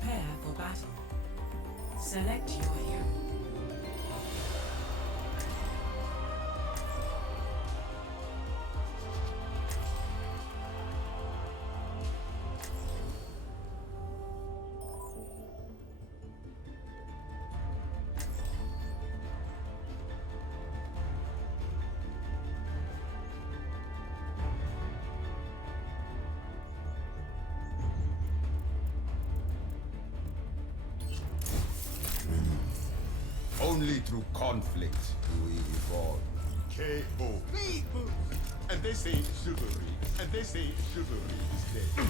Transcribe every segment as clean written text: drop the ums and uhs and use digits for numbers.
Prepare for battle. Select your hero. Only through conflict do we evolve. K.O. And they say chivalry. And they say chivalry is dead.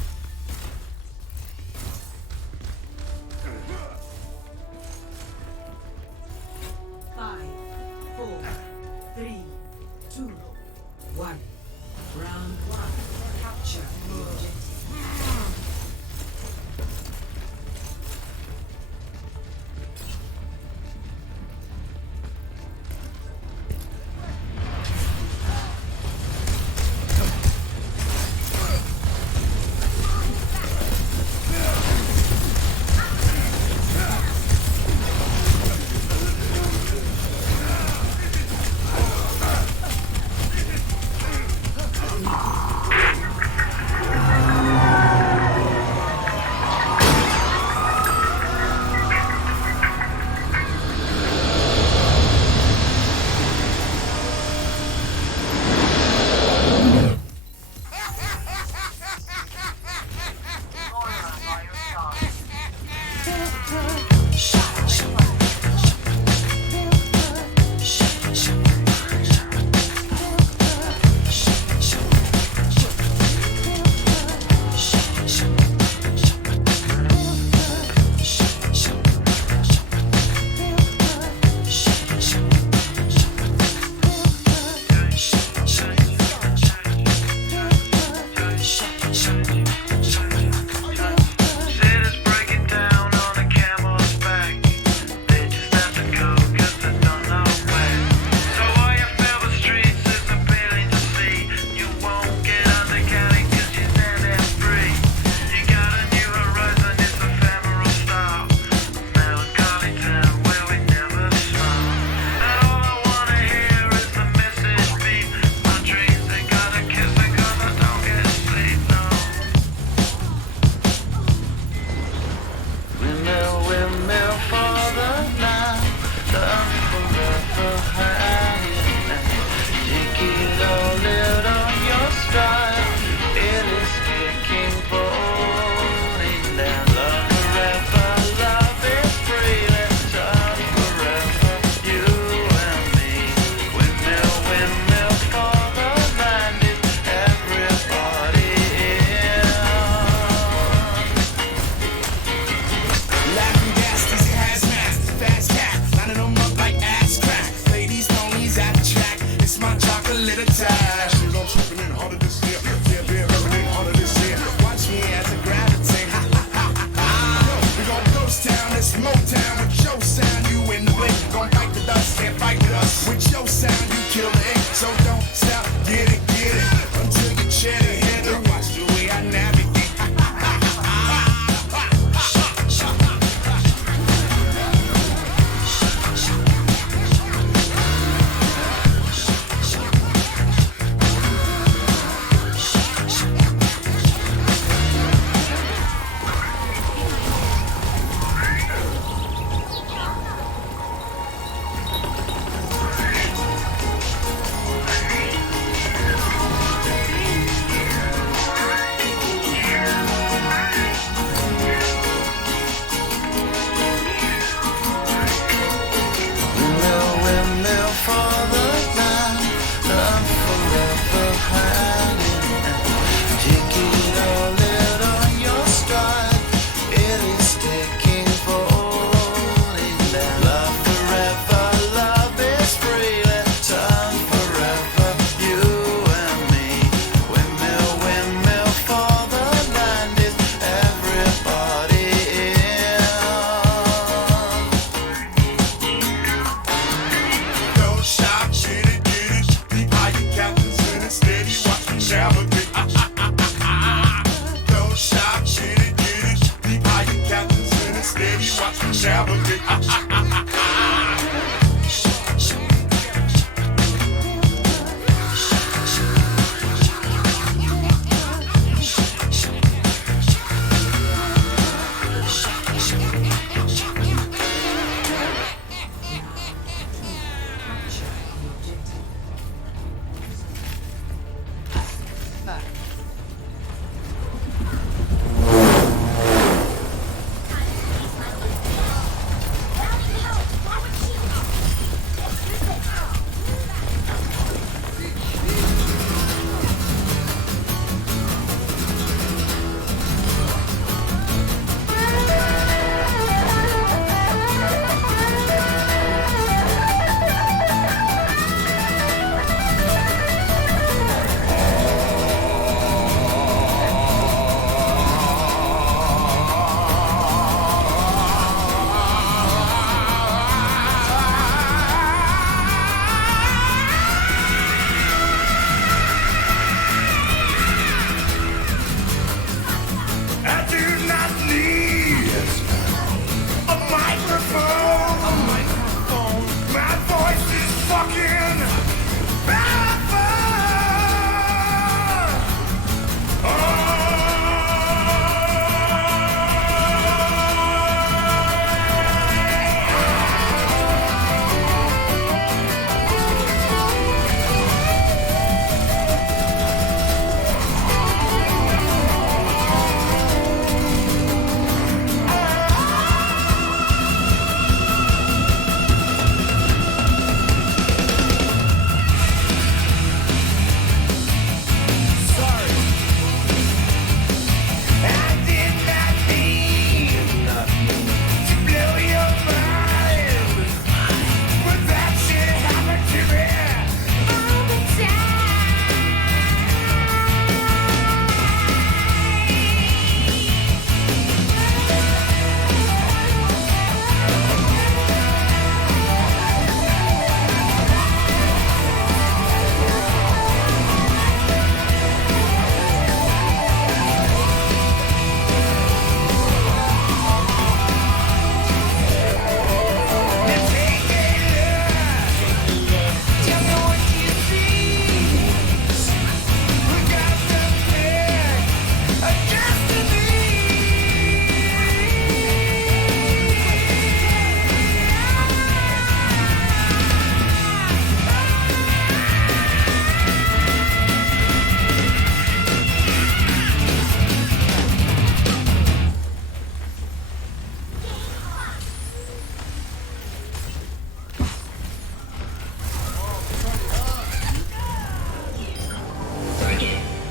Five, four, three, two, one. Round one. Capture the objective. and steady, watch me navigate.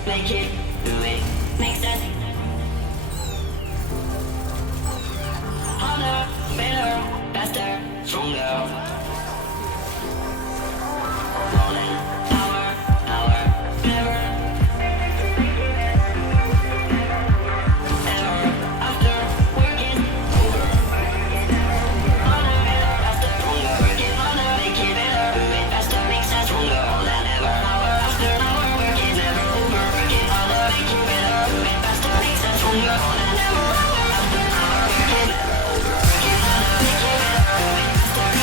Make it, do it, makes sense. Harder, better, faster, stronger. More than hour, never. Ever, after, working, over. Harder, better, faster, stronger. Working harder, make it better, do it faster, makes sense, stronger. More than ever, hour after hour, working never over. Working harder, make it better, do it faster, makes sense, stronger. More than ever, hour after hour, working never over. Working harder, make it better, do it faster,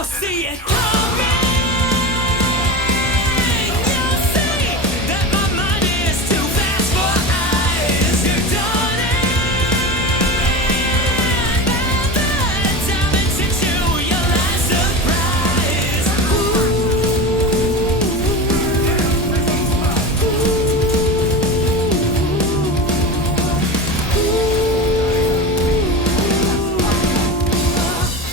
never see it coming. You'll see that my mind is too fast for eyes. You've done it. Time and since your last surprise.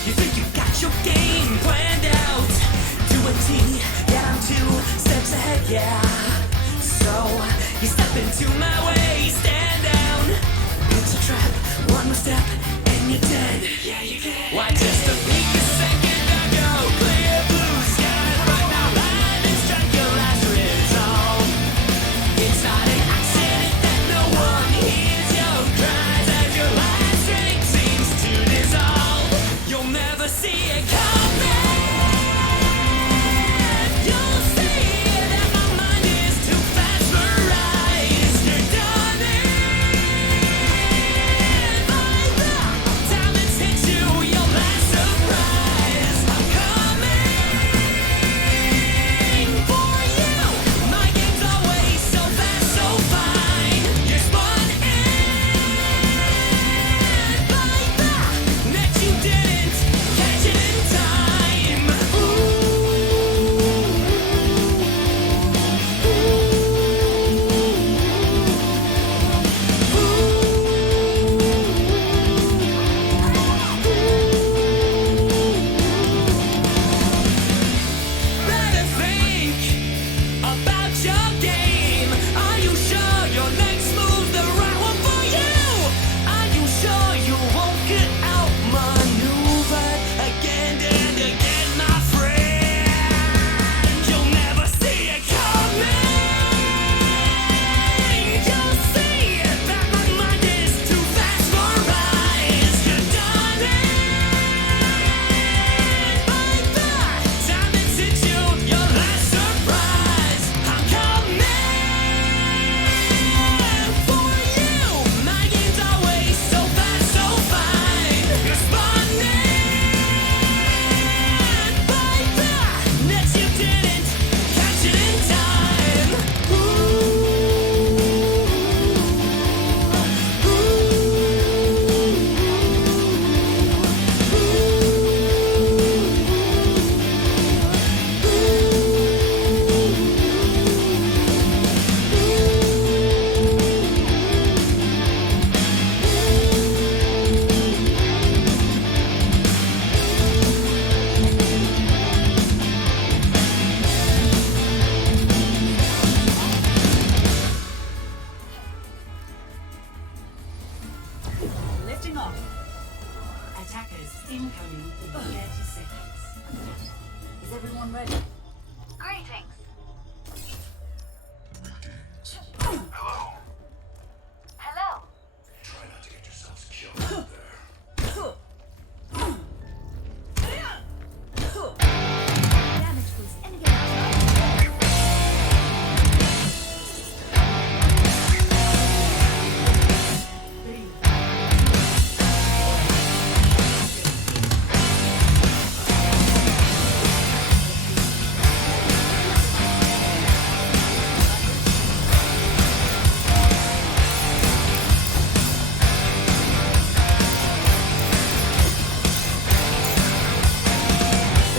You think you've got your game planned out to a T, yet I'm 2 steps ahead, yeah. So you step into my way, stand down. It's a trap, one more step and you're dead. Yeah, you can. Why just a peek a second ago, clear blue skies, but now lightning struck your last resolve. It's not an accident that no one hears your cries as your last drink seems to dissolve. You'll never see it coming. You'll see that my mind is too fast for eyes. You're done it by the time it's hit you, your last surprise. I'm coming for you. My game's always so fast, so fine. You're spun in by the net you didn't catch it in time. Better think about your game. Are you sure your next move the right one for you? Are you sure you won't get outmaneuvered again and again, my friend? You'll never see it coming. You'll see that my mind is too fast for eyes. You're done it by the time it's hit you, your last surprise. I'm coming for you. My game's always so fast, so fine. You're spun in by the nets you didn't catch it in time. Lifting off. Attackers incoming in 30 seconds. Is everyone ready? Greetings. Hello. Try not to get yourselves killed out there. Damage boost engaged.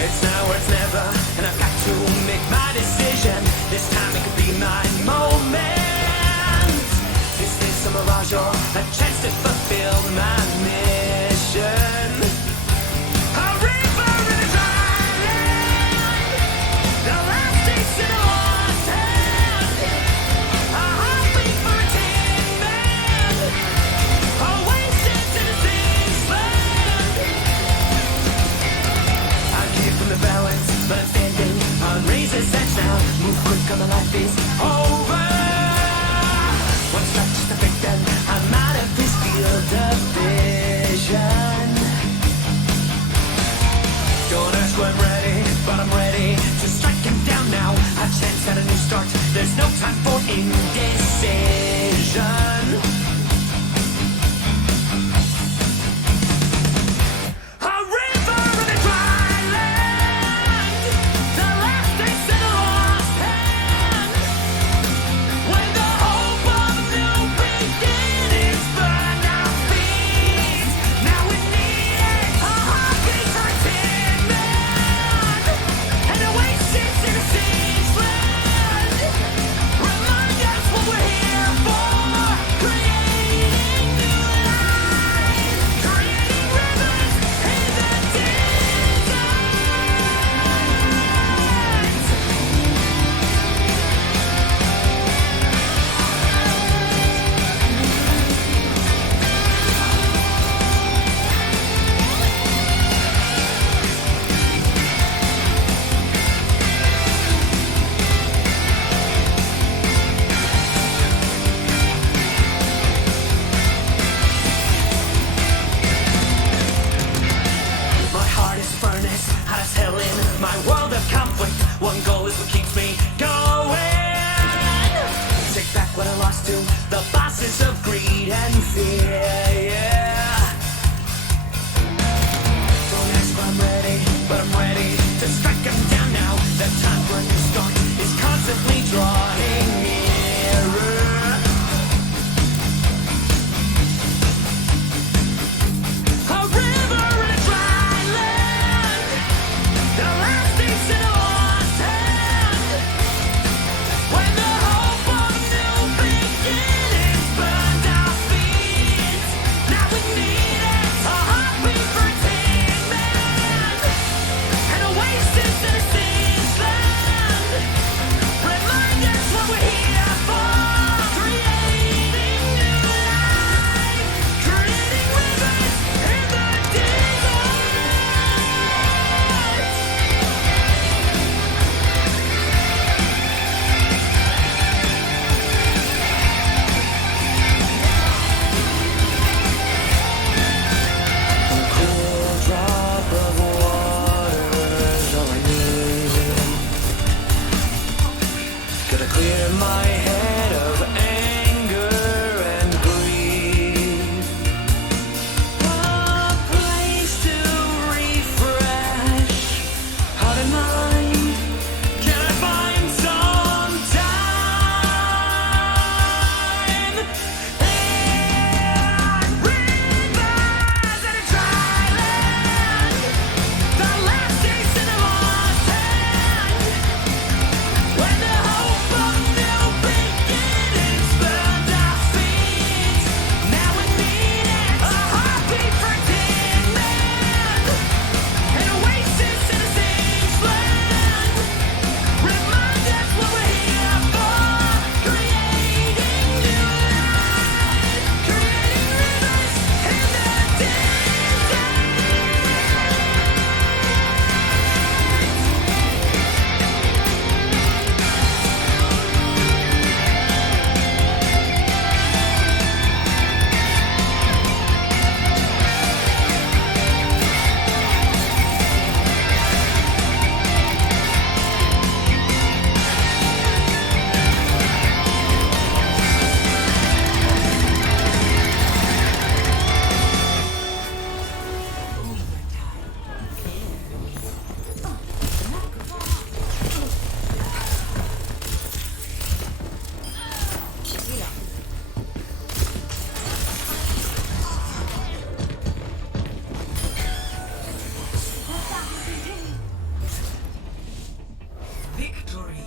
It's now or it's never, and I've got to make my decision. This time it could be my moment. Is this a mirage or a chance to fulfill my mission? A river in a dry land, the last taste in a lost hand, a heartbeat for a tin band, a wasted Tennessee's land. I keep from the balance, but I'm standing on razor's edge now. Move quick or my life is over. One strike just to pick them. I'm out of this field of vision. Don't ask when I'm ready, but I'm ready to strike him down now. A chance at a new start. There's no time for indecision. A river in a dry land. My world of conflict, one goal is what keeps me going. Take back what I lost to the bosses of greed and fear, yeah. Don't ask if I'm ready, but I'm ready to strike them down now. The time for a new start is constantly drawing nearer. A river and a dry land, the last days in a lost hand. When the hope of new beginnings burned our feet, now we need it, a heartbeat for Tin Man, an oasis in a strange land. Remind us what we're here for, creating new life, creating rivers in the desert. A cool drop of water is all I need. Gotta clear my head of anger and greed. A place to refresh heart and mind. Can I find some time? And rivers and a dry land, the last days in a lost hand. When the hope of new beginnings burned our feet, now we need it, a heartbeat for Tin Man, an oasis in a strange land. Remind us what we're here for, creating new life, creating rivers in the desert. Victory.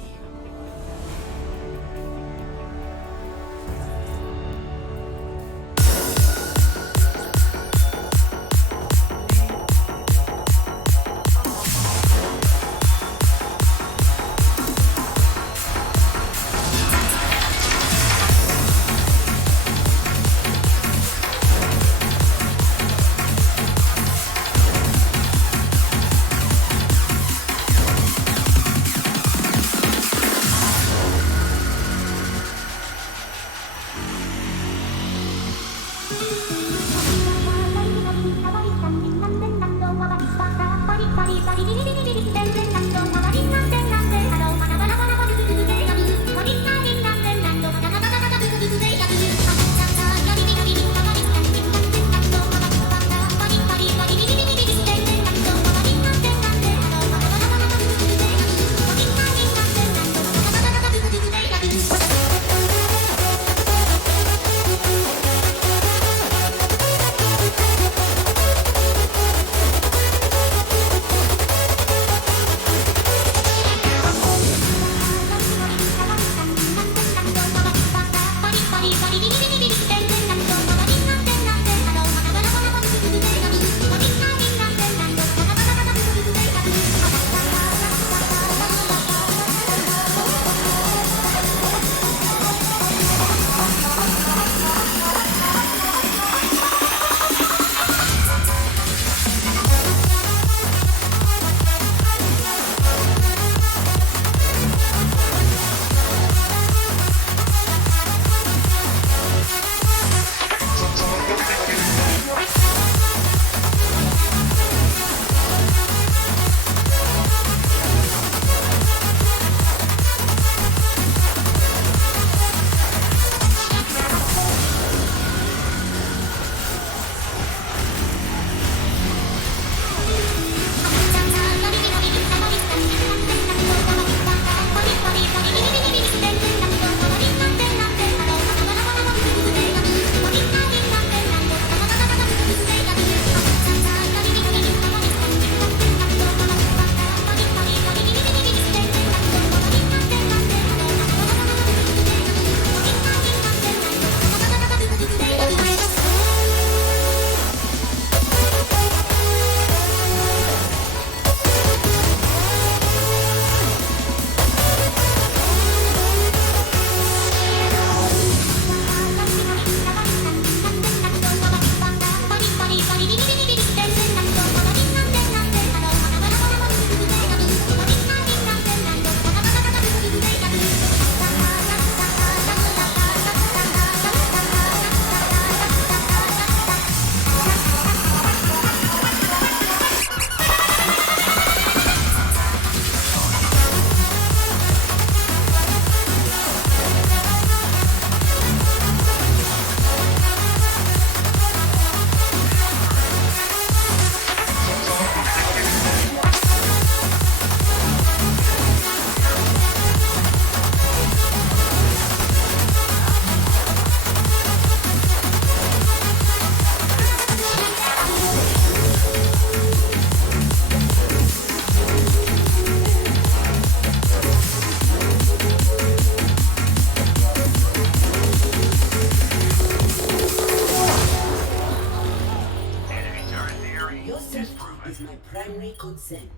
with my primary consent.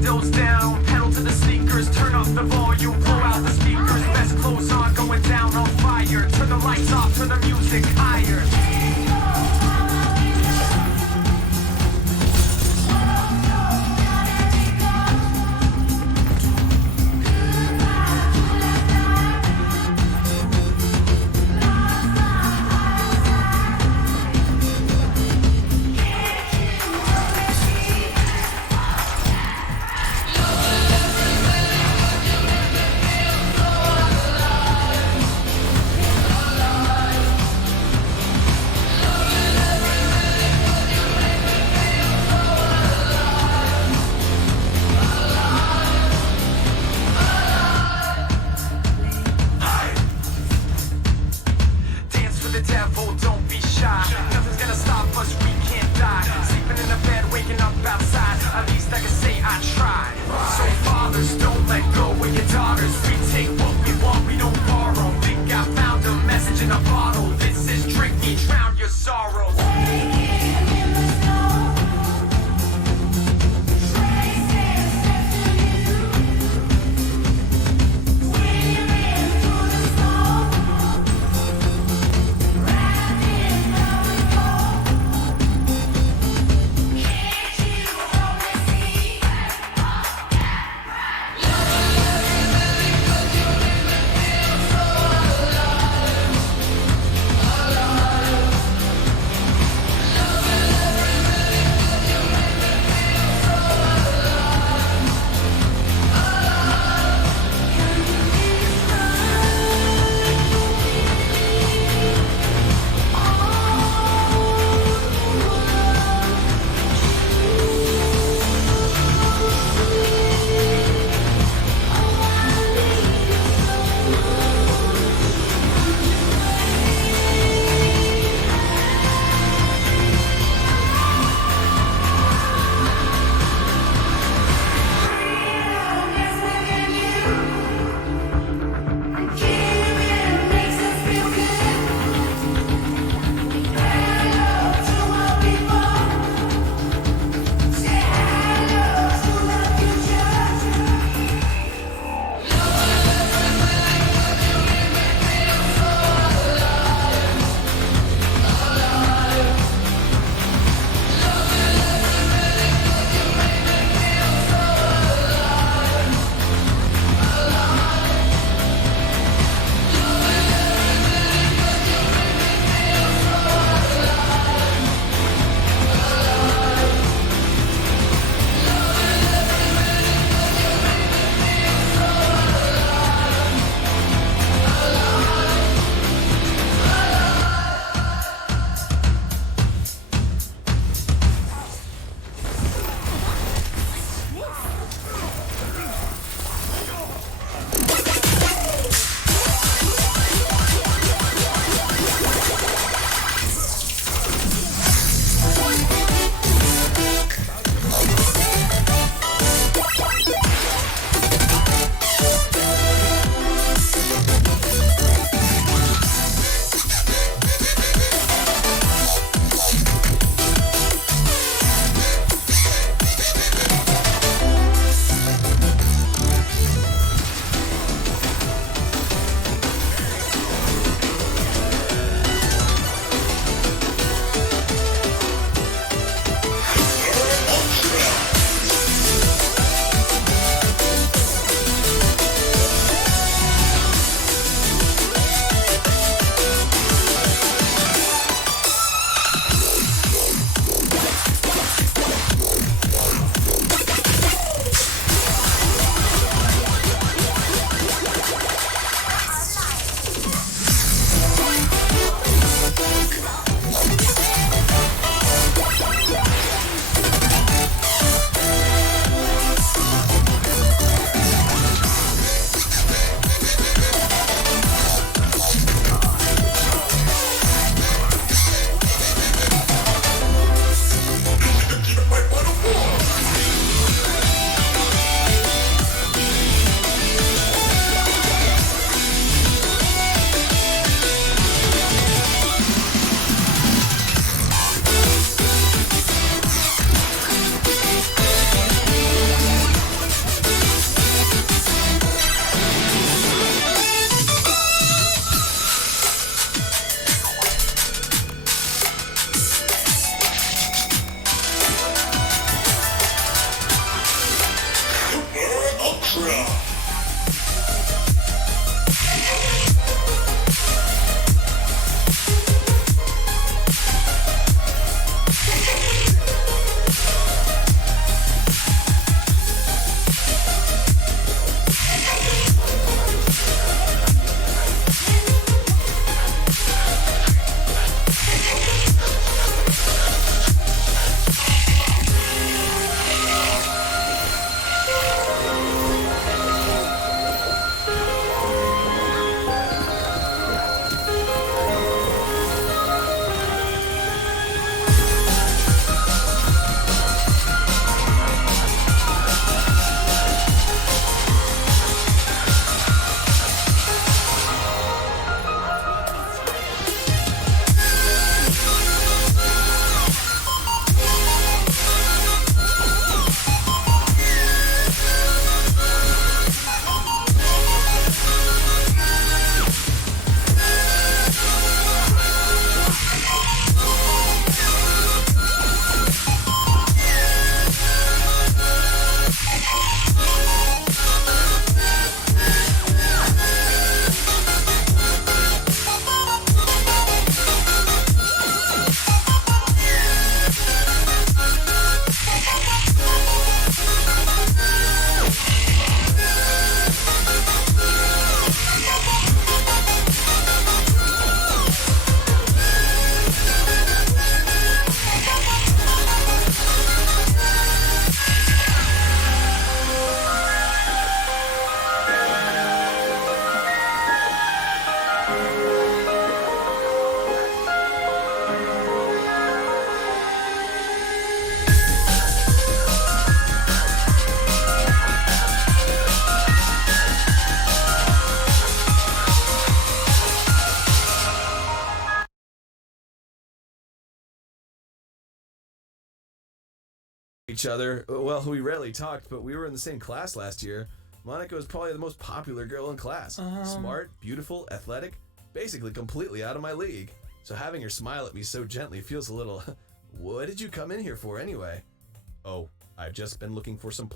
windows down, pedal to the sneakers, turn up the volume, blow out the speakers, best clothes on, going down on fire, turn the lights off, turn the music higher. in a bottle. This is drink me, drown your sorrows. each other. Well, we rarely talked, but we were in the same class last year. Monica was probably the most popular girl in class. Smart, beautiful, athletic, basically completely out of my league. So having her smile at me so gently feels a little... What did you come in here for anyway? Oh, I've just been looking for some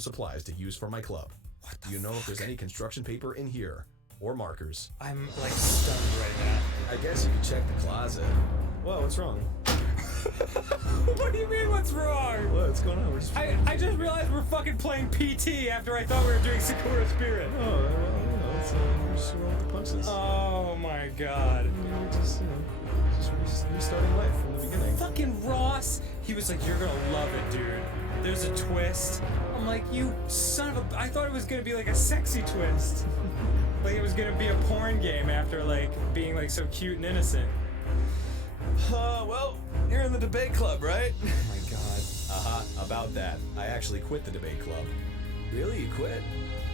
supplies to use for my club. What the Do you know fuck? if there's any construction paper in here? Or markers? I'm like stunned right now. I guess you could check the closet. Whoa, what's wrong? What do you mean, what's wrong? What's going on? We're just... I just realized we're fucking playing PT after I thought we were doing Sakura Spirit. Oh, well, we're just rolling the punches. Oh my god. We're just restarting life from the beginning. Fucking Ross, he was like, you're gonna love it, dude. There's a twist. I'm like, you son of a... I thought it was gonna be like a sexy twist. Like it was gonna be a porn game after like being like so cute and innocent. Well, you're in the debate club, right? Oh my god. About that. I actually quit the debate club. Really? You quit?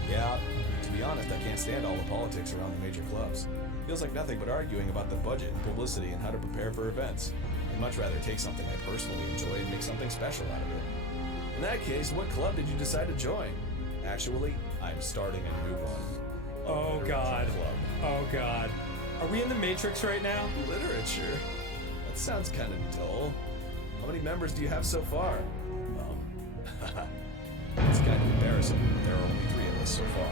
Yeah. To be honest, I can't stand all the politics around the major clubs. Feels like nothing but arguing about the budget and publicity and how to prepare for events. I'd much rather take something I personally enjoy and make something special out of it. In that case, what club did you decide to join? Actually, I'm starting a new one. Oh Literature god. Club. Oh god. Are we in the Matrix right now? Literature? That sounds kind of dull. How many members do you have so far? It's kind of embarrassing. There are only 3 of us so far.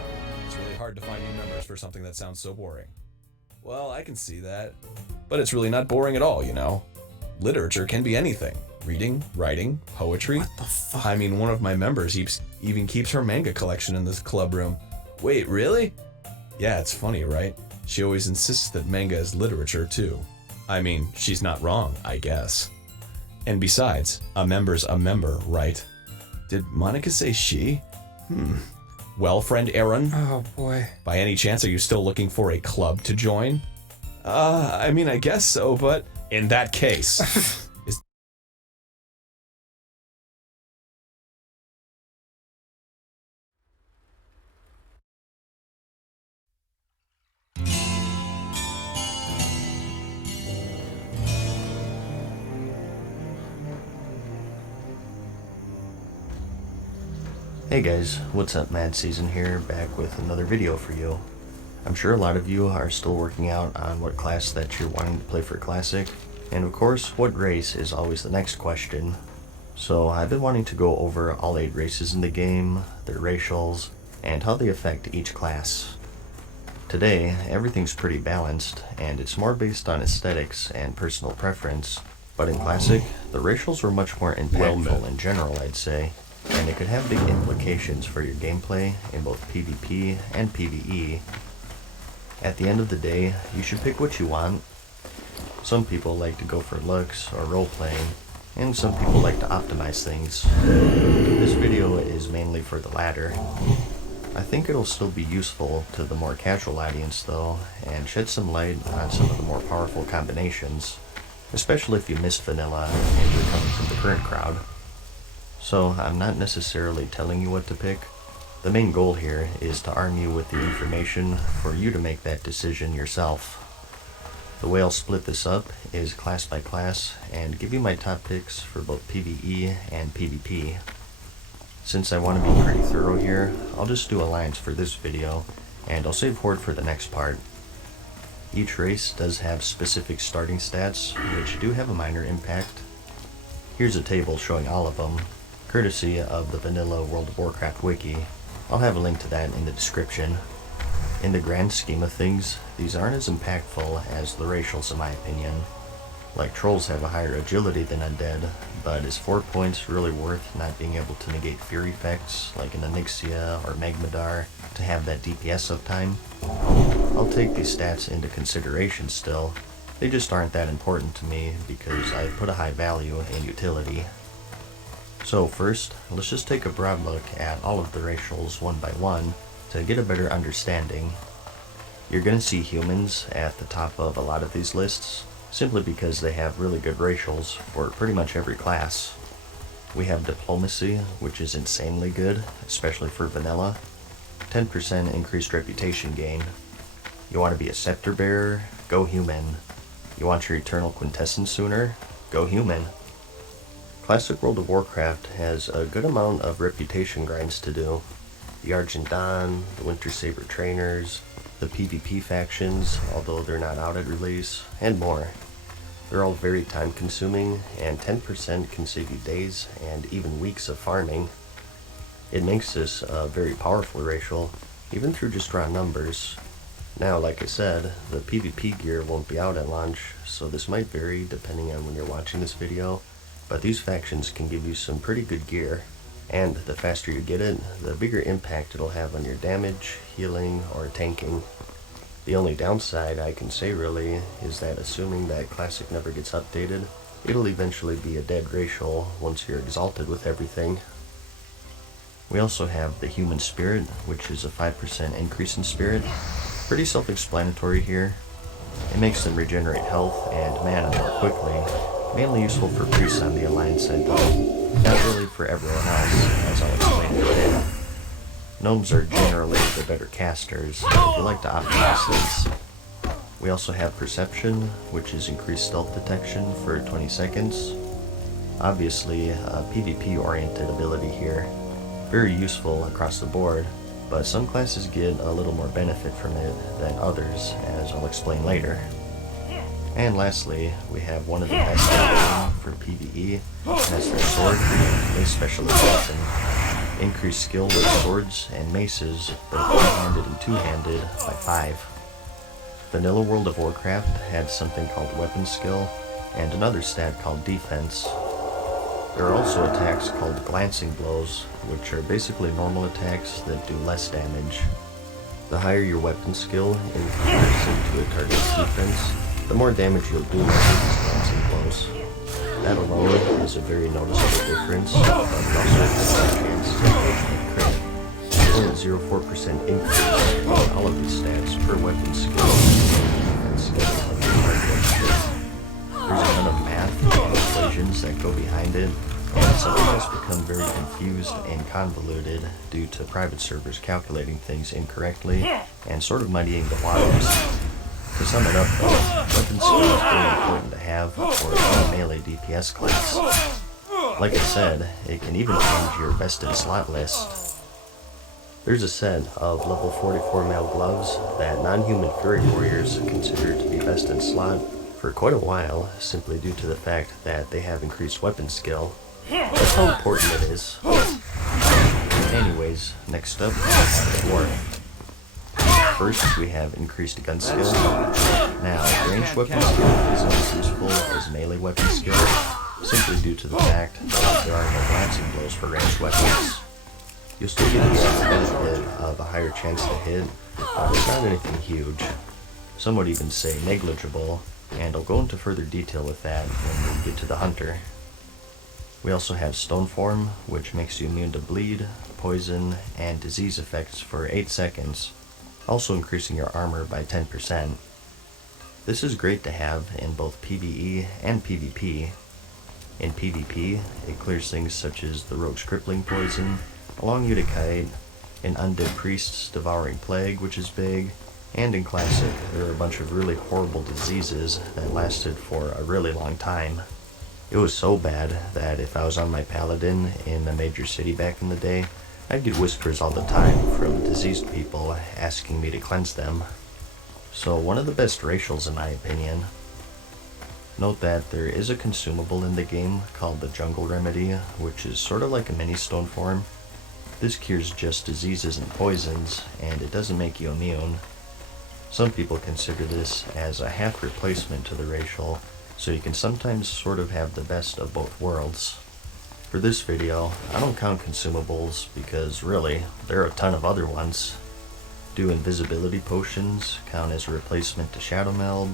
It's really hard to find new members for something that sounds so boring. Well, I can see that. But it's really not boring at all, you know. Literature can be anything. Reading, writing, poetry. What the fuck? I mean, one of my members even keeps her manga collection in this club room. Wait, really? Yeah, it's funny, right? She always insists that manga is literature, too. I mean, she's not wrong, I guess. And besides, a member's a member, right? Did Monica say she? Well, friend Aaron, Oh boy. by any chance are you still looking for a club to join? I mean, I guess so, but in that case... is Hey guys, what's up? Mad Season here, back with another video for you. I'm sure a lot of you are still working out on what class that you're wanting to play for Classic, and of course, what race is always the next question. So I've been wanting to go over all 8 races in the game, their racials, and how they affect each class. Today, everything's pretty balanced, and it's more based on aesthetics and personal preference, but in Classic, the racials were much more impactful in general, I'd say. And it could have big implications for your gameplay in both PvP and PvE. At the end of the day, you should pick what you want. Some people like to go for looks or role-playing, and some people like to optimize things. This video is mainly for the latter. I think it'll still be useful to the more casual audience though, and shed some light on some of the more powerful combinations, especially if you missed vanilla and you're coming from the current crowd. So I'm not necessarily telling you what to pick. The main goal here is to arm you with the information for you to make that decision yourself. The way I'll split this up is class by class and give you my top picks for both PvE and PvP. Since I want to be pretty thorough here, I'll just do alliance for this video and I'll save Horde for the next part. Each race does have specific starting stats which do have a minor impact. Here's a table showing all of them, courtesy of the Vanilla World of Warcraft wiki. I'll have a link to that in the description. In the grand scheme of things, these aren't as impactful as the racials in my opinion. Like trolls have a higher agility than undead, but is 4 points really worth not being able to negate fear effects like in Onyxia or Magmadar to have that DPS uptime? I'll take these stats into consideration still, they just aren't that important to me because I put a high value in utility. So first, let's just take a broad look at all of the racials one by one to get a better understanding. You're going to see humans at the top of a lot of these lists, simply because they have really good racials for pretty much every class. We have Diplomacy, which is insanely good, especially for vanilla. 10% increased reputation gain. You want to be a Scepter Bearer? Go Human. You want your Eternal Quintessence sooner? Go Human. Classic World of Warcraft has a good amount of reputation grinds to do. The Argent Dawn, the Winter Saber Trainers, the PvP factions, although they're not out at release, and more. They're all very time consuming, and 10% can save you days and even weeks of farming. It makes this a very powerful racial, even through just raw numbers. Now, like I said, the PvP gear won't be out at launch, so this might vary depending on when you're watching this video, but these factions can give you some pretty good gear, and the faster you get it, the bigger impact it'll have on your damage, healing, or tanking. The only downside I can say really is that assuming that Classic never gets updated, it'll eventually be a dead racial once you're exalted with everything. We also have the Human Spirit, which is a 5% increase in spirit. Pretty self-explanatory here. It makes them regenerate health and mana more quickly, mainly useful for priests on the Alliance side though, not really for everyone else, as I'll explain in a bit. Gnomes are generally the better casters, if you like to optimize things. We also have Perception, which is increased stealth detection for 20 seconds. Obviously, a PvP-oriented ability here. Very useful across the board, but some classes get a little more benefit from it than others, as I'll explain later. And lastly, we have one of the best in the game for PvE, and that's their sword, a specialization. Increased skill with swords and maces, both one-handed and two-handed, by 5. Vanilla World of Warcraft had something called weapon skill, and another stat called defense. There are also attacks called glancing blows, which are basically normal attacks that do less damage. The higher your weapon skill in comparison to a target's defense, the more damage you'll do with these glancing blows. That alone is a very noticeable difference, but it also has a chance to hit crit. 0.04% increase in all of these stats per weapon skill and skill of the target. There's a ton of math and equations that go behind it, and some of us become very confused and convoluted due to private servers calculating things incorrectly and sort of muddying the waters. To sum it up though, weapon skill is very important to have for a melee DPS class. Like I said, it can even change your best in slot list. There's a set of level 44 mail gloves that non-human Fury Warriors consider to be best in slot for quite a while, simply due to the fact that they have increased weapon skill. That's how important it is. Anyways, next up we have the Dwarf. First, we have increased gun skill. Now, ranged weapon skill isn't as useful as melee weapon skill, simply due to the fact that there are no glancing blows for ranged weapons. You'll still get the benefit of a higher chance to hit, but it's not anything huge. Some would even say negligible, and I'll go into further detail with that when we get to the Hunter. We also have Stone Form, which makes you immune to bleed, poison, and disease effects for 8 seconds, also increasing your armor by 10%. This is great to have in both PvE and PvP. In PvP, it clears things such as the Rogue's Crippling Poison, a Long Udikite, an Undead Priest's Devouring Plague, which is big, and in Classic, there are a bunch of really horrible diseases that lasted for a really long time. It was so bad that if I was on my Paladin in a major city back in the day, I'd get whispers all the time from diseased people asking me to cleanse them. So one of the best racials in my opinion. Note that there is a consumable in the game called the Jungle Remedy, which is sort of like a mini Stone Form. This cures just diseases and poisons, and it doesn't make you immune. Some people consider this as a half replacement to the racial, so you can sometimes sort of have the best of both worlds. For this video, I don't count consumables because really, there are a ton of other ones. Do invisibility potions count as a replacement to Shadow Meld?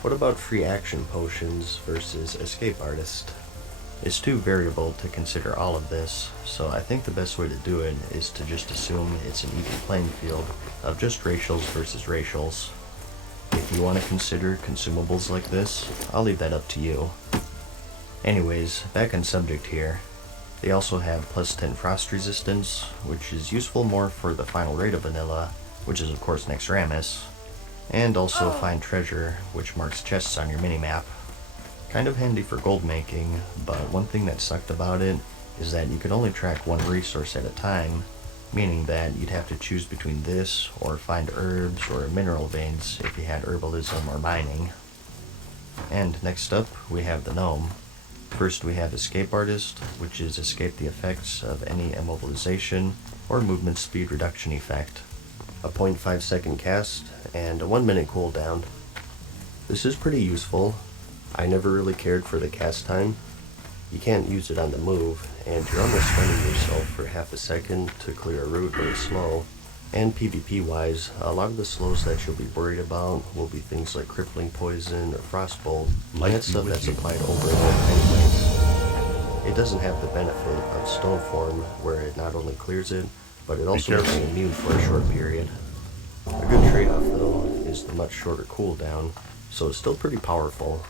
What about free action potions versus Escape Artist? It's too variable to consider all of this, so I think the best way to do it is to just assume it's an even playing field of just racials versus racials. If you want to consider consumables like this, I'll leave that up to you. Anyways, back on subject here. They also have plus 10 frost resistance, which is useful more for the final raid of vanilla, which is of course next Ramus, and also find treasure, which marks chests on your minimap. kind of handy for gold making, but one thing that sucked about it is that you could only track one resource at a time, meaning that you'd have to choose between this or find herbs or mineral veins if you had herbalism or mining. And next up, we have the gnome. First we have Escape Artist, which is escape the effects of any immobilization or movement speed reduction effect. A 0.5 second cast and a 1 minute cooldown. This is pretty useful. I never really cared for the cast time. You can't use it on the move, and you're almost spending yourself for half a second to clear a route very slow. And PvP wise, a lot of the slows that you'll be worried about will be things like crippling poison or frostbolt, and that's stuff that's applied over and over anyways. It doesn't have the benefit of stone form, where it not only clears it, but it also makes you immune for a short period. A good trade-off though is the much shorter cooldown, so it's still pretty powerful.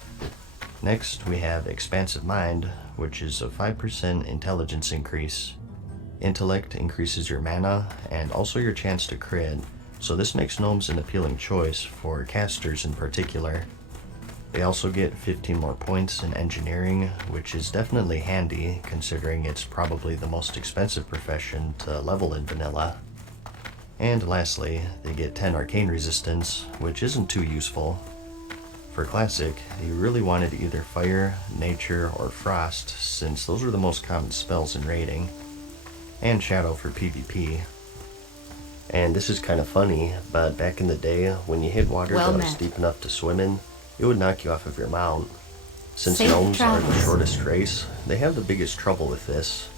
Next we have Expansive Mind, which is a 5% intelligence increase. Intellect increases your mana and also your chance to crit, so this makes gnomes an appealing choice for casters in particular. They also get 15 more points in engineering, which is definitely handy considering it's probably the most expensive profession to level in vanilla. And lastly, they get 10 arcane resistance, which isn't too useful. For classic, you really wanted either fire, nature, or frost, since those are the most common spells in raiding. And shadow for PvP. And this is kind of funny, but back in the day, when you hit water that was deep enough to swim in, it would knock you off of your mount. Since gnomes are the shortest race, they have the biggest trouble with this.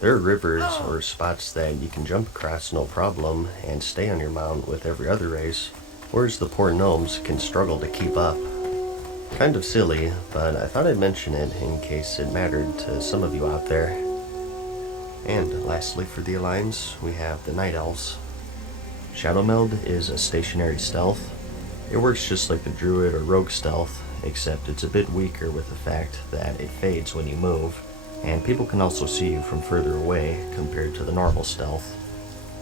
There are rivers or spots that you can jump across no problem and stay on your mount with every other race, whereas the poor gnomes can struggle to keep up. Kind of silly, but I thought I'd mention it in case it mattered to some of you out there. And lastly for the Alliance, we have the Night Elves. Shadow Meld is a stationary stealth. It works just like the Druid or Rogue stealth, except it's a bit weaker with the fact that it fades when you move, and people can also see you from further away compared to the normal stealth.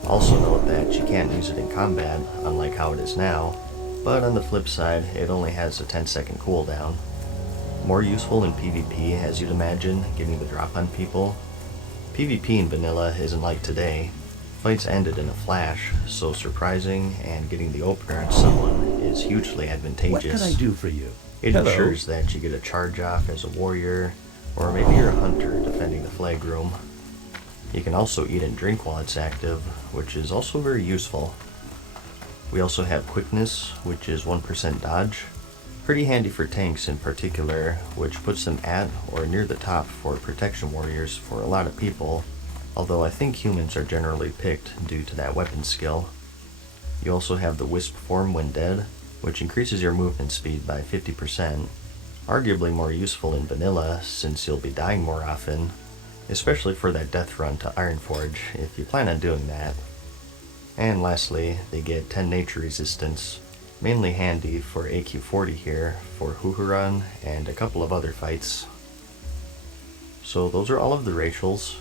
Also note that you can't use it in combat, unlike how it is now, but on the flip side, it only has a 10-second cooldown. More useful in PvP, as you'd imagine, getting the drop on people. PvP in vanilla isn't like today. Fights ended in a flash, so surprising and getting the opener on someone is hugely advantageous. What can I do for you? It ensures that you get a charge off as a warrior, or maybe you're a hunter defending the flag room. You can also eat and drink while it's active, which is also very useful. We also have Quickness, which is 1% dodge. Pretty handy for tanks in particular, which puts them at or near the top for protection warriors for a lot of people, although I think humans are generally picked due to that weapon skill. You also have the Wisp form when dead, which increases your movement speed by 50%, arguably more useful in vanilla since you'll be dying more often, especially for that death run to Ironforge if you plan on doing that. And lastly, they get 10 nature resistance, mainly handy for AQ40 here, for Huhuran and a couple of other fights. So those are all of the racials.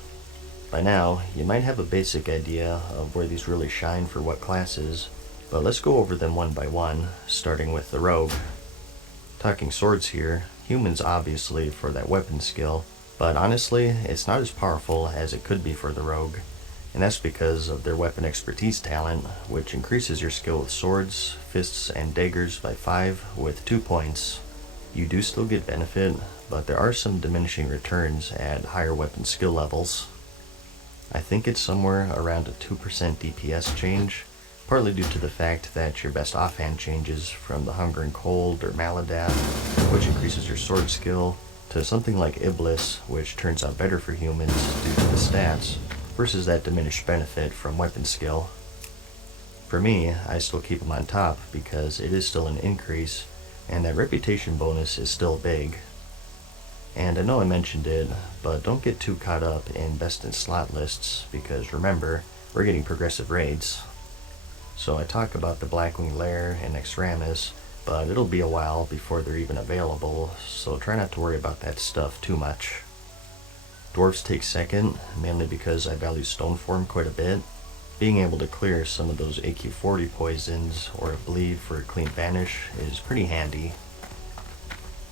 By now, you might have a basic idea of where these really shine for what classes, but let's go over them one by one, starting with the Rogue. Talking swords here, humans obviously for that weapon skill, but honestly, it's not as powerful as it could be for the Rogue, and that's because of their weapon expertise talent, which increases your skill with swords, fists, and daggers by 5 with 2 points. You do still get benefit, but there are some diminishing returns at higher weapon skill levels. I think it's somewhere around a 2% DPS change, partly due to the fact that your best offhand changes from the Hunger and Cold or Maladath, which increases your sword skill, to something like Iblis, which turns out better for humans due to the stats, versus that diminished benefit from weapon skill. For me, I still keep them on top because it is still an increase, and that reputation bonus is still big. And I know I mentioned it, but don't get too caught up in best in slot lists, because remember, we're getting progressive raids. So I talk about the Blackwing Lair and Exramus, but it'll be a while before they're even available, so try not to worry about that stuff too much. Dwarves take second, mainly because I value Stoneform quite a bit. Being able to clear some of those AQ40 poisons or a bleed for a clean vanish is pretty handy.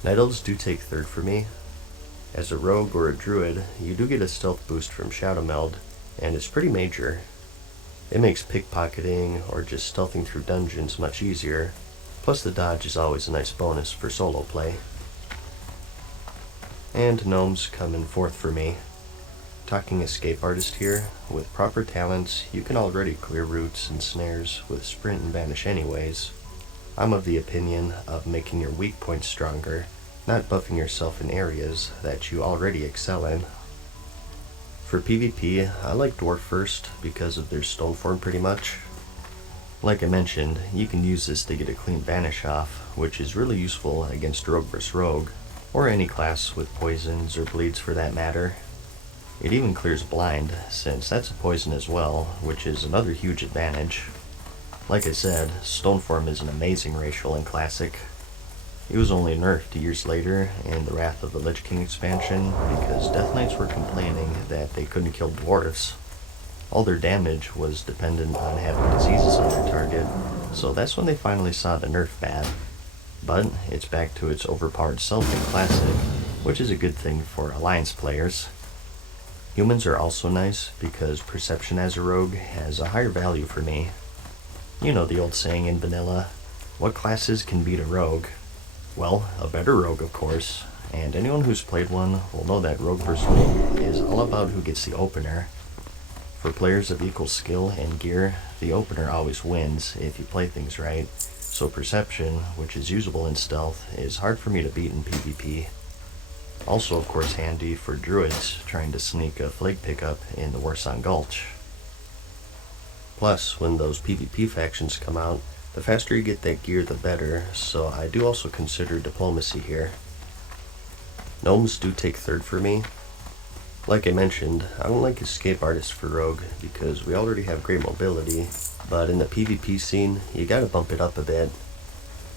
Night Elves do take third for me. As a rogue or a druid, you do get a stealth boost from Shadow Meld, and it's pretty major. It makes pickpocketing or just stealthing through dungeons much easier, plus the dodge is always a nice bonus for solo play. And gnomes come in fourth for me. Talking escape artist here, with proper talents, you can already clear roots and snares with sprint and vanish anyways. I'm of the opinion of making your weak points stronger, not buffing yourself in areas that you already excel in. For PvP, I like Dwarf first because of their stone form pretty much. Like I mentioned, you can use this to get a clean vanish off, which is really useful against rogue vs rogue, or any class with poisons or bleeds for that matter. It even clears blind, since that's a poison as well, which is another huge advantage. Like I said, stone form is an amazing racial in Classic. It was only nerfed years later in the Wrath of the Lich King expansion because Death Knights were complaining that they couldn't kill dwarves. All their damage was dependent on having diseases on their target, so that's when they finally saw the nerf bad. But it's back to its overpowered self in Classic, which is a good thing for Alliance players. Humans are also nice because perception as a rogue has a higher value for me. You know the old saying in vanilla, what classes can beat a rogue? Well, a better rogue of course, and anyone who's played one will know that rogue vs rogue is all about who gets the opener. For players of equal skill and gear, the opener always wins if you play things right, so perception, which is usable in stealth, is hard for me to beat in PvP. Also of course handy for druids trying to sneak a flag pickup in the Warsan Gulch. Plus, when those PvP factions come out, the faster you get that gear the better, so I do also consider diplomacy here. Gnomes do take third for me. Like I mentioned, I don't like escape artists for rogue because we already have great mobility, but in the PvP scene, you gotta bump it up a bit.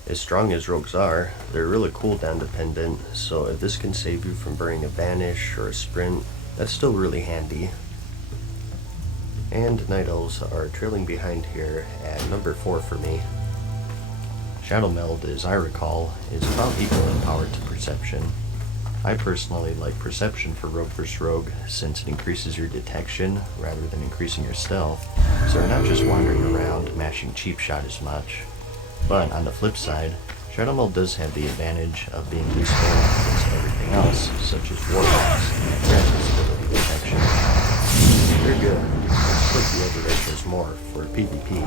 As strong as rogues are, they're really cooldown dependent, so if this can save you from burning a vanish or a sprint, that's still really handy. And Night Elves are trailing behind here at number 4 for me. Shadow Meld, as I recall, is about equal in power to Perception. I personally like Perception for Rogue vs Rogue since it increases your detection rather than increasing your stealth, so you're not just wandering around mashing cheap shot as much. But on the flip side, Shadow Meld does have the advantage of being useful against everything else, such as warlocks and Grass's ability detection. They're good. Let's split the other ratios more for PvP.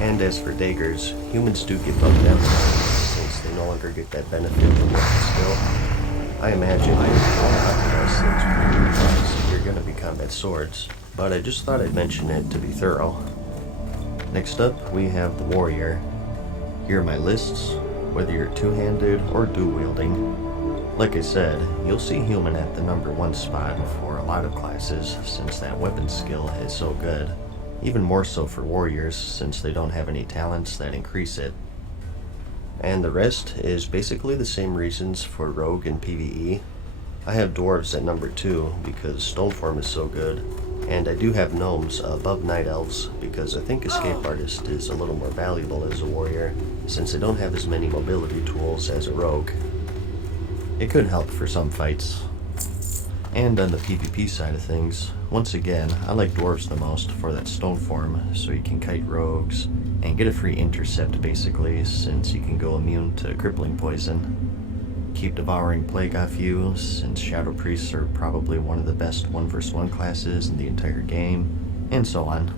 And as for daggers, humans do get bumped down since they no longer get that benefit from weapon skill. I imagine if you want to optimize things pretty you're going to be combat swords, but I just thought I'd mention it to be thorough. Next up, we have the warrior. Here are my lists, whether you're two-handed or dual-wielding. Like I said, you'll see human at the number 1 spot for a lot of classes since that weapon skill is so good. Even more so for warriors since they don't have any talents that increase it. And the rest is basically the same reasons for rogue and PvE. I have dwarves at number 2 because stone form is so good, and I do have gnomes above night elves because I think escape artist is a little more valuable as a warrior since they don't have as many mobility tools as a rogue. It could help for some fights. And on the PvP side of things, once again, I like dwarves the most for that stone form, so you can kite rogues and get a free intercept basically, since you can go immune to crippling poison. Keep devouring plague off you, since shadow priests are probably one of the best 1 vs 1 classes in the entire game, and so on.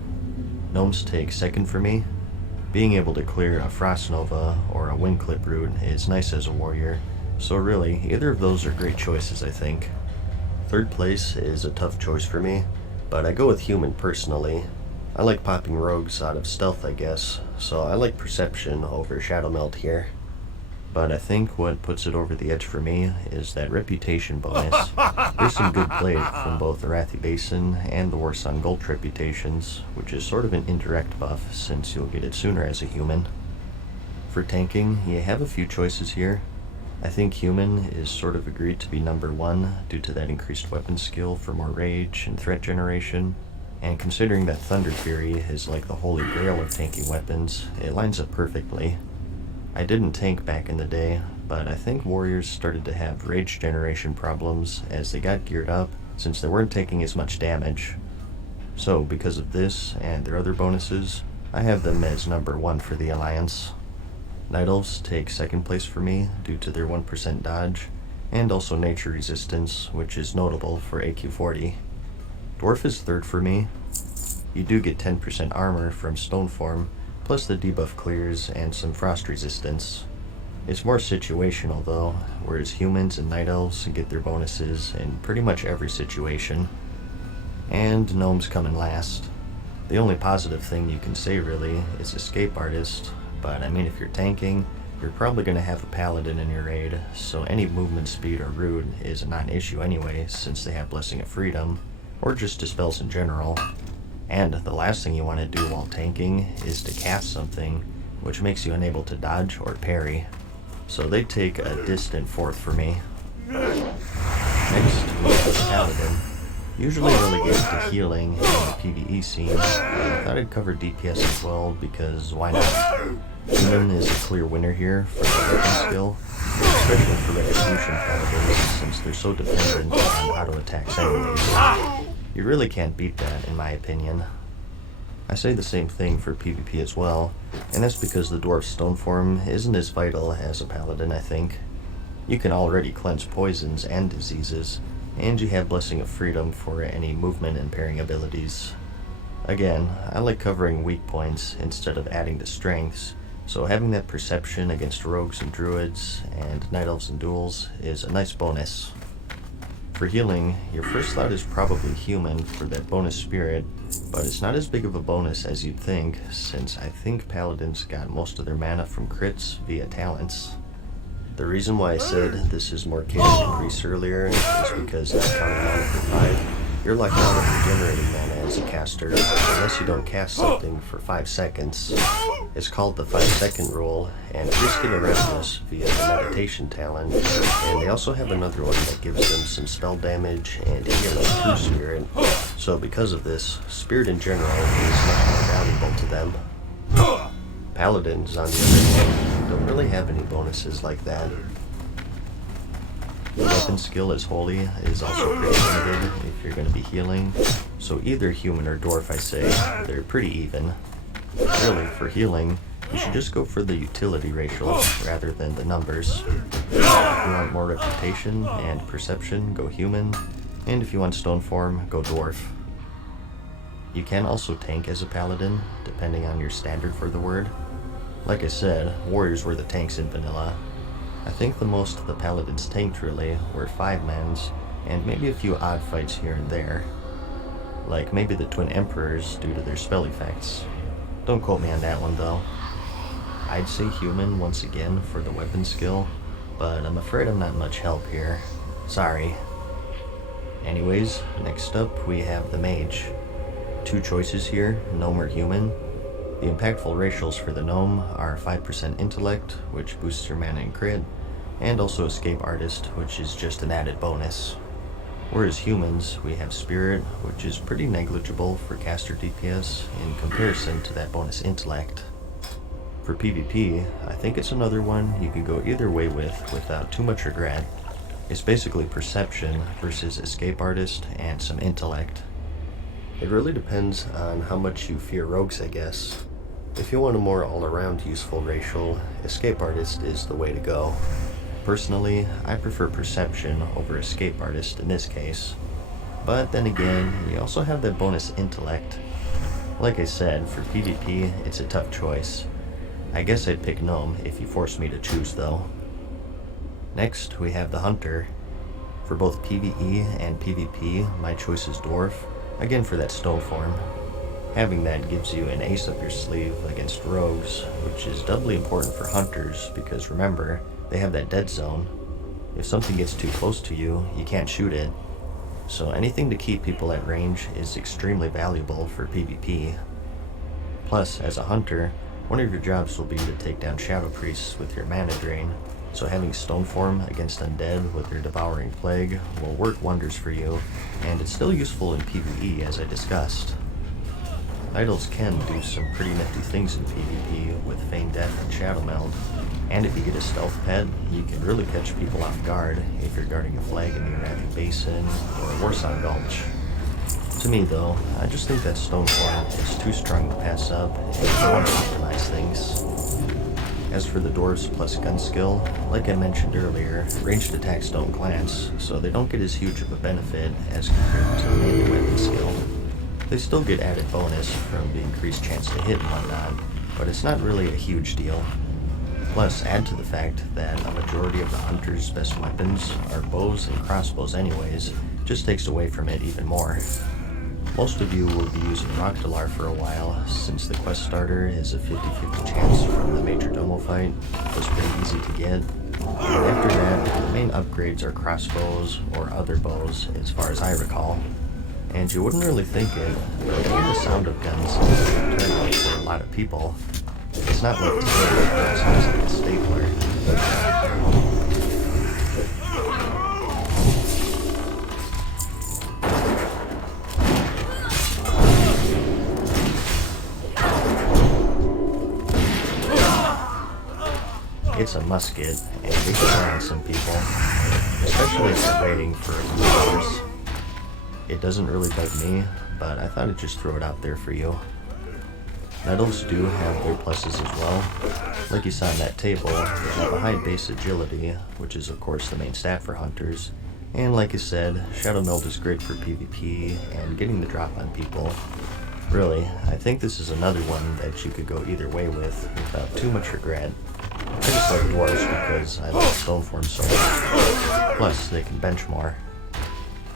Gnomes take second for me. Being able to clear a Frost Nova or a Wind Clip root is nice as a warrior, so really, either of those are great choices I think. Third place is a tough choice for me, but I go with human personally. I like popping rogues out of stealth I guess, so I like perception over Shadow Meld here. But I think what puts it over the edge for me is that reputation bonus. There's some good play from both the Arathi Basin and the Warsan Gulch reputations, which is sort of an indirect buff since you'll get it sooner as a human. For tanking, you have a few choices here. I think human is sort of agreed to be number 1 due to that increased weapon skill for more rage and threat generation, and considering that Thunder Fury is like the holy grail of tanking weapons, it lines up perfectly. I didn't tank back in the day, but I think warriors started to have rage generation problems as they got geared up since they weren't taking as much damage. So because of this and their other bonuses, I have them as number 1 for the Alliance. Night Elves take second place for me due to their 1% dodge, and also nature resistance, which is notable for AQ40. Dwarf is third for me. You do get 10% armor from stone form, plus the debuff clears and some frost resistance. It's more situational though, whereas humans and night elves get their bonuses in pretty much every situation. And gnomes come in last. The only positive thing you can say really is escape artist, but I mean if you're tanking, you're probably going to have a paladin in your raid, so any movement speed or root is a non-issue anyway since they have Blessing of Freedom, or just dispels in general. And the last thing you want to do while tanking is to cast something, which makes you unable to dodge or parry. So they take a distant fourth for me. Next, we have the paladin. Usually relegated to healing in the PvE scene, but I thought I'd cover DPS as well because why not? Human is a clear winner here for the weapon skill, especially for Retribution paladins since they're so dependent on auto attacks anyways. You really can't beat that in my opinion. I say the same thing for PvP as well, and that's because the dwarf stone form isn't as vital as a paladin I think. You can already cleanse poisons and diseases, and you have Blessing of Freedom for any movement and parrying abilities. Again, I like covering weak points instead of adding to strengths, so having that perception against rogues and druids and night elves and duels is a nice bonus. For healing, your first thought is probably human for that bonus spirit, but it's not as big of a bonus as you'd think, since I think paladins got most of their mana from crits via talents. The reason why I said this is more chaos increase earlier is because not counting mana for 5, you're locked out of regenerating mana as a caster unless you don't cast something for 5 seconds. It's called the 5-second rule, and Priest get around this via the meditation talent, and they also have another one that gives them some spell damage and healing through spirit. So because of this, spirit in general is much more valuable to them. Paladins, on the other hand, don't really have any bonuses like that. The weapon skill as Holy is also pretty limited if you're going to be healing, so either human or dwarf I say, they're pretty even. Really, for healing, you should just go for the utility racial rather than the numbers. If you want more reputation and perception, go human, and if you want stone form, go dwarf. You can also tank as a paladin, depending on your standard for the word. Like I said, warriors were the tanks in vanilla. I think the most the paladins tanked really were 5-mans, and maybe a few odd fights here and there. Like maybe the Twin Emperors due to their spell effects. Don't quote me on that one though. I'd say human once again for the weapon skill, but I'm afraid I'm not much help here. Sorry. Anyways, next up we have the mage. 2 choices here, gnome or human. The impactful racials for the gnome are 5% intellect, which boosts your mana and crit, and also escape artist, which is just an added bonus. Whereas humans, we have spirit, which is pretty negligible for caster DPS in comparison to that bonus intellect. For PvP, I think it's another one you can go either way with without too much regret. It's basically perception versus escape artist and some intellect. It really depends on how much you fear rogues, I guess. If you want a more all-around useful racial, escape artist is the way to go. Personally, I prefer perception over escape artist in this case. But then again, you also have that bonus intellect. Like I said, for PvP, it's a tough choice. I guess I'd pick gnome if you forced me to choose though. Next, we have the hunter. For both PvE and PvP, my choice is dwarf. Again for that stone form. Having that gives you an ace up your sleeve against rogues, which is doubly important for hunters because remember, they have that dead zone. If something gets too close to you, you can't shoot it. So anything to keep people at range is extremely valuable for PvP. Plus, as a hunter, one of your jobs will be to take down shadow priests with your mana drain, so having stone form against undead with their devouring plague will work wonders for you, and it's still useful in PvE as I discussed. Idols can do some pretty nifty things in PvP with Feign Death and Shadow Meld, And if you get a stealth pet, you can really catch people off guard if you're guarding a flag in the Iraqi Basin or Warsaw Gulch. To me though, I just think that stone form is too strong to pass up if you want to optimize things. As for the dwarves plus gun skill, like I mentioned earlier, ranged attacks don't glance, so they don't get as huge of a benefit as compared to melee weapon skill. They still get added bonus from the increased chance to hit and whatnot, but it's not really a huge deal. Plus, add to the fact that a majority of the hunter's best weapons are bows and crossbows anyways, just takes away from it even more. Most of you will be using Rockdalar for a while, since the quest starter is a 50-50 chance from the Major Domo fight. It was pretty easy to get. And after that, the main upgrades are crossbows or other bows, as far as I recall. And you wouldn't really think it, but hearing the sound of guns is a turn on for a lot of people. It's not like today where it sounds like a stapler. It's a musket, and it can blind some people, especially if they're waiting for a blue horse. It doesn't really bug me, but I thought I'd just throw it out there for you. Night elves do have their pluses as well. Like you saw on that table, they have a high base agility, which is of course the main stat for hunters. And like I said, Shadow Meld is great for PvP and getting the drop on people. Really, I think this is another one that you could go either way with without too much regret. I just like dwarves because I like stone form so much. Plus, they can bench more.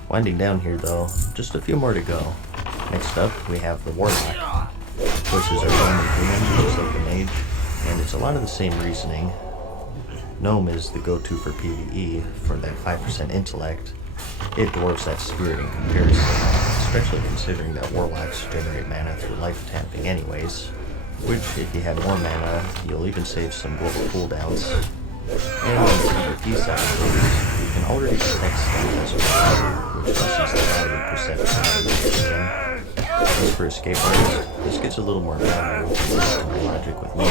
Winding down here though, just a few more to go. Next up, we have the Warlock, which is a random human just like the Mage, and it's a lot of the same reasoning. Gnome is the go-to for PvE for that 5% intellect. It dwarfs that spirit in comparison, especially considering that Warlocks generate mana through life tapping anyways. Which, if you have more mana, you'll even save some global cooldowns. And on the PvP side of things, you can already detect stuff as well, which lessens the value perception of the game. As for Escape Artist, this gets a little more value to my logic with melee.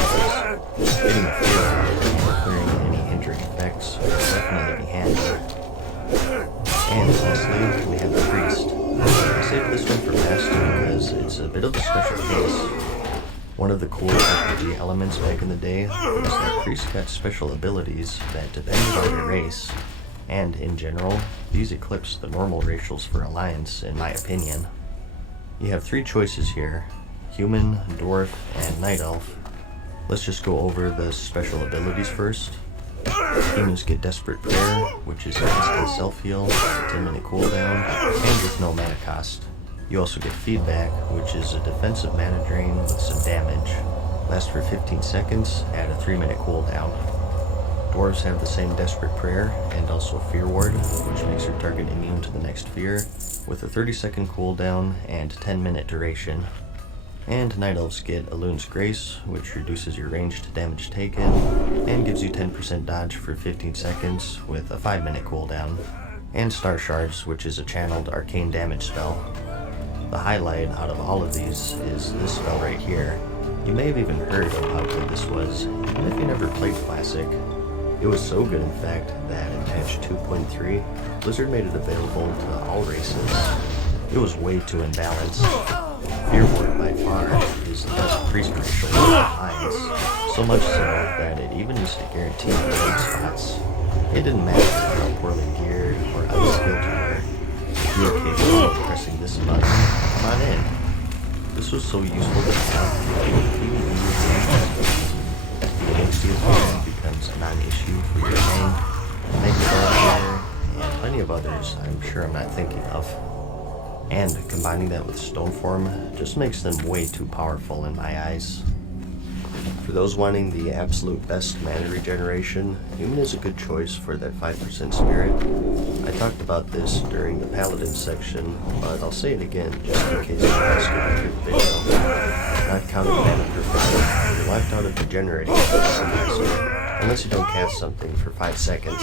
Getting a fear and clearing any hindering effects will definitely be handy. And lastly, we have the Priest. I saved this one for last because it's a bit of a special case. One of the cool RPG elements back in the day was that priests got special abilities that depended on your race, and in general, these eclipse the normal racials for Alliance in my opinion. You have 3 choices here: human, dwarf, and night elf. Let's just go over the special abilities first. Humans get Desperate Prayer, which is an instant self-heal, 10-minute cooldown, and with no mana cost. You also get Feedback, which is a defensive mana drain with some damage. Lasts for 15 seconds at a 3-minute cooldown. Dwarves have the same Desperate Prayer and also Fear Ward, which makes your target immune to the next fear, with a 30-second cooldown and 10-minute duration. And Night Elves get Elun's Grace, which reduces your ranged damage taken, and gives you 10% dodge for 15 seconds with a 5-minute cooldown. And Star Shards, which is a channeled arcane damage spell. The highlight out of all of these is this spell right here. You may have even heard of how good this was, even if you never played Classic. It was so good in fact that in patch 2.3, Blizzard made it available to all races. It was way too imbalanced. Fear Ward by far is the best priest racial in Alliance, so much so that it even used to guarantee raid spots. It didn't matter how poorly geared or unskilled you were. If you were capable of pressing this button, come on in. This was so useful to have the against you becomes a non-issue for your game. Here, and plenty of others I'm sure I'm not thinking of. And combining that with Stoneform just makes them way too powerful in my eyes. For those wanting the absolute best mana regeneration, Human is a good choice for that 5% spirit. I talked about this during the Paladin section, but I'll say it again just in case you guys skip through the video. Not counting mana per fight, you're left out of regenerating unless you don't cast something for 5 seconds.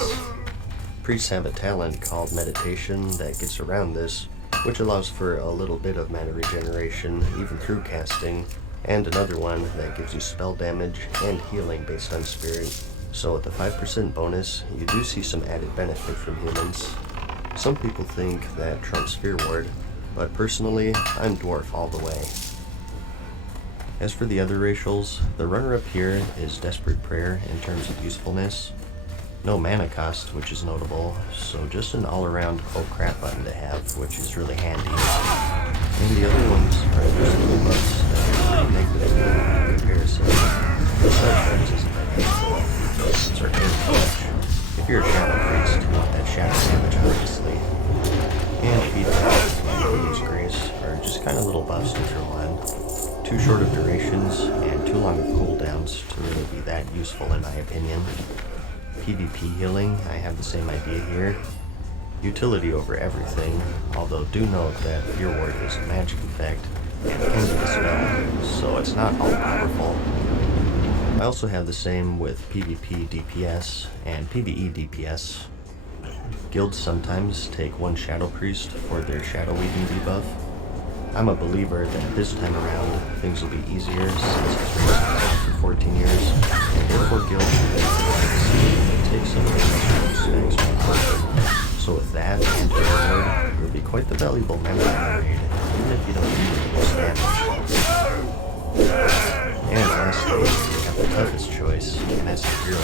Priests have a talent called Meditation that gets around this, which allows for a little bit of mana regeneration even through casting, and another one that gives you spell damage and healing based on spirit. So with the 5% bonus, you do see some added benefit from humans. Some people think that trumps Fear Ward, but personally, I'm Dwarf all the way. As for the other racials, the runner-up here is Desperate Prayer in terms of usefulness. No mana cost, which is notable, so just an all-around oh crap button to have, which is really handy. And the other ones are just little buffs that are pretty negligible in comparison. The sub-friends isn't that useful, since our character much. If you're a Shadow Priest, you want that shadow damage, obviously. And Feedback and Queen's Grace are just kind of little buffs to throw on. Too short of durations, and too long of cooldowns to really be that useful in my opinion. PvP healing, I have the same idea here. Utility over everything, although do note that Fear Ward is a magic effect and can be dispelled, so it's not all powerful. I also have the same with PvP DPS and PvE DPS. Guilds sometimes take one Shadow Priest for their Shadow Weaving debuff. I'm a believer that this time around things will be easier since it's raised for 14 years, and therefore guilds should take some of the specs more closely. So with that and your reward, you'll be quite the valuable member of the raid, even if you don't do the most damage. And lastly, you have the toughest choice, and that's the hero. I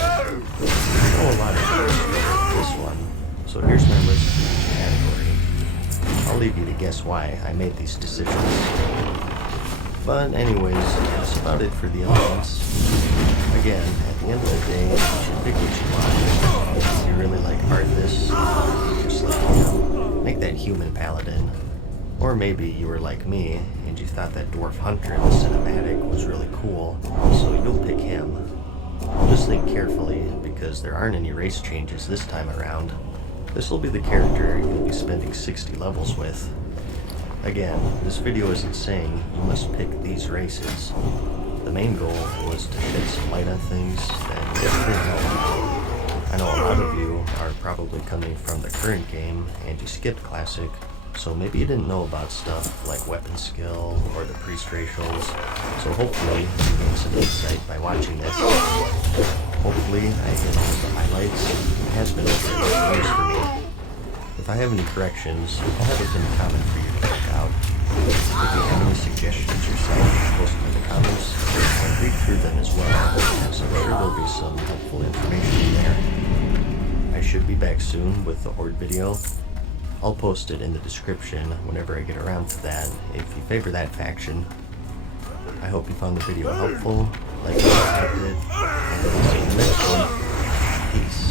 know a lot of heroes for this one, so here's my list of each category. I'll leave you to guess why I made these decisions. But anyways, that's about it for the elements. Again, at the end of the day, you should pick what you want. If you really like Arthas, just like make that human paladin. Or maybe you were like me, and you thought that Dwarf Hunter in the cinematic was really cool, so you'll pick him. Just think carefully, because there aren't any race changes this time around. This will be the character you'll be spending 60 levels with. Again, this video isn't saying you must pick these races. The main goal was to shed some light on things that you didn't know. I know a lot of you are probably coming from the current game and you skipped Classic, so maybe you didn't know about stuff like weapon skill or the priest racials, so hopefully you gain some insight by watching this. Hopefully I hit all of the highlights. It has been over 11 years for me. If I have any corrections, I'll have a pinned comment for you to check out. If you have any suggestions yourself, post them in the comments, and read through them as well, as I'm sure there'll be some helpful information in there. I should be back soon with the Horde video. I'll post it in the description whenever I get around to that, if you favor that faction. I hope you found the video helpful, like it, and I'll see you in the next one. Peace.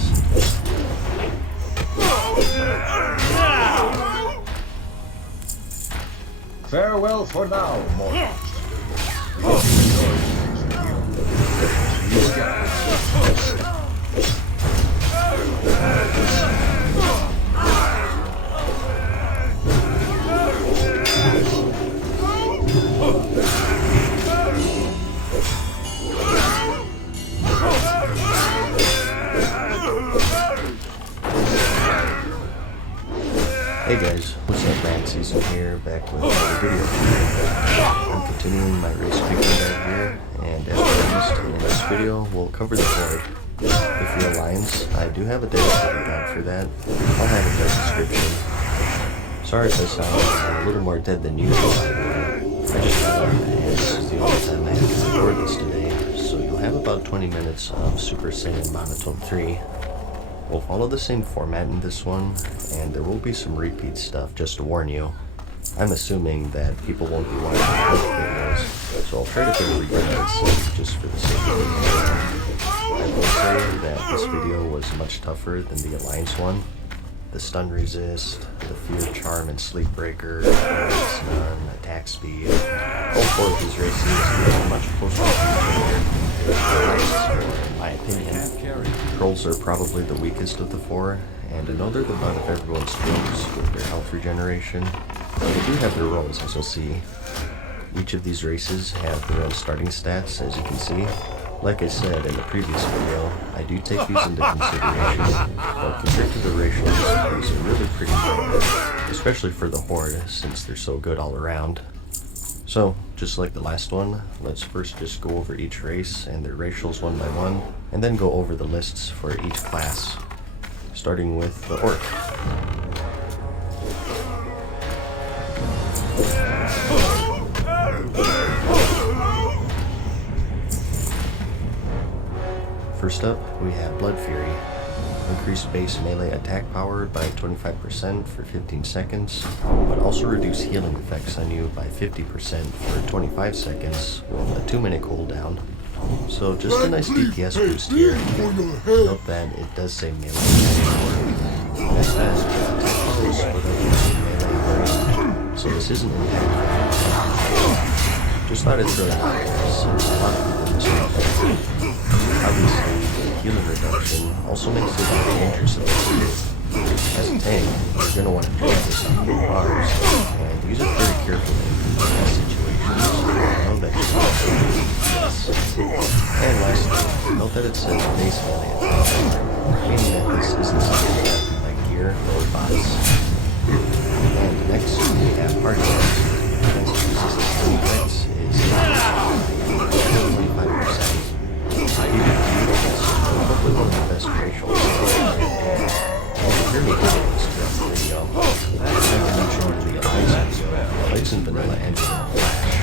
Farewell for now, mortals. Hey guys, what's up, man? Season here, back with another video. I'm continuing my race picking guide here, and as promised, in this video, we'll cover the Horde. If you're Alliance, I do have a dedicated guide for that. I'll have it in the description. Sorry if I sound a little more dead than usual, I just got up, and this is the only time I have to record this today, so you'll have about 20 minutes of Super Saiyan Monotone 3. We'll follow the same format in this one, and there will be some repeat stuff, just to warn you. I'm assuming that people won't be watching both videos, so I'll try to put redundancy just for the sake of the video. I will say that this video was much tougher than the Alliance one. The stun resist, the fear charm and sleep breaker, stun, attack speed. All four of these races are much closer to each other, in my opinion. Trolls are probably the weakest of the four, and I know they're the butt of everyone's jokes with their health regeneration, but they do have their roles, as you'll see. Each of these races have their own starting stats, as you can see. Like I said in the previous video, I do take these into consideration, but compared to the racials, these are really pretty good, especially for the Horde, since they're so good all around. So, Just like the last one, let's first just go over each race and their racials one by one, and then go over the lists for each class, starting with the Orc. First up, we have Blood Fury. Increase base melee attack power by 25% for 15 seconds, but also reduce healing effects on you by 50% for 25 seconds with a 2-minute cooldown. So just a nice DPS boost here. Note that it does say melee attack power. That says attack power is split up into melee and range, so this isn't impactful. Just thought I'd throw that out there since a lot of people miss it. Obviously, healing reduction also makes it more dangerous of a hit. As a tank, you're going to want to drink this on your bars and use it very carefully in best situations. Know that you're not this. And lastly, note that it says base melee attack, meaning that this isn't something affected by gear or bots. And next, we have party attacks. Against resistance effects is 25%. Probably one of the best racials. Hear me this throughout the video. As I mentioned in the Alliance video, Legs and Vanilla ended in a flash.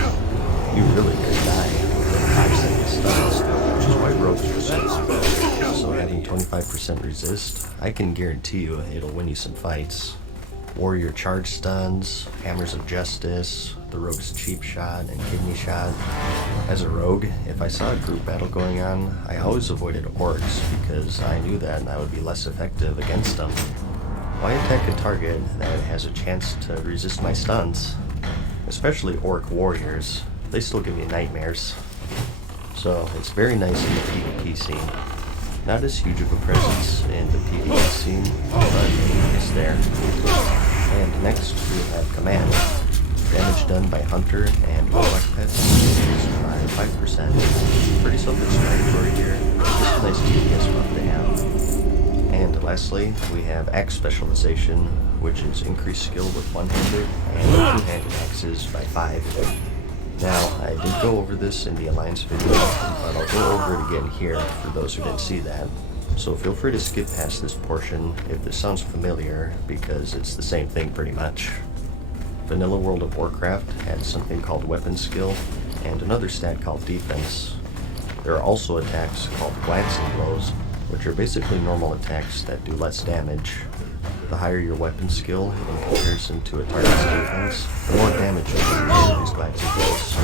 You really could die within 5 seconds stuns, which is why rogues are so good. So having 25% resist, I can guarantee you it'll win you some fights. Warrior charge stuns, hammers of justice, the rogue's cheap shot and kidney shot. As a rogue, if I saw a group battle going on, I always avoided orcs because I knew that I would be less effective against them. Why attack a target that has a chance to resist my stuns? Especially orc warriors, they still give me nightmares. So it's very nice in the PvP scene. Not as huge of a presence in the PvE scene, but it's there. And next we have Command. Damage done by Hunter and Warlock pets increased by 5%. Pretty self-explanatory here, just a nice DPS buff to have. And lastly, we have Axe Specialization, which is increased skill with one-handed and two-handed axes by 5. Now, I did go over this in the Alliance video, but I'll go over it again here for those who didn't see that. So feel free to skip past this portion if this sounds familiar, because it's the same thing pretty much. Vanilla World of Warcraft had something called Weapon Skill, and another stat called Defense. There are also attacks called Glancing Blows, which are basically normal attacks that do less damage. The higher your weapon skill in comparison to a target's defense, the more damage you can do with these glancing blows.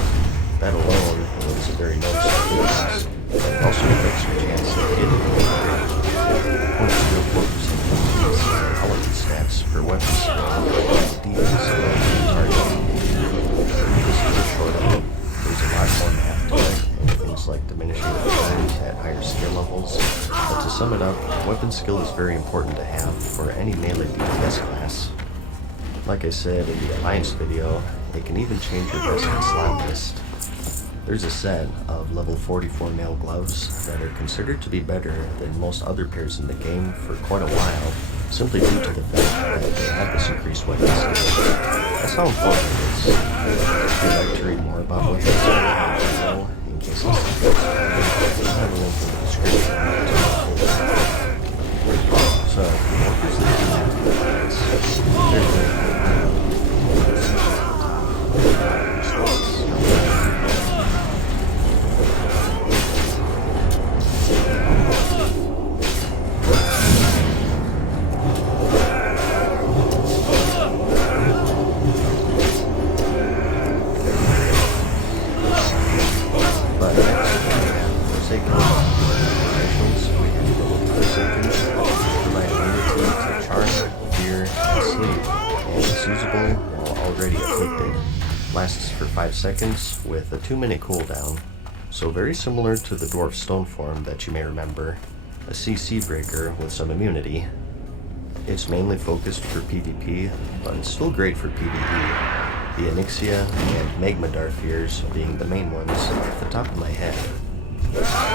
That alone is a very noticeable difference. It also affects your chance to hit it with range. Point skill 4% element stats for weapon skill, the defense skill of the target. This is a short up. There's a lot more math to it, and things like diminishing returns at higher skill levels. But to sum it up, weapon skill is very important to have for any melee DPS class. Like I said in the Alliance video, it can even change your best in slot list. There's a set of level 44 nail gloves that are considered to be better than most other pairs in the game for quite a while, simply due to the fact that they have this increased weapon skill. That's how important it is. If you'd like to read more about weapon skill in general, in case it's something I have a link in the description to so, what is the lasts for 5 seconds with a 2-minute cooldown, so very similar to the Dwarf Stone form that you may remember, a CC breaker with some immunity. It's mainly focused for PvP, but it's still great for PvE, the Onyxia and Magmadar fears being the main ones off the top of my head.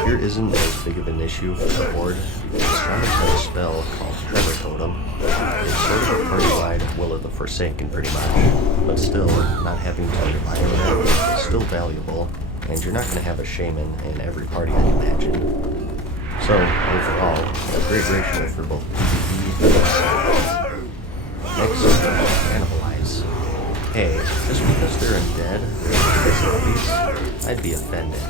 Fear isn't as big of an issue for the Horde because Shaman's got a spell called Trevor Totem. It's sort of a party-wide Will of the Forsaken pretty much, but still, not having to rely on that is still valuable, and you're not going to have a shaman in every party I'd imagine. So, overall, a great ratio for both PvP and Next, Cannibalize. Hey, just because they're undead or zombies, I'd be offended.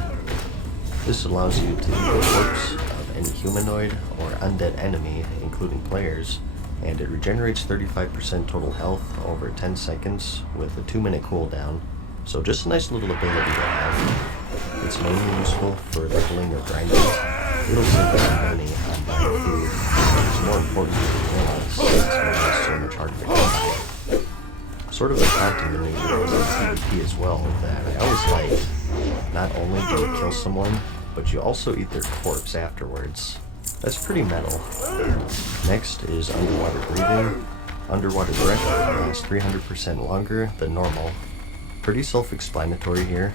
This allows you to eat the corpse of any humanoid or undead enemy, including players, and it regenerates 35% total health over 10 seconds with a 2-minute cooldown, so just a nice little ability to have. It's mainly useful for leveling or grinding. It'll save you money on buying food, but it's more important for vanilla since it is so much harder to come by. Sort of a taunting maneuver in PvP as well that I always liked. Not only do you kill someone, but you also eat their corpse afterwards. That's pretty metal. Next is Underwater Breathing. Underwater breath lasts 300% longer than normal. Pretty self-explanatory here.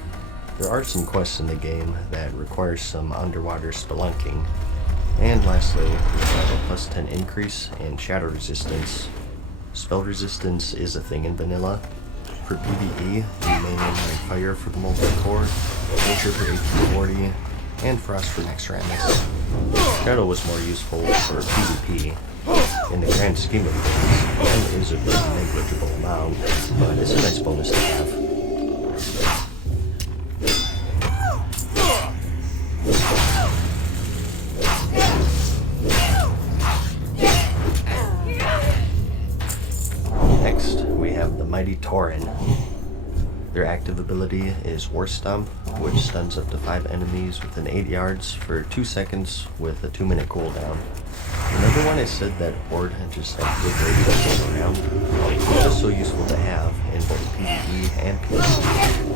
There are some quests in the game that require some underwater spelunking. And lastly, we have a plus 10 increase in shadow resistance. Spell resistance is a thing in vanilla. For PvE, you mainly need fire for the multi-core, nature for HP 40, and frost for extra MS. Shadow was more useful for PvP. In the grand scheme of things, 10 is a pretty negligible amount, but it's a nice bonus to have. Next, we have the Mighty Tauren. Their active ability is War Stomp, which stuns up to 5 enemies within 8 yards for 2 seconds with a 2-minute cooldown. Remember when I said that Horde just had good radius all around? Well, it's just so useful to have in both PvE and PvP,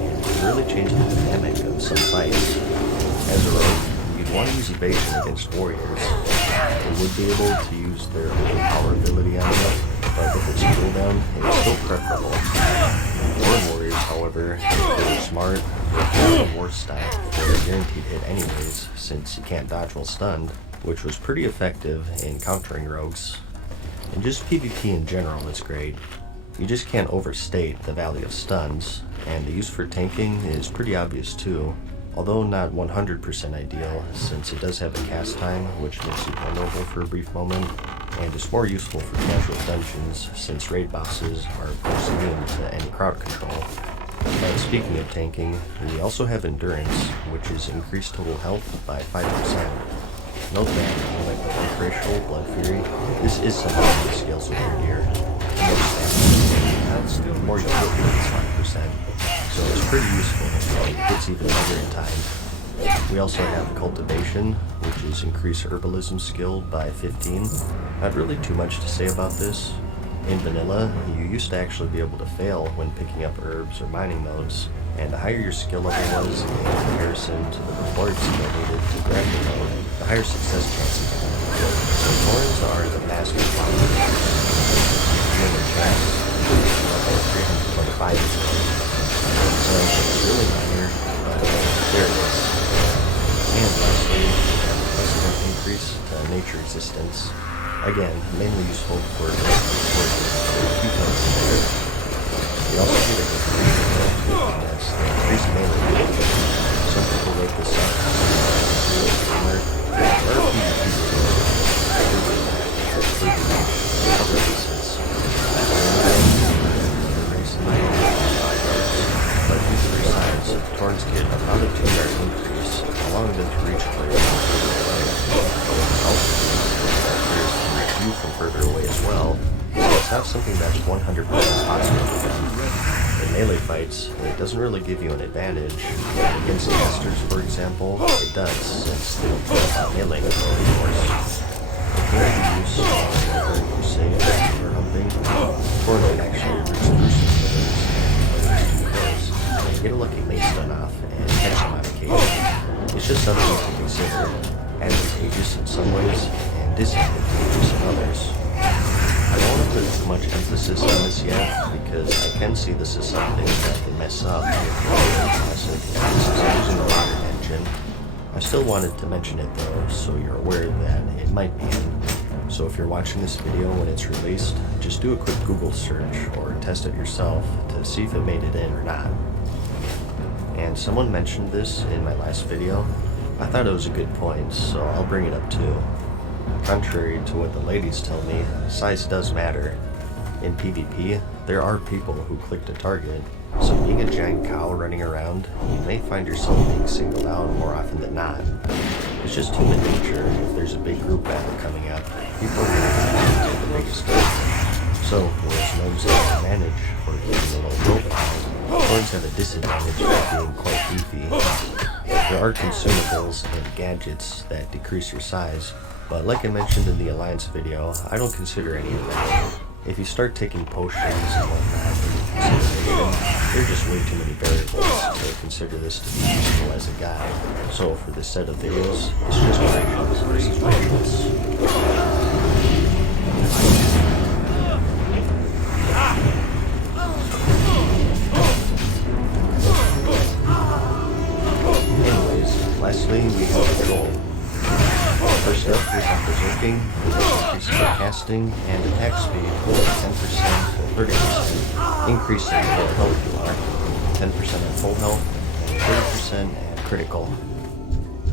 and it really changed the dynamic of some fights. As a rogue, you'd want to use evasion against warriors. They would be able to use their overpower ability on them, but with its cooldown, it's still preferable. Horde warriors, however, if they were smart, would have a war style for a guaranteed hit anyways, since you can't dodge while stunned, which was pretty effective in countering rogues. And just PvP in general is great. You just can't overstate the value of stuns, and the use for tanking is pretty obvious too, although not 100% ideal, since it does have a cast time, which makes you vulnerable for a brief moment, and is more useful for casual dungeons, since raid bosses are of course immune to any crowd control. And speaking of tanking, we also have Endurance, which is increased total health by 5%. Note that, unlike the Blood Racial, Blood Fury, this is something that scales with your gear. The more you put it's 5%, so it's pretty useful, and it gets even better in time. We also have Cultivation, which is increased herbalism skill by 15. Not really too much to say about this. In vanilla, you used to actually be able to fail when picking up herbs or mining those, and the higher your skill level was in comparison to the required skill needed to grab the node, the higher success chances you had. So Taurens are the master farmers. You're in the chest, level 325 is low. So it's really minor, but there it is. And lastly, we have a plus 10 increase to nature resistance. Again, mainly useful for keypoints there. We also get a increase that's the increased melee. Some people rate this up but these 3 signs, Taurens get about a 2-yard increase, allowing them to reach players you from further away as well, so it's not something that's 100% possible for them. In melee fights, it doesn't really give you an advantage. Against casters, for example, it does, since they don't care about melee control, of course. It can be used whenever you save or hunting. Taurens actually reach through some slithers, but it's too close, and you get a lucky mace stun off and catch them on occasion. It's just something to consider, advantageous in some ways, disadvantageous in others. I don't want to put too much emphasis on this yet, because I can see this as something that can mess up using the modern engine. I still wanted to mention it though, so you're aware that it might be in So if you're watching this video when it's released, just do a quick Google search or test it yourself to see if it made it in or not. And someone mentioned this in my last video. I thought it was a good point, so I'll bring it up too. Contrary to what the ladies tell me, size does matter. In PvP, there are people who click to target, so being a giant cow running around, you may find yourself being singled out more often than not. It's just human nature. If there's a big group battle coming up, people are going to take the biggest hit. So, whereas gnomes have an advantage for keeping a low profile, horns have a disadvantage for being quite beefy. There are consumables and gadgets that decrease your size, but like I mentioned in the Alliance video, I don't consider any of that. If you start taking potions and whatnot into consideration, there are just way too many variables to consider this to be useful as a guide. So for this set of videos, it's just ratios versus ratios. Anyways, lastly we have control. First up, we have berserking, which increases your casting and attack speed with 10% or 30%, increasing the more health you are, 10% at full health, and 30% at critical.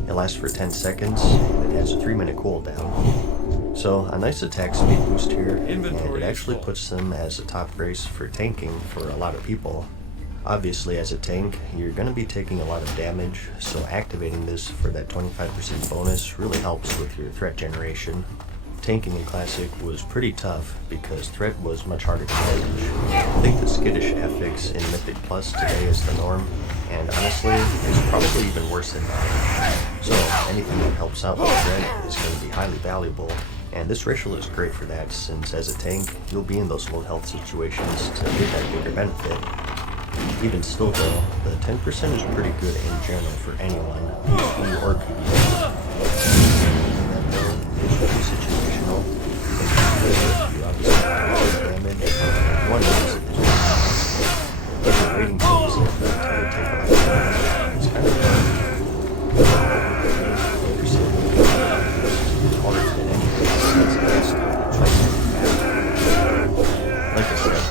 It lasts for 10 seconds, and it has a 3-minute cooldown. So, a nice attack speed boost here, and it actually puts them as a top race for tanking for a lot of people. Obviously, as a tank, you're going to be taking a lot of damage, so activating this for that 25% bonus really helps with your threat generation. Tanking in Classic was pretty tough because threat was much harder to manage. I think the skittish affix in Mythic Plus today is the norm, and honestly, it's probably even worse than that. So, anything that helps out with threat is going to be highly valuable, and this racial is great for that since as a tank, you'll be in those low health situations to get that bigger benefit. Even still though, the 10% is pretty good in general for anyone, PvP or PvP. That though is pretty situational. You obviously have to do damage, and one reason is just if you're raiding things that tend to take a lot of damage, it's kind of harder than anything else. Like I said, it's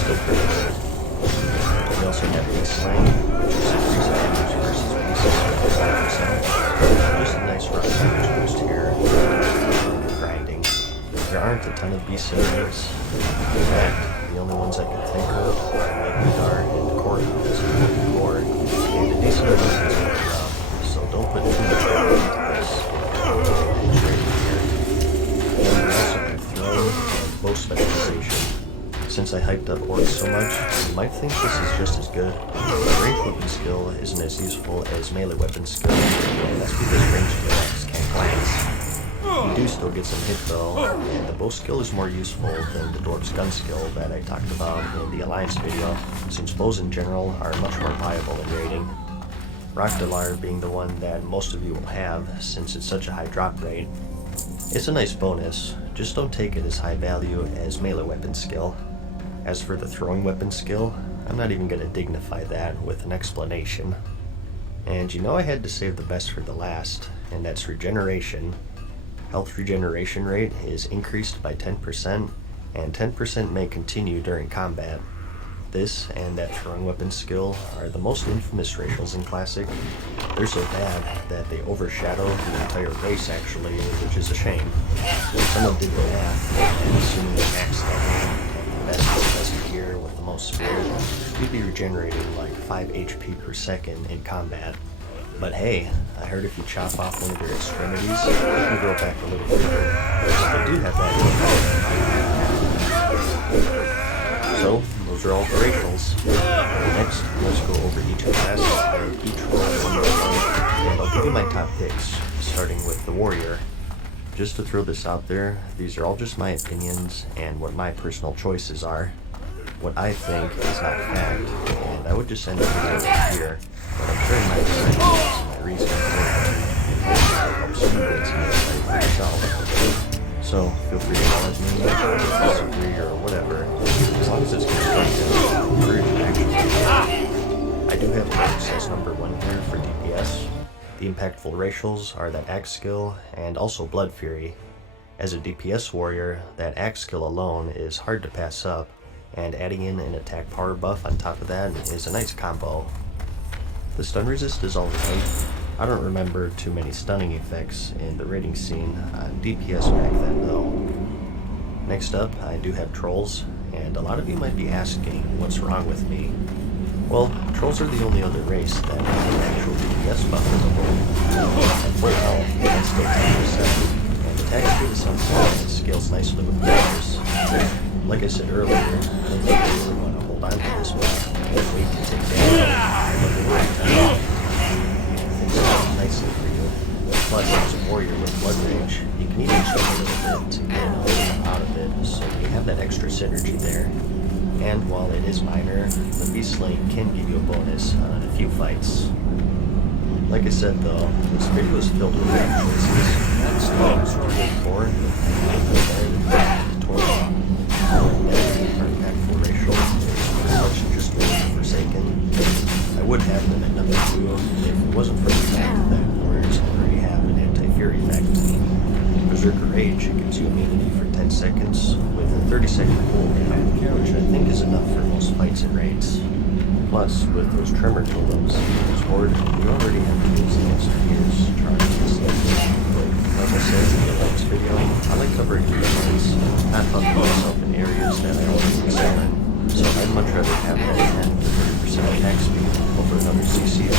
still pretty good. We also have base slang, which is increased damage versus pieces for 5%. Just a nice rough damage boost here for grinding. There aren't a ton of beast symbols. In fact, the only ones I can think of are Megidar and Korra as we did before, and a decent amount is what we're up, so don't put too much effort into this if you're here. And we also have throw and bow specialization. Since I hyped up orcs so much, you might think this is just as good, but ranged weapon skill isn't as useful as melee weapon skill, and that's because ranged attacks can't glance. You do still get some hit though, and the bow skill is more useful than the dwarf's gun skill that I talked about in the Alliance video, since bows in general are much more viable in raiding. Rockdalar being the one that most of you will have, since it's such a high drop rate. It's a nice bonus, just don't take it as high value as melee weapon skill. As for the throwing weapon skill, I'm not even going to dignify that with an explanation. And you know I had to save the best for the last, and that's regeneration. Health regeneration rate is increased by 10%, and 10% may continue during combat. This and that throwing weapon skill are the most infamous racials in Classic. They're so bad that they overshadow the entire race actually, which is a shame. When someone did the math, and assuming the max level, best gear with the most spirit, you'd be regenerating like 5 HP per second in combat. But hey, I heard if you chop off one of your extremities, you can grow back a little quicker. They do have that. So, those are all the racials. Next, let's go over each class and each role one by one, and I'll give you my top picks, starting with the warrior. Just to throw this out there, these are all just my opinions and what my personal choices are. What I think is not fact, and I would just end the video right here, but I'm sure my opinions and my reasoning for it helps you get some insight for yourself. So feel free to challenge me, disagree, or whatever, as long as it's constructive, encourage action. I do have Orcs as number 1 here for DPS. The impactful racials are that Axe skill and also Blood Fury. As a DPS warrior, that axe skill alone is hard to pass up, and adding in an attack power buff on top of that is a nice combo. The stun resist is alright. I don't remember too many stunning effects in the raiding scene on DPS back then though. Next up, I do have trolls, and a lot of you might be asking what's wrong with me. Well, trolls are the only other race that has an actual DPS buff as a whole. At full health, that's still 10%, and attack speed is on point and scales nicely with players. Like I said earlier, I don't think I really want to hold on to this one. Can't wait to take damage. Things are nicely for you. Plus, as a warrior with blood rage, you can even choke a little bit to get a little out of it, so you have that extra synergy there. And while it is minor, the beast slaying can give you a bonus on a few fights. Like I said though, this video is filled with bad choices. Storms, Torn, impactful racial, pretty much just Forsaken. I would have them at number 2 if it wasn't for the fact that warriors already have an anti-fury effect. Berserker Rage gives you immunity for 10 seconds with a 30-second cooldown, which I think is enough for most fights and raids. Plus, with those tremor totems in this horde, you already have tools against fears, charging this level. Like I said in the last video, I like covering defense, not buffing myself in areas that I don't excel in, so I'd much rather have that 10 to 30% attack speed over another CC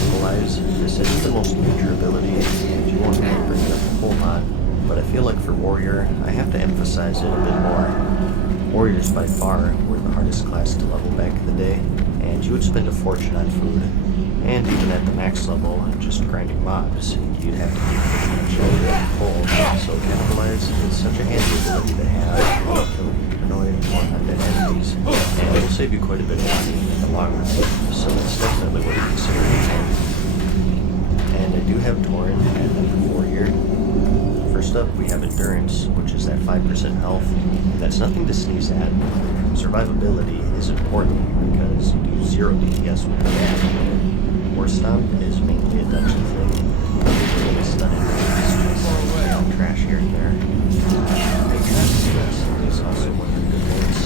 Stabilize. This isn't the most major ability, and you won't have to bring it up a whole lot, but I feel like for Warrior, I have to emphasize it a bit more. Warriors by far were the hardest class to level back in the day, and you would spend a fortune on food. And even at the max level, just grinding mobs, you'd have to keep pretty much over and full, so Cannibalize is such a handy ability to have, kill humanoid one-handed enemies, and it'll save you quite a bit of money in the long run, so it's definitely worth considering. And I do have Torn at number 4 here. First up, we have Endurance, which is that 5% health, and that's nothing to sneeze at. Survivability is important because you do 0 DPS with that. War Stomp is mainly a dungeon thing. Really stunning just trash here and there. Is also one of the good ones.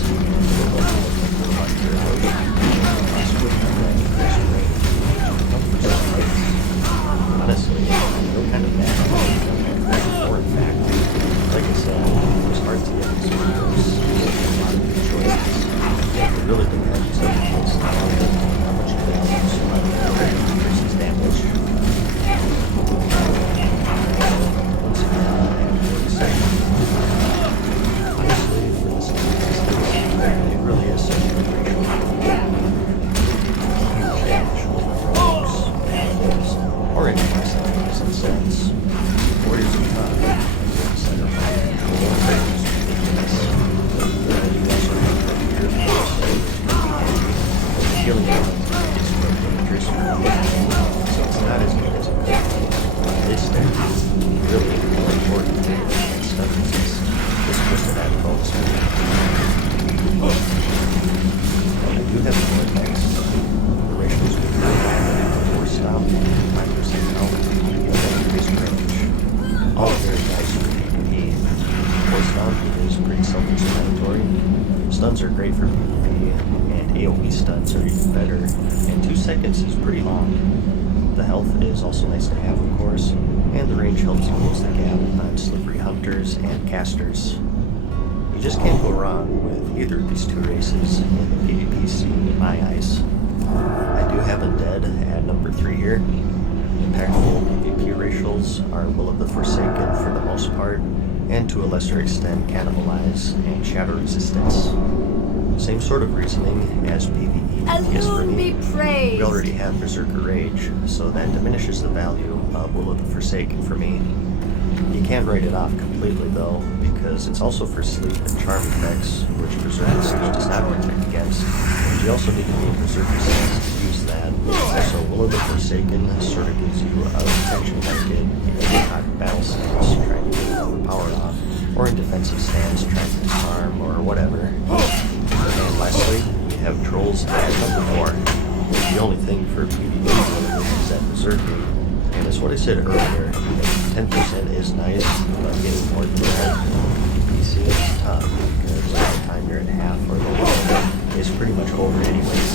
Honestly, no kind of bad. Or in fact, like I said, it was hard to get these videos. A lot of good choices. Yeah, it really depends on the case how much you think versus damage. Once again, I have 40 seconds. Honestly, for this game, it really is such a good ratio. Huge damage with rogues, bandits, or any class that makes any sense. Warriors are tough. Center fire control, is ridiculous. You also have your healing is more dangerous for me, so it's not as good as it could be. This thing is really important and stuff is just twisted out of bonus. I do have more attacks. The ratios with War Stomp, 5% health, and increased range. All very nice for PvP. War Stomp is pretty self-explanatory. Stuns are great for PvP, and AoE stuns are even better, and 2 seconds is pretty long. The health is also nice to have, of course, and the range helps you close the gap on slippery hunters and casters. You just can't go wrong with either of these two races in the PvP scene in my eyes. I do have Undead at number 3 here. Impactful PvP racials are Will of the Forsaken for the most part, and to a lesser extent Cannibalize and Shadow Resistance. Same sort of reasoning as PvE DPS for me. We already have Berserker Rage, so that diminishes the value of Will of the Forsaken for me. You can't write it off completely though, because it's also for sleep and charm effects, which Berserker Rage does not protect against, and you also need to be in Berserker stance to use that. Also, Will of the Forsaken sort of gives you a protection blanket if you're not in battle stance trying to get overpowered off, or in defensive stance trying to disarm or whatever. And lastly, we have Trolls at number 4. The only thing for PvP is that Berserker, and as what I said earlier, 10% is nice, but getting more than that, PC is tough because by the time you're at half or below, it's pretty much over anyways.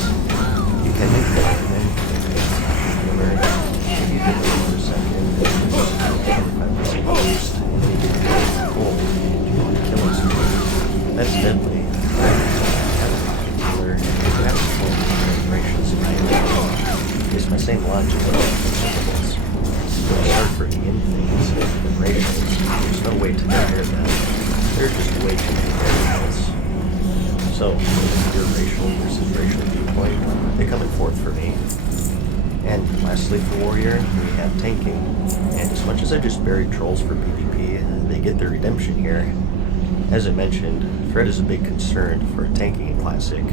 You can make the argument if you did it for a second, it's 25% boost, and then you get the gold, and you want to kill us. That's deadly. I have a pocket healer, and if you have a full generations in my area, it's my same logic of consumables. So I start bringing in things with ratios. There's no way to compare them. They're just way too many variables. So, with your racial versus racial viewpoint, they come in fourth for me. And lastly for Warrior, we have tanking. And as much as I just buried trolls for PvP, they get their redemption here. As I mentioned, threat is a big concern for tanking in Classic.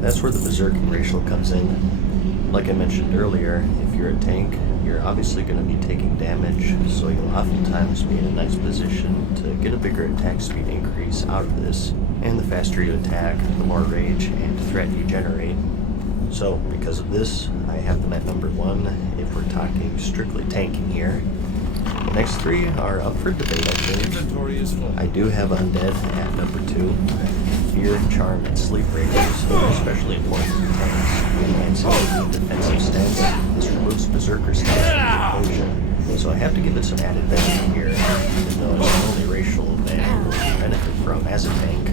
That's where the berserking racial comes in. Like I mentioned earlier, if you're a tank, you're obviously going to be taking damage, so you'll oftentimes be in a nice position to get a bigger attack speed increase out of this, and the faster you attack, the more rage and threat you generate. So, because of this, I have them at number 1 if we're talking strictly tanking here. The next 3 are up for debate, I think. Inventory is full. I do have Undead at number 2. Fear, Charm, and Sleep Rages are especially important for tanks. And in defensive stance, this removes Berserker stance from the equation. So I have to give it some added benefit here, even though it's the only racial that it will benefit from as a tank.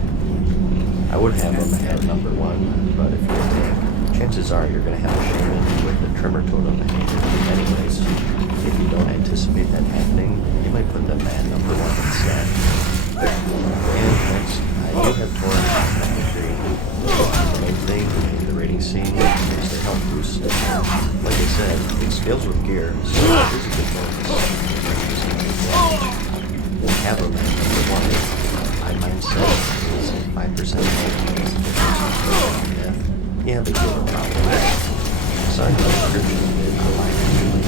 I would have them at number 1, but if you're a tank, chances are you're going to have a Shaman with a Tremor Totem anyways. If you don't anticipate that happening, you might put them at number 1 instead. And next, I do have Torrent at number 3. The main thing in the rating scene is their health boost. Like I said, it scales with gear, so it is a good bonus. We'll have them at number 1. My mindset is 5% health. Yeah, but you're a problem. Sorry, the description is the life usually.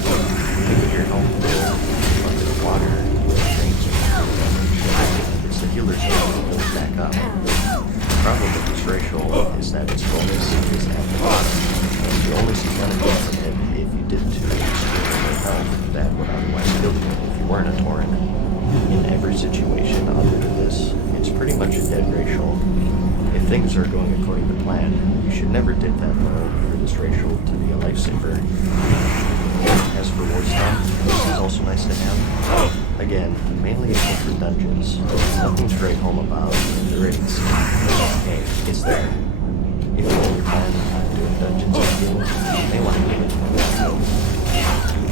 Think of your health bill, bucket of water, drinks, it's the healer's health that goes back up. The problem with this racial is that its bonus is at the bottom, and you only see benefit from it if you did to extreme health that would otherwise kill you if you weren't a Tauren. In every situation other than this, it's pretty much a dead racial. If things are going according to plan, you should never dip that low for this racial to be a lifesaver. As for Warstone, this is also nice to have. Again, mainly useful for dungeons. Nothing to write home about in the ratings. Hey, it's there. If you only plan on doing dungeons and healing, you may want to give it a go.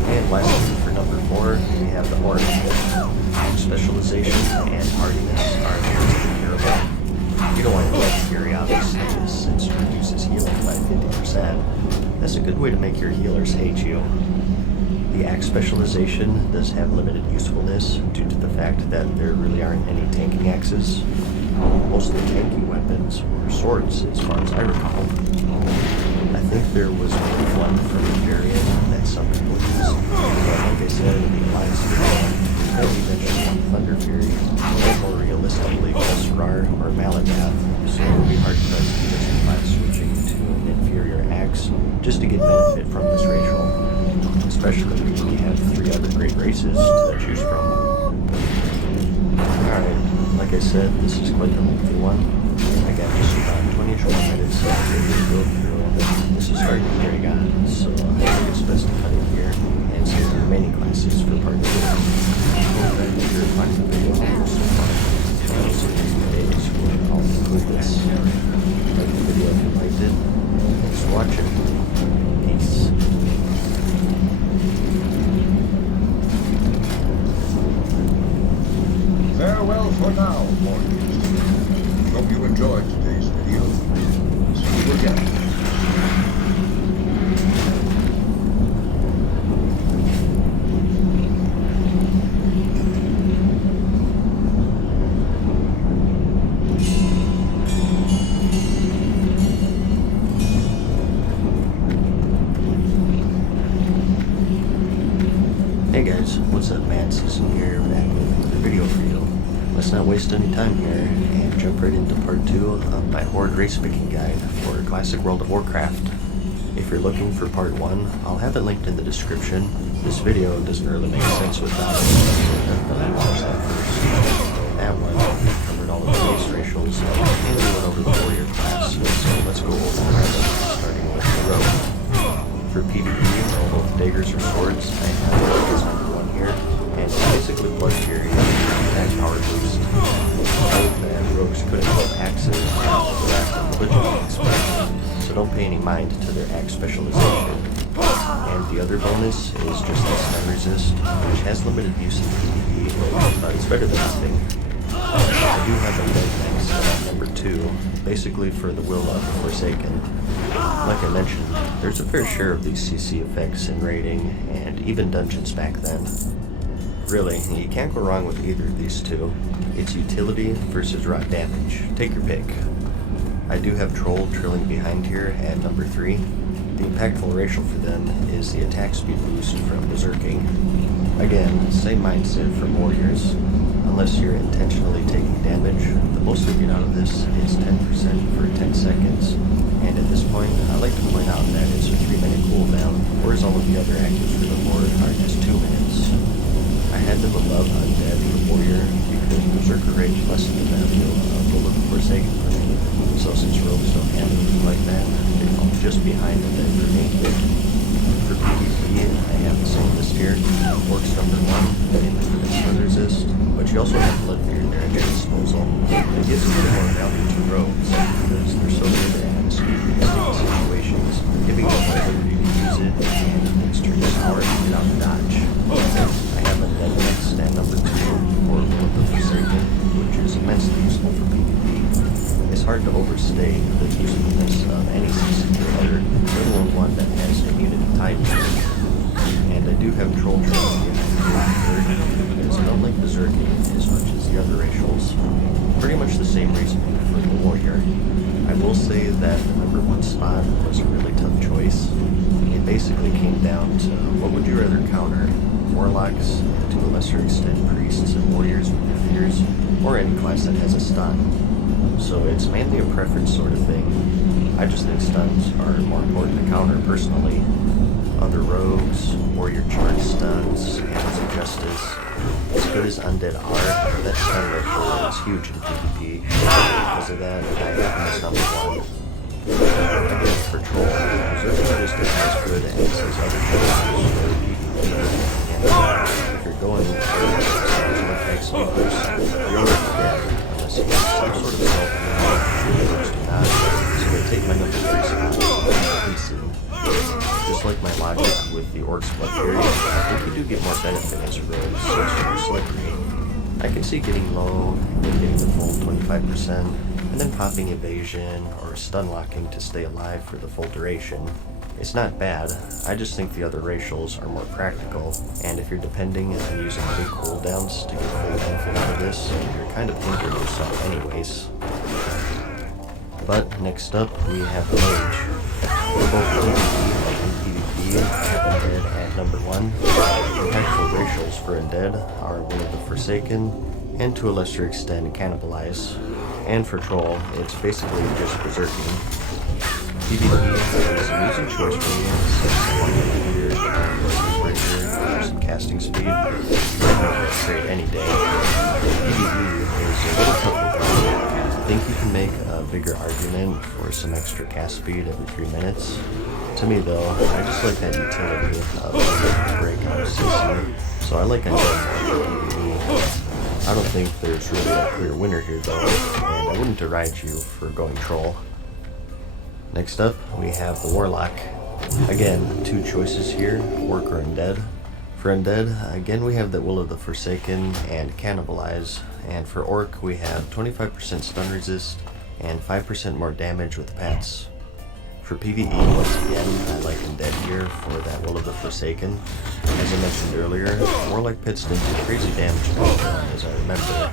And lastly, for number 4, we have the Horde. Specialization and hardiness are areas to care about. You don't want to legendary obviously, since it reduces healing by 50%. That's a good way to make your healers hate you. The axe specialization does have limited usefulness due to the fact that there really aren't any tanking axes. Most of the tanking weapons were swords, as far as I recall. I think there was one from the variant that some people use, but like I said in the Alliance video, I only mentioned one Thunder Fury, or more realistically, Pulsar or Malagath, so it would be hard for us to justify switching to an inferior axe just to get benefit from this racial, especially when we have 3 other great races to choose from. Alright, like I said, this is quite the lengthy one. I got just about 24 minutes to go through. This is starting to drag on, so I think it's best to cut it here and save the remaining classes for part 2. Hope that you're finding the video helpful so far. Also, these videos will all include this. Like the video if you liked it. Thanks for watching. Peace. Farewell for now, warriors. Hope you enjoyed today's video. See you again. Hey guys, what's up, Mad Season here, back with another video for you. Let's not waste any time here and jump right into part 2 of my Horde race picking guide for Classic World of Warcraft. If you're looking for part 1, I'll have it linked in the description, This video doesn't really make sense without it, but I watched that first. That one covered all of the base racials, and we went over the warrior class, so let's go over the rest, starting with the rogue. For PvP, both daggers or swords, I have his number 1 here, and basically blood fury and power boost. Note that rogues couldn't hold axes, so that's a bludgeoning expert, so don't pay any mind to their axe specialization. And the other bonus is just the stun resist, which has limited use in PvP, but it's better than nothing. I do have a dead next at number 2, basically for the will of the Forsaken. Like I mentioned, there's a fair share of these CC effects in raiding, and even dungeons back then. Really, you can't go wrong with either of these two. It's utility versus raw damage. Take your pick. I do have Troll trailing behind here at number 3. The impactful racial for them is the attack speed boost from Berserking. Again, same mindset from Warriors. Unless you're intentionally taking damage, the most you get out of this is 10% for 10 seconds. And at this point, I like to point out that it's a 3-minute cooldown, whereas all of the other actives for the board are just 2 minutes. I had them above Undead for Warrior because Berserker Rage lessened the value of Will of the Forsaken for me. So since rogues don't have anything like that, they fall just behind Undead for me. For PvP, I have the same list here. Orcs number 1, mainly for the stun resist, but you also have Blood Fear there at your disposal. It gives a bit more value to rogues because they're so good at escaping situations, giving them the ability to use it and administer your power to get out and dodge. I have Undead next at number 2, or Will of the Forsaken, which is immensely useful for PvP. It's hard to overstate the usefulness of any CC killer, let alone one that has immunity tied to it. And I do have Troll trailing behind because I don't like Berserking as much as the other racials. Pretty much the same reasoning for the Warrior. I will say that the number 1 spot was a really tough choice. It basically came down to what would you rather counter? Warlocks, to a lesser extent priests and warriors with fears, or any class that has a stun. So it's mainly a preference sort of thing. I just think stuns are more important to counter personally. Other rogues, warrior charge stuns, hands of justice. As good as Undead are, that stun rifle is huge in PvP. Because of that, I have this number 1. Again, for Troll, Berserker is just as good as his other characters for PvP. And if you're going for an attack speed boost, you're already dead, unless you have some sort of self-command, do not. So they take my number 3 spot, PC. Just like my logic with the Orcs Blood Fury, I think you do get more benefit as a rogue since you're slippery. I can see getting low, then getting the full 25%, and then popping evasion or stun locking to stay alive for the full duration. It's not bad, I just think the other racials are more practical, and if you're depending on using big cooldowns to get full benefit out of this, you're kind of hindering yourself anyways. But next up, we have the Mage. For both PvP and PvP, I have Undead at number 1. Impactful racials for Undead are Will of the Forsaken, and to a lesser extent, Cannibalize. And for Troll, it's basically just Berserking. PvP is an easy choice for me, since I want to meter, breaker, some casting speed. I can trade any day. PvE is a little tougher for me. I think you can make a bigger argument for some extra cast speed every 3 minutes. To me though, I just like that utility of break on CC, so I like Undead more than PvE. I don't think there's really a clear winner here though, and I wouldn't deride you for going Troll. Next up, we have the Warlock. Again, 2 choices here, Orc or Undead. For Undead, again we have the Will of the Forsaken and Cannibalize, and for Orc we have 25% stun resist and 5% more damage with pets. For PvE, once again, I like Undead here for that Will of the Forsaken. As I mentioned earlier, Warlock pits didn't do crazy damage back then, as I remember.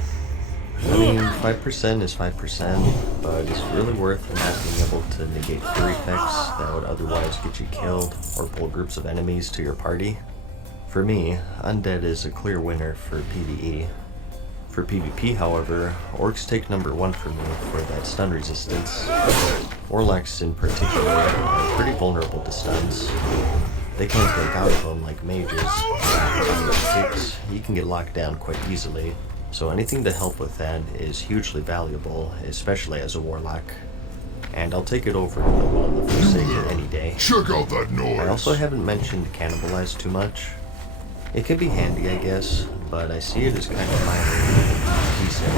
I mean, 5% is 5%, but it's really worth not being able to negate fear effects that would otherwise get you killed or pull groups of enemies to your party. For me, Undead is a clear winner for PvE. For PvP, however, Orcs take number 1 for me for that stun resistance. Warlocks in particular are pretty vulnerable to stuns. they can't break out of them like mages. With kicks, you can get locked down quite easily, so anything to help with that is hugely valuable, especially as a warlock. And I'll take it over the Will of the Forsaken any day. Check out that noise. I also haven't mentioned Cannibalize too much. It can be handy, I guess, but I see it as kind of minor and decent.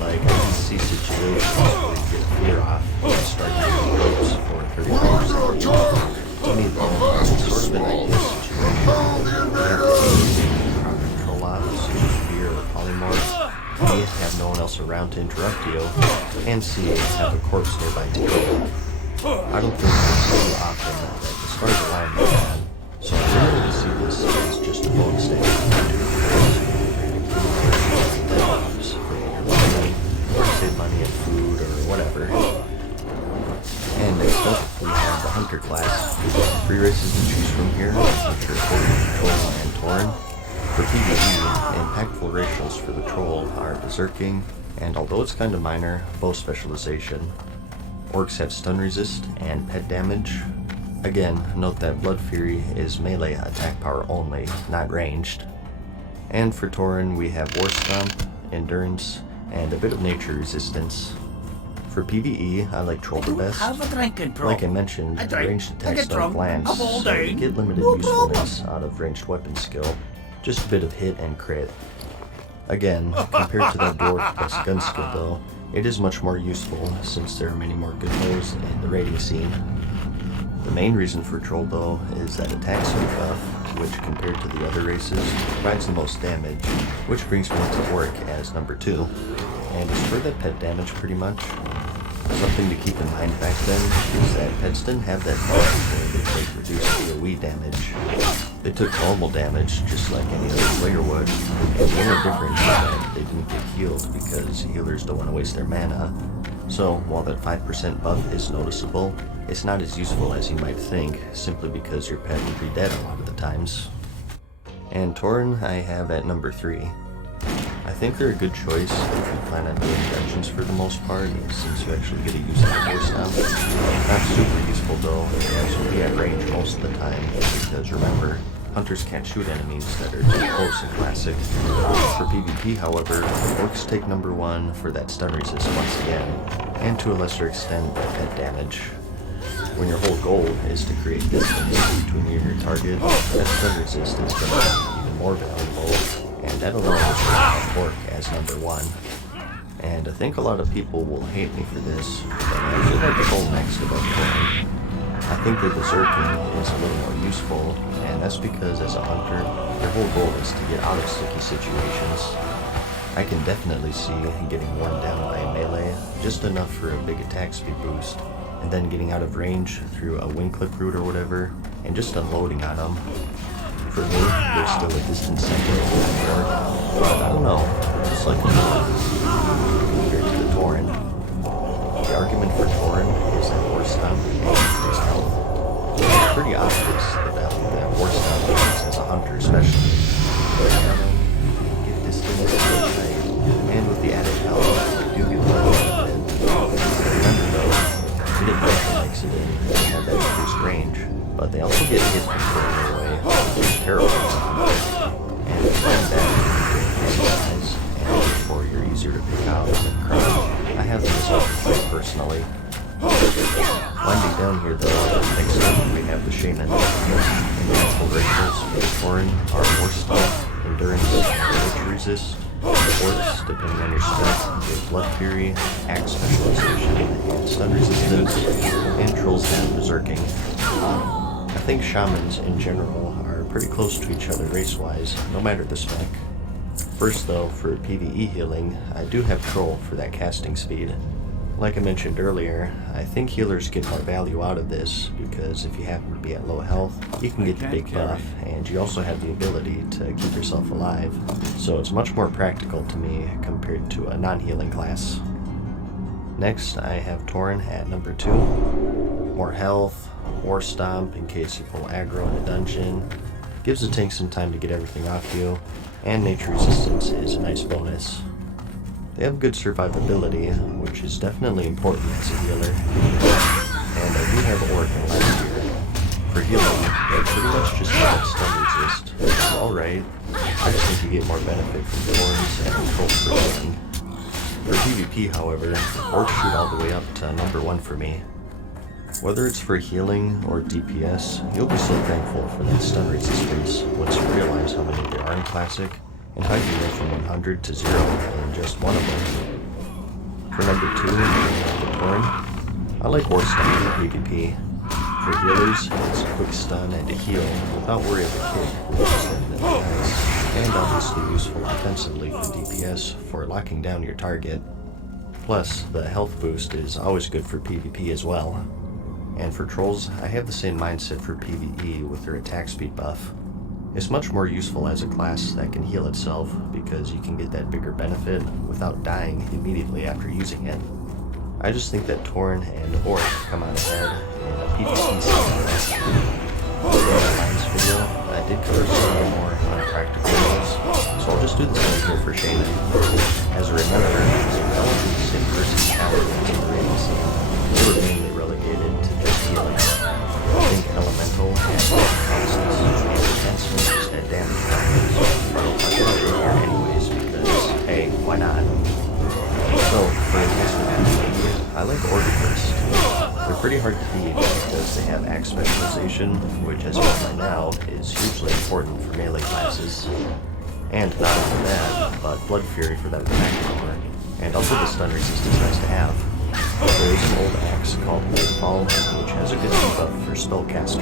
Like, I can see situations where you get fear off and start using ropes for 35%. To me, though, it's sort of an ideal situation. You have to control ops, such as fear or polymorph. You have no one else around to interrupt you, and C, have a corpse nearby to kill. I don't think it's so often that the stars align like that, so I'm really to see this as just a bonus thing or save money and food or whatever. And next up, we have the Hunter class. 3 races to choose from here, which are Troll and Tauren. For PvE, impactful ratios for the Troll are Berserking, and although it's kind of minor, bow specialization. Orcs have stun resist and pet damage. Again, note that Blood Fury is melee attack power only, not ranged. And for Tauren, we have War Stomp, Endurance, and a bit of nature resistance. For PvE, I like Troll the best. Have a drinking, bro. Like I mentioned, I drink, ranged I attacks get don't drunk, glance, I'm all so you down. get limited No usefulness problem. out of ranged weapon skill. Just a bit of hit and crit. Again, compared to that Dwarf plus gun skill though, it is much more useful since there are many more good bows in the raiding scene. The main reason for Troll though is that attacks are buff, which compared to the other races provides the most damage, which brings me to Orc as number 2. And as for that pet damage pretty much, something to keep in mind back then is that pets didn't have that buff where they take reduced AoE damage. They took normal damage just like any other player would, and the only difference is that they didn't get healed because healers don't want to waste their mana. So while that 5% buff is noticeable, it's not as useful as you might think, simply because your pet would be dead a lot of the times. And Tauren I have at number 3. I think they're a good choice if you plan on doing dungeons for the most part, since you actually get to use the War Stomp. Not super useful though, as you'll be at range most of the time, because remember, hunters can't shoot enemies that are too close in Classic. For PvP, however, Orcs take number 1 for that stun resist once again, and to a lesser extent, that pet damage. When your whole goal is to create distance between you and your target, that stun resist is going to be even more valuable, and that alone is why Orc as number 1. And I think a lot of people will hate me for this, but I actually like the whole next about Tauren. I think that Berserking is a little more useful, and that's because as a hunter, your whole goal is to get out of sticky situations. I can definitely see getting worn down by a melee, just enough for a big attack speed boost, and then getting out of range through a wing clip route or whatever, and just unloading on them. For me, there's still a distant second to that work, but I don't know, just like compared to the Tauren. The argument for Tauren is that War Stomp and increased health. It's pretty obvious the value that War Stomp brings as a hunter especially. But get distance and with the added health, you do get better. Remember though, hit pressure makes it in and have that increased range, but they also get hit from further away, which is terrible. And when that guys, and therefore you're easier to pick out than Crown. I have this up personally. Winding down here though, next up we have the Shaman. Impactful ratios for the Tauren are War Stomp, Endurance, and Nature Resist. The Orcs, depending on your spec, get Blood Fury, Axe Specialization, and Stun Resistance, and Trolls have Berserking. I think Shamans in general are pretty close to each other race-wise, no matter the spec. First though, for PvE healing, I do have Troll for that casting speed. Like I mentioned earlier, I think healers get more value out of this, because if you happen to be at low health, you can get the big buff, and you also have the ability to keep yourself alive, so it's much more practical to me compared to a non-healing class. Next, I have Tauren at number 2. More health, War Stomp in case you pull aggro in a dungeon, gives the tank some time to get everything off you, and Nature Resistance is a nice bonus. They have good survivability, which is definitely important as a healer. And I do have Orc in last year. For healing, they pretty much just get that stun resist, which is alright. I just think you get more benefit from thorns and controls for healing. For PvP, however, orcs shoot all the way up to number 1 for me. Whether it's for healing or DPS, you'll be so thankful for that stun resistance once you realize how many there are in Classic, and how you go from 100 to 0 in just one of them. For number 2, the Torn, I like War Stun in PvP. For healers, it's a quick stun and a heal without worry of a kick, which is definitely nice, and obviously useful defensively for DPS for locking down your target. Plus, the health boost is always good for PvP as well. And for trolls, I have the same mindset for PvE with their attack speed buff. It's much more useful as a class that can heal itself because you can get that bigger benefit without dying immediately after using it. I just think that Torn and Orc come out ahead in a PvP setting. In the Alliance video, I did cover some more unpractical ones, so I'll just do the same here for Shaman. As a reminder, relatively the same personality in the raiding scene. They were mainly relegated to just healing. I think Elemental and Constance and Enhancement just had damage factors, but I'll talk about it here anyways because, hey, why not? So, for Enhancement PvP, I like Order first. They're pretty hard to beat because they have axe specialization, which as well by now is hugely important for melee classes. And not only that, but Blood Fury for that attack power. And also the stun resistance nice to have. There is an old axe called Nightfall, which has a good debuff for spellcasters.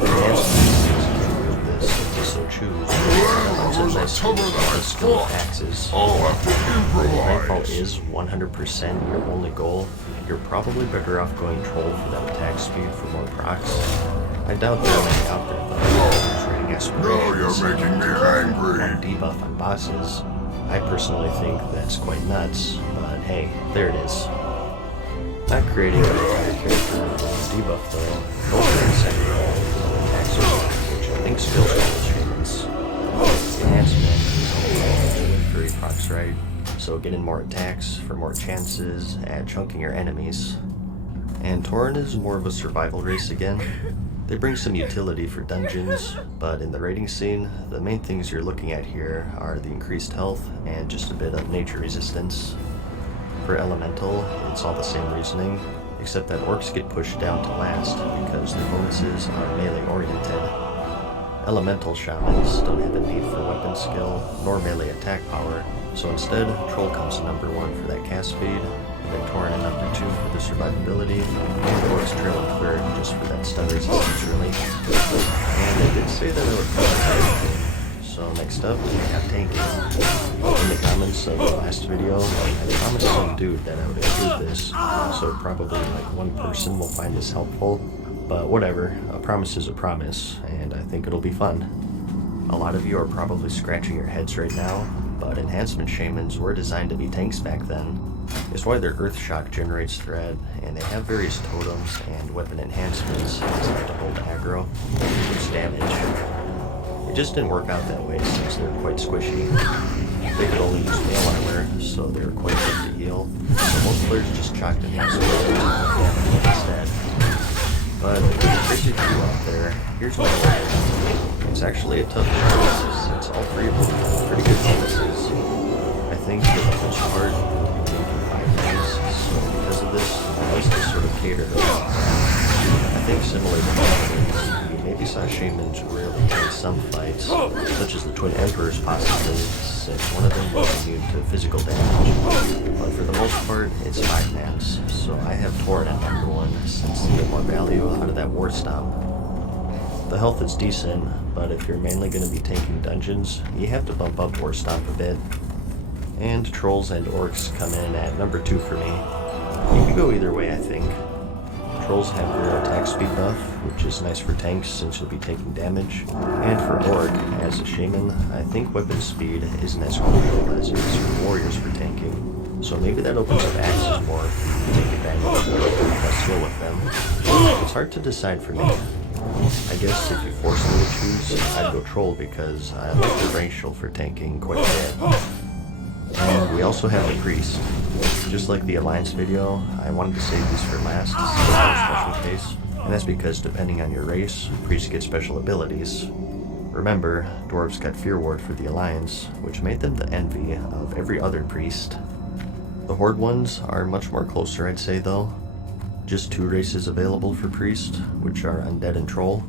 The enhancement this if you so choose. It's a nice use skill of axes. Nightfall is 100% your only goal. You're probably better off going Troll for that attack speed for more procs. I doubt there are many out there, but trading aspirations making me angry. and debuff on bosses. I personally think that's quite nuts, but hey, there it is. Not creating an entire character with debuff though, Ultra and Second attacks which I think skills with Shamans. Enhancement is only for procs, right? So get in more attacks for more chances at chunking your enemies. And Tauren is more of a survival race again. They bring some utility for dungeons, but in the raiding scene, the main things you're looking at here are the increased health and just a bit of nature resistance. For Elemental, it's all the same reasoning, except that orcs get pushed down to last because their bonuses are melee oriented. Elemental shamans don't have a need for weapon skill nor melee attack power, so instead, Troll comes number 1 for that cast speed, and then Tauren at number 2 for the survivability, and Orcs trailing third just for that stun resistance really. And I did say that I would cover everything, so next up we have tanking. In the comments of the last video, I promised some dude that I would include this, so probably like one person will find this helpful, but whatever, a promise is a promise, and I think it'll be fun. A lot of you are probably scratching your heads right now, but enhancement shamans were designed to be tanks back then. It's why their earth shock generates threat, and they have various totems and weapon enhancements designed to hold aggro and reduce damage. It just didn't work out that way since they're quite squishy. They could only use mail armor, so they were quite quick to heal, so most players just chalked enhancement damage instead. But if there's a crazy few out there, here's what I like. It's actually a tough choice since all three of them have pretty good bonuses. I think for the most part, you'll be taking 5 things, so because of this, I like to sort of cater to them. I think similar to Paladins, you maybe saw Shamans rarely take some fights, such as the Twin Emperors possibly, since one of them was immune to physical damage. But for the most part, it's 5-mans, so I have Tauren at number 1 since they get more value out of that War Stomp. The health is decent, but if you're mainly going to be tanking dungeons, you have to bump up War Stomp a bit. And Trolls and Orcs come in at number 2 for me. You could go either way, I think. Trolls have their attack speed buff, which is nice for tanks since you'll be taking damage. And for Orc, as a Shaman, I think weapon speed isn't as crucial as it is for warriors for tanking. So maybe that opens up axes more if you take advantage of the less skill with them. It's hard to decide for me. I guess if you force me to choose, I'd go Troll because I like the racial for tanking quite a bit. And we also have the Priest. Just like the Alliance video, I wanted to save these for last, so special case. and that's because depending on your race, priests get special abilities. Remember, dwarves got Fear Ward for the Alliance, which made them the envy of every other priest. The Horde ones are much more closer, I'd say, though. Just 2 races available for priest, which are Undead and Troll.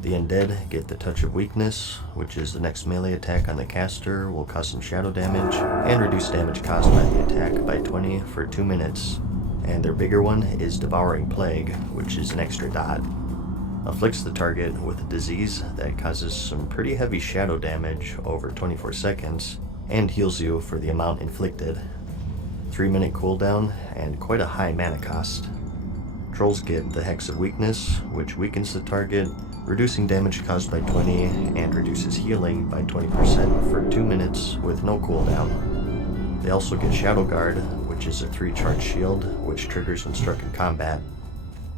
The Undead get the Touch of Weakness, which is the next melee attack on the caster, will cause some shadow damage, and reduce damage caused by the attack by 20 for 2 minutes. And their bigger one is Devouring Plague, which is an extra dot. Afflicts the target with a disease that causes some pretty heavy shadow damage over 24 seconds, and heals you for the amount inflicted. 3-minute cooldown, and quite a high mana cost. Trolls get the Hex of Weakness, which weakens the target, reducing damage caused by 20, and reduces healing by 20% for 2 minutes with no cooldown. They also get Shadow Guard, which is a 3-charge shield, which triggers when struck in combat.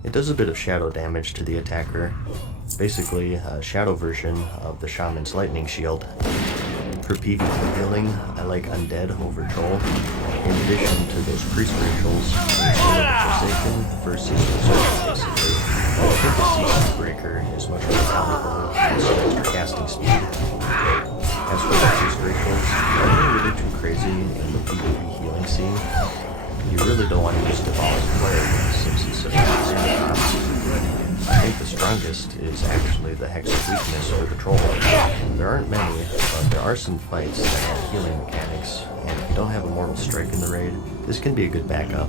It does a bit of shadow damage to the attacker, basically a shadow version of the Shaman's Lightning Shield. For PvP healing, I like Undead over Troll. In addition to those priest rituals, Forsaken versus Berserk, basically. I think the Season Breaker is much more valuable than some extra casting speed. As for the priest rituals, nothing really too crazy in the PvP healing scene. You really don't want to use Devouring Plague since it's such a high cost. I think the strongest is actually the Hex of Weakness or the Troll. There aren't many, but there are some fights that have healing mechanics, and if you don't have a Mortal Strike in the raid, this can be a good backup.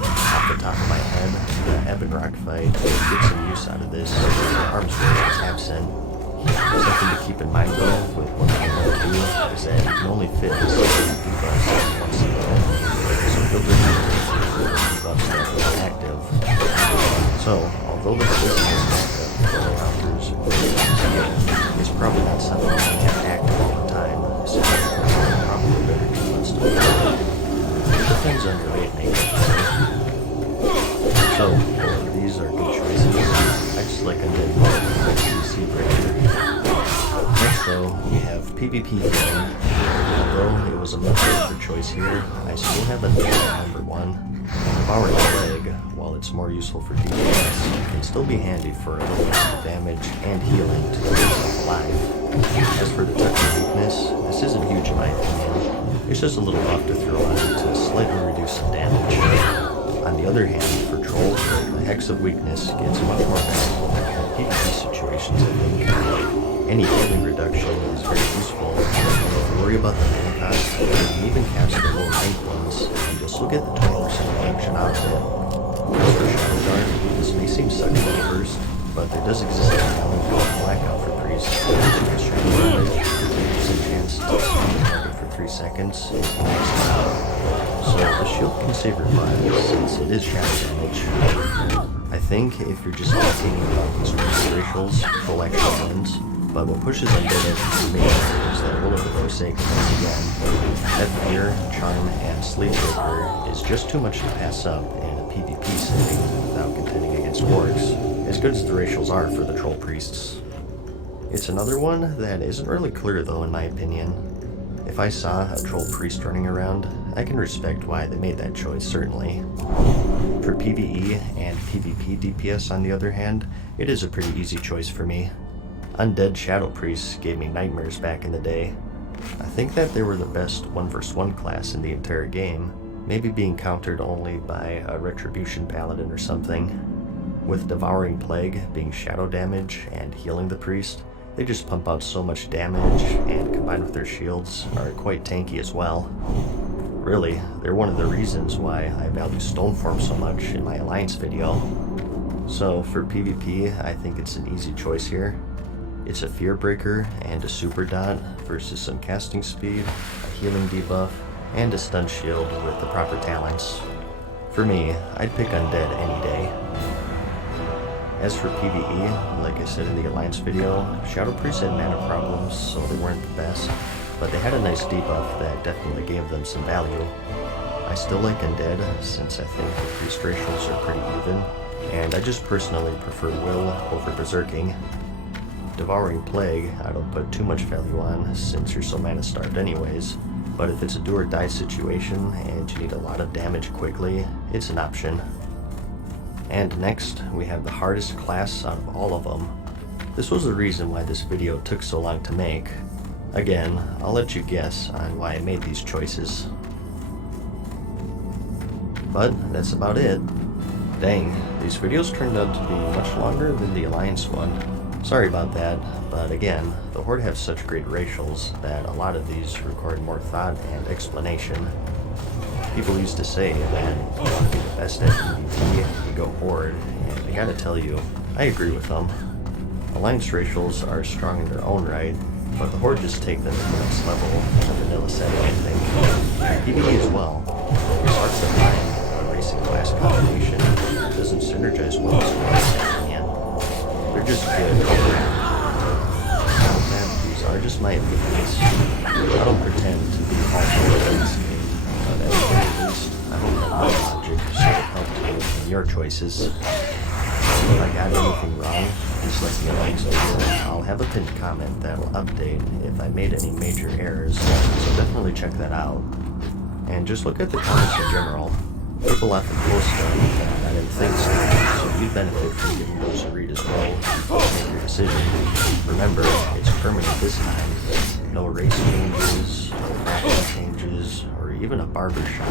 Off the top of my head, the Ebb and Rock fight gets some use out of this because the arms raid is absent. Something to keep in mind though with 1.02 is that you can only fit the debuffs in one single enemy, so filter debuffs that are active. So, although the system for rounders is probably not something you can have active all the time, so probably better to once to it depends on your raid makeup. So, these are good choices. I just like Undead with CC Breaker. Next though, we have PvP healing. Although it was a much better choice here, I still have Undead at number 1. Devouring Plague, while it's more useful for DPS, can still be handy for a little extra damage and healing to keep yourself alive. As for the Touch of Weakness, this isn't huge in my opinion. It's just a little buff to throw on to slightly reduce some damage. On the other hand, for Troll, the Hex of Weakness gets much more valuable in PvP situations, I think. Any healing reduction is very useful, and don't worry about the mana cost. You can even cast the low rank ones, and you'll still get the 20% reduction out of it. As for Shadow Guard, this may seem sucky at first, but there does exist a talent called Blackout for priests, which is Shadow Guard, gives a chance to stun the target for 3 seconds if you max it out. So the shield can save your lives since it is shadow damage. I think if you're just maintaining about these rituals, full extra wins. But what pushes Undead to me is that Will of the Forsaken once again. That Fear, Charm, and Sleep Breaker is just too much to pass up in a PvP setting without contending against orcs, as good as the rituals are for the Troll Priests. It's another one that isn't really clear though in my opinion. If I saw a Troll Priest running around, I can respect why they made that choice, certainly. For PvE and PvP DPS on the other hand, it is a pretty easy choice for me. Undead Shadow Priests gave me nightmares back in the day. I think that they were the best 1v1 class in the entire game, maybe being countered only by a Retribution Paladin or something. With Devouring Plague being shadow damage and healing the priest, they just pump out so much damage, and combined with their shields, are quite tanky as well. Really, they're one of the reasons why I value Stoneform so much in my Alliance video. So for PvP, I think it's an easy choice here. It's a Fear Breaker and a Super Dot versus some casting speed, a healing debuff, and a stun shield with the proper talents. For me, I'd pick Undead any day. As for PvE, like I said in the Alliance video, Shadow Priests had mana problems, so they weren't the best, but they had a nice debuff that definitely gave them some value. I still like Undead, since I think the priest ratios are pretty even, and I just personally prefer Will over Berserking. Devouring Plague, I don't put too much value on, since you're so mana starved anyways, but if it's a do or die situation and you need a lot of damage quickly, it's an option. And next, we have the hardest class out of all of them. This was the reason why this video took so long to make. Again, I'll let you guess on why I made these choices. But that's about it. Dang, these videos turned out to be much longer than the Alliance one. Sorry about that, but again, the Horde have such great racials that a lot of these record more thought and explanation. People used to say that if you want to be the best at PvP, you go Horde, and I gotta tell you, I agree with them. Alliance racials are strong in their own right, but the Horde just take them to the next level in a vanilla setting, I think. PvE as well. It's hard to find a racing class combination that doesn't synergize well as well as they can. They're just good. And these are just my opinions. I don't pretend to be all for this game, but at the very least, I hope that my logic sort of helped you in your choices. If I got anything wrong, just let me know so I'll have a pinned comment that'll update if I made any major errors, so definitely check that out. And just look at the comments in general. People often post stuff that I didn't think so you'd benefit from giving those a read as well before you make your decision. Remember, it's permanent this time. No race changes, no faction changes, or even a barber shop.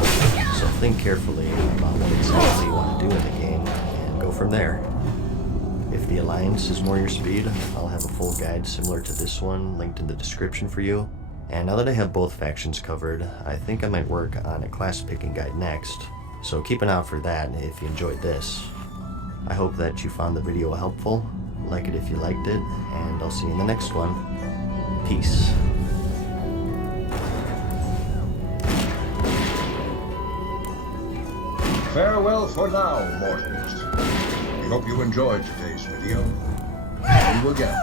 So think carefully about what exactly you want to do in the game, and go from there. If the Alliance is more your speed, I'll have a full guide similar to this one linked in the description for you. And now that I have both factions covered, I think I might work on a class picking guide next. So keep an eye out for that if you enjoyed this. I hope that you found the video helpful. Like it if you liked it, and I'll see you in the next one. Peace. Farewell for now, mortals. We hope you enjoyed today's video. See you again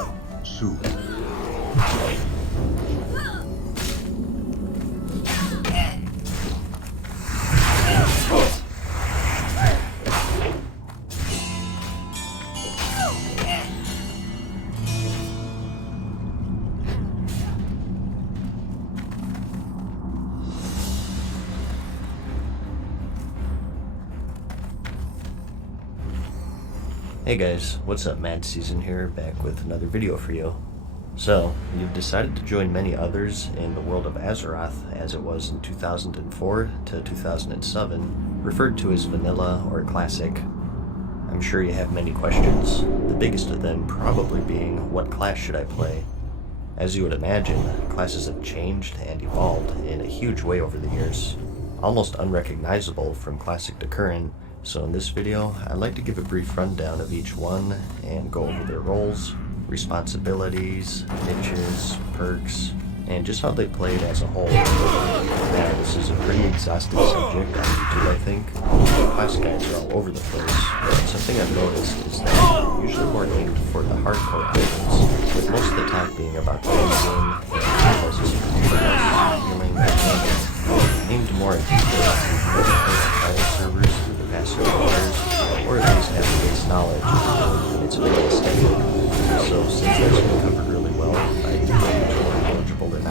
soon. Hey guys, what's up? Mad Season here, back with another video for you. So, you've decided to join many others in the world of Azeroth as it was in 2004 to 2007, referred to as Vanilla or Classic. I'm sure you have many questions, the biggest of them probably being, what class should I play? As you would imagine, classes have changed and evolved in a huge way over the years, almost unrecognizable from Classic to current. So in this video, I'd like to give a brief rundown of each one and go over their roles, responsibilities, niches, perks, and just how they played as a whole. Now, this is a pretty exhaustive subject on YouTube, I think. Class guides are all over the place, but something I've noticed is that they're usually more aimed for the hardcore items, with most of the talk being about the end game, and closest healing, aimed more at people who servers through the past several years, or at least have the base knowledge. It's been extended. So since that's been covered really well by people much more knowledgeable than I,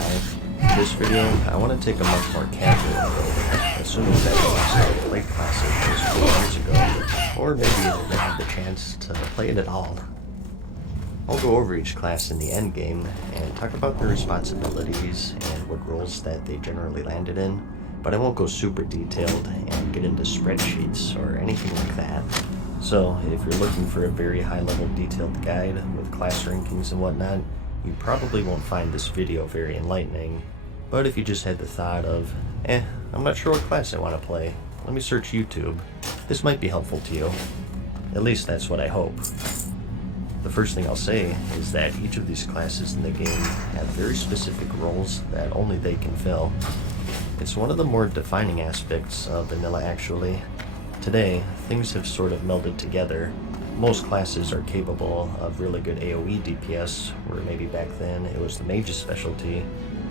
in this video I want to take a much more casual approach, assuming that you also played Classic just 4 years ago, or maybe you didn't have the chance to play it at all. I'll go over each class in the endgame and talk about their responsibilities and what roles that they generally landed in, but I won't go super detailed and get into spreadsheets or anything like that. So if you're looking for a very high-level detailed guide with class rankings and whatnot, you probably won't find this video very enlightening. But if you just had the thought of, I'm not sure what class I want to play, let me search YouTube, this might be helpful to you. At least that's what I hope. The first thing I'll say is that each of these classes in the game have very specific roles that only they can fill. It's one of the more defining aspects of vanilla actually. Today, things have sort of melded together. Most classes are capable of really good AoE DPS, where maybe back then it was the mage's specialty,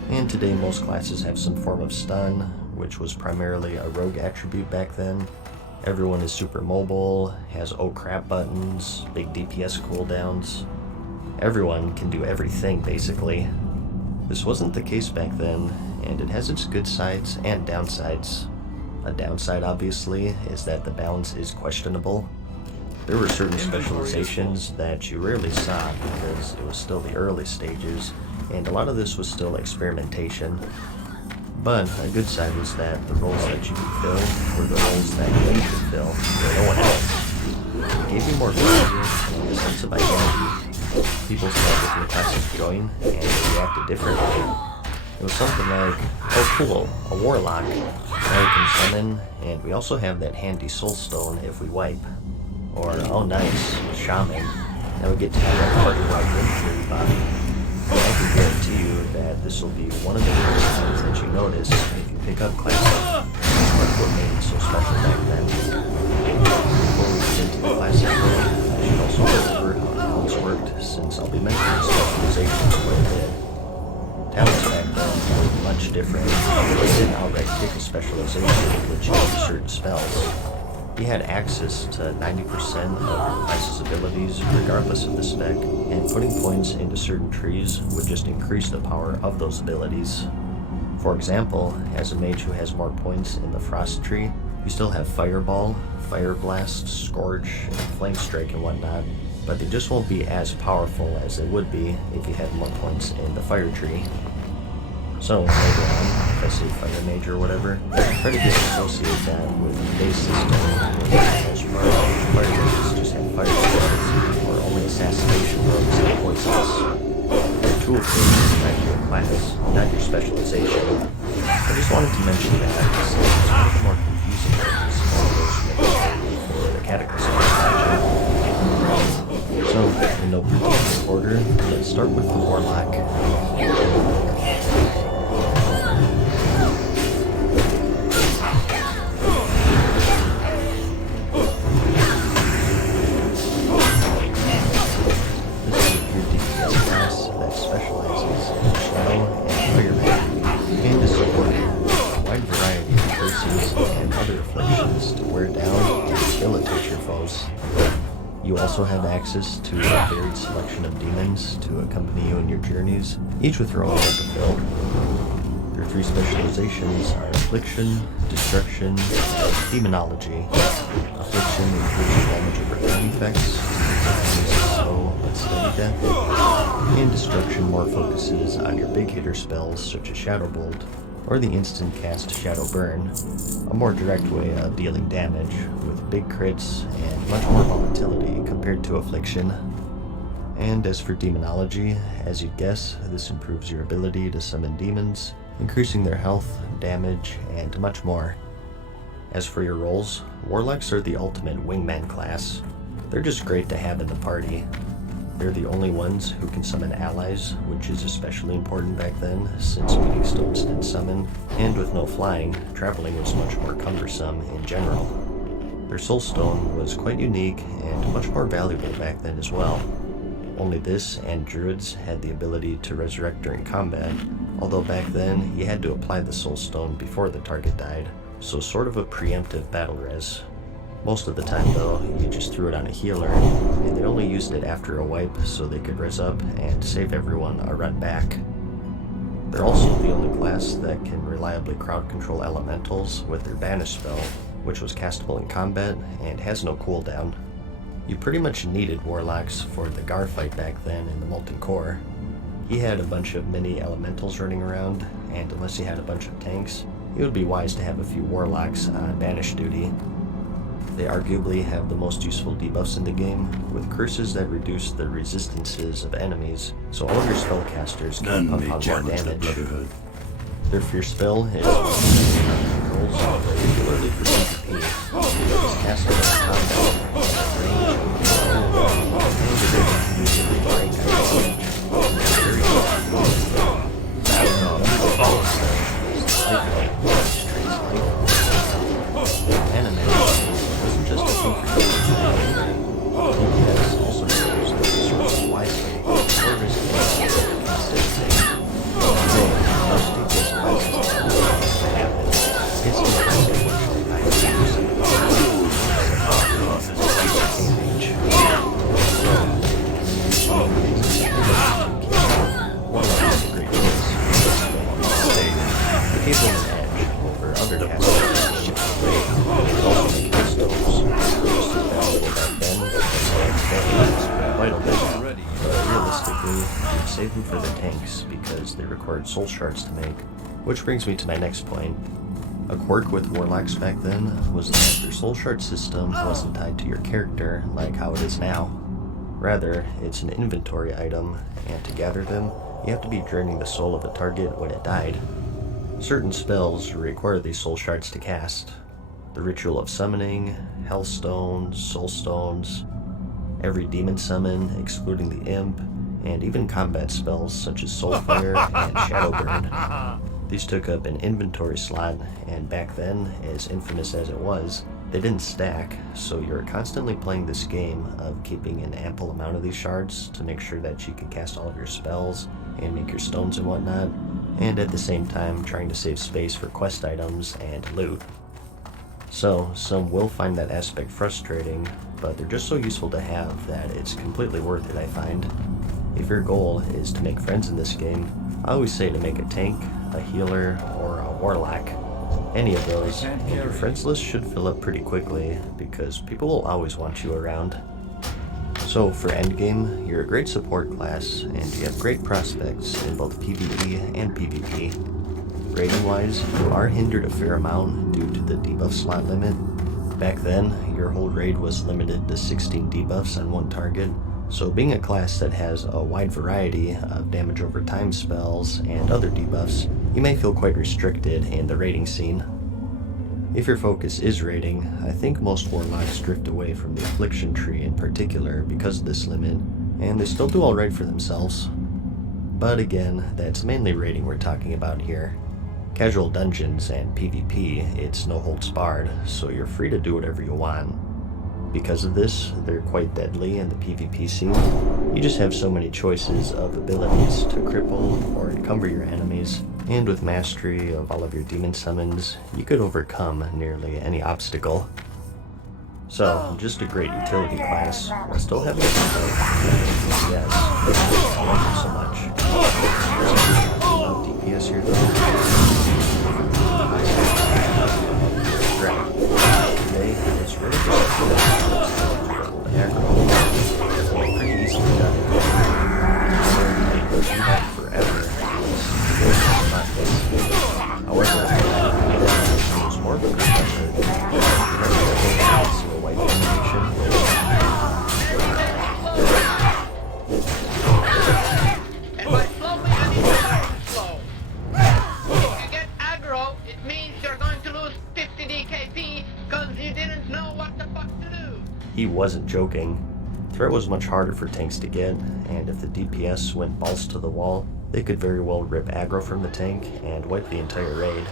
and today most classes have some form of stun, which was primarily a rogue attribute back then. Everyone is super mobile, has oh crap buttons, big DPS cooldowns. Everyone can do everything basically. This wasn't the case back then, and it has its good sides and downsides. A downside obviously is that the balance is questionable. There were certain specializations that you rarely saw because it was still the early stages, and a lot of this was still experimentation. But a good side was that the roles that you could fill were the roles that you could fill, no one else. It gave you more value and a sense of identity. People saw different classes join, and they reacted differently. It was something like, oh cool, a warlock, now we can summon, and we also have that handy soul stone if we wipe. Or, oh nice, a shaman, now we get to have that party-wide wind fury body. And I can guarantee you that this will be one of the first things that you notice if you pick up classes. That's what made it so special back then. Before we get into the classic world, I should also go over how talents worked, since I'll be mentioning specializations quite a bit. Talents back then were much different. They didn't outright pick a specialization which used certain spells. You had access to 90% of your class's abilities regardless of the spec, and putting points into certain trees would just increase the power of those abilities. For example, as a mage who has more points in the Frost tree, you still have Fireball, Fire Blast, Scorch, and Flame Strike and whatnot, but they just won't be as powerful as they would be if you had more points in the Fire tree. So, later on, if I say Fire Mage or whatever, try to disassociate that with today's system, where most Fire Mages just have fire spells, or only assassination rogues and poisons. Your toolkit is not your class, not your specialization. I just wanted to mention that because it's a bit more confusing than this for the Cataclysm expansion. So, in no particular order, let's start with the Warlock. You also have access to a varied selection of demons to accompany you in your journeys, each with their own type of build. Their three specializations are Affliction, Destruction, and Demonology. Affliction increases damage over time effects, slow but steady death, and Destruction more focuses on your big hitter spells such as Shadow Bolt, or the instant cast Shadow Burn, a more direct way of dealing damage, with big crits and much more volatility compared to Affliction. And as for Demonology, as you'd guess, this improves your ability to summon demons, increasing their health, damage, and much more. As for your roles, Warlocks are the ultimate wingman class. They're just great to have in the party. They're the only ones who can summon allies, which is especially important back then, since Phoenix Stones didn't summon, and with no flying, traveling was much more cumbersome in general. Their Soul Stone was quite unique and much more valuable back then as well. Only this and Druids had the ability to resurrect during combat, although back then you had to apply the Soul Stone before the target died, so sort of a preemptive battle res. Most of the time though, you just threw it on a healer, and they only used it after a wipe so they could res up and save everyone a run back. They're also the only class that can reliably crowd control elementals with their Banish spell, which was castable in combat and has no cooldown. You pretty much needed Warlocks for the Gar fight back then in the Molten Core. He had a bunch of mini elementals running around, and unless you had a bunch of tanks, it would be wise to have a few Warlocks on Banish duty. They arguably have the most useful debuffs in the game, with curses that reduce the resistances of enemies, so all of your spellcasters can pump out more damage. Their Fierce spell is controls particularly for PvP. It's cast on combat, range, and usually break out range. Very good. I don't know, wasn't just a thing for DPS also shows the resources wisely, or risking instead of thing. Most DPS classes happen. It's impressive what I have tanks because they required soul shards to make. Which brings me to my next point. A quirk with warlocks back then was that their soul shard system wasn't tied to your character like how it is now. Rather, it's an inventory item, and to gather them, you have to be draining the soul of a target when it died. Certain spells require these soul shards to cast. The Ritual of Summoning, Hellstones, Soulstones, every demon summon, excluding the Imp, and even combat spells such as Soulfire and Shadowburn. These took up an inventory slot, and back then, as infamous as it was, they didn't stack, so you're constantly playing this game of keeping an ample amount of these shards to make sure that you can cast all of your spells and make your stones and whatnot, and at the same time trying to save space for quest items and loot. So, some will find that aspect frustrating, but they're just so useful to have that it's completely worth it, I find. If your goal is to make friends in this game, I always say to make a tank, a healer, or a warlock. Any of those, and your friends list should fill up pretty quickly, because people will always want you around. So for endgame, you're a great support class, and you have great prospects in both PvE and PvP. Rating-wise, you are hindered a fair amount due to the debuff slot limit. Back then, your whole raid was limited to 16 debuffs on one target, so being a class that has a wide variety of damage over time spells and other debuffs, you may feel quite restricted in the raiding scene. If your focus is raiding, I think most warlocks drift away from the affliction tree in particular because of this limit, and they still do alright for themselves. But again, that's mainly raiding we're talking about here. Casual dungeons and PvP, it's no holds barred, so you're free to do whatever you want. Because of this, they're quite deadly in the PvP scene. You just have so many choices of abilities to cripple or encumber your enemies, and with mastery of all of your demon summons, you could overcome nearly any obstacle. So, just a great utility class, while still having some fun. Yes, thank you so much. Love DPS here though. Today, it's really pretty easily done. It back forever. However, it was more of a group effort. White animation. And by slowly, I mean very slow. If you get aggro, it means you're going to lose 50 DKP because you didn't know what the fuck to do. He wasn't joking. Threat was much harder for tanks to get, and if the DPS went balls to the wall, they could very well rip aggro from the tank and wipe the entire raid.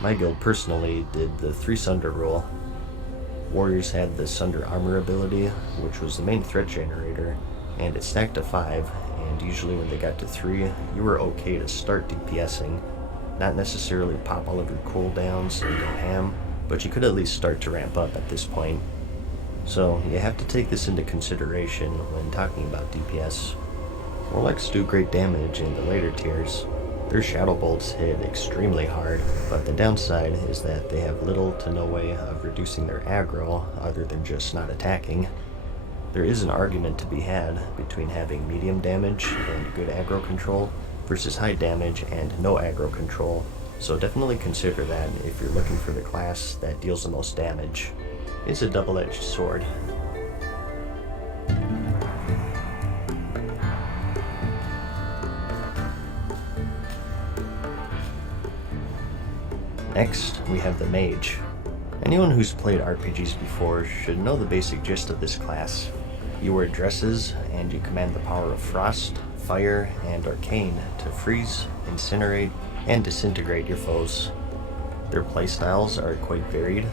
My guild personally did the 3 Sunder rule. Warriors had the Sunder Armor ability, which was the main threat generator, and it stacked to 5, and usually when they got to 3, you were okay to start DPSing. Not necessarily pop all of your cooldowns and go ham, but you could at least start to ramp up at this point. So you have to take this into consideration when talking about DPS. Warlocks do great damage in the later tiers. Their shadow bolts hit extremely hard, but the downside is that they have little to no way of reducing their aggro other than just not attacking. There is an argument to be had between having medium damage and good aggro control versus high damage and no aggro control, so definitely consider that if you're looking for the class that deals the most damage. It's a double-edged sword. Next, we have the Mage. Anyone who's played RPGs before should know the basic gist of this class. You wear dresses, and you command the power of Frost, Fire, and Arcane to freeze, incinerate, and disintegrate your foes. Their playstyles are quite varied.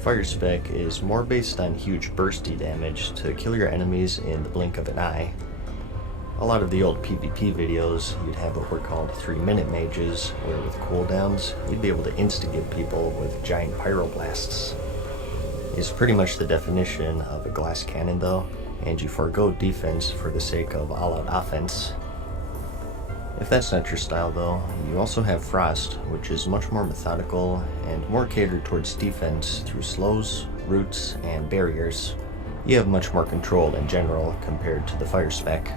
Fire spec is more based on huge bursty damage to kill your enemies in the blink of an eye. A lot of the old PvP videos, you'd have what were called 3-minute mages, where with cooldowns, you'd be able to insta-give people with giant pyroblasts. It's pretty much the definition of a glass cannon though, and you forego defense for the sake of all-out offense. If that's not your style though, you also have Frost, which is much more methodical and more catered towards defense through slows, roots, and barriers. You have much more control in general compared to the Fire spec.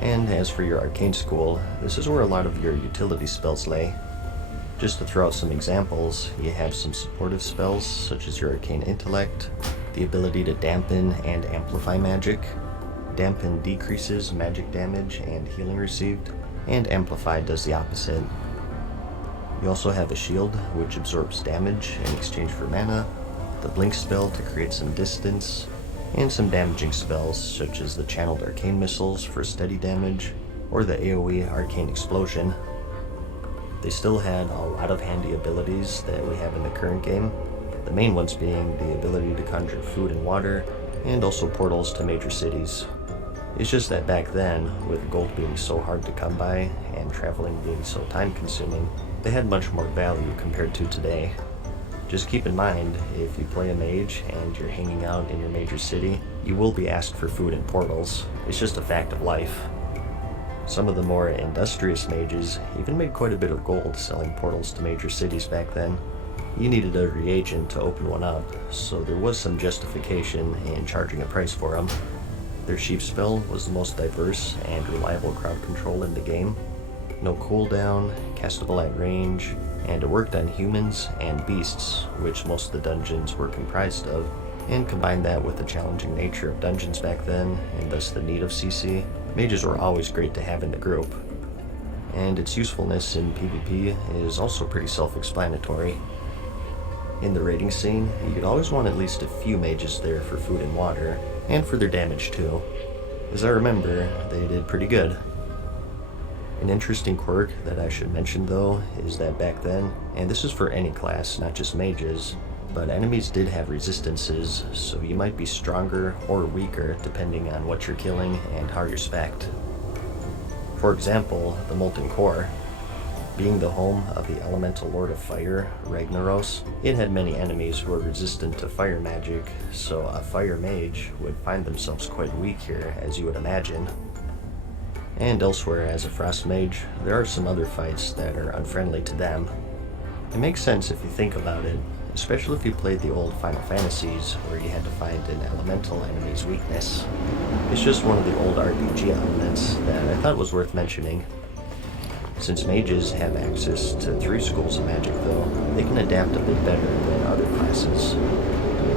And as for your arcane school, this is where a lot of your utility spells lay. Just to throw out some examples, you have some supportive spells such as your arcane intellect, the ability to dampen and amplify magic. Dampen decreases magic damage and healing received, and amplify does the opposite. You also have a shield, which absorbs damage in exchange for mana, the blink spell to create some distance, and some damaging spells such as the channeled arcane missiles for steady damage, or the AoE arcane explosion. They still had a lot of handy abilities that we have in the current game, the main ones being the ability to conjure food and water, and also portals to major cities. It's just that back then, with gold being so hard to come by and traveling being so time consuming, they had much more value compared to today. Just keep in mind, if you play a mage and you're hanging out in your major city, you will be asked for food and portals. It's just a fact of life. Some of the more industrious mages even made quite a bit of gold selling portals to major cities back then. You needed a reagent to open one up, so there was some justification in charging a price for them. Their sheep spell was the most diverse and reliable crowd control in the game. No cooldown, castable at range, and it worked on humans and beasts, which most of the dungeons were comprised of, and combine that with the challenging nature of dungeons back then, and thus the need of CC, mages were always great to have in the group. And its usefulness in PvP is also pretty self-explanatory. In the raiding scene, you'd always want at least a few mages there for food and water, and for their damage too. As I remember, they did pretty good. An interesting quirk that I should mention though is that back then, and this is for any class, not just mages, but enemies did have resistances, so you might be stronger or weaker depending on what you're killing and how you're spec'd. For example, the Molten Core. Being the home of the elemental lord of fire, Ragnaros, it had many enemies who were resistant to fire magic, so a fire mage would find themselves quite weak here, as you would imagine. And elsewhere, as a frost mage, there are some other fights that are unfriendly to them. It makes sense if you think about it, especially if you played the old Final Fantasies, where you had to find an elemental enemy's weakness. It's just one of the old RPG elements that I thought was worth mentioning. Since mages have access to 3 schools of magic though, they can adapt a bit better than other classes.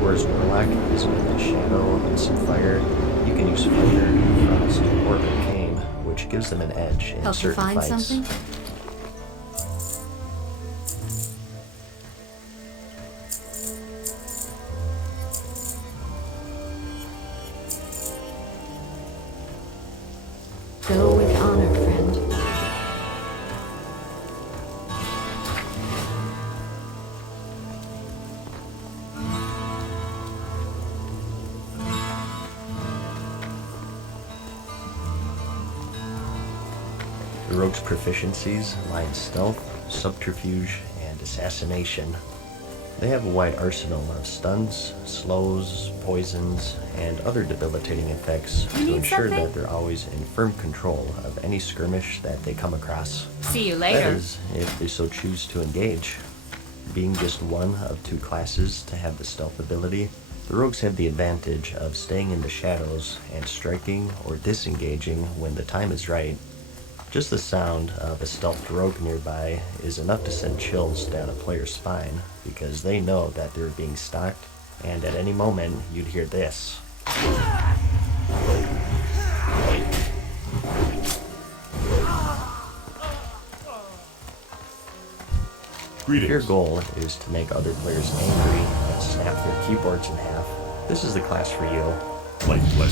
Whereas Warlock is with the shadow and some fire, you can use fire, frost, or arcane, which gives them an edge in Help you certain find fights. something? Go with honor, friend. The rogue's proficiencies lie in stealth, subterfuge, and assassination. They have a wide arsenal of stuns, slows, poisons, and other debilitating effects You to need ensure something? that they're always in firm control of any skirmish that they come across. See you That later. is, if they so choose to engage. Being just one of 2 classes to have the stealth ability, the rogues have the advantage of staying in the shadows and striking or disengaging when the time is right. Just the sound of a stealthed rogue nearby is enough to send chills down a player's spine, because they know that they're being stalked, and at any moment you'd hear this. If your goal is to make other players angry and snap their keyboards in half, this is the class for you.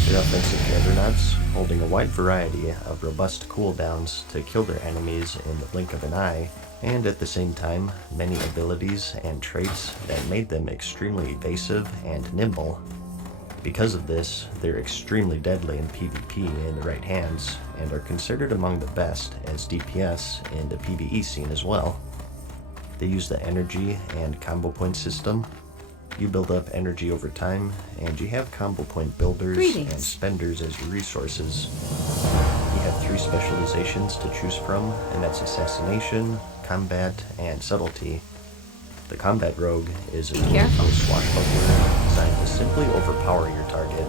They're offensive juggernauts, holding a wide variety of robust cooldowns to kill their enemies in the blink of an eye, and at the same time, many abilities and traits that made them extremely evasive and nimble. Because of this, they're extremely deadly in PvP in the right hands, and are considered among the best as DPS in the PvE scene as well. They use the energy and combo point system. You build up energy over time, and you have combo point builders Greetings. and spenders as your resources. You have 3 specializations to choose from, and that's assassination, combat, and subtlety. The combat rogue is a Be careful. swashbuckler designed to simply overpower your target.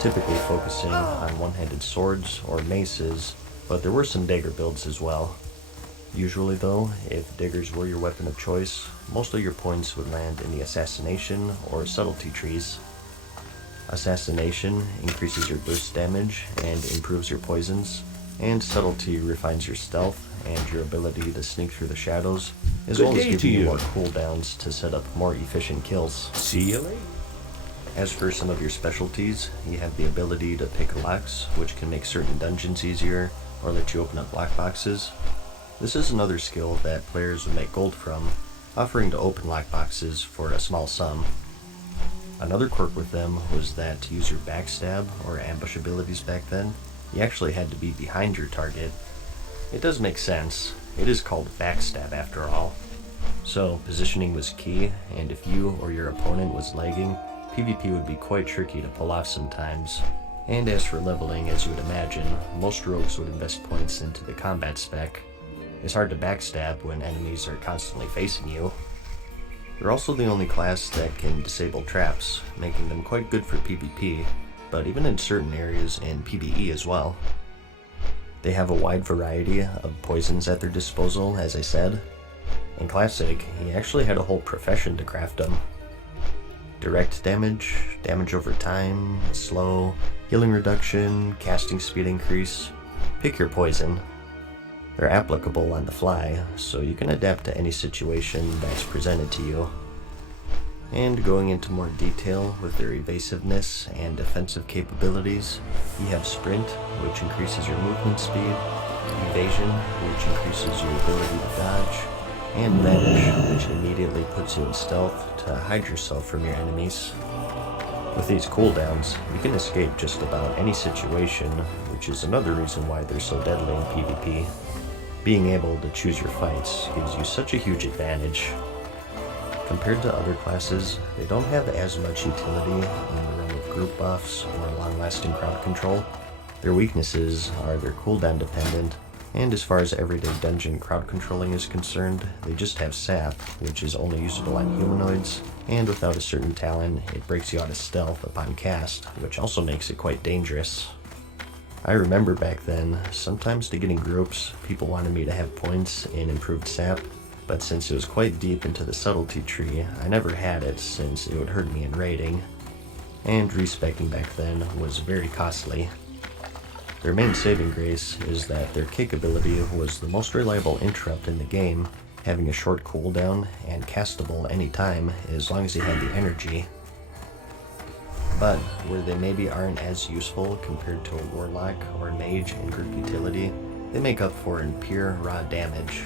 typically focusing on one-handed swords or maces, but there were some dagger builds as well. Usually though, if daggers were your weapon of choice, most of your points would land in the assassination or subtlety trees. Assassination increases your burst damage and improves your poisons, and subtlety refines your stealth and your ability to sneak through the shadows, as well as giving you more cooldowns to set up more efficient kills. See you later. As for some of your specialties, you have the ability to pick locks, which can make certain dungeons easier or let you open up lock boxes. This is another skill that players would make gold from, offering to open lock boxes for a small sum. Another quirk with them was that to use your backstab or ambush abilities back then, you actually had to be behind your target. It does make sense. It is called backstab after all. So positioning was key, and if you or your opponent was lagging, PvP would be quite tricky to pull off sometimes. And as for leveling, as you would imagine, most rogues would invest points into the combat spec. It's hard to backstab when enemies are constantly facing you. They're also the only class that can disable traps, making them quite good for PvP, but even in certain areas in PvE as well. They have a wide variety of poisons at their disposal, as I said. In Classic, he actually had a whole profession to craft them. Direct damage, damage over time, slow, healing reduction, casting speed increase. Pick your poison. They're applicable on the fly, so you can adapt to any situation that's presented to you. And going into more detail with their evasiveness and defensive capabilities, you have Sprint, which increases your movement speed, Evasion, which increases your ability to dodge, and Vanish, which immediately puts you in stealth to hide yourself from your enemies. With these cooldowns, you can escape just about any situation, which is another reason why they're so deadly in PvP. Being able to choose your fights gives you such a huge advantage. Compared to other classes, they don't have as much utility in the realm of group buffs or long-lasting crowd control. Their weaknesses are they're cooldown dependent, and as far as everyday dungeon crowd controlling is concerned, they just have sap, which is only usable on humanoids, and without a certain talent, it breaks you out of stealth upon cast, which also makes it quite dangerous. I remember back then, sometimes to get in groups, people wanted me to have points in improved sap, but since it was quite deep into the subtlety tree, I never had it since it would hurt me in raiding, and respecking back then was very costly. Their main saving grace is that their kick ability was the most reliable interrupt in the game, having a short cooldown and castable anytime as long as you had the energy. But where they maybe aren't as useful compared to a warlock or mage in group utility, they make up for in pure raw damage.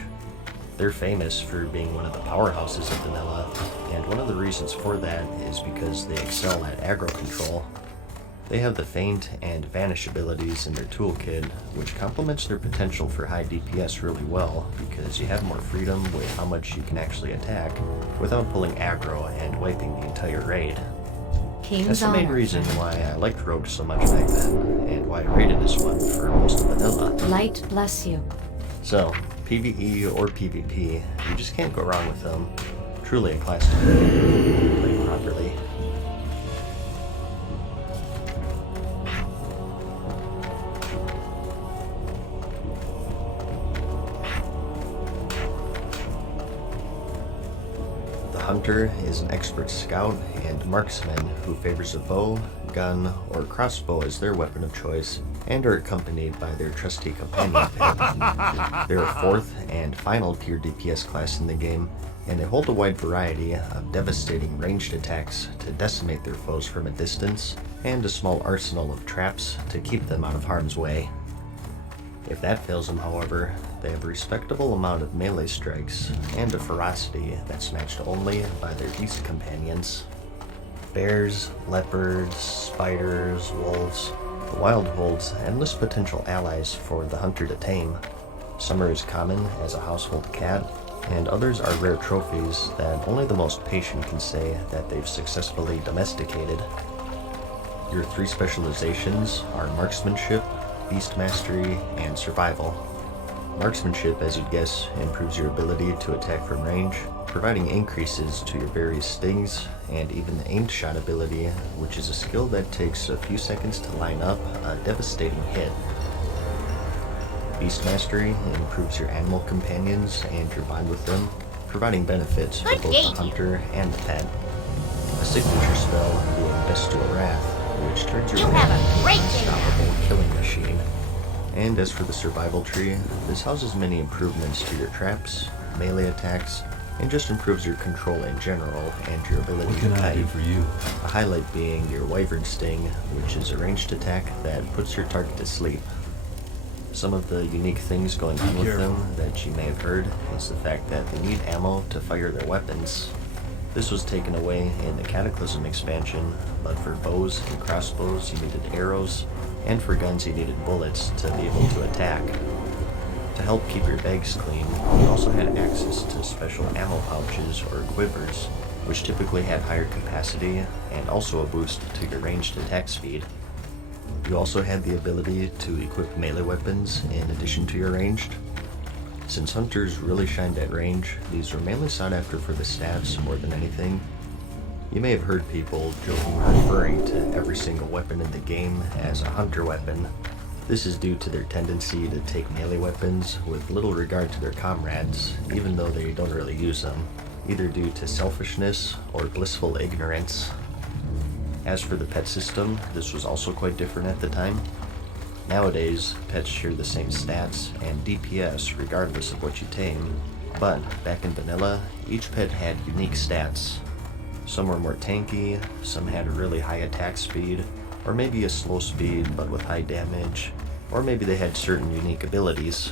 They're famous for being one of the powerhouses of vanilla, and one of the reasons for that is because they excel at aggro control. They have the feint and vanish abilities in their toolkit, which complements their potential for high DPS really well because you have more freedom with how much you can actually attack without pulling aggro and wiping the entire raid. That's the main reason why I liked Rogue so much back then, and why I rated this one for most of vanilla. Light bless you. So, PvE or PvP, you just can't go wrong with them. Truly a class to play properly. Hunter is an expert scout and marksman who favors a bow, gun, or crossbow as their weapon of choice, and are accompanied by their trusty companion pet. They're a fourth and final pure DPS class in the game, and they hold a wide variety of devastating ranged attacks to decimate their foes from a distance, and a small arsenal of traps to keep them out of harm's way. If that fails them, however, they have a respectable amount of melee strikes, and a ferocity that's matched only by their beast companions. Bears, leopards, spiders, wolves, the wild holds endless potential allies for the hunter to tame. Some are as common as a household cat, and others are rare trophies that only the most patient can say that they've successfully domesticated. Your three specializations are marksmanship, beast mastery, and survival. Marksmanship, as you'd guess, improves your ability to attack from range, providing increases to your various stings, and even the aimed shot ability, which is a skill that takes a few seconds to line up a devastating hit. Beast Mastery improves your animal companions and your bond with them, providing benefits for both the hunter and the pet. A signature spell being Bestial Wrath, which turns your pet into an unstoppable killing machine. And as for the survival tree, this houses many improvements to your traps, melee attacks, and just improves your control in general and your ability to kite. for you? A highlight being your Wyvern Sting, which is a ranged attack that puts your target to sleep. Some of the unique things going on with them that you may have heard is the fact that they need ammo to fire their weapons. This was taken away in the Cataclysm expansion, but for bows and crossbows you needed arrows, and for guns you needed bullets to be able to attack. To help keep your bags clean, you also had access to special ammo pouches or quivers, which typically had higher capacity and also a boost to your ranged attack speed. You also had the ability to equip melee weapons in addition to your ranged. Since hunters really shined at range, these were mainly sought after for the stats more than anything. You may have heard people jokingly referring to every single weapon in the game as a hunter weapon. This is due to their tendency to take melee weapons with little regard to their comrades, even though they don't really use them, either due to selfishness or blissful ignorance. As for the pet system, this was also quite different at the time. Nowadays, pets share the same stats and DPS regardless of what you tame, but back in vanilla, each pet had unique stats. Some were more tanky, some had a really high attack speed, or maybe a slow speed but with high damage, or maybe they had certain unique abilities.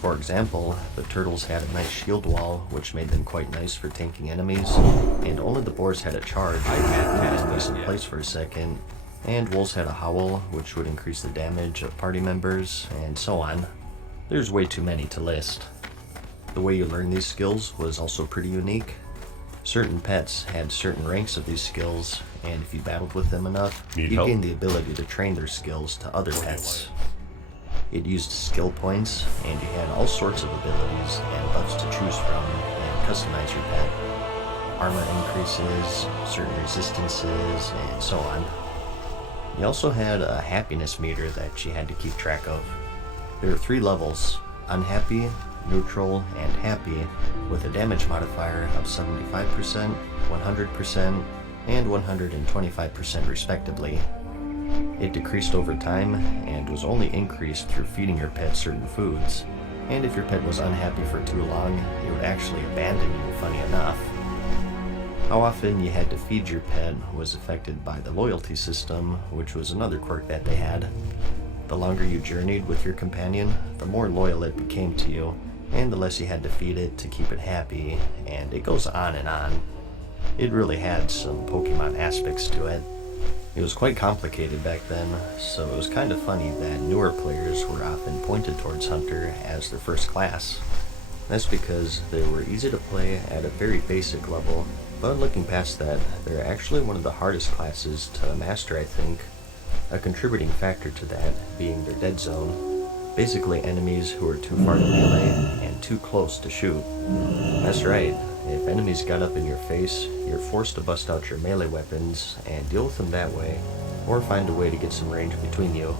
For example, the turtles had a nice shield wall, which made them quite nice for tanking enemies, and only the boars had a charge, which would be in place for a second, and wolves had a howl, which would increase the damage of party members, and so on. There's way too many to list. The way you learn these skills was also pretty unique. Certain pets had certain ranks of these skills, and if you battled with them enough, you gained the ability to train their skills to other pets. It used skill points, and you had all sorts of abilities and buffs to choose from and customize your pet. Armor increases, certain resistances, and so on. You also had a happiness meter that you had to keep track of. There are 3 levels: unhappy, neutral, and happy, with a damage modifier of 75%, 100%, and 125% respectively. It decreased over time and was only increased through feeding your pet certain foods, and if your pet was unhappy for too long, it would actually abandon you, funny enough. How often you had to feed your pet was affected by the loyalty system, which was another quirk that they had. The longer you journeyed with your companion, the more loyal it became to you, and the less you had to feed it to keep it happy, and it goes on and on. It really had some Pokemon aspects to it. It was quite complicated back then, so it was kind of funny that newer players were often pointed towards Hunter as their first class. That's because they were easy to play at a very basic level, but looking past that, they're actually one of the hardest classes to master, I think. A contributing factor to that being their dead zone. Basically enemies who are too far to melee and too close to shoot. That's right, if enemies got up in your face, you're forced to bust out your melee weapons and deal with them that way, or find a way to get some range between you.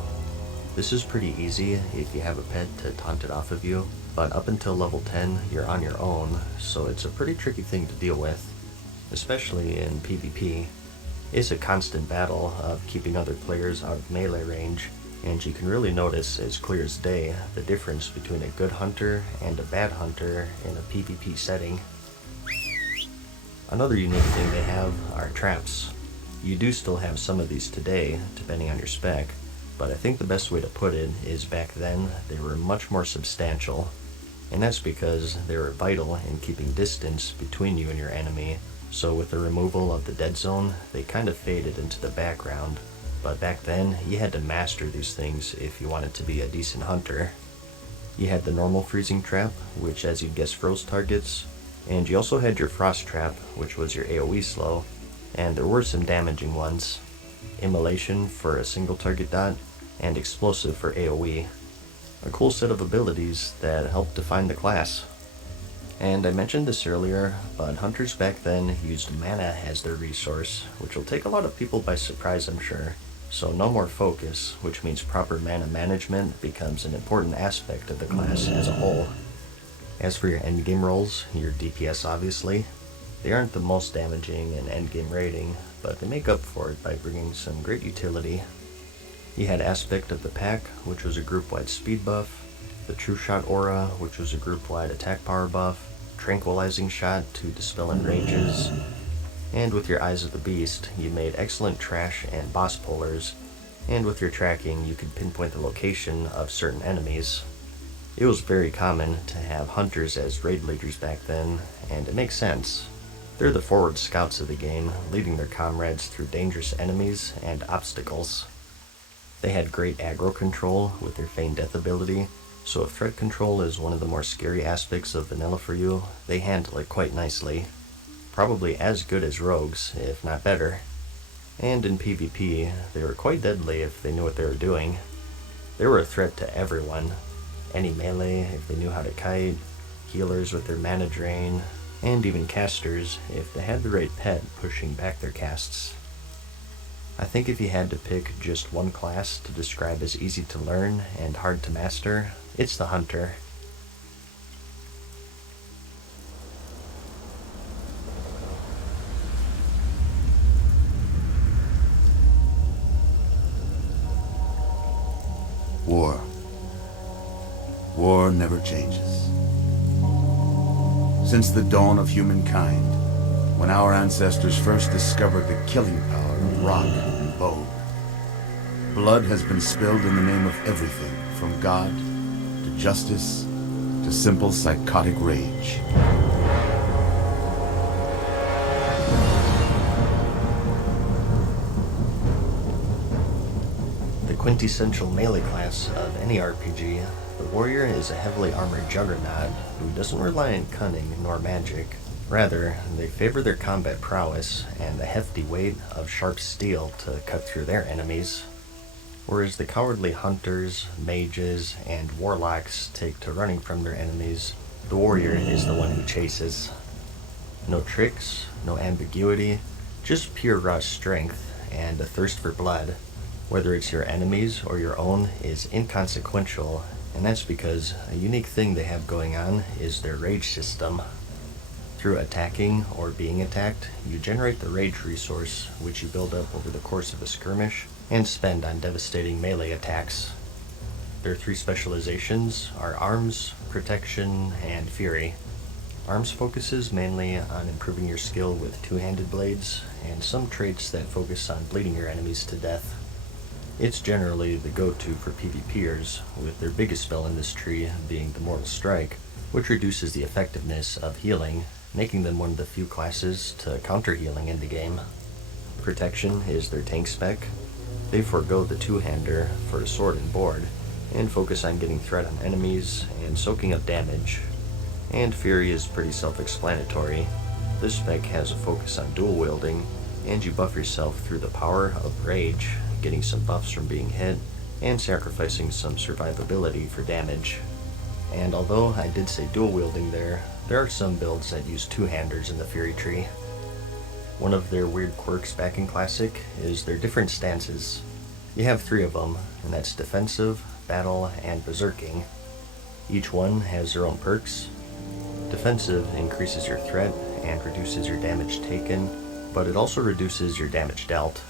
This is pretty easy if you have a pet to taunt it off of you, but up until level 10 you're on your own, so it's a pretty tricky thing to deal with, especially in PvP. It's a constant battle of keeping other players out of melee range, and you can really notice as clear as day the difference between a good hunter and a bad hunter in a PvP setting. Another unique thing they have are traps. You do still have some of these today, depending on your spec, but I think the best way to put it is back then they were much more substantial, and that's because they were vital in keeping distance between you and your enemy. So with the removal of the dead zone, they kind of faded into the background, but back then you had to master these things if you wanted to be a decent hunter. You had the normal freezing trap, which as you'd guess froze targets, and you also had your frost trap, which was your AoE slow, and there were some damaging ones. Immolation for a single target dot, and explosive for AoE. A cool set of abilities that helped define the class. And I mentioned this earlier, but hunters back then used mana as their resource, which will take a lot of people by surprise, I'm sure. So no more focus, which means proper mana management becomes an important aspect of the class as a whole. As for your endgame roles, your DPS obviously, they aren't the most damaging in endgame rating, but they make up for it by bringing some great utility. You had Aspect of the Pack, which was a group-wide speed buff, the True Shot Aura, which was a group-wide attack power buff, Tranquilizing Shot to dispel enrages, and with your Eyes of the Beast, you made excellent trash and boss pullers, and with your tracking, you could pinpoint the location of certain enemies. It was very common to have hunters as raid leaders back then, and it makes sense. They're the forward scouts of the game, leading their comrades through dangerous enemies and obstacles. They had great aggro control with their Feign Death ability, so if threat control is one of the more scary aspects of vanilla for you, they handle it quite nicely. Probably as good as rogues, if not better. And in PvP, they were quite deadly if they knew what they were doing. They were a threat to everyone. Any melee if they knew how to kite, healers with their mana drain, and even casters if they had the right pet pushing back their casts. I think if you had to pick just one class to describe as easy to learn and hard to master, it's the Hunter. War. War never changes. Since the dawn of humankind, when our ancestors first discovered the killing power of rock and bone, blood has been spilled in the name of everything from God to justice to simple psychotic rage. The quintessential melee class of any RPG, the warrior is a heavily armored juggernaut who doesn't rely on cunning nor magic. Rather, they favor their combat prowess and the hefty weight of sharp steel to cut through their enemies. Whereas the cowardly hunters, mages, and warlocks take to running from their enemies, the warrior is the one who chases. No tricks, no ambiguity, just pure raw strength and a thirst for blood. Whether it's your enemies or your own is inconsequential, and that's because a unique thing they have going on is their rage system. Through attacking or being attacked, you generate the rage resource, which you build up over the course of a skirmish and spend on devastating melee attacks. Their three specializations are Arms, Protection, and Fury. Arms focuses mainly on improving your skill with two-handed blades, and some traits that focus on bleeding your enemies to death. It's generally the go-to for PvPers, with their biggest spell in this tree being the Mortal Strike, which reduces the effectiveness of healing, making them one of the few classes to counter healing in the game. Protection is their tank spec. They forego the two-hander for sword and board, and focus on getting threat on enemies and soaking up damage. And Fury is pretty self-explanatory. This spec has a focus on dual wielding, and you buff yourself through the power of rage, getting some buffs from being hit, and sacrificing some survivability for damage. And although I did say dual wielding there are some builds that use two-handers in the Fury tree. One of their weird quirks back in Classic is their different stances. You have 3 of them, and that's Defensive, Battle, and Berserking. Each one has their own perks. Defensive increases your threat and reduces your damage taken, but it also reduces your damage dealt.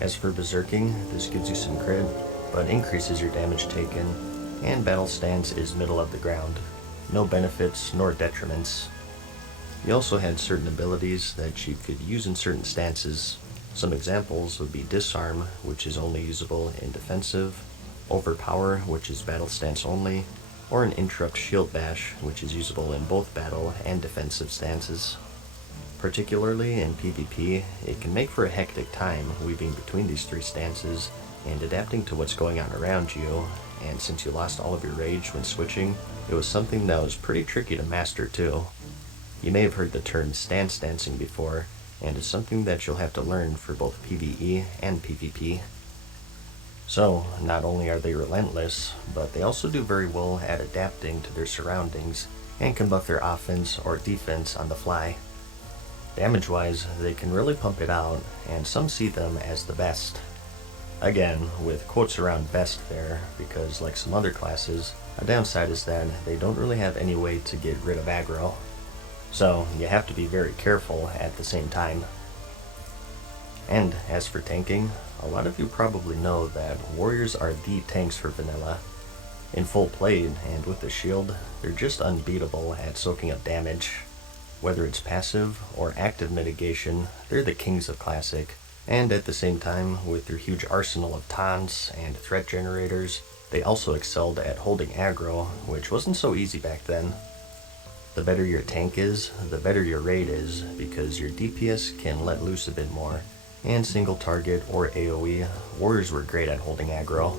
As for Berserking, this gives you some crit, but increases your damage taken, and Battle Stance is middle of the ground. No benefits nor detriments. You also had certain abilities that you could use in certain stances. Some examples would be Disarm, which is only usable in defensive, Overpower, which is battle stance only, or an Interrupt Shield Bash, which is usable in both battle and defensive stances. Particularly in PvP, it can make for a hectic time weaving between these 3 stances and adapting to what's going on around you, and since you lost all of your rage when switching, it was something that was pretty tricky to master too. You may have heard the term stance dancing before, and it's something that you'll have to learn for both PvE and PvP. So, not only are they relentless, but they also do very well at adapting to their surroundings and can buff their offense or defense on the fly. Damage-wise, they can really pump it out, and some see them as the best. Again, with quotes around best there, because like some other classes, a downside is that they don't really have any way to get rid of aggro. So you have to be very careful at the same time. And as for tanking, a lot of you probably know that warriors are the tanks for vanilla. In full plate and with the shield, they're just unbeatable at soaking up damage. Whether it's passive or active mitigation, they're the kings of Classic. And at the same time, with their huge arsenal of taunts and threat generators, they also excelled at holding aggro, which wasn't so easy back then. The better your tank is, the better your raid is, because your DPS can let loose a bit more. And single target or AoE, warriors were great at holding aggro.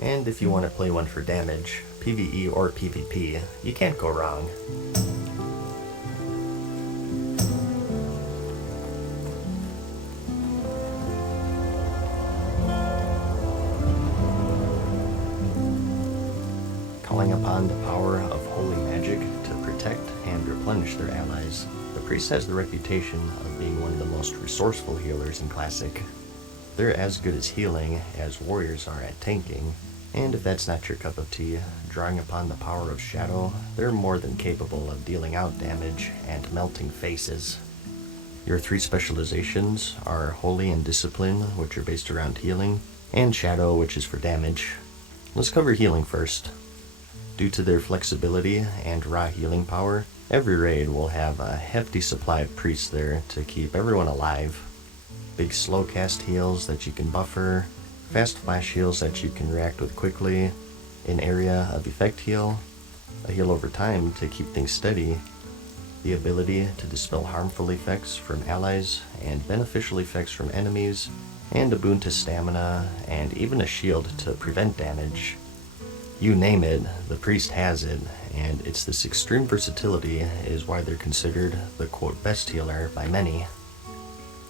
And if you want to play one for damage, PvE or PvP, you can't go wrong. Calling upon the power of holy magic to protect and replenish their allies, the priest has the reputation of being one of the most resourceful healers in Classic. They're as good as healing as warriors are at tanking, and if that's not your cup of tea, drawing upon the power of shadow, they're more than capable of dealing out damage and melting faces. Your three specializations are Holy and Discipline, which are based around healing, and Shadow, which is for damage. Let's cover healing first. Due to their flexibility and raw healing power, every raid will have a hefty supply of priests there to keep everyone alive. Big slow cast heals that you can buffer, fast flash heals that you can react with quickly, an area of effect heal, a heal over time to keep things steady, the ability to dispel harmful effects from allies and beneficial effects from enemies, and a boon to stamina, and even a shield to prevent damage. You name it, the priest has it, and it's this extreme versatility is why they're considered the quote best healer by many.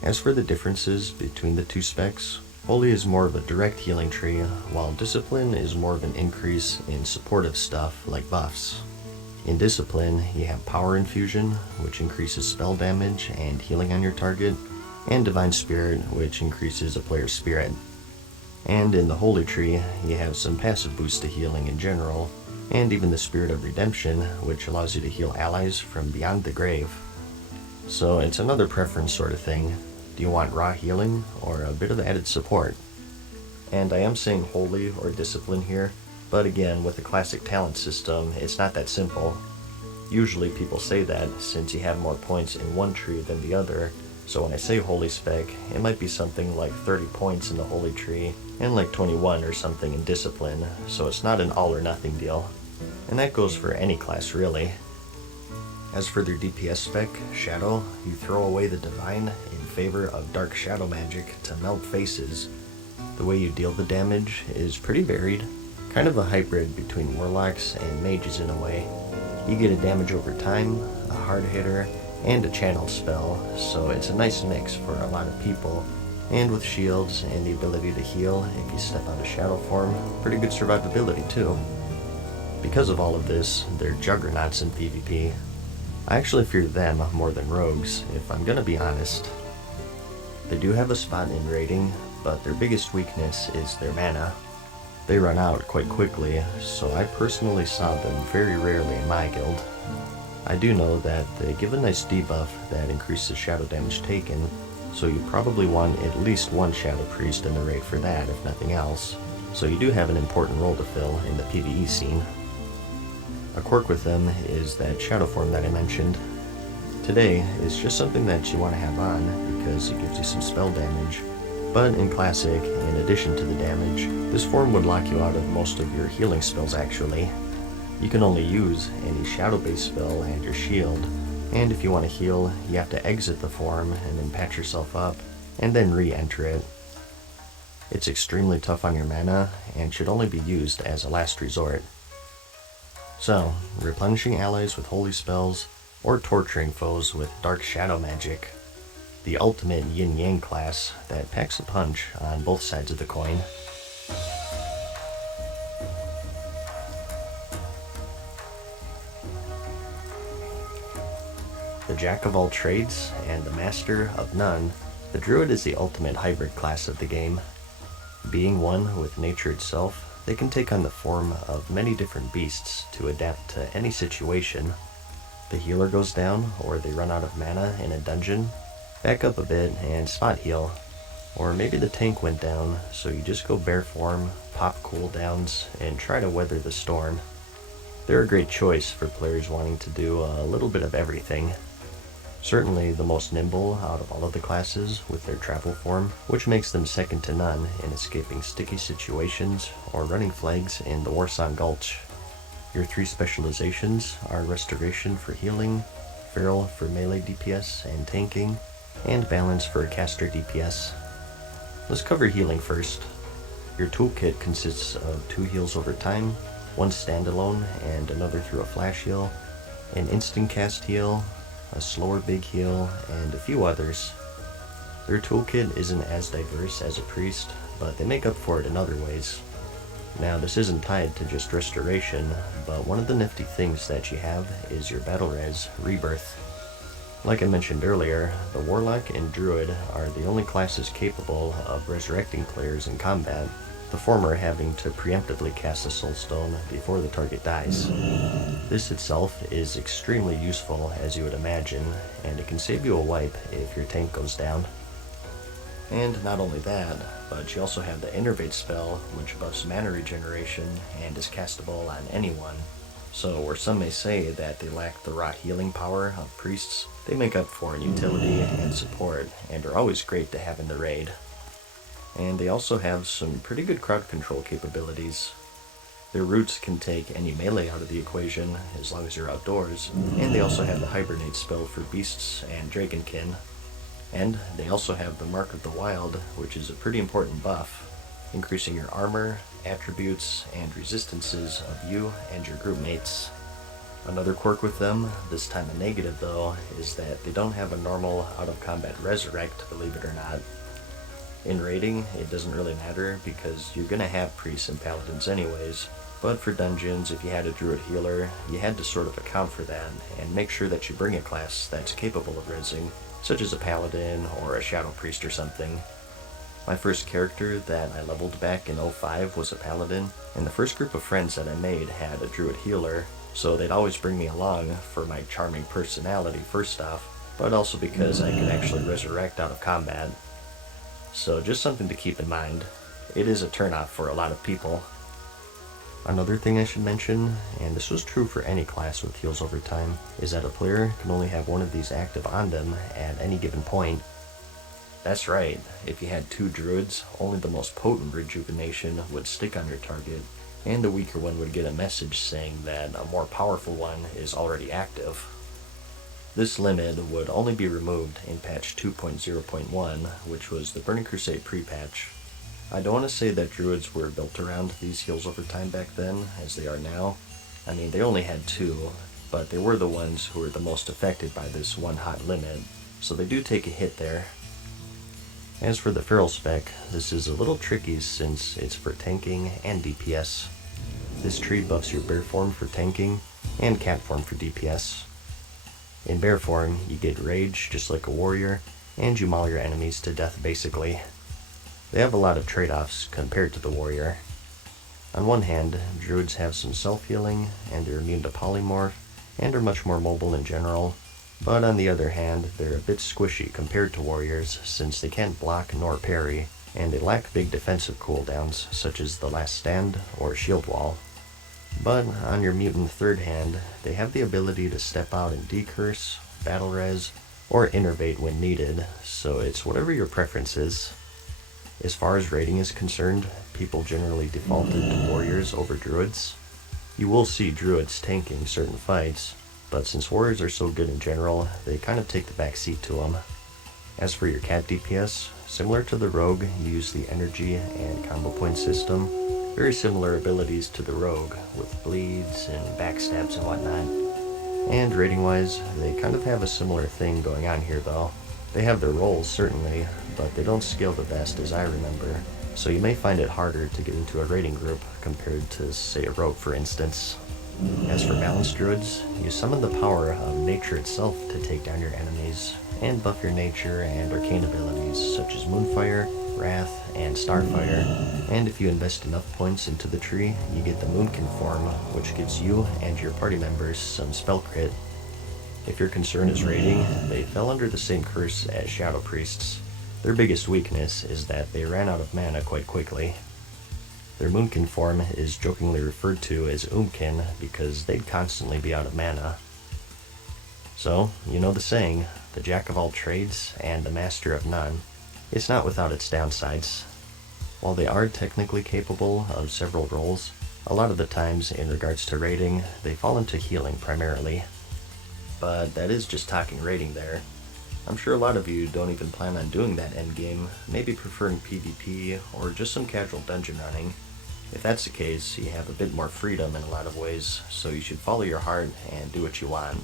As for the differences between the two specs, Holy is more of a direct healing tree, while Discipline is more of an increase in supportive stuff like buffs. In Discipline, you have Power Infusion, which increases spell damage and healing on your target, and Divine Spirit, which increases a player's spirit. And in the Holy Tree, you have some passive boosts to healing in general, and even the Spirit of Redemption, which allows you to heal allies from beyond the grave. So it's another preference sort of thing. Do you want raw healing, or a bit of added support? And I am saying Holy or Discipline here, but again, with the Classic talent system, it's not that simple. Usually people say that since you have more points in one tree than the other, so when I say Holy spec, it might be something like 30 points in the Holy tree, and like 21 or something in Discipline, so it's not an all or nothing deal. And that goes for any class really. As for their DPS spec, Shadow, you throw away the Divine in favor of Dark Shadow magic to melt faces. The way you deal the damage is pretty varied, kind of a hybrid between Warlocks and Mages in a way. You get a damage over time, a hard hitter, and a channel spell, so it's a nice mix for a lot of people. And with shields and the ability to heal if you step out of shadow form, pretty good survivability too. Because of all of this, they're juggernauts in PvP. I actually fear them more than rogues, if I'm gonna be honest. They do have a spot in raiding, but their biggest weakness is their mana. They run out quite quickly, so I personally saw them very rarely in my guild. I do know that they give a nice debuff that increases shadow damage taken, so you probably want at least one Shadow Priest in the raid for that, if nothing else. So you do have an important role to fill in the PvE scene. A quirk with them is that shadow form that I mentioned. Today is just something that you want to have on because it gives you some spell damage, but in Classic, in addition to the damage, this form would lock you out of most of your healing spells actually. You can only use any shadow-based spell and your shield, and if you want to heal, you have to exit the form and then patch yourself up, and then re-enter it. It's extremely tough on your mana, and should only be used as a last resort. So, replenishing allies with holy spells, or torturing foes with dark shadow magic. The ultimate yin-yang class that packs a punch on both sides of the coin. The jack of all trades and the master of none, the druid is the ultimate hybrid class of the game. Being one with nature itself, they can take on the form of many different beasts to adapt to any situation. The healer goes down, or they run out of mana in a dungeon, back up a bit and spot heal. Or maybe the tank went down, so you just go bear form, pop cooldowns, and try to weather the storm. They're a great choice for players wanting to do a little bit of everything. Certainly the most nimble out of all of the classes with their travel form, which makes them second to none in escaping sticky situations or running flags in the Warsong Gulch. Your 3 specializations are Restoration for healing, Feral for melee DPS and tanking, and Balance for caster DPS. Let's cover healing first. Your toolkit consists of 2 heals over time, 1 standalone and another through a flash heal, an instant cast heal, a slower big heal, and a few others. Their toolkit isn't as diverse as a priest, but they make up for it in other ways. Now this isn't tied to just restoration, but one of the nifty things that you have is your battle res, Rebirth. Like I mentioned earlier, the Warlock and Druid are the only classes capable of resurrecting players in combat, the former having to preemptively cast a Soulstone before the target dies. This itself is extremely useful, as you would imagine, and it can save you a wipe if your tank goes down. And not only that, but you also have the Innervate spell, which buffs mana regeneration and is castable on anyone. So where some may say that they lack the raw healing power of priests, they make up for in utility and support, and are always great to have in the raid. And they also have some pretty good crowd control capabilities. Their roots can take any melee out of the equation, as long as you're outdoors, and they also have the Hibernate spell for beasts and Dragonkin. And they also have the Mark of the Wild, which is a pretty important buff, increasing your armor, attributes, and resistances of you and your group mates. Another quirk with them, this time a negative though, is that they don't have a normal out-of-combat resurrect, believe it or not. In raiding, it doesn't really matter because you're gonna have priests and paladins anyways, but for dungeons, if you had a druid healer, you had to sort of account for that and make sure that you bring a class that's capable of rezzing, such as a paladin or a shadow priest or something. My first character that I leveled back in 05 was a paladin, and the first group of friends that I made had a druid healer, so they'd always bring me along for my charming personality first off, but also because I could actually resurrect out of combat. So just something to keep in mind. It is a turnoff for a lot of people. Another thing I should mention, and this was true for any class with heals over time, is that a player can only have one of these active on them at any given point. That's right, if you had 2 druids, only the most potent rejuvenation would stick on your target, and the weaker one would get a message saying that a more powerful one is already active. This limit would only be removed in patch 2.0.1, which was the Burning Crusade pre-patch. I don't want to say that druids were built around these heals over time back then, as they are now. I mean, they only had 2, but they were the ones who were the most affected by this one hot limit, so they do take a hit there. As for the Feral spec, this is a little tricky since it's for tanking and DPS. This tree buffs your bear form for tanking, and cat form for DPS. In bear form, you get rage just like a warrior, and you maul your enemies to death basically. They have a lot of trade-offs compared to the warrior. On one hand, druids have some self-healing, and they're immune to polymorph, and are much more mobile in general, but on the other hand, they're a bit squishy compared to warriors since they can't block nor parry, and they lack big defensive cooldowns such as the Last Stand or Shield Wall. But on your mutant third hand, they have the ability to step out and decurse, battle res, or innervate when needed, so it's whatever your preference is. As far as raiding is concerned, people generally defaulted to warriors over druids. You will see druids tanking certain fights, but since warriors are so good in general, they kind of take the back seat to them. As for your cat DPS, similar to the rogue, you use the energy and combo point system. Very similar abilities to the rogue, with bleeds and backstabs and whatnot. And rating-wise, they kind of have a similar thing going on here though. They have their roles certainly, but they don't scale the best as I remember, so you may find it harder to get into a raiding group compared to, say, a rogue for instance. As for balance druids, you summon the power of nature itself to take down your enemies, and buff your nature and arcane abilities such as Moonfire, Wrath, and Starfire. And if you invest enough points into the tree, you get the Moonkin form, which gives you and your party members some spell crit. If your concern is raiding, they fell under the same curse as Shadow Priests. Their biggest weakness is that they ran out of mana quite quickly. Their Moonkin form is jokingly referred to as Oomkin because they'd constantly be out of mana. So, you know the saying, the jack of all trades and the master of none. It's not without its downsides. While they are technically capable of several roles, a lot of the times in regards to raiding, they fall into healing primarily. But that is just talking raiding there. I'm sure a lot of you don't even plan on doing that endgame, maybe preferring PvP or just some casual dungeon running. If that's the case, you have a bit more freedom in a lot of ways, so you should follow your heart and do what you want.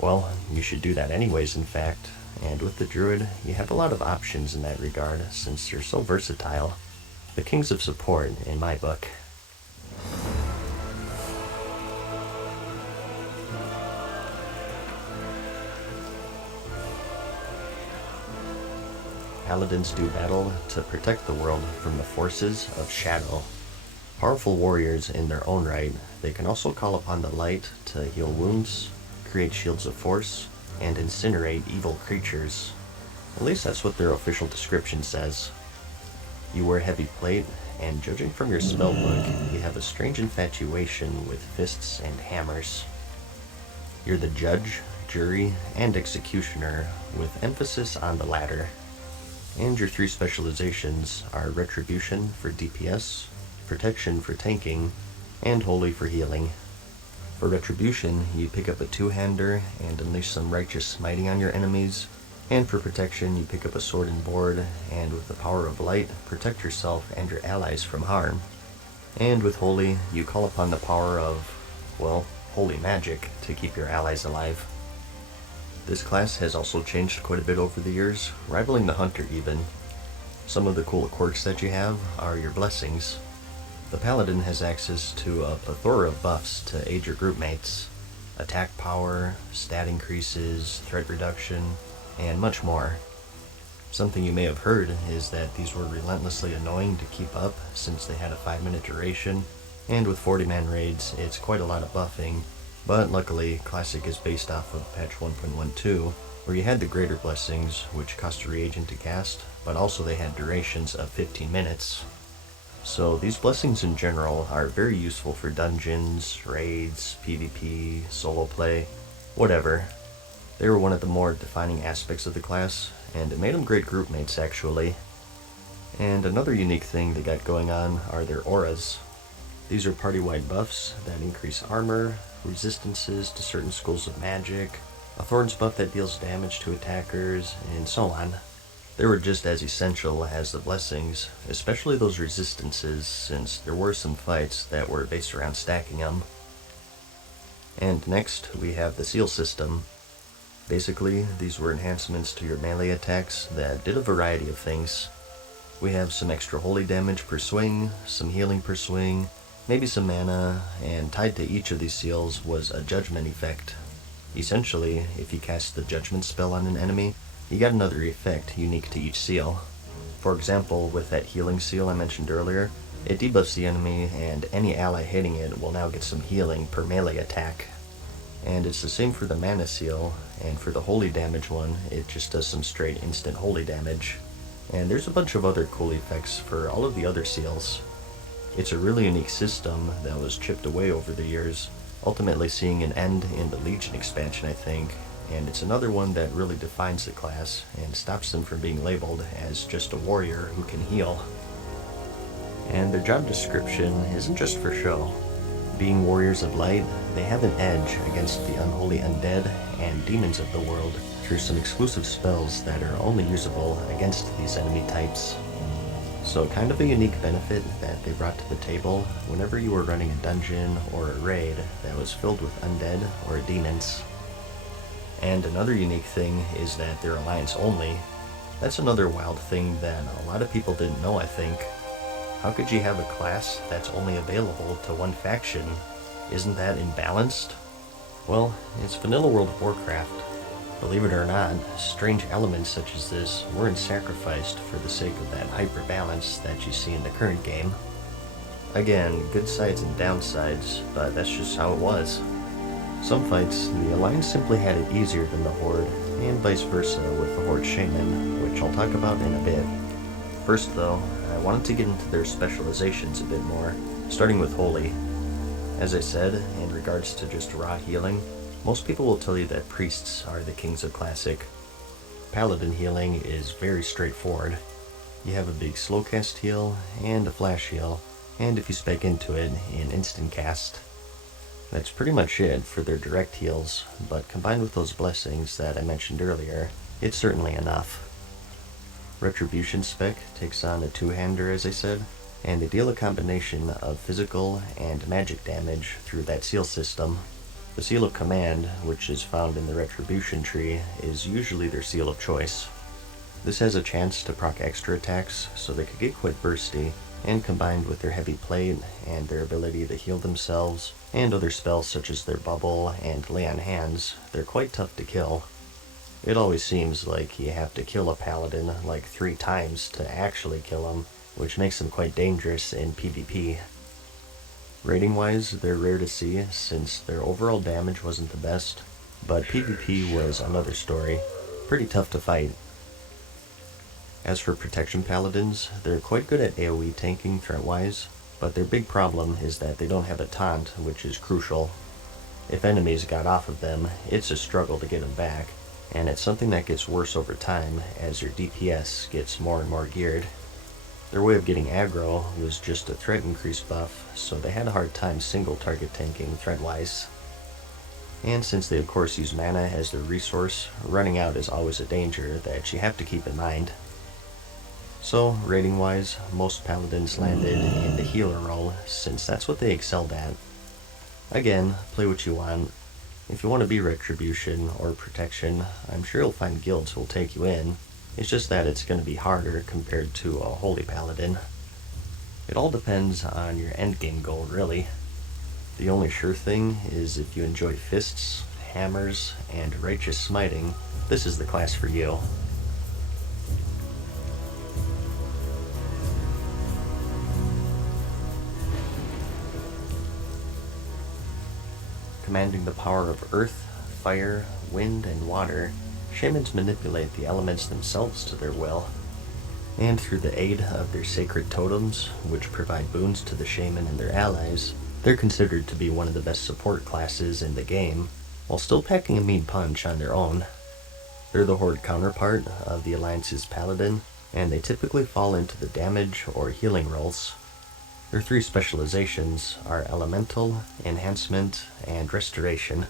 Well, you should do that anyways, in fact, and with the Druid, you have a lot of options in that regard since you're so versatile. The kings of support, in my book. Paladins do battle to protect the world from the forces of shadow. Powerful warriors in their own right, they can also call upon the light to heal wounds, create shields of force, and incinerate evil creatures. At least that's what their official description says. You wear heavy plate, and judging from your spellbook, you have a strange infatuation with fists and hammers. You're the judge, jury, and executioner, with emphasis on the latter. And your 3 specializations are Retribution for DPS, Protection for tanking, and Holy for healing. For Retribution, you pick up a 2-hander and unleash some righteous smiting on your enemies, and for Protection, you pick up a sword and board, and with the power of light, protect yourself and your allies from harm. And with Holy, you call upon the power of, well, holy magic to keep your allies alive. This class has also changed quite a bit over the years, rivaling the Hunter even. Some of the cool quirks that you have are your blessings. The Paladin has access to a plethora of buffs to aid your group mates. Attack power, stat increases, threat reduction, and much more. Something you may have heard is that these were relentlessly annoying to keep up since they had a 5-minute duration, and with 40-man raids, it's quite a lot of buffing. But luckily, Classic is based off of patch 1.12, where you had the greater blessings, which cost a reagent to cast, but also they had durations of 15 minutes. So these blessings in general are very useful for dungeons, raids, PvP, solo play, whatever. They were one of the more defining aspects of the class, and it made them great group mates actually. And another unique thing they got going on are their auras. These are party-wide buffs that increase armor, resistances to certain schools of magic, a thorns buff that deals damage to attackers, and so on. They were just as essential as the blessings, especially those resistances, since there were some fights that were based around stacking them. And next, we have the seal system. Basically, these were enhancements to your melee attacks that did a variety of things. We have some extra holy damage per swing, some healing per swing, maybe some mana, and tied to each of these seals was a judgment effect. Essentially, if you cast the judgment spell on an enemy, you got another effect unique to each seal. For example, with that healing seal I mentioned earlier, it debuffs the enemy and any ally hitting it will now get some healing per melee attack. And it's the same for the mana seal, and for the holy damage one, it just does some straight instant holy damage. And there's a bunch of other cool effects for all of the other seals. It's a really unique system that was chipped away over the years, ultimately seeing an end in the Legion expansion I think, and it's another one that really defines the class and stops them from being labeled as just a warrior who can heal. And their job description isn't just for show. Being warriors of light, they have an edge against the unholy undead and demons of the world through some exclusive spells that are only usable against these enemy types. So kind of a unique benefit that they brought to the table whenever you were running a dungeon or a raid that was filled with undead or demons. And another unique thing is that they're alliance only. That's another wild thing that a lot of people didn't know, I think. How could you have a class that's only available to one faction? Isn't that imbalanced? Well, it's vanilla World of Warcraft. Believe it or not, strange elements such as this weren't sacrificed for the sake of that hyper balance that you see in the current game. Again, good sides and downsides, but that's just how it was. Some fights, the Alliance simply had it easier than the Horde, and vice versa with the Horde Shaman, which I'll talk about in a bit. First though, I wanted to get into their specializations a bit more, starting with Holy. As I said, in regards to just raw healing, most people will tell you that priests are the kings of Classic. Paladin healing is very straightforward. You have a big slow cast heal and a flash heal, and if you spec into it, an instant cast. That's pretty much it for their direct heals, but combined with those blessings that I mentioned earlier, it's certainly enough. Retribution spec takes on a two-hander, as I said, and they deal a combination of physical and magic damage through that seal system. The Seal of Command, which is found in the Retribution tree, is usually their seal of choice. This has a chance to proc extra attacks, so they could get quite bursty, and combined with their heavy plate and their ability to heal themselves, and other spells such as their bubble and lay on hands, they're quite tough to kill. It always seems like you have to kill a paladin like 3 times to actually kill him, which makes them quite dangerous in PvP. Rating wise, they're rare to see since their overall damage wasn't the best, but PvP was another story. Pretty tough to fight. As for protection paladins, they're quite good at AoE tanking threat-wise, but their big problem is that they don't have a taunt, which is crucial. If enemies got off of them, it's a struggle to get them back, and it's something that gets worse over time as your DPS gets more and more geared. Their way of getting aggro was just a threat increase buff, so they had a hard time single target tanking threat-wise. And since they of course use mana as their resource, running out is always a danger that you have to keep in mind. So, rating-wise, most paladins landed in the healer role, since that's what they excelled at. Again, play what you want. If you want to be Retribution or Protection, I'm sure you'll find guilds who'll take you in. It's just that it's going to be harder compared to a Holy Paladin. It all depends on your endgame goal, really. The only sure thing is if you enjoy fists, hammers, and righteous smiting, this is the class for you. Commanding the power of earth, fire, wind, and water, shamans manipulate the elements themselves to their will. And through the aid of their sacred totems, which provide boons to the shaman and their allies, they're considered to be one of the best support classes in the game, while still packing a mean punch on their own. They're the Horde counterpart of the Alliance's Paladin, and they typically fall into the damage or healing roles. Their 3 specializations are Elemental, Enhancement, and Restoration.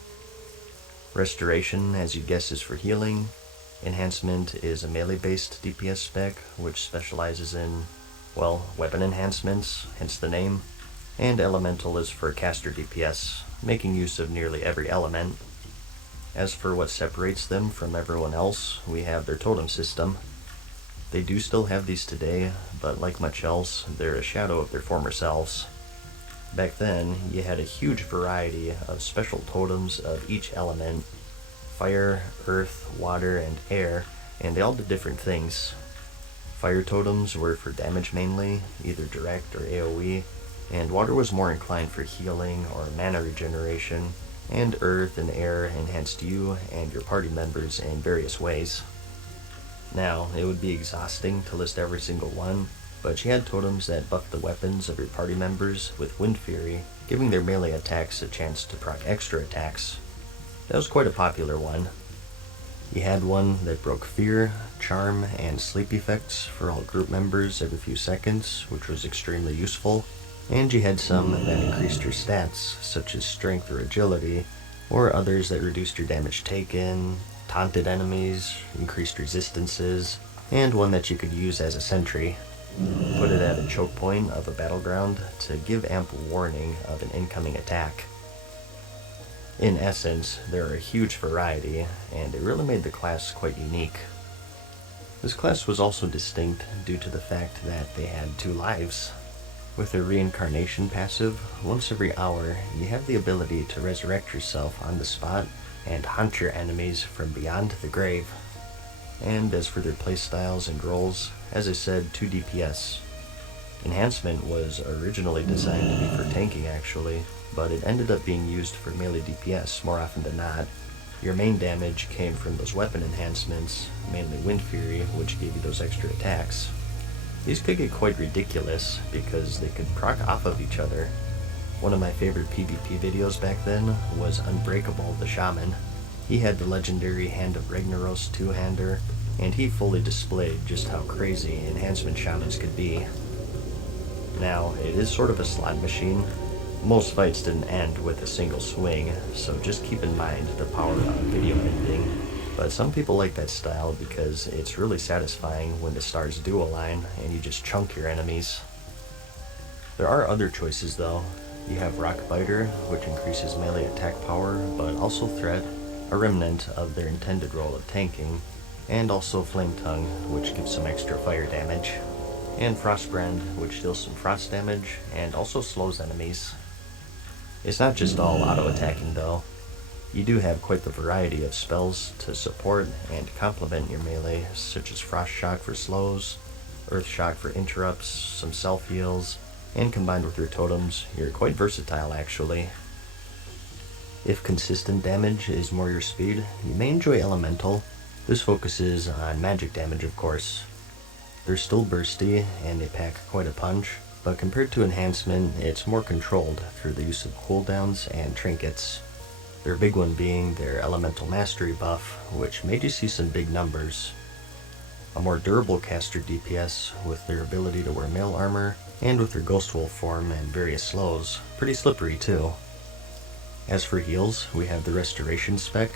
Restoration, as you'd guess, is for healing. Enhancement is a melee-based DPS spec, which specializes in, well, weapon enhancements, hence the name. And Elemental is for caster DPS, making use of nearly every element. As for what separates them from everyone else, we have their totem system. They do still have these today, but like much else, they're a shadow of their former selves. Back then, you had a huge variety of special totems of each element: fire, earth, water, and air, and they all did different things. Fire totems were for damage mainly, either direct or AoE, and water was more inclined for healing or mana regeneration, and earth and air enhanced you and your party members in various ways. Now, it would be exhausting to list every single one, but you had totems that buffed the weapons of your party members with Wind Fury, giving their melee attacks a chance to proc extra attacks. That was quite a popular one. You had one that broke Fear, Charm, and Sleep effects for all group members every few seconds, which was extremely useful, and you had some that increased your stats, such as Strength or Agility, or others that reduced your damage taken, taunted enemies, increased resistances, and one that you could use as a sentry. Put it at a choke point of a battleground to give ample warning of an incoming attack. In essence, there are a huge variety, and it really made the class quite unique. This class was also distinct due to the fact that they had 2 lives. With their reincarnation passive, once every hour, you have the ability to resurrect yourself on the spot and hunt your enemies from beyond the grave. And as for their playstyles and roles, as I said, 2 DPS. Enhancement was originally designed to be for tanking actually, but it ended up being used for melee DPS more often than not. Your main damage came from those weapon enhancements, mainly Wind Fury, which gave you those extra attacks. These could get quite ridiculous because they could proc off of each other. One of my favorite PvP videos back then was Unbreakable the Shaman. He had the legendary Hand of Ragnaros 2-hander, and he fully displayed just how crazy enhancement shamans could be. Now, it is sort of a slot machine. Most fights didn't end with a single swing, so just keep in mind the power of video editing. But some people like that style because it's really satisfying when the stars do align and you just chunk your enemies. There are other choices though. You have Rock Biter, which increases melee attack power, but also threat, a remnant of their intended role of tanking, and also Flame Tongue, which gives some extra fire damage, and Frostbrand, which deals some frost damage and also slows enemies. It's not just all auto-attacking though. You do have quite the variety of spells to support and complement your melee, such as Frost Shock for slows, Earth Shock for interrupts, some self-heals, and combined with your totems, you're quite versatile actually. If consistent damage is more your speed, you may enjoy Elemental. This focuses on magic damage of course. They're still bursty and they pack quite a punch, but compared to Enhancement, it's more controlled through the use of cooldowns and trinkets. Their big one being their Elemental Mastery buff, which made you see some big numbers. A more durable caster DPS with their ability to wear mail armor, and with their Ghost Wolf form and various slows, pretty slippery too. As for heals, we have the Restoration spec.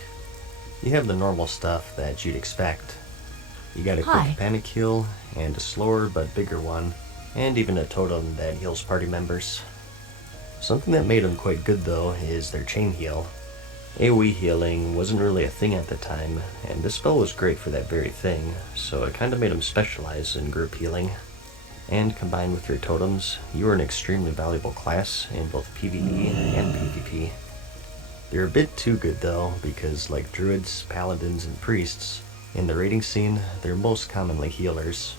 You have the normal stuff that you'd expect. You got a quick panic heal, and a slower but bigger one, and even a totem that heals party members. Something that made them quite good though is their chain heal. AoE healing wasn't really a thing at the time, and this spell was great for that very thing, so it kinda made them specialize in group healing. And combined with your totems, you are an extremely valuable class in both PvE and PvP. They're a bit too good though, because like druids, paladins, and priests, in the raiding scene, they're most commonly healers.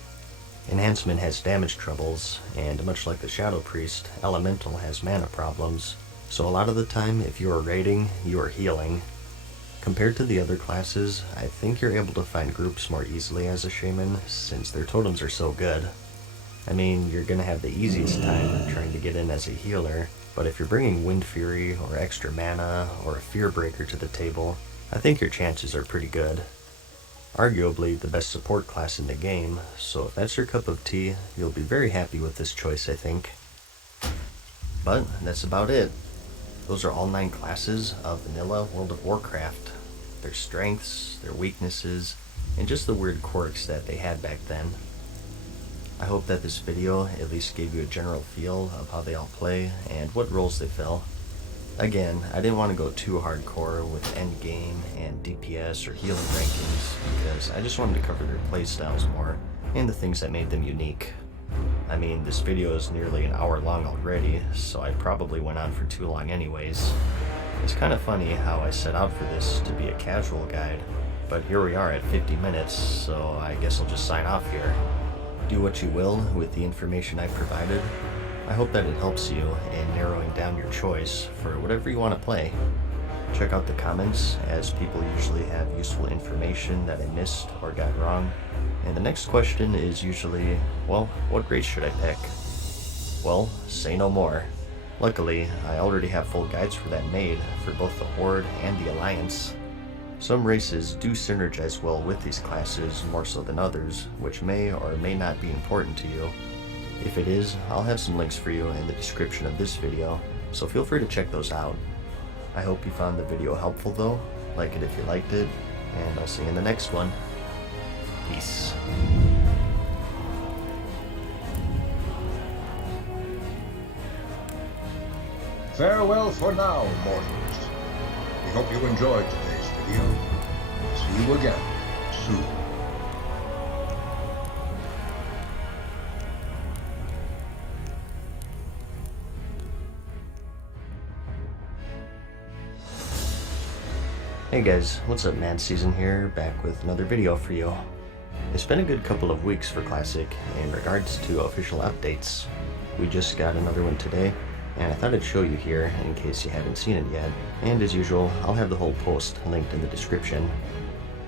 Enhancement has damage troubles, and much like the Shadow Priest, Elemental has mana problems, so a lot of the time if you are raiding, you are healing. Compared to the other classes, I think you're able to find groups more easily as a shaman, since their totems are so good. I mean, you're gonna have the easiest time trying to get in as a healer, but if you're bringing Wind Fury, or extra mana, or a Fear Breaker to the table, I think your chances are pretty good. Arguably the best support class in the game, so if that's your cup of tea, you'll be very happy with this choice, I think. But that's about it. Those are all 9 classes of vanilla World of Warcraft. Their strengths, their weaknesses, and just the weird quirks that they had back then. I hope that this video at least gave you a general feel of how they all play and what roles they fill. Again, I didn't want to go too hardcore with endgame and DPS or healing rankings because I just wanted to cover their playstyles more and the things that made them unique. I mean, this video is nearly an hour long already, so I probably went on for too long anyways. It's kind of funny how I set out for this to be a casual guide, but here we are at 50 minutes, so I guess I'll just sign off here. Do what you will with the information I provided. I hope that it helps you in narrowing down your choice for whatever you want to play. Check out the comments, as people usually have useful information that I missed or got wrong. And the next question is usually, well, what race should I pick? Well, say no more. Luckily, I already have full guides for that made for both the Horde and the Alliance. Some races do synergize well with these classes more so than others, which may or may not be important to you. If it is, I'll have some links for you in the description of this video, so feel free to check those out. I hope you found the video helpful though, like it if you liked it, and I'll see you in the next one. Peace. Farewell for now, mortals. We hope you enjoyed today's video. See you again soon. Hey guys, what's up? Mad Season here, back with another video for you. It's been a good couple of weeks for Classic in regards to official updates. We just got another one today, and I thought I'd show you here in case you haven't seen it yet. And as usual, I'll have the whole post linked in the description.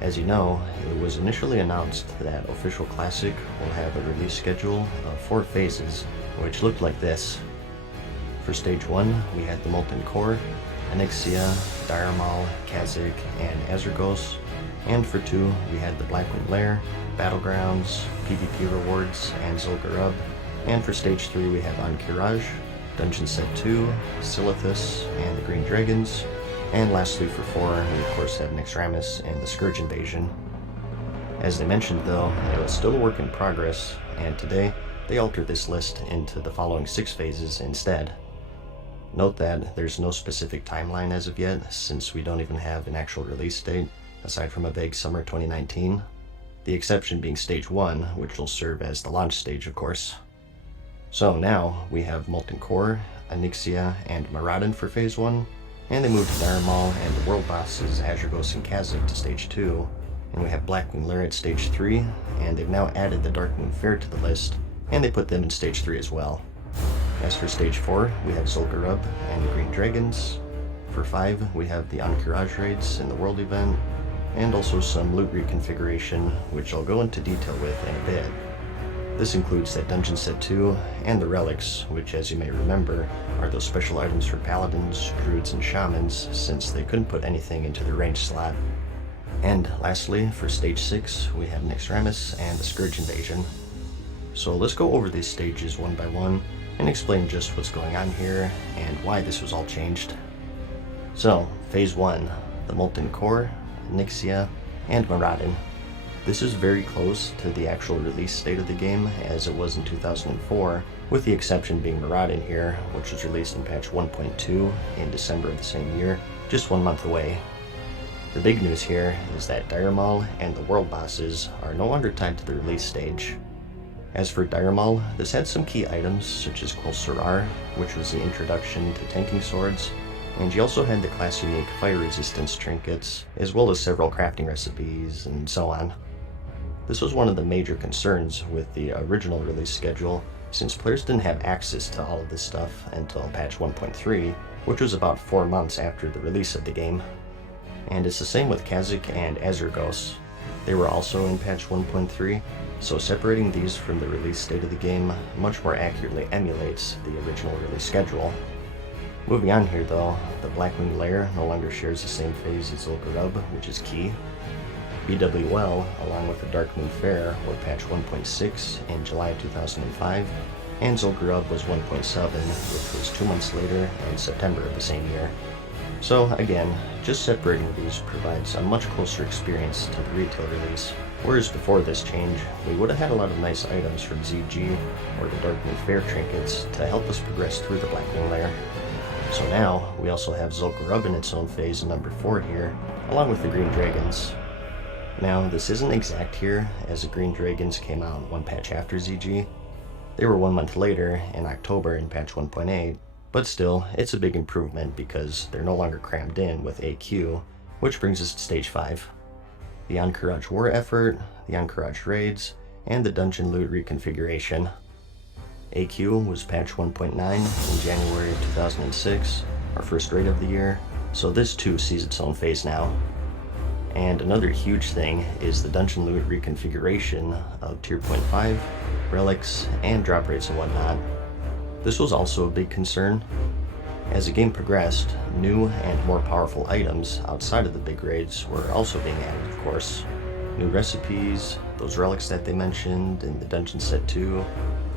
As you know, it was initially announced that official Classic will have a release schedule of 4 phases, which looked like this. For Stage 1, we had the Molten Core, Onyxia, Diremal, Kazakh, and Azergos. And for 2, we had the Blackwing Lair, Battlegrounds, PvP Rewards, and Zul'Gurub. And for Stage 3, we have Ankh-Kiraj, Dungeon Set 2, Silithus, and the Green Dragons. And lastly for 4, we of course have Naxxramas and the Scourge Invasion. As they mentioned though, it was still a work in progress, and today they altered this list into the following 6 phases instead. Note that there's no specific timeline as of yet, since we don't even have an actual release date, aside from a vague summer 2019. The exception being Stage 1, which will serve as the launch stage of course. So now, we have Molten Core, Onyxia, and Maraudon for Phase 1, and they moved Diremal and the world bosses Azergos and Kazakh to Stage 2, and we have Blackwing Lair at Stage 3, and they've now added the Darkmoon Faire to the list, and they put them in Stage 3 as well. As for Stage 4, we have Zul'Gurub and the Green Dragons. For 5, we have the Ankh-Kiraj raids in the world event, and also some loot reconfiguration, which I'll go into detail with in a bit. This includes that Dungeon Set 2 and the Relics, which as you may remember, are those special items for Paladins, Druids, and Shamans, since they couldn't put anything into the range slot. And lastly, for Stage 6, we have Naxxramas and the Scourge Invasion. So let's go over these stages one by one, and explain just what's going on here, and why this was all changed. So, Phase 1, the Molten Core, Onyxia, and Maraudon. This is very close to the actual release date of the game, as it was in 2004, with the exception being Maraudon here, which was released in patch 1.2 in December of the same year, just 1 month away. The big news here is that Diremal and the world bosses are no longer tied to the release stage. As for Diremal, this had some key items such as Kul Surar, which was the introduction to tanking swords, and you also had the class unique fire resistance trinkets, as well as several crafting recipes and so on. This was one of the major concerns with the original release schedule, since players didn't have access to all of this stuff until patch 1.3, which was about 4 months after the release of the game. And it's the same with Kazakh and Azergos. They were also in patch 1.3, so separating these from the release date of the game much more accurately emulates the original release schedule. Moving on here though, the Blackwing Lair no longer shares the same phase as Zul'Gurub, which is key. BWL, along with the Darkmoon Faire, were patch 1.6 in July 2005, and Zul'Gurub was 1.7, which was 2 months later in September of the same year. So again, just separating these provides a much closer experience to the retail release, whereas before this change, we would have had a lot of nice items from ZG or the Darkmoon Faire trinkets to help us progress through the Blackwing Lair. So now, we also have Zul'Gurub in its own phase in number 4 here, along with the Green Dragons. Now, this isn't exact here, as the Green Dragons came out 1 patch after ZG. They were 1 month later, in October in patch 1.8, but still, it's a big improvement because they're no longer crammed in with AQ, which brings us to Stage 5. The Ankh-Kiraj War Effort, the Ankh-Kiraj Raids, and the Dungeon Loot Reconfiguration. AQ was patch 1.9 in January of 2006, our first raid of the year, so this too sees its own phase now. And another huge thing is the Dungeon Loot Reconfiguration of Tier 0.5, relics, and drop rates and whatnot. This was also a big concern. As the game progressed, new and more powerful items outside of the big raids were also being added, of course. New recipes, those relics that they mentioned in the Dungeon Set 2,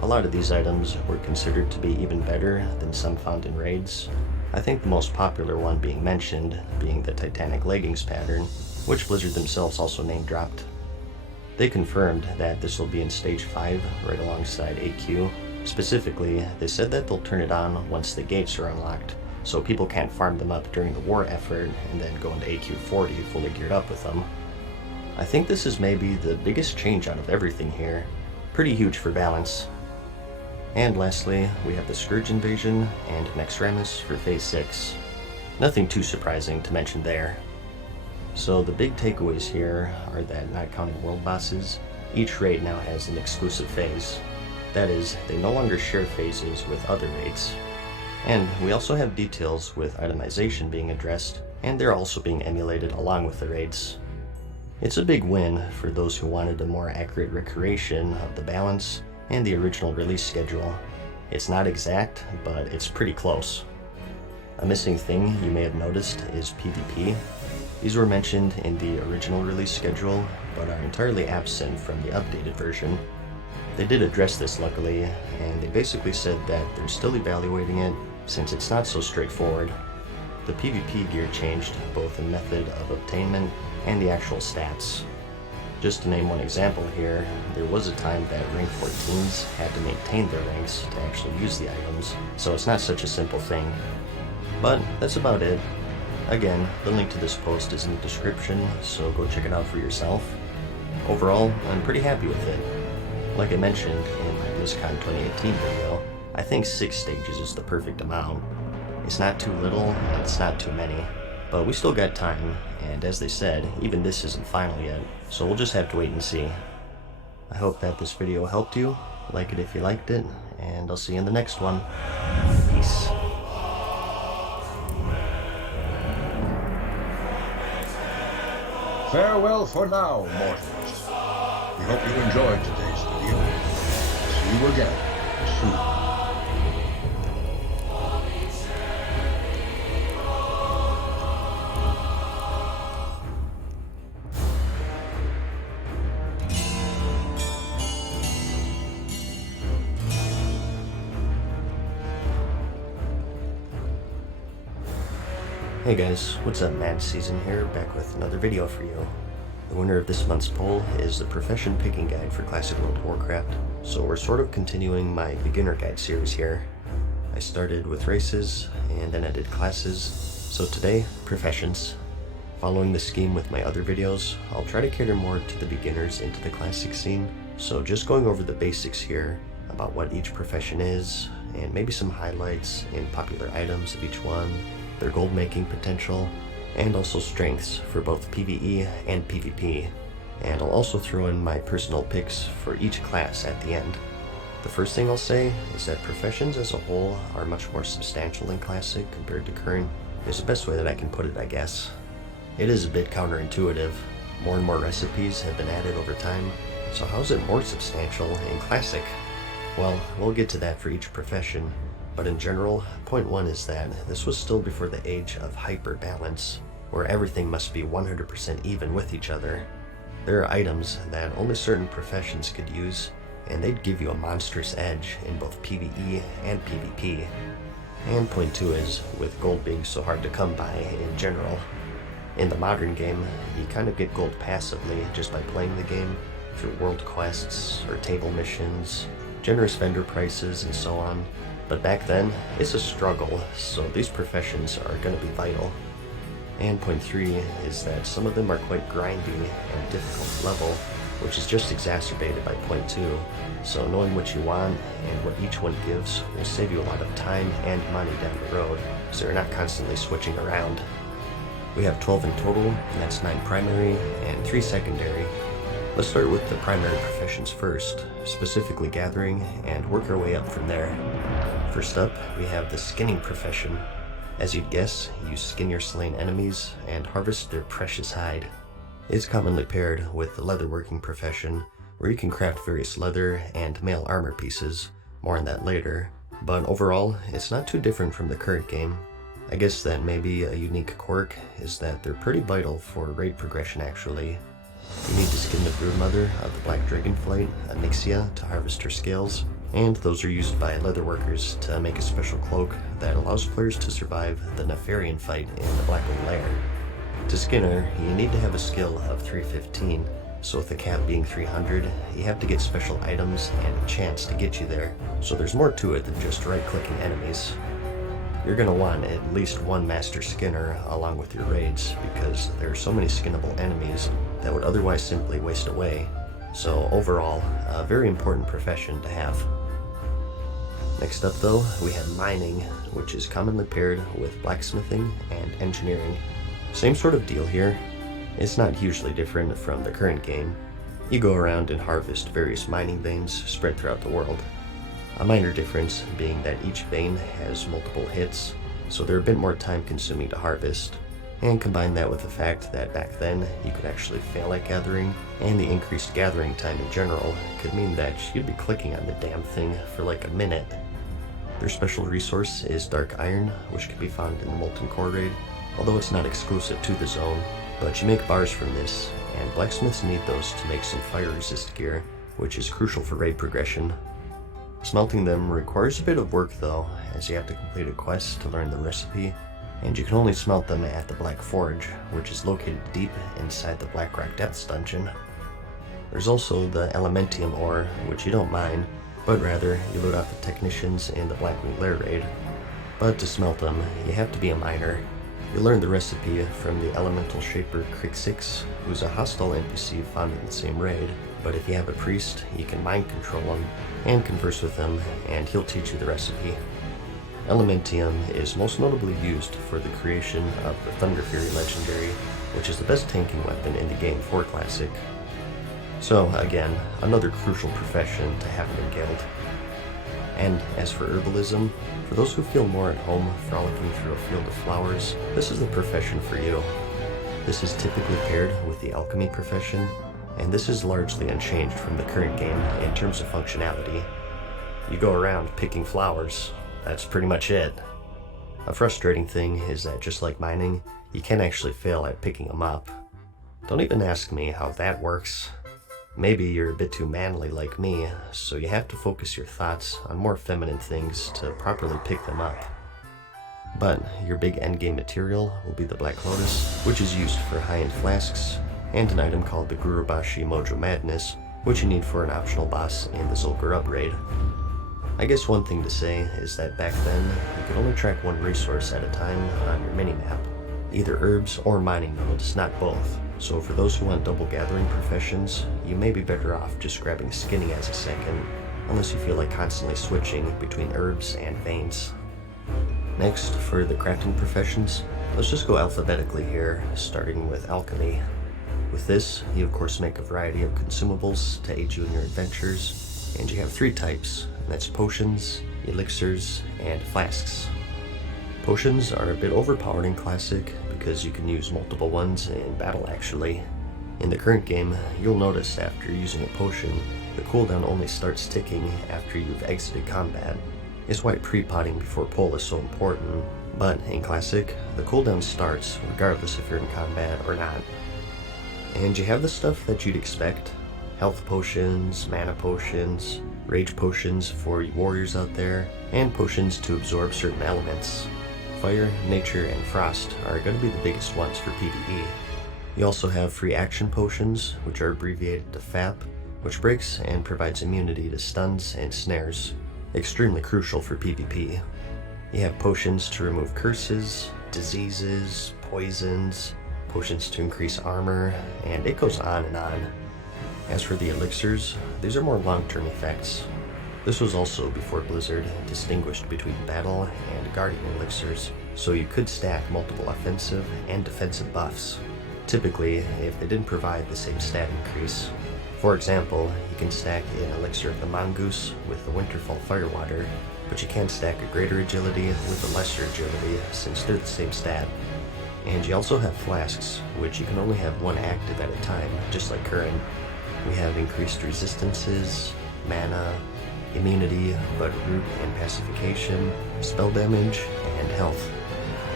a lot of these items were considered to be even better than some found in raids. I think the most popular one being mentioned being the Titanic Leggings pattern, which Blizzard themselves also name-dropped. They confirmed that this will be in Stage 5 right alongside AQ. Specifically, they said that they'll turn it on once the gates are unlocked, so people can't farm them up during the war effort and then go into AQ 40 fully geared up with them. I think this is maybe the biggest change out of everything here. Pretty huge for balance. And lastly, we have the Scourge Invasion and Naxxramas for Phase 6. Nothing too surprising to mention there. So the big takeaways here are that, not counting world bosses, each raid now has an exclusive phase. That is, they no longer share phases with other raids. And we also have details with itemization being addressed, and they're also being emulated along with the raids. It's a big win for those who wanted a more accurate recreation of the balance and the original release schedule. It's not exact, but it's pretty close. A missing thing you may have noticed is PvP. These were mentioned in the original release schedule, but are entirely absent from the updated version. They did address this luckily, and they basically said that they're still evaluating it since it's not so straightforward. The PvP gear changed both the method of obtainment and the actual stats. Just to name one example here, there was a time that rank 14s had to maintain their ranks to actually use the items, so it's not such a simple thing. But that's about it. Again, the link to this post is in the description, so go check it out for yourself. Overall, I'm pretty happy with it. Like I mentioned in my BlizzCon 2018 video, I think 6 stages is the perfect amount. It's not too little, and it's not too many. But we still got time, and as they said, even this isn't final yet, so we'll just have to wait and see. I hope that this video helped you. Like it if you liked it, and I'll see you in the next one. Peace. Farewell for now, mortals. We hope you enjoyed today's video. See you again soon. Hey guys, what's up? Mad Season here, back with another video for you. The winner of this month's poll is the Profession Picking Guide for Classic World of Warcraft, so we're sort of continuing my beginner guide series here. I started with races, and then I did classes, so today, professions. Following the scheme with my other videos, I'll try to cater more to the beginners into the classic scene, so just going over the basics here about what each profession is, and maybe some highlights and popular items of each one, their gold making potential, and also strengths for both PvE and PvP. And I'll also throw in my personal picks for each class at the end. The first thing I'll say is that professions as a whole are much more substantial in Classic compared to current, is the best way that I can put it, I guess. It is a bit counterintuitive. More and more recipes have been added over time, so how's it more substantial in Classic? Well, we'll get to that for each profession. But in general, point one is that this was still before the age of hyper-balance, where everything must be 100% even with each other. There are items that only certain professions could use, and they'd give you a monstrous edge in both PvE and PvP. And point two is, with gold being so hard to come by in general. In the modern game, you kind of get gold passively just by playing the game, through world quests or table missions, generous vendor prices, and so on. But back then, it's a struggle, so these professions are going to be vital. And point three is that some of them are quite grindy and difficult to level, which is just exacerbated by point two, so knowing what you want and what each one gives will save you a lot of time and money down the road, so you're not constantly switching around. We have 12 in total, and that's 9 primary and 3 secondary. Let's start with the primary professions first, specifically gathering, and work our way up from there. First up, we have the skinning profession. As you'd guess, you skin your slain enemies and harvest their precious hide. It's commonly paired with the leatherworking profession, where you can craft various leather and mail armor pieces, more on that later, but overall, it's not too different from the current game. I guess that maybe a unique quirk is that they're pretty vital for raid progression actually. You need to skin the broodmother of the black dragonflight, Anixia, to harvest her scales, and those are used by leatherworkers to make a special cloak that allows players to survive the Nefarian fight in the Blackwing Lair. To skin her, you need to have a skill of 315, so with the cap being 300, you have to get special items and a chance to get you there, so there's more to it than just right-clicking enemies. You're going to want at least one Master Skinner along with your raids, because there are so many skinnable enemies that would otherwise simply waste away. So overall, a very important profession to have. Next up though, we have mining, which is commonly paired with blacksmithing and engineering. Same sort of deal here. It's not hugely different from the current game. You go around and harvest various mining veins spread throughout the world. A minor difference being that each vein has multiple hits, so they're a bit more time consuming to harvest. And combine that with the fact that back then you could actually fail at gathering, and the increased gathering time in general could mean that you'd be clicking on the damn thing for like a minute. Their special resource is Dark Iron, which can be found in the Molten Core raid, although it's not exclusive to the zone. But you make bars from this, and blacksmiths need those to make some fire resist gear, which is crucial for raid progression. Smelting them requires a bit of work though, as you have to complete a quest to learn the recipe, and you can only smelt them at the Black Forge, which is located deep inside the Blackrock Depths dungeon. There's also the Elementium ore, which you don't mine, but rather you loot out the technicians in the Blackwing Lair raid. But to smelt them, you have to be a miner. You learn the recipe from the elemental shaper Crixix, who's a hostile NPC found in the same raid, but if you have a priest, you can mind control him and converse with him, and he'll teach you the recipe. Elementium is most notably used for the creation of the Thunder Fury legendary, which is the best tanking weapon in the game for Classic. So again, another crucial profession to have in a guild. And as for herbalism, for those who feel more at home frolicking through a field of flowers, this is the profession for you. This is typically paired with the alchemy profession, and this is largely unchanged from the current game in terms of functionality. You go around picking flowers, that's pretty much it. A frustrating thing is that just like mining, you can actually fail at picking them up. Don't even ask me how that works. Maybe you're a bit too manly like me, so you have to focus your thoughts on more feminine things to properly pick them up. But your big endgame material will be the Black Lotus, which is used for high-end flasks, and an item called the Gurubashi Mojo Madness, which you need for an optional boss in the Zul'Gurub raid. I guess one thing to say is that back then, you could only track one resource at a time on your minimap. Either herbs or mining nodes, not both. So for those who want double gathering professions, you may be better off just grabbing skinny as a second, unless you feel like constantly switching between herbs and veins. Next, for the crafting professions, let's just go alphabetically here, starting with alchemy. With this, you of course make a variety of consumables to aid you in your adventures, and you have 3 types, and that's potions, elixirs, and flasks. Potions are a bit overpowered in Classic because you can use multiple ones in battle actually. In the current game, you'll notice after using a potion, the cooldown only starts ticking after you've exited combat. It's why pre-potting before pull is so important, but in Classic, the cooldown starts regardless if you're in combat or not. And you have the stuff that you'd expect: health potions, mana potions, rage potions for you warriors out there, and potions to absorb certain elements. Fire, nature, and frost are going to be the biggest ones for PvE. You also have free action potions, which are abbreviated to FAP, which breaks and provides immunity to stuns and snares. Extremely crucial for PvP. You have potions to remove curses, diseases, poisons, potions to increase armor, and it goes on and on. As for the elixirs, these are more long-term effects. This was also before Blizzard distinguished between battle and guardian elixirs, so you could stack multiple offensive and defensive buffs, typically if they didn't provide the same stat increase. For example, you can stack an elixir of the mongoose with the Winterfell Firewater, but you can't stack a greater agility with a lesser agility since they're the same stat. And you also have flasks, which you can only have one active at a time, just like current. We have increased resistances, mana, immunity, but root and pacification, spell damage, and health.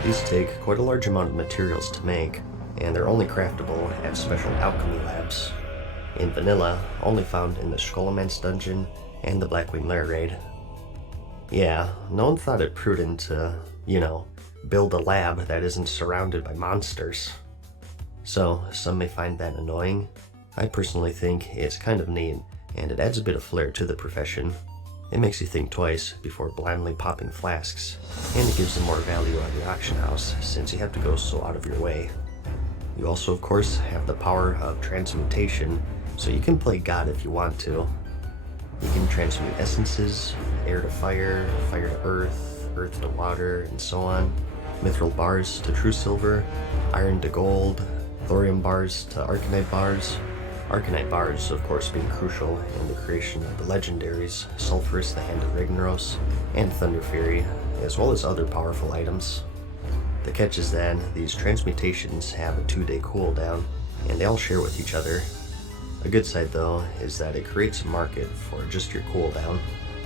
These take quite a large amount of materials to make, and they're only craftable at special alchemy labs. In vanilla, only found in the Scholomance dungeon and the Blackwing Lair raid. Yeah, no one thought it prudent to, build a lab that isn't surrounded by monsters. So, some may find that annoying. I personally think it's kind of neat, and it adds a bit of flair to the profession. It makes you think twice before blindly popping flasks, and it gives them more value on your auction house since you have to go so out of your way. You also, of course, have the power of transmutation, so you can play God if you want to. You can transmute essences, air to fire, fire to earth, earth to water, and so on. Mithril bars to true silver, iron to gold, thorium bars to arcanite bars. Arcanite bars, of course, being crucial in the creation of the legendaries Sulphurus, the Hand of Ragnaros, and Thunder Fury, as well as other powerful items. The catch is that these transmutations have a 2-day cooldown, and they all share with each other. A good side though is that it creates a market for just your cooldown.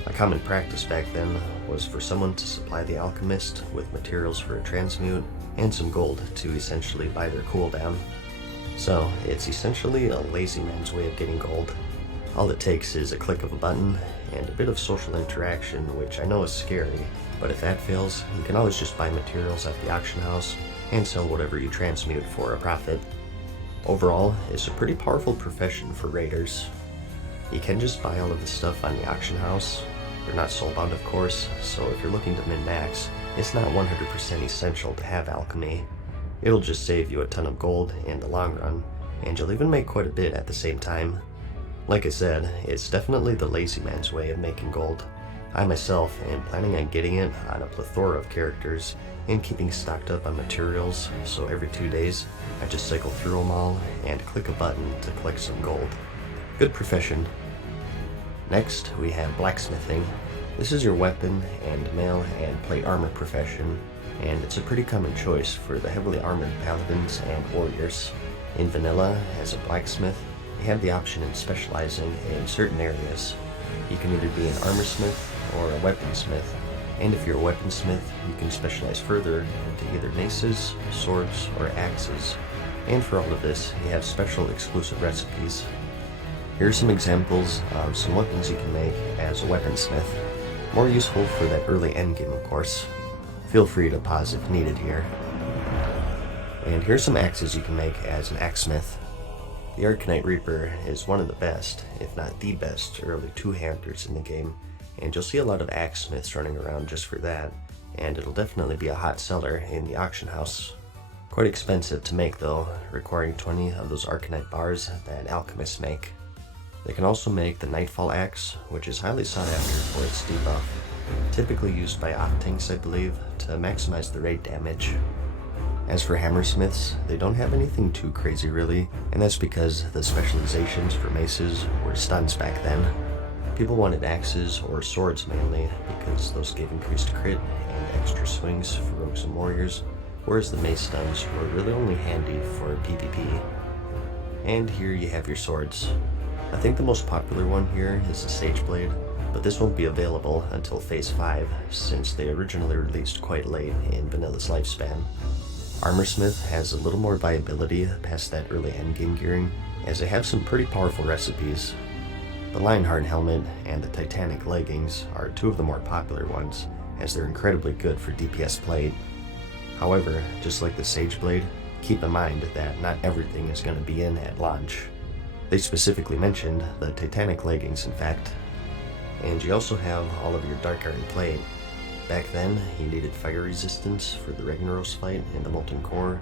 A common practice back then was for someone to supply the alchemist with materials for a transmute and some gold to essentially buy their cooldown. So it's essentially a lazy man's way of getting gold. All it takes is a click of a button and a bit of social interaction, which I know is scary, but if that fails, you can always just buy materials at the auction house and sell whatever you transmute for a profit. Overall, it's a pretty powerful profession for raiders. You can just buy all of the stuff on the auction house. They're not soulbound, of course, so if you're looking to min-max, it's not 100% essential to have alchemy. It'll just save you a ton of gold in the long run, and you'll even make quite a bit at the same time. Like I said, it's definitely the lazy man's way of making gold. I myself am planning on getting it on a plethora of characters and keeping stocked up on materials, so every 2 days I just cycle through them all and click a button to collect some gold. Good profession. Next, we have blacksmithing. This is your weapon and mail and plate armor profession, and it's a pretty common choice for the heavily armored paladins and warriors. In vanilla, as a blacksmith, you have the option in specializing in certain areas. You can either be an armorsmith or a weaponsmith, and if you're a weaponsmith, you can specialize further into either maces, swords, or axes. And for all of this, you have special exclusive recipes. Here are some examples of some weapons you can make as a weaponsmith. More useful for that early endgame, of course. Feel free to pause if needed here. And here's some axes you can make as an axesmith. The Arcanite Reaper is one of the best, if not the best, early two-handers in the game, and you'll see a lot of axesmiths running around just for that, and it'll definitely be a hot seller in the auction house. Quite expensive to make though, requiring 20 of those Arcanite bars that alchemists make. They can also make the Nightfall Axe, which is highly sought after for its debuff, typically used by off-tanks I believe, to maximize the raid damage. As for hammersmiths, they don't have anything too crazy really, and that's because the specializations for maces were stuns back then. People wanted axes or swords mainly, because those gave increased crit and extra swings for rogues and warriors, whereas the mace stuns were really only handy for PvP. And here you have your swords. I think the most popular one here is the Sageblade, but this won't be available until Phase 5, since they originally released quite late in Vanilla's lifespan. Armorsmith has a little more viability past that early endgame gearing, as they have some pretty powerful recipes. The Lionheart helmet and the Titanic leggings are two of the more popular ones, as they're incredibly good for DPS plate. However, just like the Sageblade, keep in mind that not everything is going to be in at launch. They specifically mentioned the Titanic leggings, in fact. And you also have all of your Dark Iron plate. Back then, you needed fire resistance for the Ragnaros fight in the Molten Core,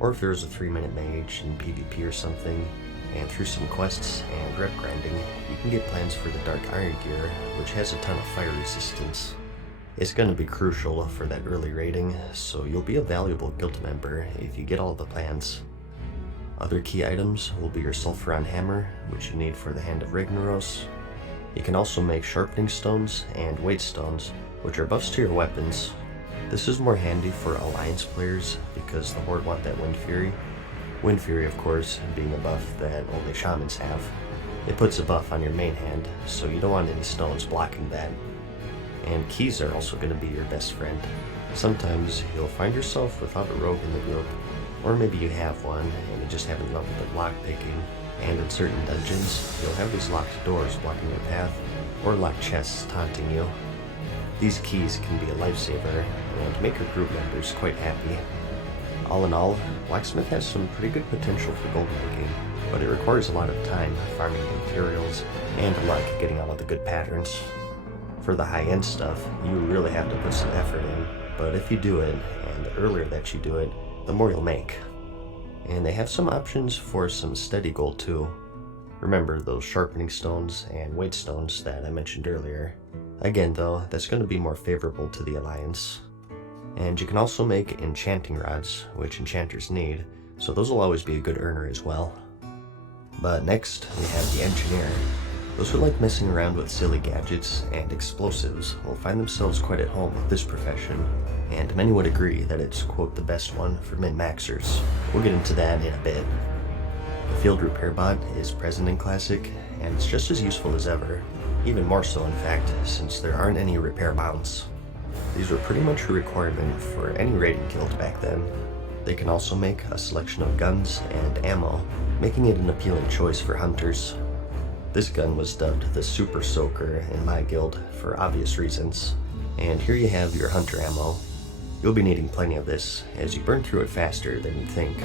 or if there was a 3-minute mage in PvP or something, and through some quests and rep grinding, you can get plans for the Dark Iron gear, which has a ton of fire resistance. It's going to be crucial for that early raiding, so you'll be a valuable guild member if you get all the plans. Other key items will be your Sulfuron Hammer, which you need for the Hand of Ragnaros. You can also make Sharpening Stones and Weight Stones, which are buffs to your weapons. This is more handy for Alliance players because the Horde want that Wind Fury. Wind Fury, of course, being a buff that only Shamans have. It puts a buff on your main hand, so you don't want any stones blocking that. And keys are also going to be your best friend. Sometimes you'll find yourself without a rogue in the group, or maybe you have one and you just haven't leveled at lockpicking, and in certain dungeons, you'll have these locked doors blocking your path, or locked chests taunting you. These keys can be a lifesaver and make your group members quite happy. All in all, Blacksmith has some pretty good potential for gold making, but it requires a lot of time farming materials and luck getting all of the good patterns. For the high-end stuff, you really have to put some effort in, but if you do it, and the earlier that you do it, the more you'll make. And they have some options for some steady gold too. Remember those Sharpening Stones and Weight Stones that I mentioned earlier. Again though, that's going to be more favorable to the Alliance. And you can also make Enchanting Rods, which enchanters need, so those will always be a good earner as well. But next, we have the engineer. Those who like messing around with silly gadgets and explosives will find themselves quite at home with this profession, and many would agree that it's, quote, the best one for min-maxers. We'll get into that in a bit. The field repair bot is present in Classic, and it's just as useful as ever, even more so in fact, since there aren't any repair mounts. These were pretty much a requirement for any raiding guild back then. They can also make a selection of guns and ammo, making it an appealing choice for hunters. This gun was dubbed the Super Soaker in my guild for obvious reasons. And here you have your hunter ammo. You'll be needing plenty of this, as you burn through it faster than you'd think.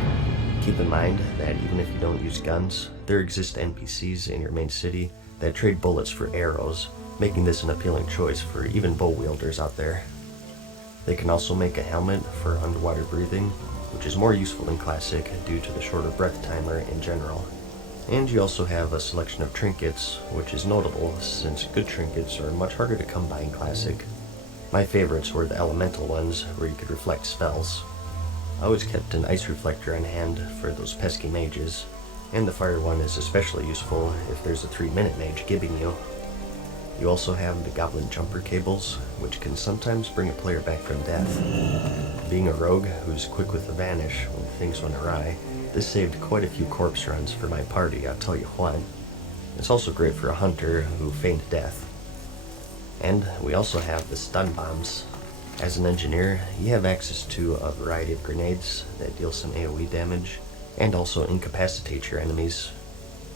Keep in mind that even if you don't use guns, there exist NPCs in your main city that trade bullets for arrows, making this an appealing choice for even bow wielders out there. They can also make a helmet for underwater breathing, which is more useful in Classic due to the shorter breath timer in general. And you also have a selection of trinkets, which is notable since good trinkets are much harder to come by in Classic. My favorites were the elemental ones, where you could reflect spells. I always kept an ice reflector on hand for those pesky mages, and the fire one is especially useful if there's a 3-minute mage gibbing you. You also have the goblin jumper cables, which can sometimes bring a player back from death. Being a rogue who's quick with the vanish when things went awry, this saved quite a few corpse runs for my party, I'll tell you what. It's also great for a hunter who feigned death. And we also have the stun bombs. As an engineer, you have access to a variety of grenades that deal some AoE damage, and also incapacitate your enemies.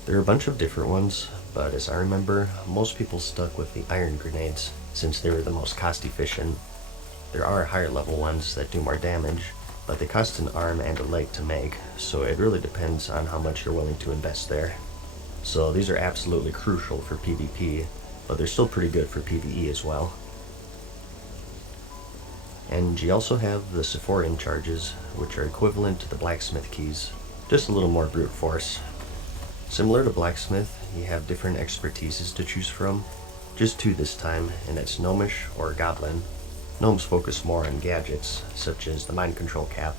There are a bunch of different ones, but as I remember, most people stuck with the iron grenades, since they were the most cost efficient. There are higher level ones that do more damage, but they cost an arm and a leg to make, so it really depends on how much you're willing to invest there. So these are absolutely crucial for PvP, but they're still pretty good for PvE as well. And you also have the Sephorian charges, which are equivalent to the blacksmith keys, just a little more brute force. Similar to blacksmith, you have different expertises to choose from, just 2 this time, and it's gnomish or goblin. Gnomes focus more on gadgets, such as the mind control cap.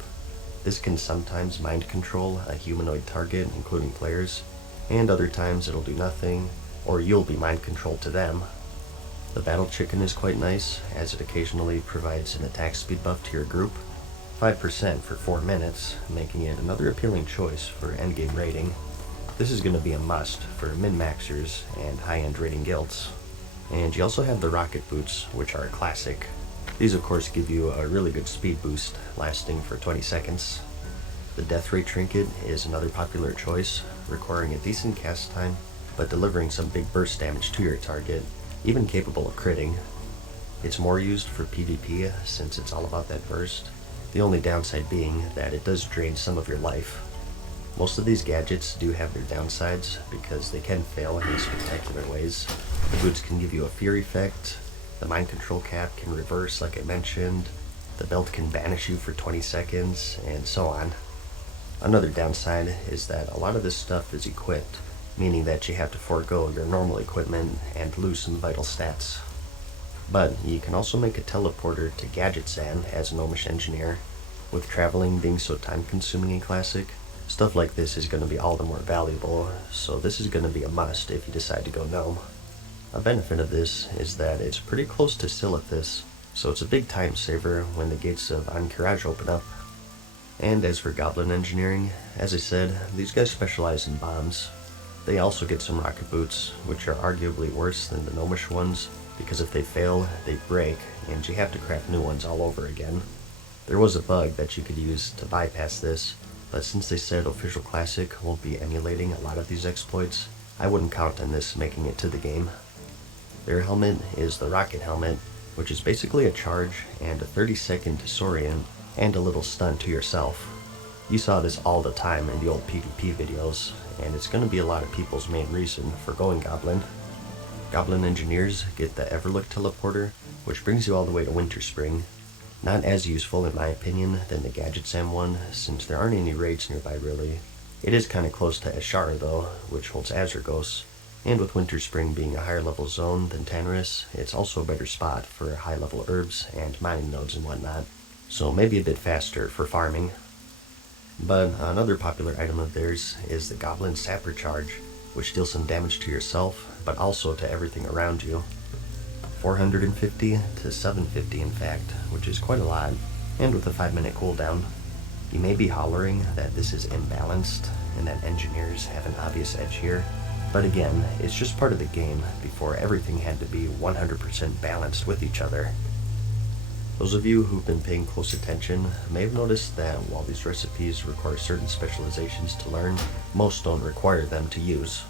This can sometimes mind control a humanoid target, including players, and other times it'll do nothing, or you'll be mind controlled to them. The battle chicken is quite nice, as it occasionally provides an attack speed buff to your group, 5% for 4 minutes, making it another appealing choice for endgame raiding. This is going to be a must for min-maxers and high-end raiding guilds. And you also have the rocket boots, which are a classic. These of course give you a really good speed boost, lasting for 20 seconds. The death ray trinket is another popular choice, requiring a decent cast time, but delivering some big burst damage to your target, even capable of critting. It's more used for PvP since it's all about that burst, the only downside being that it does drain some of your life. Most of these gadgets do have their downsides because they can fail in spectacular ways. The boots can give you a fear effect, the mind control cap can reverse like I mentioned, the belt can banish you for 20 seconds, and so on. Another downside is that a lot of this stuff is equipped, meaning that you have to forego your normal equipment and lose some vital stats. But you can also make a teleporter to Gadget-san as a gnomish engineer. With traveling being so time consuming in Classic, stuff like this is going to be all the more valuable, so this is going to be a must if you decide to go gnome. A benefit of this is that it's pretty close to Silithus, so it's a big time saver when the gates of Ankiraj open up. And as for Goblin engineering, as I said, these guys specialize in bombs. They also get some rocket boots, which are arguably worse than the gnomish ones, because if they fail, they break, and you have to craft new ones all over again. There was a bug that you could use to bypass this, but since they said Official Classic won't be emulating a lot of these exploits, I wouldn't count on this making it to the game. Their helmet is the Rocket Helmet, which is basically a charge and a 30-second disorient and a little stun to yourself. You saw this all the time in the old PvP videos, and it's going to be a lot of people's main reason for going Goblin. Goblin engineers get the Everlook teleporter, which brings you all the way to Winterspring. Not as useful in my opinion than the Gadget-san one, since there aren't any raids nearby really. It is kind of close to Ashara though, which holds Azurgos, and with Winterspring being a higher level zone than Tanris, it's also a better spot for high level herbs and mining nodes and whatnot, so maybe a bit faster for farming. But another popular item of theirs is the Goblin Sapper Charge, which deals some damage to yourself, but also to everything around you. 450 to 750 in fact, which is quite a lot, and with a 5-minute cooldown. You may be hollering that this is imbalanced, and that engineers have an obvious edge here, but again, it's just part of the game before everything had to be 100% balanced with each other. Those of you who've been paying close attention may have noticed that while these recipes require certain specializations to learn, most don't require them to use.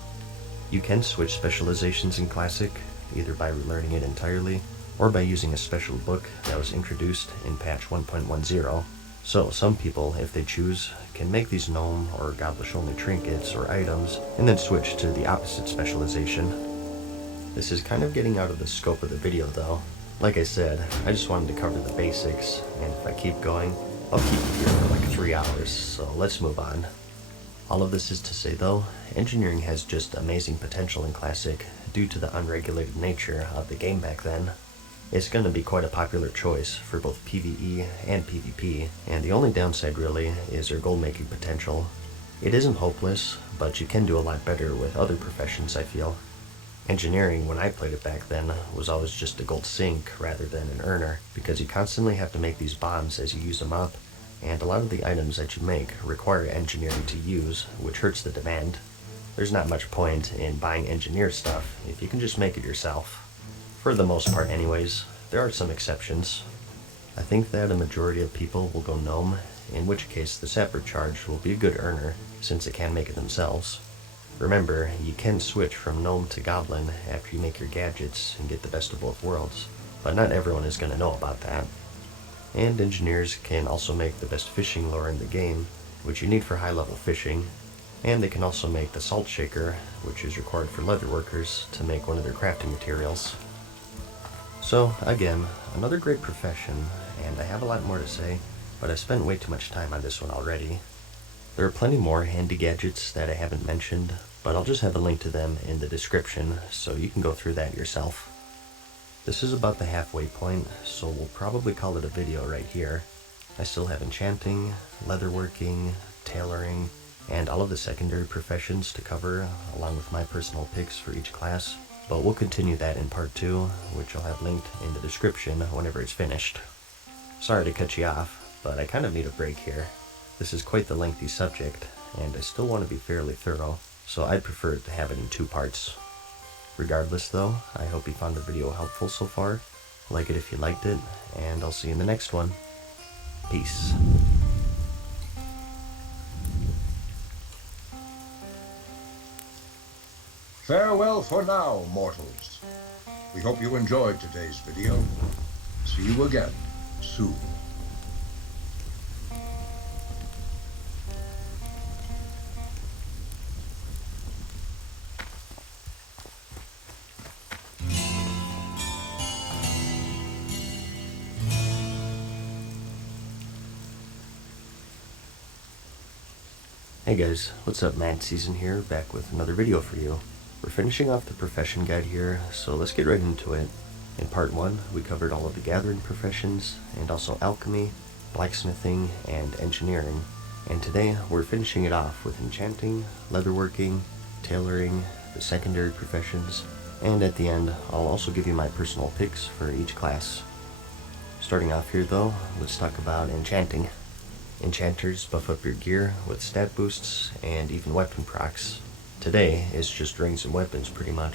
You can switch specializations in Classic, either by relearning it entirely, or by using a special book that was introduced in patch 1.10. So some people, if they choose, can make these gnome or godlish only trinkets or items, and then switch to the opposite specialization. This is kind of getting out of the scope of the video though. Like I said, I just wanted to cover the basics, and if I keep going, I'll keep you here for like 3 hours, so let's move on. All of this is to say though, engineering has just amazing potential in Classic due to the unregulated nature of the game back then. It's going to be quite a popular choice for both PvE and PvP, and the only downside really is their gold making potential. It isn't hopeless, but you can do a lot better with other professions, I feel. Engineering, when I played it back then, was always just a gold sink rather than an earner, because you constantly have to make these bombs as you use them up, and a lot of the items that you make require engineering to use, which hurts the demand. There's not much point in buying engineer stuff if you can just make it yourself. For the most part anyways, there are some exceptions. I think that a majority of people will go gnome, in which case the Sapper Charge will be a good earner, since they can make it themselves. Remember, you can switch from gnome to goblin after you make your gadgets and get the best of both worlds, but not everyone is going to know about that. And engineers can also make the best fishing lure in the game, which you need for high level fishing, and they can also make the salt shaker, which is required for leather workers to make one of their crafting materials. So again, another great profession, and I have a lot more to say, but I've spent way too much time on this one already. There are plenty more handy gadgets that I haven't mentioned, but I'll just have a link to them in the description so you can go through that yourself. This is about the halfway point, so we'll probably call it a video right here. I still have enchanting, leatherworking, tailoring, and all of the secondary professions to cover, along with my personal picks for each class, but we'll continue that in part 2, which I'll have linked in the description whenever it's finished. Sorry to cut you off, but I kind of need a break here. This is quite the lengthy subject, and I still want to be fairly thorough, so I'd prefer to have it in 2 parts. Regardless though, I hope you found the video helpful so far. Like it if you liked it, and I'll see you in the next one. Peace. Farewell for now, mortals. We hope you enjoyed today's video. See you again soon. Hey guys, what's up? Mad Season here, back with another video for you. We're finishing off the profession guide here, so let's get right into it. In part 1, we covered all of the gathering professions, and also alchemy, blacksmithing, and engineering. And today, we're finishing it off with enchanting, leatherworking, tailoring, the secondary professions, and at the end, I'll also give you my personal picks for each class. Starting off here though, let's talk about enchanting. Enchanters buff up your gear with stat boosts and even weapon procs. Today is just rings and weapons pretty much,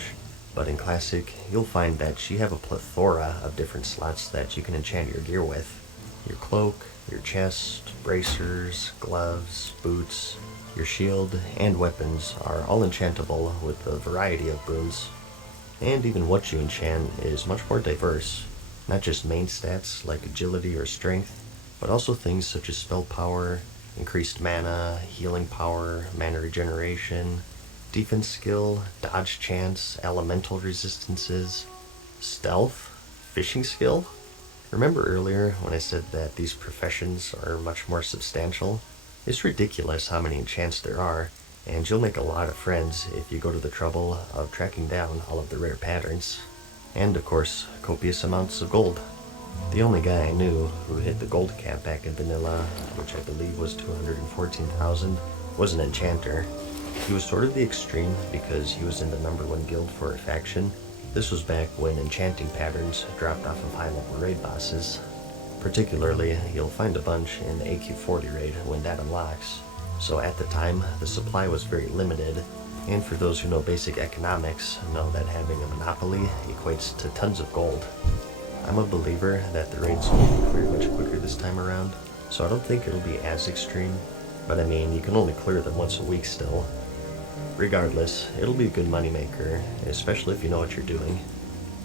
but in Classic you'll find that you have a plethora of different slots that you can enchant your gear with. Your cloak, your chest, bracers, gloves, boots, your shield, and weapons are all enchantable with a variety of boons. And even what you enchant is much more diverse, not just main stats like agility or strength, but also things such as spell power, increased mana, healing power, mana regeneration, defense skill, dodge chance, elemental resistances, stealth, fishing skill. Remember earlier when I said that these professions are much more substantial? It's ridiculous how many enchants there are, and you'll make a lot of friends if you go to the trouble of tracking down all of the rare patterns. And of course, copious amounts of gold. The only guy I knew who hit the gold cap back in vanilla, which I believe was 214,000, was an enchanter. He was sort of the extreme because he was in the #1 guild for a faction. This was back when enchanting patterns dropped off of high-level raid bosses. Particularly, you'll find a bunch in the AQ40 raid when that unlocks. So at the time, the supply was very limited, and for those who know basic economics, know that having a monopoly equates to tons of gold. I'm a believer that the raids will be cleared much quicker this time around, so I don't think it'll be as extreme, but I mean, you can only clear them once a week still. Regardless, it'll be a good moneymaker, especially if you know what you're doing.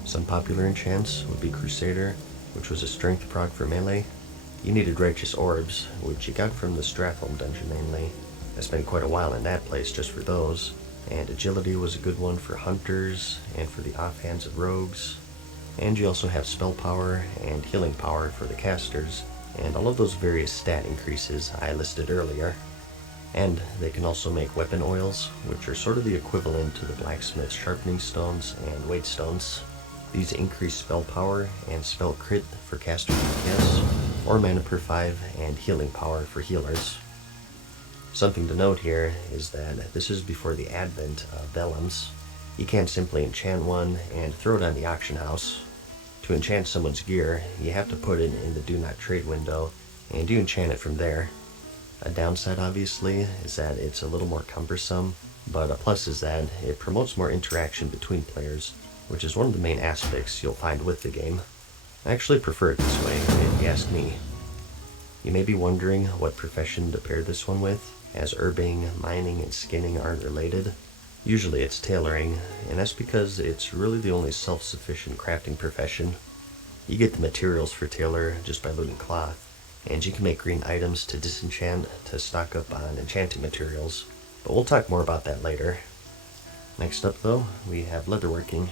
Some popular enchants would be Crusader, which was a strength proc for melee. You needed Righteous Orbs, which you got from the Stratholme dungeon mainly. I spent quite a while in that place just for those. And Agility was a good one for hunters and for the offhands of rogues. And you also have Spell Power and Healing Power for the casters, and all of those various stat increases I listed earlier. And they can also make weapon oils, which are sort of the equivalent to the blacksmith's sharpening stones and weight stones. These increase spell power and spell crit for caster DPS, or mana per 5 and healing power for healers. Something to note here is that this is before the advent of vellums. You can't simply enchant one and throw it on the auction house. To enchant someone's gear, you have to put it in the do not trade window, and you enchant it from there. A downside, obviously, is that it's a little more cumbersome, but a plus is that it promotes more interaction between players, which is one of the main aspects you'll find with the game. I actually prefer it this way, if you ask me. You may be wondering what profession to pair this one with, as herbing, mining, and skinning aren't related. Usually it's tailoring, and that's because it's really the only self-sufficient crafting profession. You get the materials for tailor just by looting cloth, and you can make green items to disenchant to stock up on enchanting materials, but we'll talk more about that later. Next up though, we have leatherworking.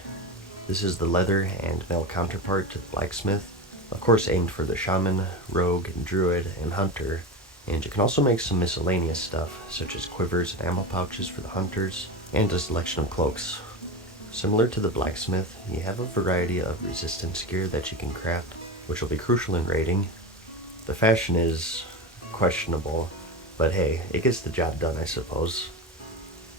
This is the leather and metal counterpart to the blacksmith, of course aimed for the shaman, rogue, and druid, and hunter, and you can also make some miscellaneous stuff, such as quivers and ammo pouches for the hunters, and a selection of cloaks. Similar to the blacksmith, you have a variety of resistance gear that you can craft, which will be crucial in raiding. The fashion is questionable, but hey, it gets the job done, I suppose.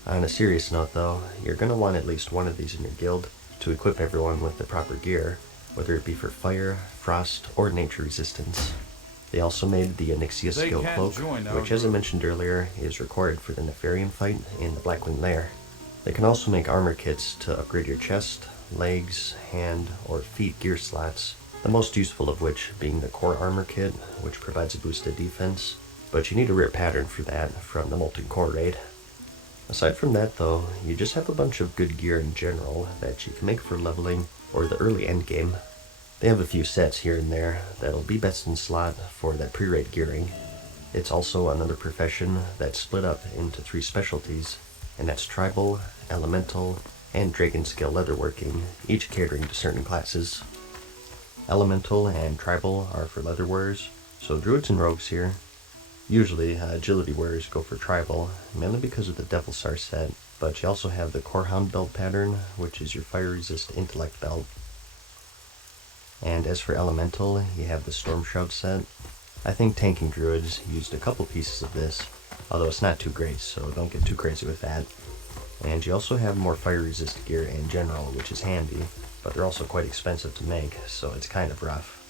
On a serious note though, you're going to want at least one of these in your guild to equip everyone with the proper gear, whether it be for fire, frost, or nature resistance. They also made the Onyxia skill cloak, which as I mentioned earlier, is required for the Nefarian fight in the Blackwing Lair. They can also make armor kits to upgrade your chest, legs, hand, or feet gear slots, the most useful of which being the core armor kit, which provides a boosted defense, but you need a rare pattern for that from the Molten Core raid. Aside from that though, you just have a bunch of good gear in general that you can make for leveling or the early endgame. They have a few sets here and there that'll be best in slot for that pre-raid gearing. It's also another profession that's split up into 3 specialties, and that's tribal, elemental, and dragon scale leatherworking, each catering to certain classes. Elemental and tribal are for leather wearers, so druids and rogues here. Usually, agility wearers go for tribal, mainly because of the Devil Star set, but you also have the Corehound belt pattern, which is your fire resist intellect belt. And as for elemental, you have the Storm Shroud set. I think tanking druids used a couple pieces of this, although it's not too great, so don't get too crazy with that. And you also have more fire resist gear in general, which is handy, but they're also quite expensive to make, so it's kind of rough.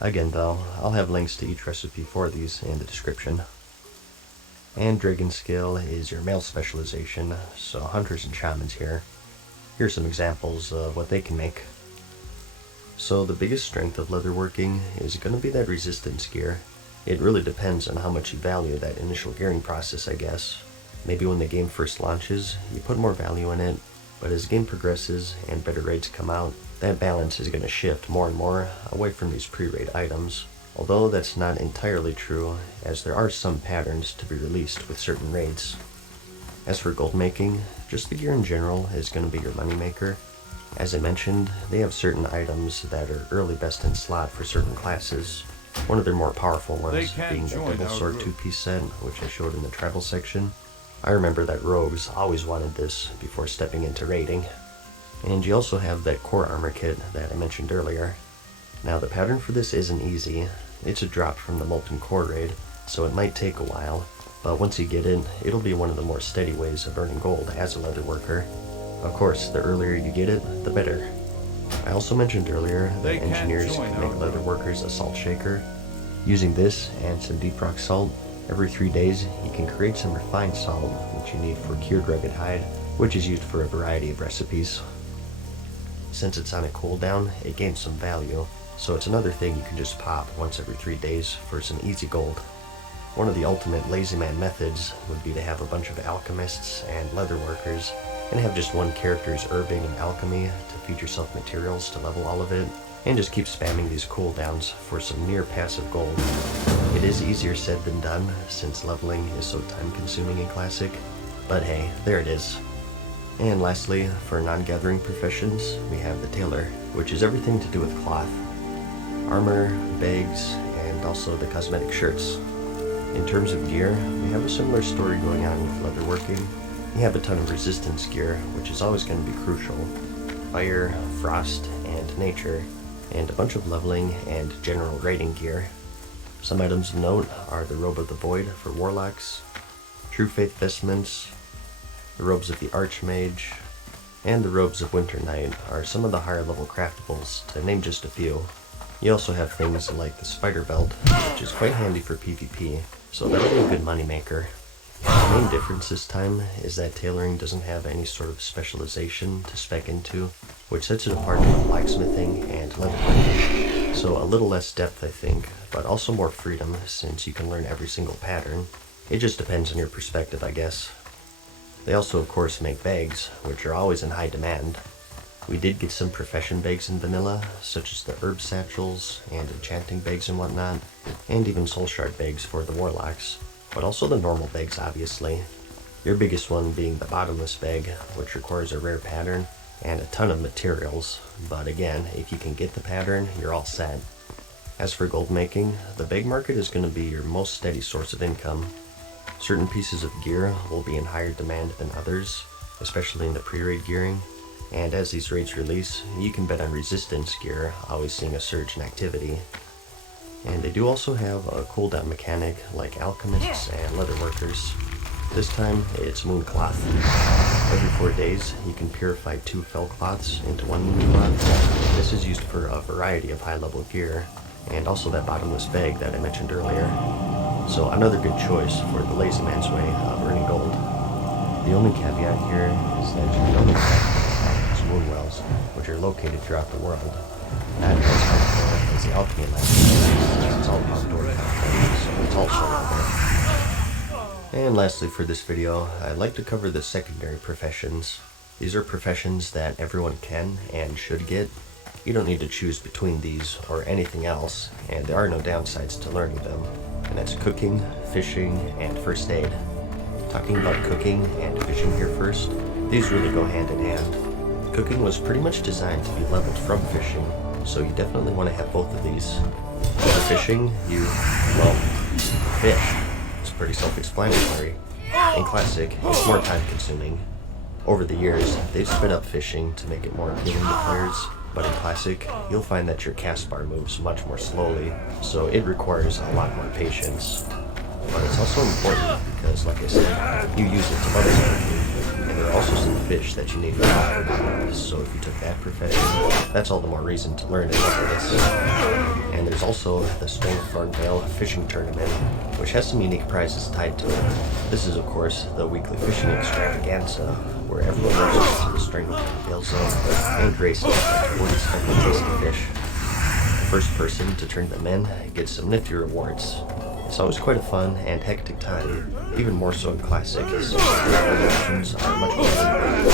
Again though, I'll have links to each recipe for these in the description. And Dragon Scale is your male specialization, so hunters and shamans here. Here's some examples of what they can make. So the biggest strength of leatherworking is going to be that resistance gear. It really depends on how much you value that initial gearing process, I guess. Maybe when the game first launches, you put more value in it, but as the game progresses and better raids come out, that balance is going to shift more and more away from these pre-raid items. Although that's not entirely true, as there are some patterns to be released with certain raids. As for gold making, just the gear in general is going to be your moneymaker. As I mentioned, they have certain items that are early best in slot for certain classes. One of their more powerful ones being the Double Sword 2-piece set, which I showed in the tribal section. I remember that rogues always wanted this before stepping into raiding. And you also have that core armor kit that I mentioned earlier. Now the pattern for this isn't easy. It's a drop from the Molten Core raid, so it might take a while, but once you get it, it'll be one of the more steady ways of earning gold as a leather worker. Of course, the earlier you get it, the better. I also mentioned earlier that engineers can make leather workers a salt shaker. Using this and some deep rock salt, every 3 days you can create some refined salt, which you need for cured rugged hide, which is used for a variety of recipes. Since it's on a cooldown, it gains some value, so it's another thing you can just pop once every 3 days for some easy gold. One of the ultimate lazy man methods would be to have a bunch of alchemists and leather workers, and have just one character's herbing and alchemy to feed yourself materials to level all of it, and just keep spamming these cooldowns for some near passive gold. It is easier said than done, since leveling is so time consuming in Classic, but hey, there it is. And lastly, for non-gathering professions, we have the tailor, which is everything to do with cloth. Armor, bags, and also the cosmetic shirts. In terms of gear, we have a similar story going on with leatherworking. You have a ton of resistance gear, which is always going to be crucial. Fire, frost, and nature, and a bunch of leveling and general raiding gear. Some items of note are the Robe of the Void for warlocks, True Faith vestments, the Robes of the Archmage, and the Robes of Winter Knight are some of the higher level craftables, to name just a few. You also have things like the Spider Belt, which is quite handy for PvP, so that'll be a good moneymaker. The main difference this time is that tailoring doesn't have any sort of specialization to spec into, which sets it apart from blacksmithing and leatherworking. So a little less depth, I think, but also more freedom since you can learn every single pattern. It just depends on your perspective, I guess. They also, of course, make bags, which are always in high demand. We did get some profession bags in vanilla, such as the herb satchels and enchanting bags and whatnot, and even soul shard bags for the warlocks, but also the normal bags, obviously. Your biggest one being the bottomless bag, which requires a rare pattern and a ton of materials, but again, if you can get the pattern, you're all set. As for gold making, the bag market is going to be your most steady source of income. Certain pieces of gear will be in higher demand than others, especially in the pre-raid gearing, and as these raids release, you can bet on resistance gear always seeing a surge in activity. And they do also have a cooldown mechanic like alchemists and leatherworkers. This time, it's moon cloth. Every 4 days, you can purify 2 fell cloths into 1 moon cloth. This is used for a variety of high-level gear, and also that bottomless bag that I mentioned earlier. So another good choice for the lazy man's way of earning gold. The only caveat here is that you don't expect these moon wells, which are located throughout the world. Not as helpful as the alchemy lab, it's all outdoor content, so it's also level. And lastly for this video, I'd like to cover the secondary professions. These are professions that everyone can and should get. You don't need to choose between these or anything else, and there are no downsides to learning them. And that's cooking, fishing, and first aid. Talking about cooking and fishing here first, these really go hand in hand. Cooking was pretty much designed to be leveled from fishing, so you definitely want to have both of these. For fishing, well, fish. It's pretty self-explanatory. In Classic, it's more time-consuming. Over the years, they've sped up fishing to make it more appealing to players, but in Classic, you'll find that your cast bar moves much more slowly, so it requires a lot more patience. But it's also important because, like I said, you use it to level something, and there are also some fish that you need for that. So if you took that profession, that's all the more reason to learn and level this. And there's also the Strangthorn Vale Fishing Tournament, which has some unique prizes tied to it. This is, of course, the weekly fishing extravaganza, where everyone rushes to the Strangthorn Vale zone and races like 40 special tasty fish. The first person to turn them in gets some nifty rewards. It's always quite a fun and hectic time, even more so in Classic, since the options are much more limited.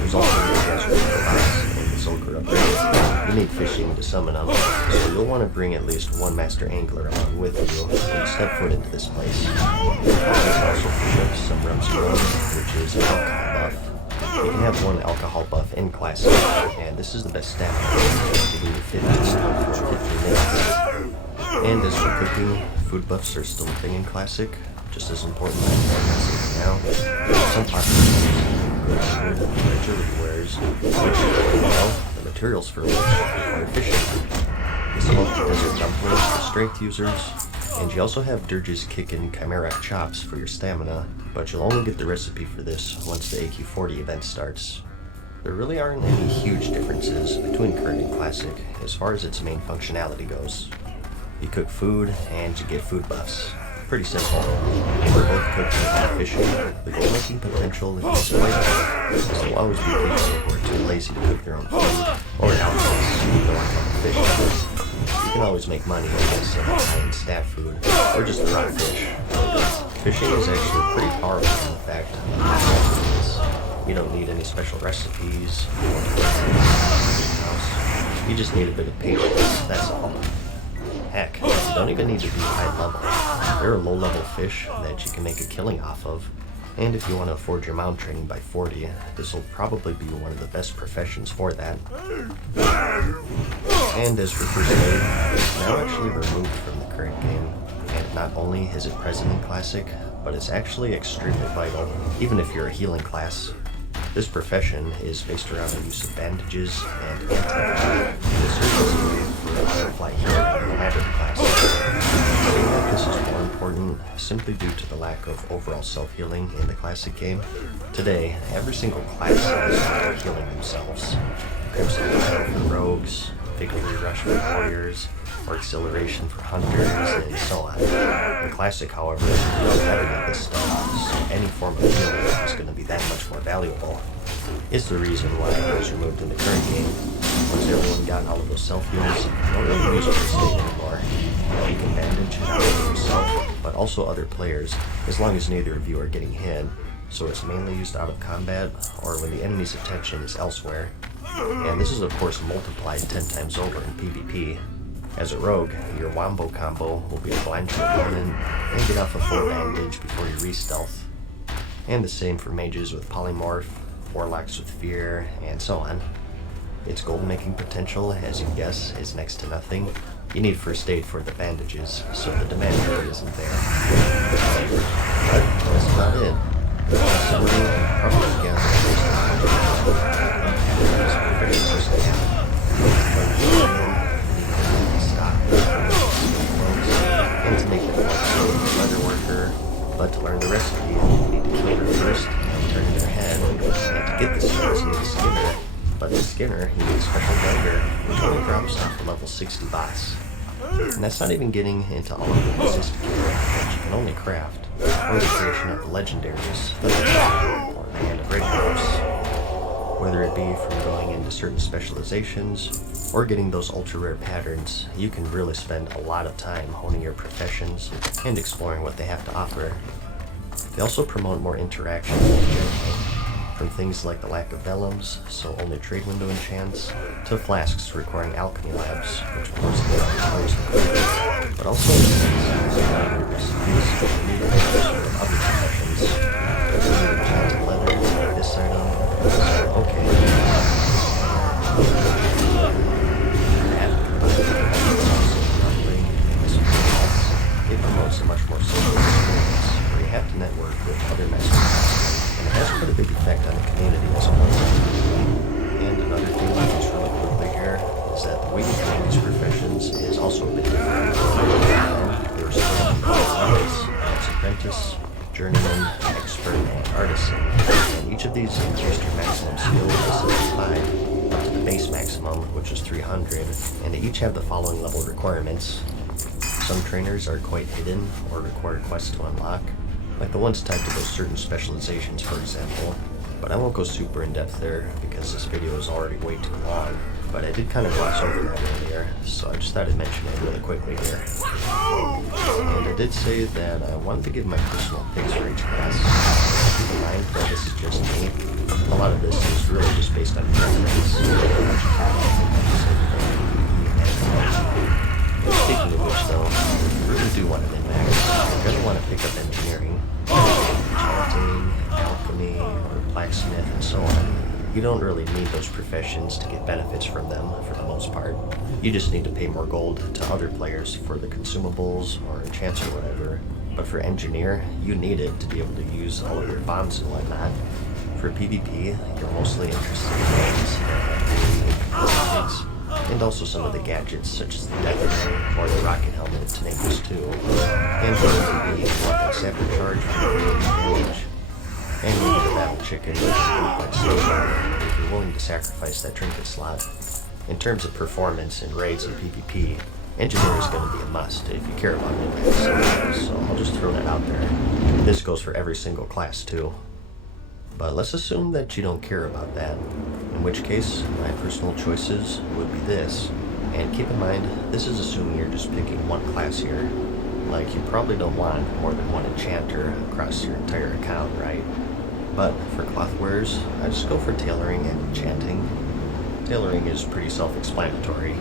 There's also the Gasper boss and the Sulker upgrade. You need fishing to summon them, so you'll want to bring at least one master angler along with you when you step foot into this place. You can also pick up some Rumsprung, which is an alcohol buff. You can have one alcohol buff in Classic, and this is the best stamina, giving you 50 stuff for 15 minutes. And as for cooking, food buffs are still a thing in Classic, just as important as now. Some popular good agility wares, which, well, the materials for which are fishing. the smoked desert dumplings for strength users, and you also have Dirge's Kickin' Chimera chops for your stamina, but you'll only get the recipe for this once the AQ40 event starts. There really aren't any huge differences between current and classic as far as its main functionality goes. You cook food and you get food buffs. Pretty simple. For both cooking and fishing, the goal making potential is quite high, as there'll always be people who are too lazy to cook their own food, or outlaws who don't want to fish. You can always make money against some high-end stat food, or just the raw fish. Fishing is actually pretty powerful in fact. You don't need any special recipes, you just need a bit of patience, that's all. Heck, you don't even need to be high level. There are low level fish that you can make a killing off of, and if you want to afford your mount training by 40, this will probably be one of the best professions for that. And as for first aid, it's now actually removed from the current game, and not only is it present in Classic, but it's actually extremely vital, even if you're a healing class. This profession is based around the use of bandages and anti-venom. This serves as a way for a butterfly healer in the ladder class. I think that this is more important simply due to the lack of overall self-healing in the classic game. Today, every single class is auto-healing themselves. Crimson Fire for rogues, Victory Rush for warriors, or Acceleration for hunters, and so on. In Classic, however, you don't have any of this stuff, so any form of healing is going to be that much more valuable. Is the reason why it was removed in the current game. Once everyone got all of those self-heals, you don't really use first aid anymore. You can bandage not only yourself, but also other players, as long as neither of you are getting hit, so it's mainly used out of combat, or when the enemy's attention is elsewhere. And this is of course multiplied 10 times over in PvP. As a rogue, your wombo combo will be to blind your opponent and get off a full bandage before you re-stealth. And the same for mages with polymorph, warlocks with fear, and so on. Its gold making potential, as you guess, is next to nothing. You need first aid for the bandages, so the demand really isn't there. But that's about it. So we probably guess and to make it a leather worker, but to learn the recipe, you need to kill her first and turn their head, and to get the skills you need a skinner, but the skinner you need a special blender, which only drops off a level 60 boss. And that's not even getting into all of the sophisticated that you can only craft, or the creation of the legendaries, or the Hand of Ragnarok. Whether it be from going into certain specializations, or getting those ultra-rare patterns, you can really spend a lot of time honing your professions and exploring what they have to offer. They also promote more interaction in general, from things like the lack of vellums, so only trade window enchants, to flasks requiring alchemy labs, which of course they always include, but also recipes for new from other professions. Enchanted leather like this item, okay. It promotes a much more social experience, where you have to network with other masters, and it has quite a big effect on the community as a whole. And another thing that's really quickly here is that the way you train these professions is also a bit different. There's levels, apprentice, journeyman, expert, and artisan, and each of these increased your maximum skill to 75, up to the base maximum, which is 300, and they each have the following level requirements. Some trainers are quite hidden or require quests to unlock, like the ones tied to those certain specializations, for example, but I won't go super in depth there because this video is already way too long, but I did kind of gloss over that earlier, so I just thought I'd mention it really quickly here. And I did say that I wanted to give my personal picks for each class. Keep in mind that this is just me. A lot of this is really just based on preference. Speaking of which though, if you really do want to min-max, you're going to want to pick up engineering, enchanting, alchemy, or blacksmith, and so on. You don't really need those professions to get benefits from them for the most part. You just need to pay more gold to other players for the consumables or enchants or whatever. But for engineer, you need it to be able to use all of your bombs and whatnot. For PvP, you're mostly interested in things that have really big and also some of the gadgets such as the death ray or the rocket helmet, to name just two. And maybe a sapper charge for damage, and maybe the battle chicken, which is quite slow if you're willing to sacrifice that trinket slot. In terms of performance in raids and PvP, Engineer is going to be a must if you care about it, so I'll just throw that out there. This goes for every single class too. But let's assume that you don't care about that, in which case my personal choices would be this. And keep in mind, this is assuming you're just picking one class here. Like, you probably don't want more than one enchanter across your entire account, right? But for cloth wearers, I just go for tailoring and enchanting. Tailoring is pretty self-explanatory.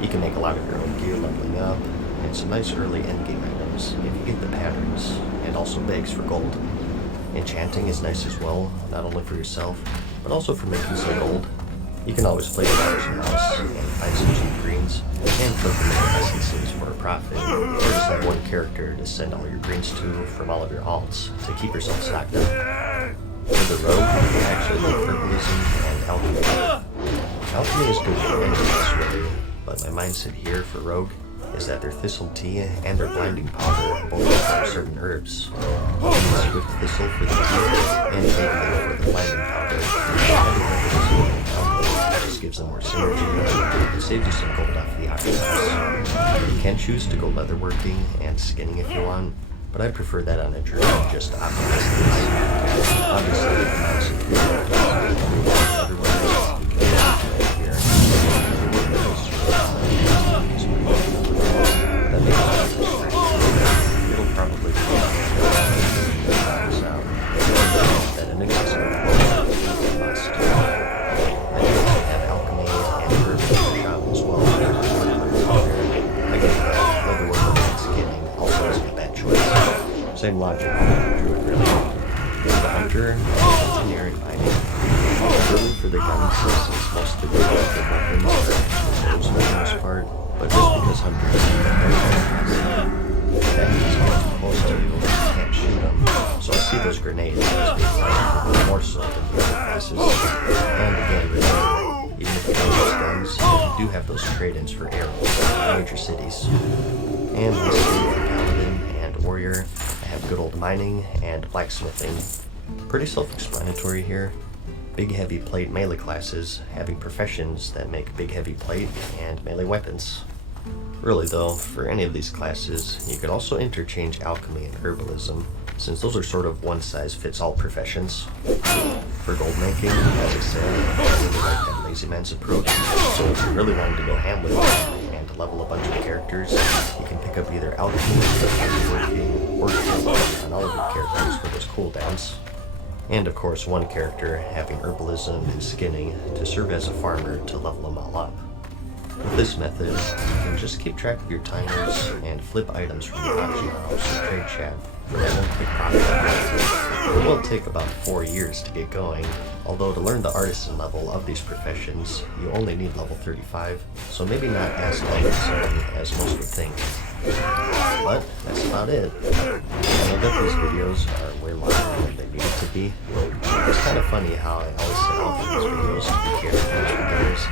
You can make a lot of your own gear leveling up, and some nice early endgame items if you get the patterns, and also bags for gold. Enchanting is nice as well, not only for yourself, but also for making some gold. You can always play the auction house and find some cheap greens, and flip them into essences for a profit, or just have one character to send all your greens to from all of your alts to keep yourself stocked up. For the rogue, you actually like herbalism and alchemy. Alchemy is good for any class really, but my mindset here for rogue is that their thistle tea and their blinding powder both require certain herbs. I'll use swift thistle for the tea and baking for the blinding powder. It just gives them more synergy and saves you some gold off the auction house. You can choose to go leatherworking and skinning if you want, but I prefer that on a journey just to optimize things. Obviously, the mindset here everyone else you can here. It'll probably be that an accessible must. I do have alchemy and herb in the shop as well. I get leatherwork and skinning also isn't a bad choice. Same logic on the druid really. The hunter, engineering mining. Early for the guns since most of the good weapons are actually for the most part. But just because hunters that means when too close to you, you can't shoot them. So I see those grenades as being like more so than the other classes. And again, remember, even if you don't use guns, you do have those trade-ins for arrows in major cities. And lastly, for paladin and warrior, I have good old mining and blacksmithing. Pretty self-explanatory here. Big heavy plate melee classes having professions that make big heavy plate and melee weapons. Really though, for any of these classes, you could also interchange alchemy and herbalism, since those are sort of one-size-fits-all professions. For gold making, as I said, I really like that lazy man's approach, so if you're really wanting to go ham with it and level a bunch of characters, you can pick up either alchemy, working, or gold on all of your characters for those cooldowns. And of course, one character having herbalism and skinning to serve as a farmer to level them all up. With this method, you can just keep track of your timers and flip items from the auction house or trade chat for that one quick profit. It will take about 4 years to get going, although to learn the artisan level of these professions, you only need level 35, so maybe not as time-consuming as most would think. But that's about it. I know that these videos are way longer than they needed to be. It's kind of funny how I always set out for these videos to be character videos,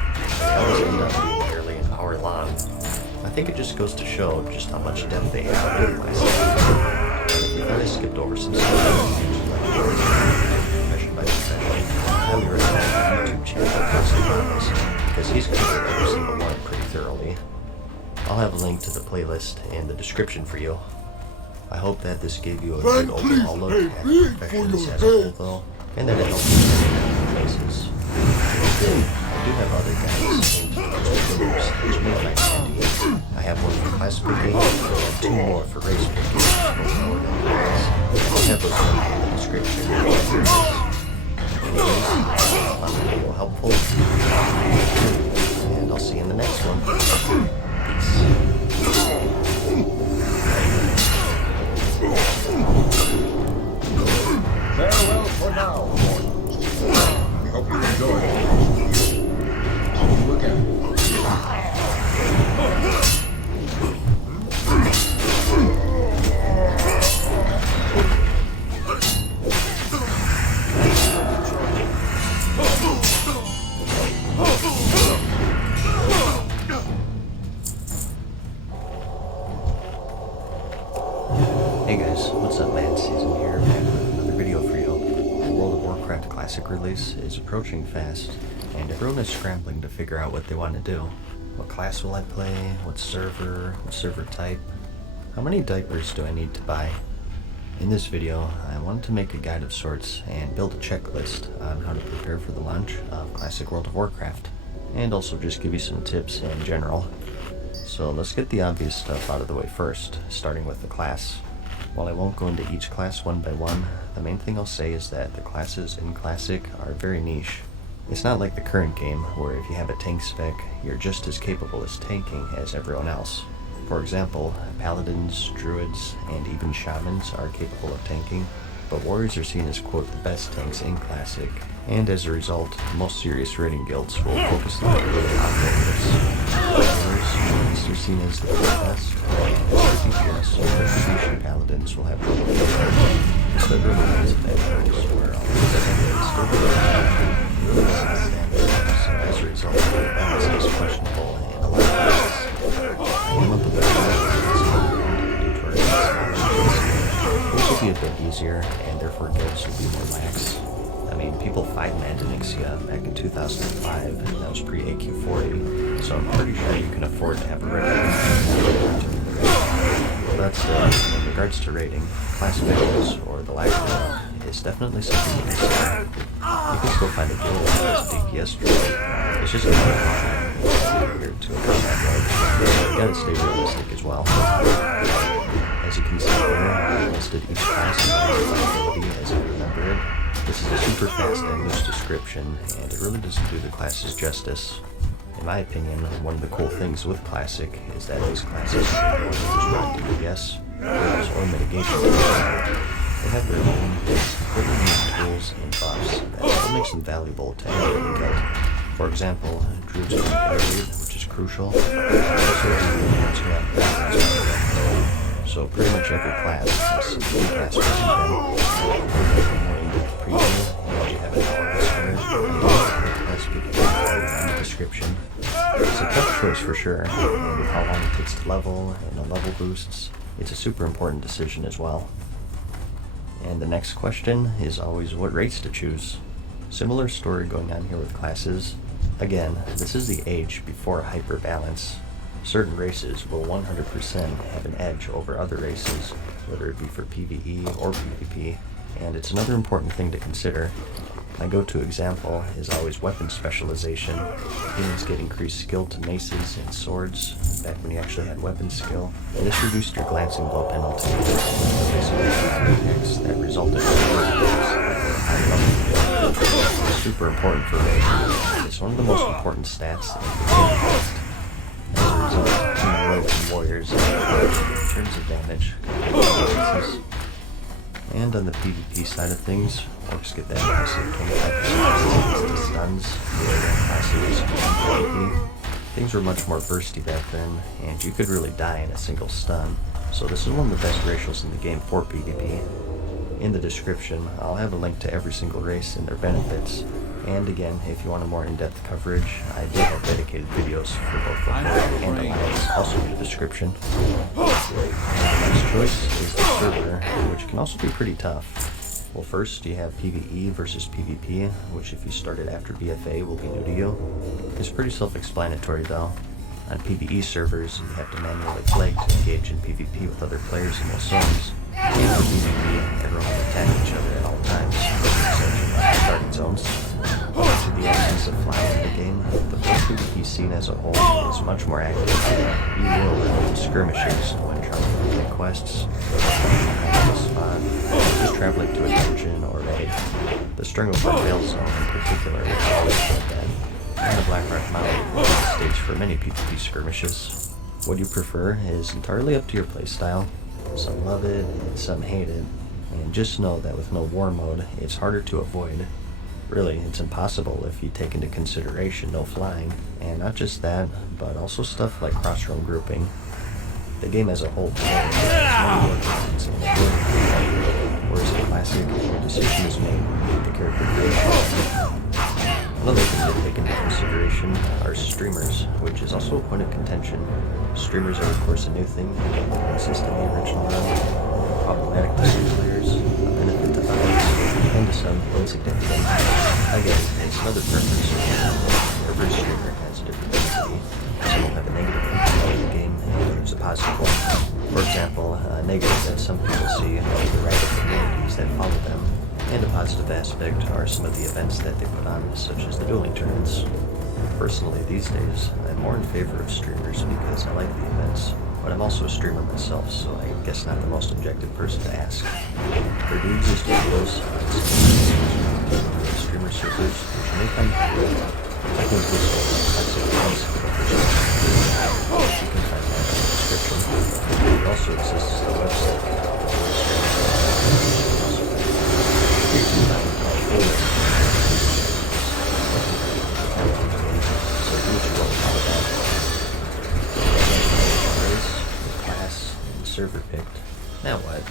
and they always end up being nearly an hour long. I think it just goes to show just how much depth they have in my series. If you thought I skipped over some stuff, profession by profession, I highly recommend the YouTube channel because he's covered every single one pretty thoroughly. I'll have a link to the playlist in the description for you. I hope that this gave you a good overall look at the professions as a whole though, and that it helped you in places. I do have other guides and videos that you may find handy. I have one for class picking, and I have 2 more for race picking. I'll have those linked in the description. Anyways, I found the video helpful, and I'll see you in the next one. Farewell for now, mortals. We hope you enjoyed it. See you again. Oh! What's up, Mad Season here, back with another video for you. The World of Warcraft Classic release is approaching fast, and everyone is scrambling to figure out what they want to do. What class will I play? What server type? How many diapers do I need to buy? In this video, I wanted to make a guide of sorts and build a checklist on how to prepare for the launch of Classic World of Warcraft, and also just give you some tips in general. So let's get the obvious stuff out of the way first, starting with the class. While I won't go into each class one by one, the main thing I'll say is that the classes in Classic are very niche. It's not like the current game, where if you have a tank spec, you're just as capable as tanking as everyone else. For example, paladins, druids, and even shamans are capable of tanking, but warriors are seen as, quote, the best tanks in Classic, and as a result, most serious raiding guilds will focus on this. Warriors are seen as the best, and DPS or retribution paladins will have trouble with the relevancy of that where all so as a result, the balance is questionable in a lot of cases. Which will be a bit easier, and therefore guilds will be more lax. I mean, people 5-manned in Ixia back in 2005, and that was pre-AQ40, so I'm pretty sure you can afford to have a rating. But in regards to rating, class values, or the lack thereof, is definitely something you can consider. You can still find a guild that has DPS druid. It's just a little weird to a combat mode. You gotta stay realistic as well. As you can see here, I listed each class and ability as I remember it. This is a super fast English description, and it really doesn't do the classes justice. In my opinion, one of the cool things with Classic is that these classes are just run DPS, or mitigation. They have their own completely new tools and buffs that makes them valuable to any guild. For example, druids are interlead, which is crucial. So pretty much every class has some key aspects of them. More in-depth preview, and you have an hour to spare. In the description. It's a tough choice for sure, and with how long it takes to level and the level boosts, it's a super important decision as well. And the next question is always what race to choose. Similar story going on here with classes. Again, this is the age before hyper balance. Certain races will 100% have an edge over other races, whether it be for PvE or PvP, and it's another important thing to consider. My go-to example is always weapon specialization. Humans get increased skill to maces and swords, back when you actually had weapon skill, and this reduced your glancing blow penalty. That resulted in it's super important for raid. It's one of the most important stats in the game. As a result, team rogues and warriors in terms of damage. And on the PvP side of things, orcs get that massive 25% to stuns. Classes PvP. Things were much more bursty back then, and you could really die in a single stun. So this is one of the best ratios in the game for PvP. In the description, I'll have a link to every single race and their benefits. And again, if you want a more in-depth coverage, I do have dedicated videos for both the horde and alliance, also in the description. The next choice is the server, which can also be pretty tough. Well, first you have PvE versus PvP, which if you started after BFA will be new to you. It's pretty self-explanatory though. On PvE servers, you have to manually flag to engage in PvP with other players in most zones. And for PvP, everyone will attack each other at all times, starting zones. To the essence of flying in the game, the whole PvP scene as a whole is much more active. You will hold skirmishes when trying to complete quests, just traveling to a dungeon or raid. The Strangleheart Vale zone in particular is always like that, and the Blackrock Mountain is the stage for many PvP skirmishes. What you prefer is entirely up to your playstyle. Some love it and some hate it, and just know that with no war mode, it's harder to avoid. Really, it's impossible if you take into consideration no flying, and not just that, but also stuff like cross-roam grouping. The game as a whole has many more differences in the whereas in Classic, the decision is made with the character creation. Another thing to take into consideration are streamers, which is also a point of contention. Streamers are of course a new thing, that didn't exist in the original run. problematic to some players, a benefit to others, and to some insignificant. Again, it's another preference. Every streamer has a different ability. Some will have a negative impact on the game, and others a positive one. For example, a negative that some people see are the rabid communities that follow them, and a positive aspect are some of the events that they put on, such as the dueling tournaments. Personally, these days, I'm more in favor of streamers because I like the events, but I'm also a streamer myself, so I guess not the most objective person to ask. There do exist videos on some streamer servers, which you may find cool. I can list classic events, you can find that in the description. It also exists a website where streamers you can find so do what you want with all that. Race, class, and server picked. Now what?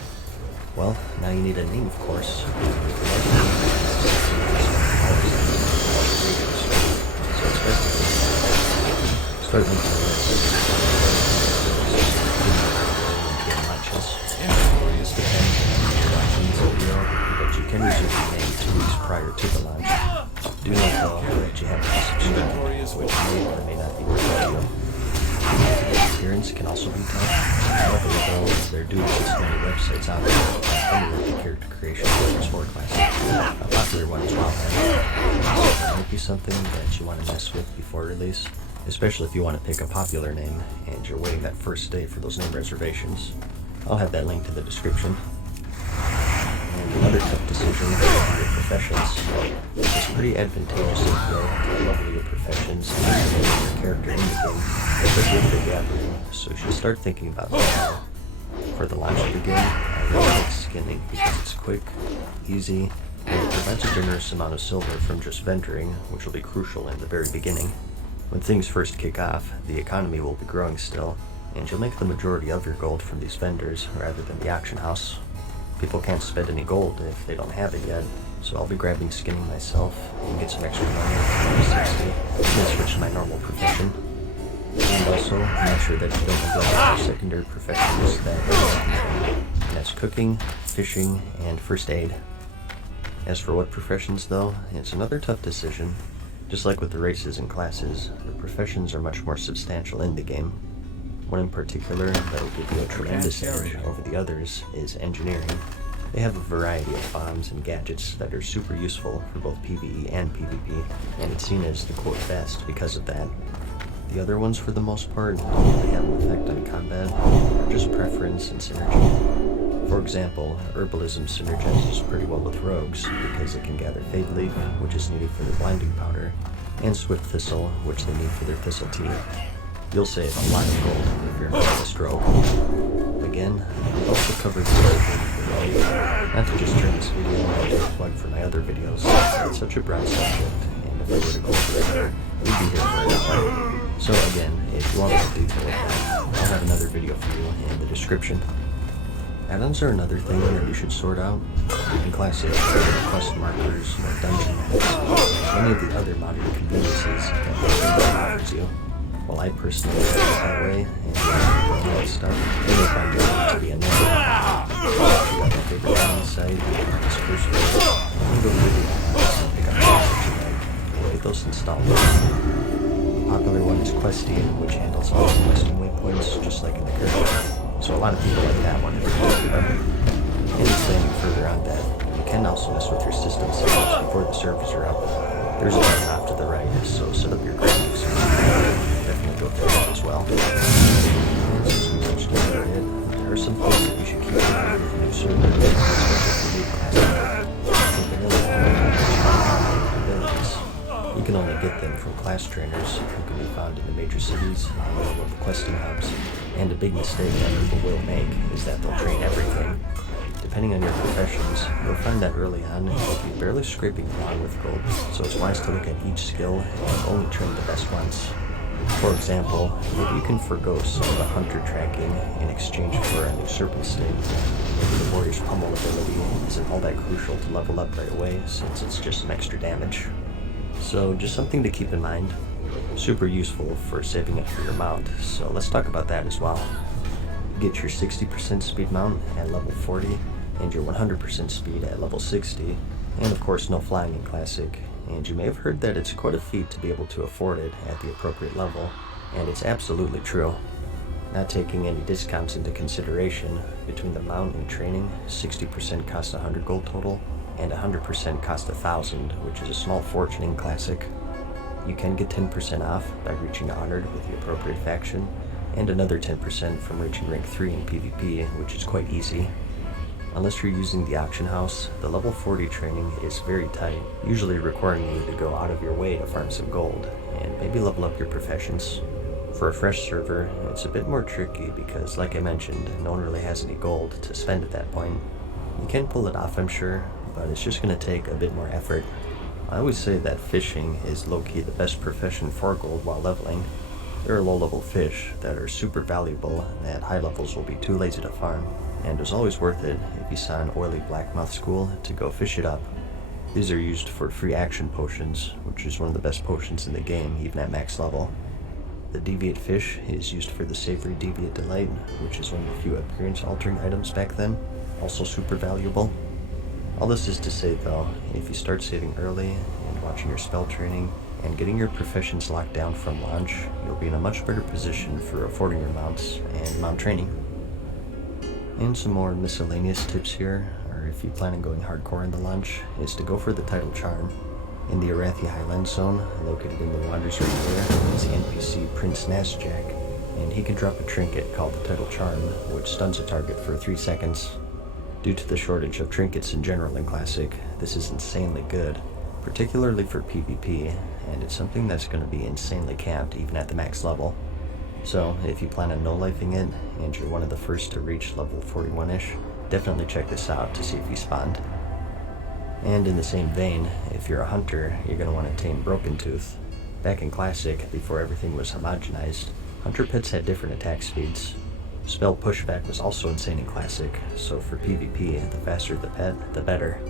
Well, now you need a name, of course. So it's best to start making a list. This depends on your watching this video, but you can reserve your name 2 weeks prior to the launch. Do note though that you have to be subscribed, which may or may not be worth it to you. Appearance can also be tough. However, though, there do exist many websites out there that emulate the character creation features for Classic. A popular one is Wildland. So it might be something that you want to mess with before release, especially if you want to pick a popular name and you're waiting that first day for those name reservations. I'll have that linked in the description. And another tough decision is your professions. It's pretty advantageous if you have to level your professions and your character in the game, especially if they're gathering, so you should start thinking about that. For the launch of the game, I really like skinning because it's quick, easy, and it provides a generous amount of silver from just vendoring, which will be crucial in the very beginning. When things first kick off, the economy will be growing still, and you'll make the majority of your gold from these vendors rather than the auction house. People can't spend any gold if they don't have it yet, so I'll be grabbing skinning myself and get some extra money at 60 and then switch to my normal profession. And also, make sure that you don't neglect your secondary professions and that's cooking, fishing, and first aid. As for what professions though, it's another tough decision. Just like with the races and classes, the professions are much more substantial in the game. One in particular that'll give you a tremendous edge over the others is engineering. They have a variety of bombs and gadgets that are super useful for both PvE and PvP, and it's seen as the quote best because of that. The other ones, for the most part, don't really have an effect on combat, just preference and synergy. For example, herbalism synergizes pretty well with rogues because it can gather Fade Leaf, which is needed for their blinding powder, and Swift Thistle, which they need for their Thistle Tea. You'll save a lot of gold if you're not a stroke. Again, I've also covered this not to just turn this video into a plug for my other videos. It's such a broad subject, and if I were to go forever, we'd be here for an hour. So again, if you want more detail with that, I'll have another video for you in the description. Add-ons are another thing that you should sort out. In Classic, there are quest markers, or dungeon maps, and any of the other modern conveniences that the game offers you. While I personally like it that way, and all that stuff, they may find it to be annoying. If you got my favorite diamond site, this first one, you can go to the add-ons and pick up what you like, and get those installed. The popular one is Questy, which handles all the questing waypoints, just like in the current. So a lot of people like that one in particular. And expanding further on that, you can also mess with your system settings before the servers are up. There's a button off to the right, so set up your graphics. Definitely go through that as well. And since we touched on it, there are some things that you should keep in mind with new servers, especially if you need abilities. You can only get them from class trainers who can be found in the major cities and all of the questing hubs. And a big mistake that people will make is that they'll train everything. Depending on your professions, you'll find that early on you'll be barely scraping along with gold, so it's wise to look at each skill and only train the best ones. For example, maybe you can forgo some of the hunter tracking in exchange for a new serpent sting. Maybe the warrior's pummel ability isn't all that crucial to level up right away since it's just some extra damage. So just something to keep in mind. Super useful for saving up for your mount, so let's talk about that as well. get your 60% speed mount at level 40 and your 100% speed at level 60, and of course no flying in Classic. And you may have heard that it's quite a feat to be able to afford it at the appropriate level, and it's absolutely true. Not taking any discounts into consideration, between the mount and training, 60% costs 100 gold total, and 100% costs 1,000, which is a small fortune in Classic. You can get 10% off by reaching Honored with the appropriate faction, and another 10% from reaching rank 3 in PvP, which is quite easy. Unless you're using the auction house, the level 40 training is very tight, usually requiring you to go out of your way to farm some gold, and maybe level up your professions. For a fresh server, it's a bit more tricky because, like I mentioned, no one really has any gold to spend at that point. You can pull it off, I'm sure, but it's just going to take a bit more effort. I always say that fishing is low-key the best profession for gold while leveling. There are low-level fish that are super valuable and at high levels will be too lazy to farm, and it was always worth it if you saw an oily blackmouth school to go fish it up. These are used for free action potions, which is one of the best potions in the game, even at max level. The deviate fish is used for the savory deviate delight, which is one of the few appearance-altering items back then, also super valuable. All this is to say though, if you start saving early and watching your spell training and getting your professions locked down from launch, you'll be in a much better position for affording your mounts and mount training. And some more miscellaneous tips here, or if you plan on going hardcore in the launch, is to go for the title charm. In the Arathi Highlands zone, located in the Wanders right there, is the NPC Prince Nasjack, and he can drop a trinket called the title charm, which stuns a target for 3 seconds. Due to the shortage of trinkets in general in Classic, this is insanely good, particularly for PvP, and it's something that's going to be insanely capped even at the max level. So, if you plan on no-lifing it, and you're one of the first to reach level 41-ish, definitely check this out to see if you spawned. And in the same vein, if you're a hunter, you're going to want to tame Broken Tooth. Back in Classic, before everything was homogenized, hunter pets had different attack speeds. Spell pushback was also insane in Classic, so for PvP, the faster the pet, the better.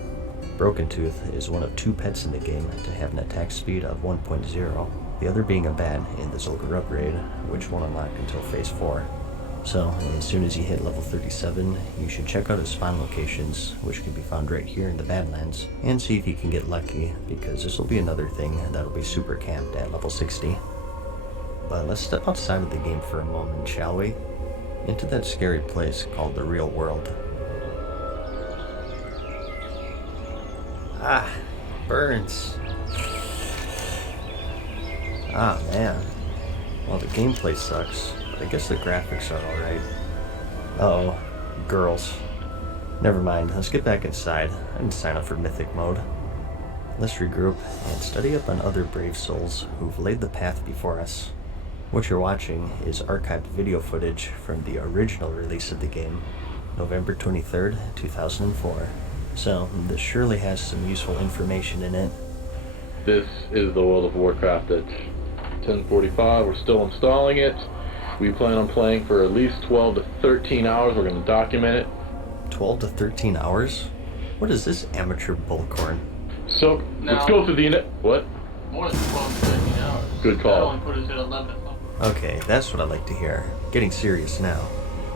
Broken Tooth is one of 2 pets in the game to have an attack speed of 1.0, the other being a bat in the Zul'Gurub raid, which won't unlock until Phase 4. So, as soon as you hit level 37, you should check out his spawn locations, which can be found right here in the Badlands, and see if you can get lucky, because this will be another thing that'll be super camped at level 60. But let's step outside of the game for a moment, shall we? Into that scary place called the real world. Ah, burns. Ah, man. Well, the gameplay sucks. I guess the graphics are alright. Uh-oh. Girls. Never mind, let's get back inside. I didn't sign up for Mythic mode. Let's regroup and study up on other brave souls who've laid the path before us. What you're watching is archived video footage from the original release of the game, November 23rd, 2004. So, this surely has some useful information in it. This is the World of Warcraft at 10:45. We're still installing it. We plan on playing for at least 12 to 13 hours. We're going to document it. 12 to 13 hours? What is this amateur bullcorn? So, let's go through the What? More than 12 to 13 hours. Good call. That only put us at 11 o'clock. Okay, that's what I like to hear. Getting serious now.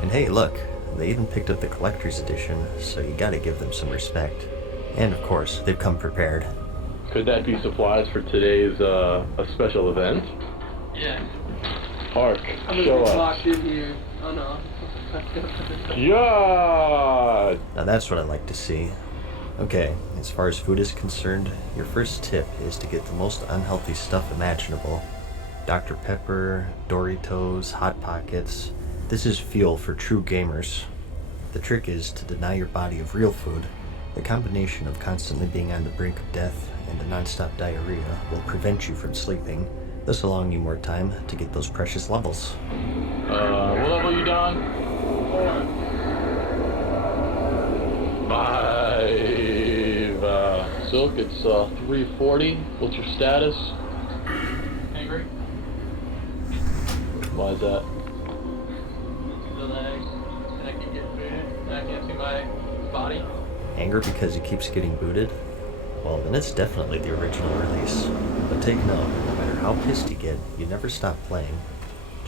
And hey, look, they even picked up the collector's edition, so you gotta give them some respect. And of course, they've come prepared. Could that be supplies for today's a special event? Yeah. Hark, I'm show gonna be us. locked in here. Oh no. Yeah! Now that's what I like to see. Okay, as far as food is concerned, your first tip is to get the most unhealthy stuff imaginable. Dr. Pepper, Doritos, Hot Pockets. This is fuel for true gamers. The trick is to deny your body of real food. The combination of constantly being on the brink of death and the non-stop diarrhea will prevent you from sleeping, thus allowing you more time to get those precious levels. What level you done? 5. Silk, it's 340. What's your status? Angry? Why is that? The legs. And I keep getting booted. And I can't see my body. Anger because he keeps getting booted? Well, then it's definitely the original release. But take note, no matter how pissed you get, you never stop playing.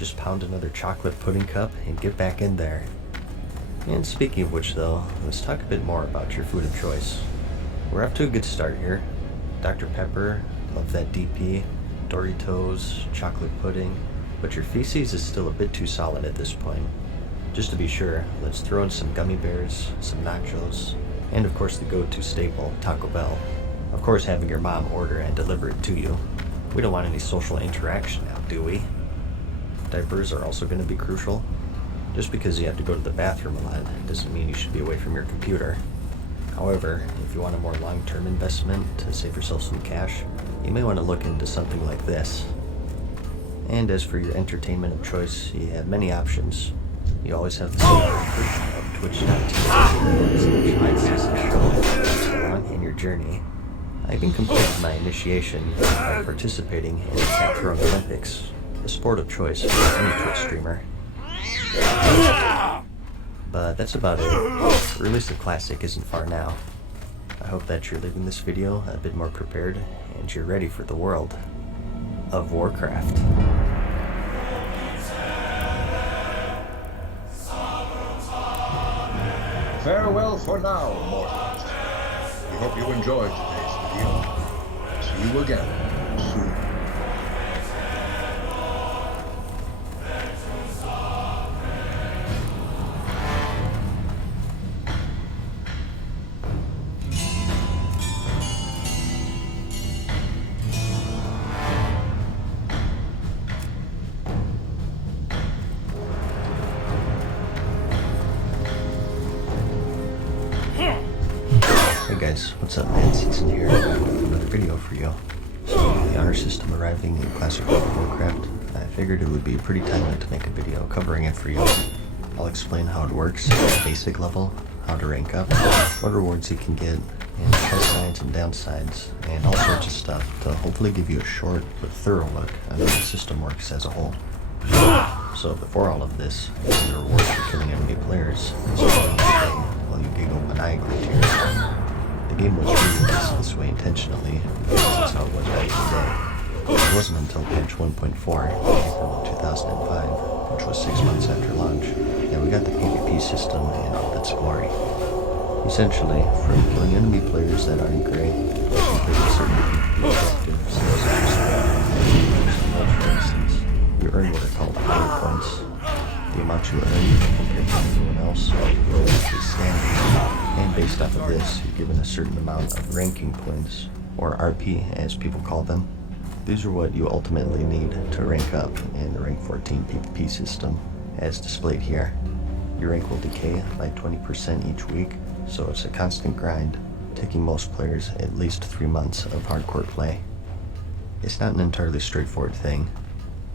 just pound another chocolate pudding cup and get back in there. And speaking of which though, let's talk a bit more about your food of choice. We're off to a good start here. Dr. Pepper, love that DP, Doritos, chocolate pudding, but your feces is still a bit too solid at this point. Just to be sure, let's throw in some gummy bears, some nachos, and of course the go-to staple, Taco Bell. Of course having your mom order and deliver it to you. We don't want any social interaction now, do we? Diapers are also going to be crucial. Just because you have to go to the bathroom a lot doesn't mean you should be away from your computer. However, if you want a more long-term investment to save yourself some cash, you may want to look into something like this. And as for your entertainment of choice, you have many options. You always have the support of Twitch.tv, which season show along in your journey. I even completed my initiation by participating in the cat throwing Olympics, the sport of choice for any Twitch streamer. But that's about it. The release of Classic isn't far now. I hope that you're leaving this video a bit more prepared and you're ready for the world of Warcraft. Farewell for now, mortals. We hope you enjoyed today's video. See you again soon. Hey guys, what's up man? Season here with another video for you. So with the honor system arriving in Classic World of Warcraft, I figured it would be pretty timely to make a video covering it for you. I'll explain how it works at the basic level, how to rank up, what rewards you can get, and plus sides and downsides, and all sorts of stuff to hopefully give you a short but thorough look at how the system works as a whole. So before all of this, the reward for killing enemy players is while you giggle maniacally to yourself. The game was released this way intentionally because that's how it was back in the day. It wasn't until patch 1.4 in April of 2005, which was 6 months after launch, that we got the PvP system in all its glory. Essentially, from killing enemy players that aren't great, to completing certain PvP objectives, for instance, you earn what are called honor points. The amount you earn compared to everyone else is standard, and based off of this, you're given a certain amount of ranking points, or RP as people call them. These are what you ultimately need to rank up in the rank 14 PvP system, as displayed here. Your rank will decay by 20% each week, so it's a constant grind, taking most players at least 3 months of hardcore play. It's not an entirely straightforward thing.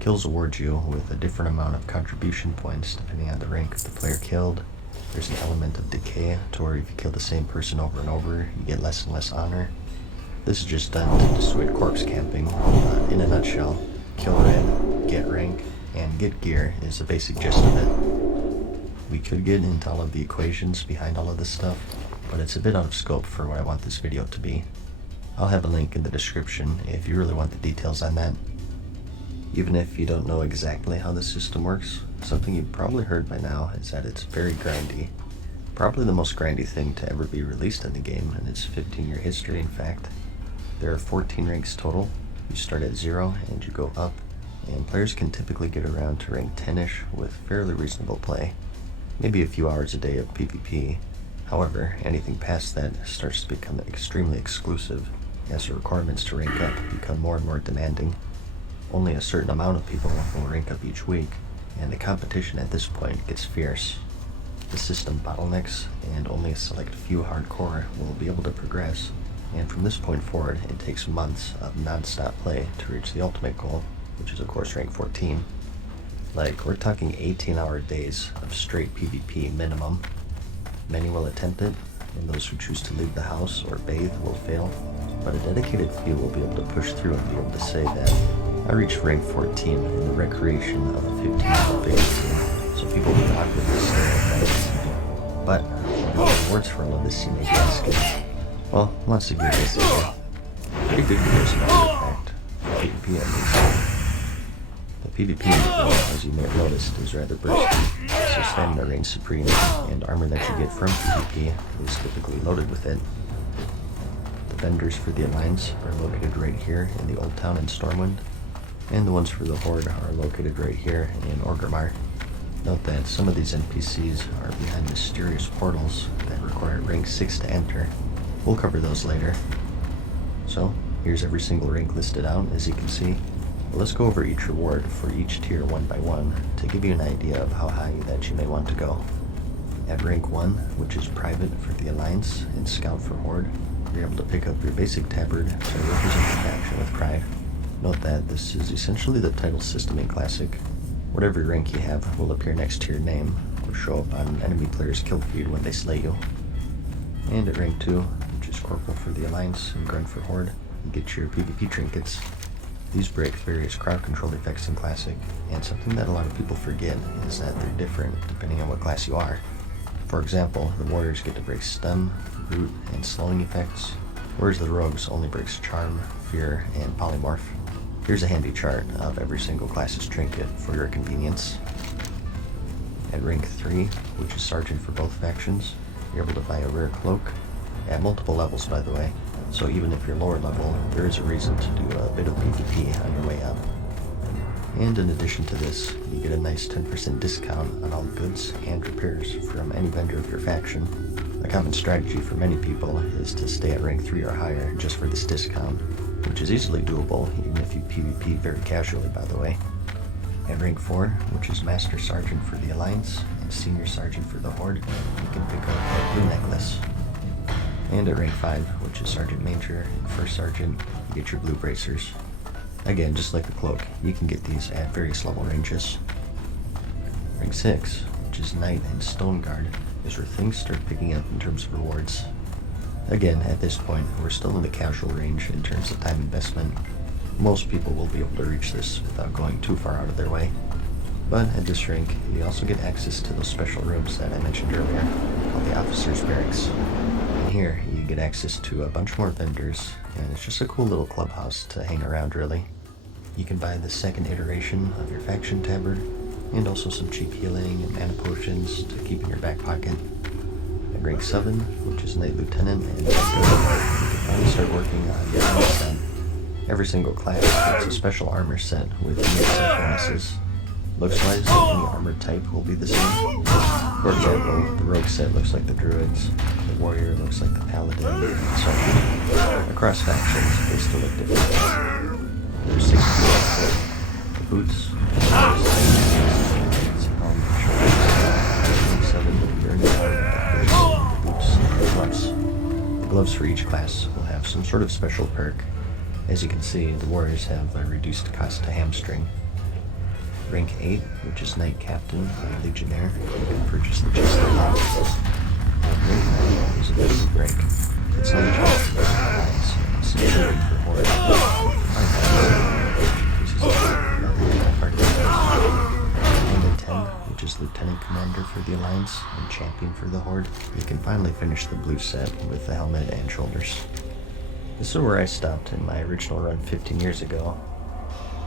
Kills award you with a different amount of contribution points depending on the rank of the player killed. There's an element of decay to where if you kill the same person over and over, you get less and less honor. This is just done to dissuade corpse camping. In a nutshell, kill red, get rank, and get gear is the basic gist of it. We could get into all of the equations behind all of this stuff, but it's a bit out of scope for what I want this video to be. I'll have a link in the description if you really want the details on that. Even if you don't know exactly how the system works, something you've probably heard by now is that it's very grindy. Probably the most grindy thing to ever be released in the game in its 15-year history, in fact. There are 14 ranks total. You start at 0 and you go up, and players can typically get around to rank 10-ish with fairly reasonable play. Maybe a few hours a day of PvP. However, anything past that starts to become extremely exclusive, as the requirements to rank up become more and more demanding. Only a certain amount of people will rank up each week, and the competition at this point gets fierce. The system bottlenecks, and only a select few hardcore will be able to progress, and from this point forward it takes months of non-stop play to reach the ultimate goal, which is of course rank 14. Like, we're talking 18-hour days of straight PvP minimum. Many will attempt it, and those who choose to leave the house or bathe will fail, but a dedicated few will be able to push through and be able to say that I reached rank 14 in the recreation of a 15-hour big game, so people will awkwardly stare at that. But the rewards for all of this, you may be asking. Well, lots of gear basically. Pretty good gear, as a matter of fact. PvP at least. The PvP, as you may have noticed, is rather bursty, so stamina reigns supreme, and armor that you get from PvP is typically loaded with it. The vendors for the Alliance are located right here in the Old Town in Stormwind, and the ones for the Horde are located right here in Orgrimmar. Note that some of these NPCs are behind mysterious portals that require rank 6 to enter. We'll cover those later. So, here's every single rank listed out, as you can see. But let's go over each reward for each tier one by one to give you an idea of how high that you may want to go. At rank 1, which is Private for the Alliance and Scout for Horde, you're able to pick up your basic tabard to represent the faction with pride. Note that this is essentially the title system in Classic. Whatever rank you have will appear next to your name, or show up on an enemy player's kill feed when they slay you. And at rank 2, which is Corporal for the Alliance and Grunt for Horde, you get your PvP trinkets. These break various crowd control effects in Classic, and something that a lot of people forget is that they're different depending on what class you are. For example, the Warriors get to break stun, root, and slowing effects, whereas the Rogues only breaks charm, fear, and polymorph. Here's a handy chart of every single class's trinket for your convenience. At rank 3, which is Sergeant for both factions, you're able to buy a rare cloak, at multiple levels by the way, so even if you're lower level, there is a reason to do a bit of PvP on your way up. And in addition to this, you get a nice 10% discount on all goods and repairs from any vendor of your faction. A common strategy for many people is to stay at rank 3 or higher just for this discount, which is easily doable even if you PvP very casually, by the way. At rank 4, which is Master Sergeant for the Alliance and Senior Sergeant for the Horde, you can pick up a blue necklace. And at rank 5, which is Sergeant Major and First Sergeant, you get your blue bracers. Again, just like the cloak, you can get these at various level ranges. Rank 6, which is Knight and Stone Guard, is where things start picking up in terms of rewards. Again, at this point, we're still in the casual range in terms of time investment. Most people will be able to reach this without going too far out of their way. But at this rank, you also get access to those special rooms that I mentioned earlier, called the Officer's Barracks. And here, you get access to a bunch more vendors, and it's just a cool little clubhouse to hang around, really. You can buy the second iteration of your faction tabard, and also some cheap healing and mana potions to keep in your back pocket. At rank 7, which is Knight Lieutenant and you can finally start working on your armor set. Every single class gets a special armor set with unique set bonuses. Looks-wise, any armor type will be the same. For example, the Rogue set looks like the Druids, the Warrior looks like the Paladin, and so on. Across factions, they still look different. There's 6 pieces. The boots, the gloves for each class will have some sort of special perk. As you can see, the Warriors have a reduced cost to hamstring. Rank 8, which is Knight Captain and Legionnaire, you can purchase the chest of love. Rank 9 is a bit of a break. It's not just for the allies, it's a for Horde. And at 10, which is Lieutenant Commander for the Alliance and Champion for the Horde, you can finally finish the blue set with the helmet and shoulders. This is where I stopped in my original run 15 years ago.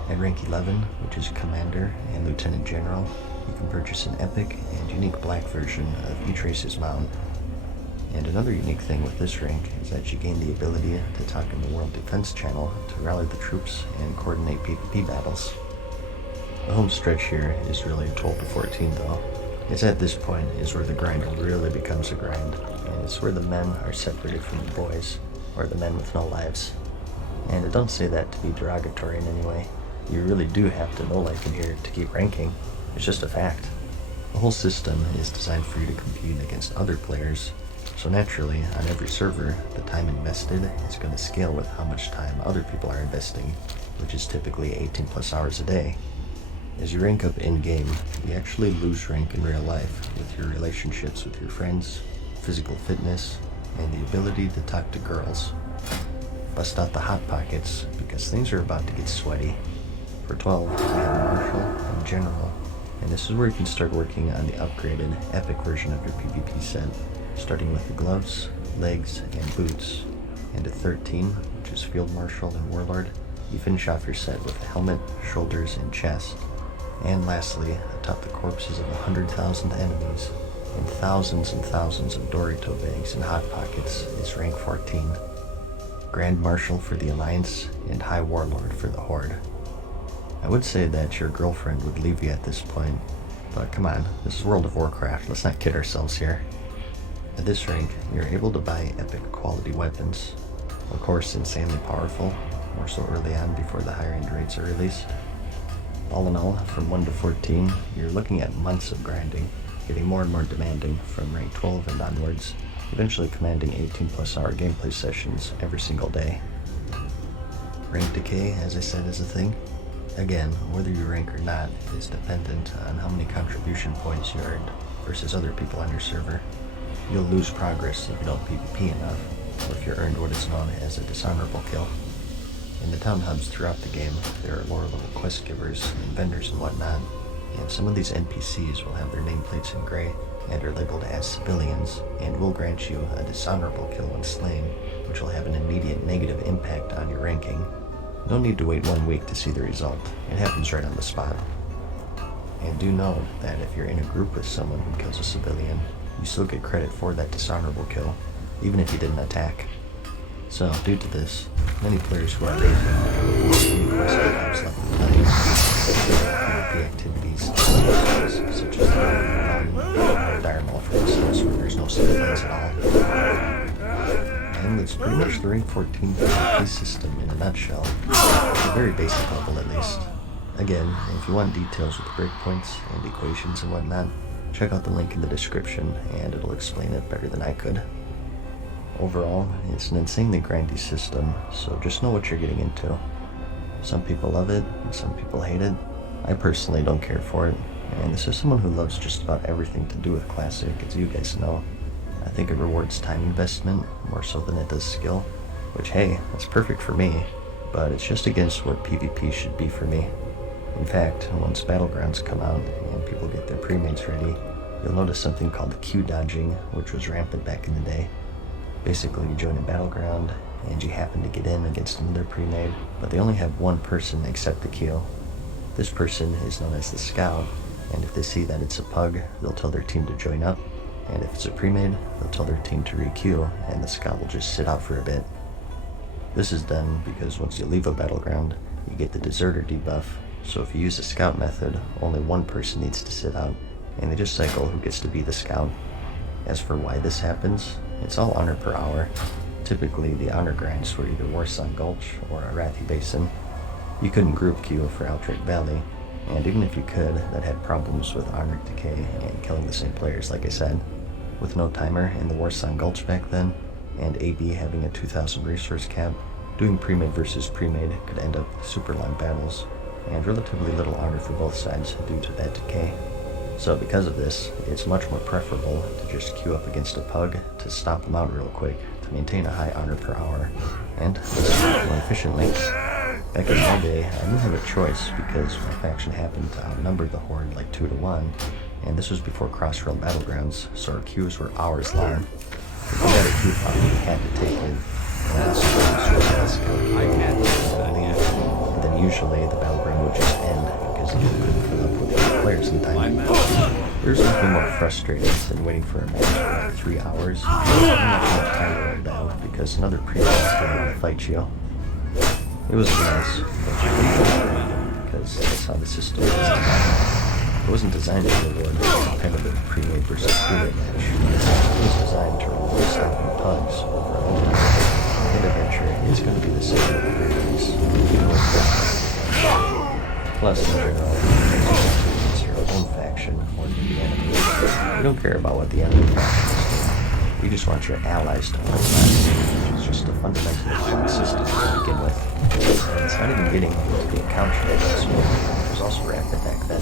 At rank 11, which is Commander and Lieutenant General, you can purchase an epic and unique black version of each race's mount. And another unique thing with this rank is that you gain the ability to talk in the World Defense channel to rally the troops and coordinate PvP battles. The home stretch here is really 12 to 14 though. It's at this point is where the grind really becomes a grind, and it's where the men are separated from the boys, or the men with no lives. And I don't say that to be derogatory in any way. You really do have to know life in here to keep ranking. It's just a fact. The whole system is designed for you to compete against other players, so naturally, on every server, the time invested is going to scale with how much time other people are investing, which is typically 18 plus hours a day. As you rank up in-game, you actually lose rank in real life with your relationships with your friends, physical fitness, and the ability to talk to girls. Bust out the hot pockets, because things are about to get sweaty. For 12, we have Marshal and General, and this is where you can start working on the upgraded epic version of your PvP set, starting with the gloves, legs, and boots. And at 13, which is Field Marshal and Warlord, you finish off your set with a helmet, shoulders, and chest. And lastly, atop the corpses of 100,000 enemies and thousands of Dorito bags and Hot Pockets is rank 14. Grand Marshal for the Alliance and High Warlord for the Horde. I would say that your girlfriend would leave you at this point, but come on, this is World of Warcraft, let's not kid ourselves here. At this rank, you're able to buy epic quality weapons, of course insanely powerful, more so early on before the higher end rates are released. All in all, from 1 to 14, you're looking at months of grinding, getting more and more demanding from rank 12 and onwards, eventually commanding 18+ hour gameplay sessions every single day. Rank decay, as I said, is a thing. Again, whether you rank or not is dependent on how many contribution points you earned versus other people on your server. You'll lose progress if you don't PvP enough, or if you earned what is known as a dishonorable kill. In the town hubs throughout the game, there are lower level quest givers and vendors and whatnot, and some of these NPCs will have their nameplates in gray and are labeled as civilians, and will grant you a dishonorable kill when slain, which will have an immediate negative impact on your ranking. No need to wait 1 week to see the result, it happens right on the spot. And do know that if you're in a group with someone who kills a civilian, you still get credit for that dishonorable kill, even if you didn't attack. So, due to this, many players who are raging have any quest jobs left to play, PvP activities, such as Dire Maul, for instance, where there's no civilians at all. And it's pretty much the rank 14 PvP system in a nutshell, at a very basic level at least. Again, if you want details with breakpoints and equations and whatnot, check out the link in the description and it'll explain it better than I could. Overall, it's an insanely grindy system, so just know what you're getting into. Some people love it, and some people hate it. I personally don't care for it, and this is someone who loves just about everything to do with Classic, as you guys know. I think it rewards time investment, more so than it does skill, which hey, that's perfect for me, but it's just against what PvP should be for me. In fact, once Battlegrounds come out and people get their pre-mates ready, you'll notice something called queue dodging, which was rampant back in the day. Basically, you join a battleground, and you happen to get in against another pre-made, but they only have one person accept the queue. This person is known as the scout, and if they see that it's a pug, they'll tell their team to join up, and if it's a pre-made, they'll tell their team to re-queue, and the scout will just sit out for a bit. This is done because once you leave a battleground, you get the deserter debuff, so if you use the scout method, only one person needs to sit out, and they just cycle who gets to be the scout. As for why this happens, it's all honor per hour. Typically, the honor grinds were either Warsong Gulch or Arathi Basin. You couldn't group queue for Altric Valley, and even if you could, that had problems with honor decay and killing the same players, like I said. With no timer in the Warsong Gulch back then, and AB having a 2,000 resource cap, doing pre-made versus pre-made could end up with super long battles, and relatively little honor for both sides due to that decay. So because of this, it's much more preferable to just queue up against a pug to stomp them out real quick to maintain a high honor per hour, and more efficiently. Back in my day, I didn't have a choice because my faction happened to outnumber the Horde like 2 to 1, and this was before Crossrail Battlegrounds, so our queues were hours long. If you had a queue problem, you had to take it, and then usually the battleground would just end because you couldn't fill up with players in time. There's nothing more frustrating than waiting for a match for like 3 hours. I'm not going to time it down because another pre-match going to fight you. It was nice, but you couldn't because that's how the system was designed. It wasn't designed to reward a competitive pre-made versus pre-made match. It was designed to reward stopping pugs over and over. Mid-adventure is going to be the same at the very least. Plus, in general, it's your own faction more than the enemy. You don't care about what the enemy faction is doing. You just want your allies to win less, which is just a fundamentally flawed system to begin with. And it's not even getting into the account trades, which was also rampant back then.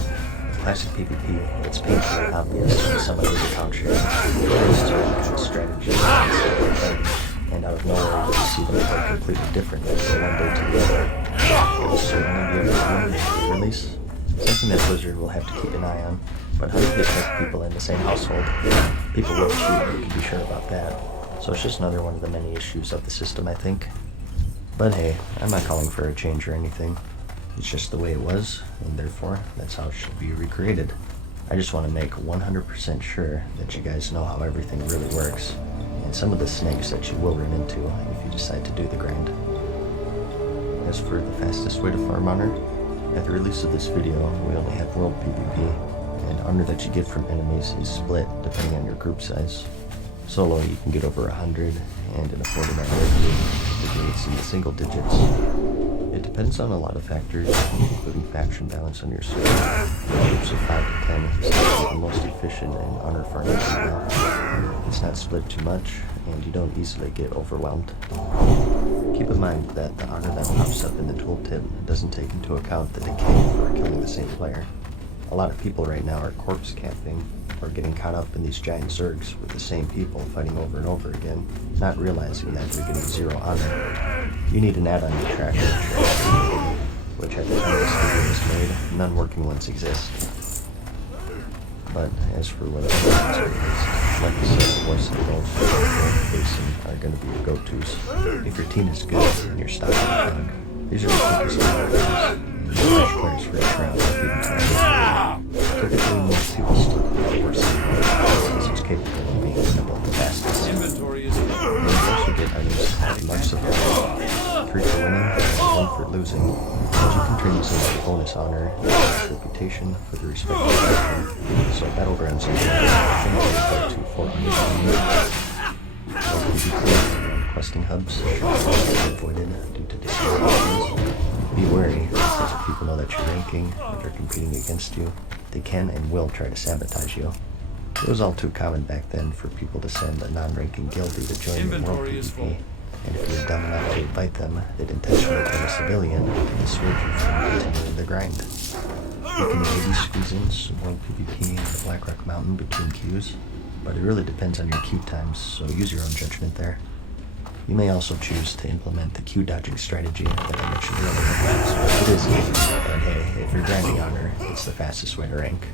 Classic PvP, it's painfully obvious when someone with a account trade tries to kind of strategy and out of nowhere you see them play completely differently from one day to the other. It will certainly be a review release, something that Blizzard will have to keep an eye on. But how do you detect people in the same household? People will cheat, you can be sure about that. So it's just another one of the many issues of the system, I think. But hey, I'm not calling for a change or anything. It's just the way it was, and therefore, that's how it should be recreated. I just want to make 100% sure that you guys know how everything really works, and some of the snakes that you will run into if you decide to do the grind. As for the fastest way to farm honor, at the release of this video, we only have world PvP, and honor that you get from enemies is split depending on your group size. Solo, you can get over 100, and in a 49 review, it's in the single digits. It depends on a lot of factors, including faction balance on your server. Groups of 5 to 10 is the most efficient in honor farming style. It's not split too much, and you don't easily get overwhelmed. Keep in mind that the honor that pops up in the tooltip doesn't take into account the decay for killing the same player. A lot of people right now are corpse camping, or getting caught up in these giant zergs with the same people fighting over and over again, not realizing that they're getting 0 honor. You need an add-on to track which at the time this video was made, none working ones exist. But as for what other ones are released, like I said, Voice and Gulch and Basin are going to be your go-tos. If your team is good and you're stocking the dog, these are the quickest players for each round. Typically, most people still play worse because it's capable of being about the fastest. Inventory is You also get items that much support. 3 for winning, and 1 for losing. And you can turn these into bonus honor and reputation for the respective faction. So battlegrounds are to 400. PvP questing hubs should be avoided due to disadvantages. Be wary, because if people know that you're ranking and they're competing against you, they can and will try to sabotage you. It was all too common back then for people to send a non-ranking guildie to join the world PvP, and if you're dumb enough to invite them, they'd intentionally turn a civilian to dissuade you from continuing the grind. You can maybe squeeze in some world PvP in the Blackrock Mountain between queues, but it really depends on your queue times, so use your own judgment there. You may also choose to implement the queue dodging strategy that I mentioned earlier. It is easy, and hey, if you're grinding honor, it's the fastest way to rank.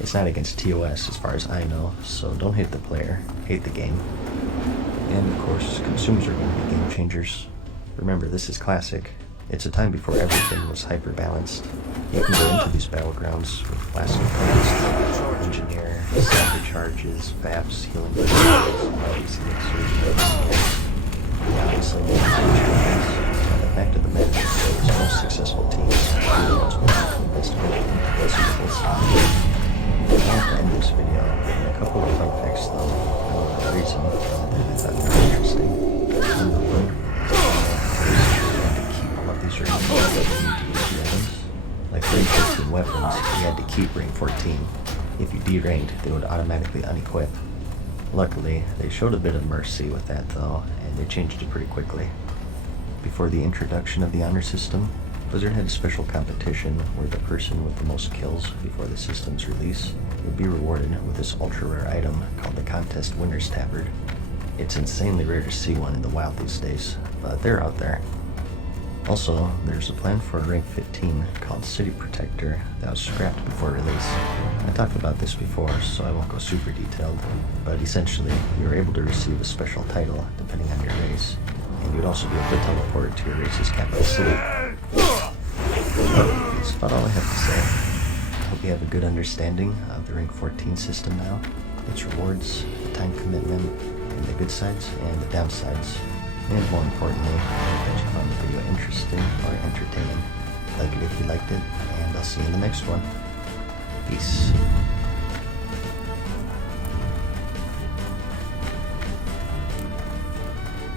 It's not against TOS as far as I know, so don't hate the player, hate the game. And of course, consumers are going to be game changers. Remember, this is classic. It's a time before everything was hyper-balanced. You can go into these battlegrounds with classic plans like engineer, sniper charges, VAPs, healing elixirs, obviously, the fact of the matter is the most successful teams are the ones with the best ability. I want to end this video with a couple of fun facts though, for the reason that I thought they were interesting. Number one, you had to keep all of these items. Like rank 14 weapons, you had to keep rank 14. If you deranked, they would automatically unequip. Luckily, they showed a bit of mercy with that though, and they changed it pretty quickly. Before the introduction of the honor system, Blizzard had a special competition where the person with the most kills before the system's release would be rewarded with this ultra-rare item called the Contest Winner's Tabard. It's insanely rare to see one in the wild these days, but they're out there. Also, there's a plan for a rank 15 called City Protector that was scrapped before release. I talked about this before, so I won't go super detailed, but essentially, you were able to receive a special title depending on your race, and you'd also be able to teleport to your race's capital city. That's about all I have to say. I hope you have a good understanding of the rank 14 system now, its rewards, the time commitment, and the good sides and the downsides. And more importantly, I hope that you found the video interesting or entertaining. Like it if you liked it, and I'll see you in the next one. Peace.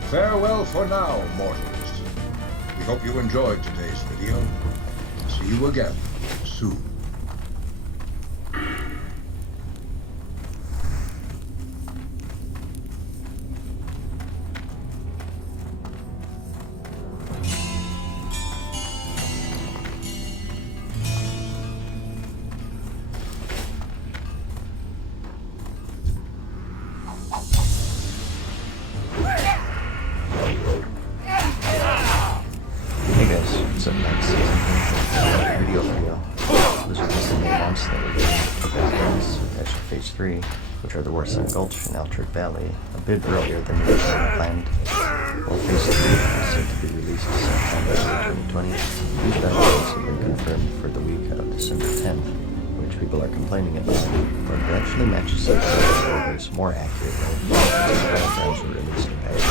Farewell for now, mortals. We hope you enjoyed today's video. See you again soon. What's up next? Video for you. Blizzard recently announced that we're doing release attached to Phase 3, which are the Warsaw Gulch and Altric Valley, a bit earlier than originally planned. While Phase 3 is set to be released September 2020, these battlegrounds have been confirmed for the week of December 10th, which people are complaining about, but it actually matches up with the orders more accurately. These battlegrounds were released in patch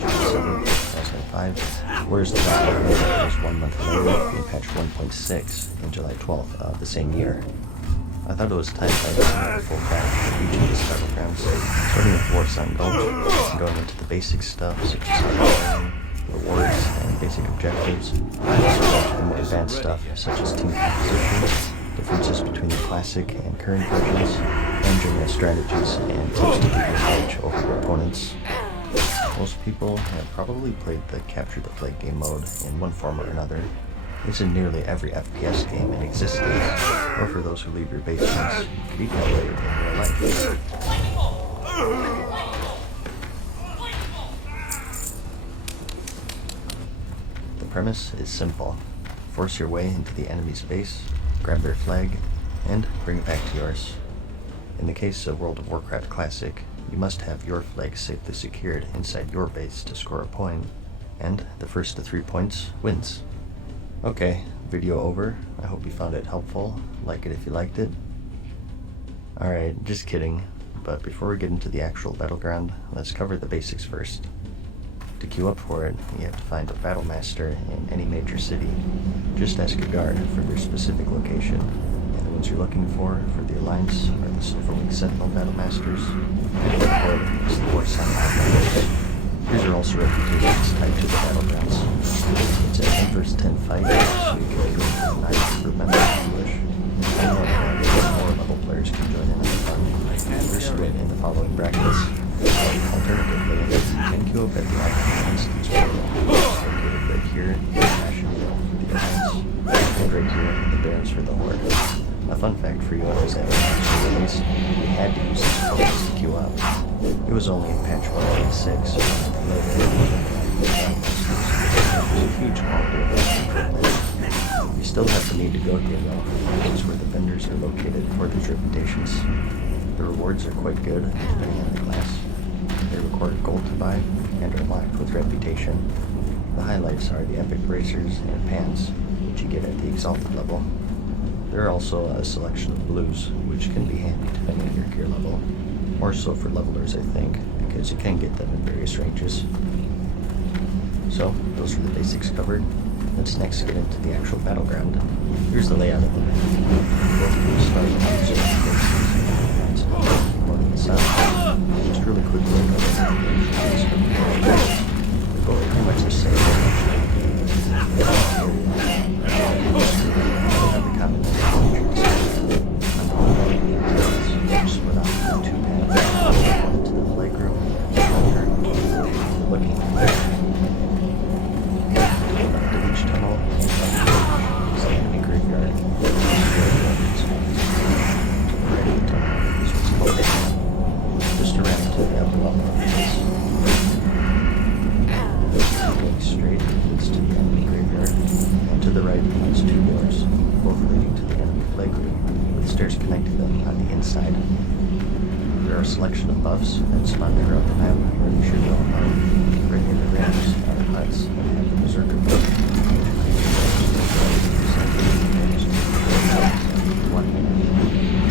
2005, whereas the battle was 1 month later in patch 1.6 in July 12th of the same year. I thought it was time to have a full patch for each of these battlegrounds, starting with Warsaw Gulch, going into the basic stuff such as hardware, rewards, and basic objectives, also into the more advanced stuff such as team composition, differences between the classic and current versions, and general strategies and tips to keep your edge over your opponents. Most people have probably played the Capture the Flag game mode in one form or another. It's in nearly every FPS game in existence, or for those who leave your basements, could even play it in real life. The premise is simple. Force your way into the enemy's base, grab their flag, and bring it back to yours. In the case of World of Warcraft Classic, you must have your flag safely secured inside your base to score a point, and the first to 3 points wins. Okay, video over. I hope you found it helpful. Like it if you liked it. Alright, just kidding. But before we get into the actual battleground, let's cover the basics first. To queue up for it, you have to find a battle master in any major city. Just ask a guard for their specific location, and the ones you're looking for the Alliance are the Silverwing Sentinel battle masters, and the Horde is the Warsaw Outlanders. These are also reputations tied to the battlegrounds. It's a 10 vs 10 fight, so you can join from 9 group members if you wish. And more level players can join in on the fun. First win in the following brackets. Alternatively, you can queue up at the Active Instance portal, located right here in the National for the Alliance, and right here in the Barrens for the Horde. A fun fact for you is that when release, we had to use these portals to queue up. It was only in patch 1.6, so a huge quality improvement. You still have the need to go here though, this is where the vendors are located for these reputations. The rewards are quite good, depending on the class. They require gold to buy, and are locked with reputation. The highlights are the epic bracers and pants, which you get at the exalted level. There are also a selection of blues, which can be handy depending on your gear level. More so for levelers, I think, because you can get them in various ranges. So, those are the basics covered. Let's next get into the actual battleground. Here's the layout of the map. We'll start with the south. Just really quickly, we go pretty much the same selection of buffs that spawn throughout the map where you should go on regular ramps on the huts and have the Berserker buff.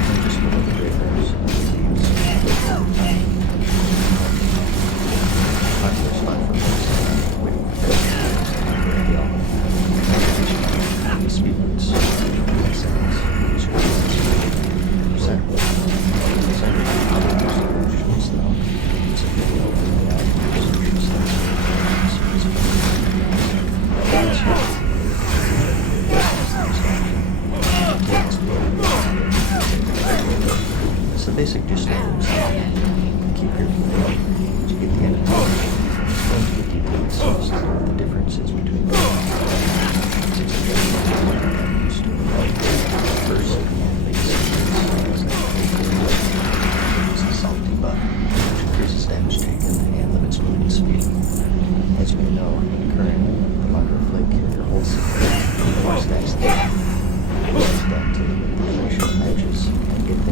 And just below the great rams and leaves. Popular spot for this, waiting for the speed boots, 20 seconds, It's the basic gist of things. Keep your play to get the enemy. It's going to get deeply exposed the differences between the first and latest is the salty buff, which increases damage taken and limits movement speed. As you may know, in current, the longer a flag carrier holds the more stacks they have. Use that to limit the duration of matches and get them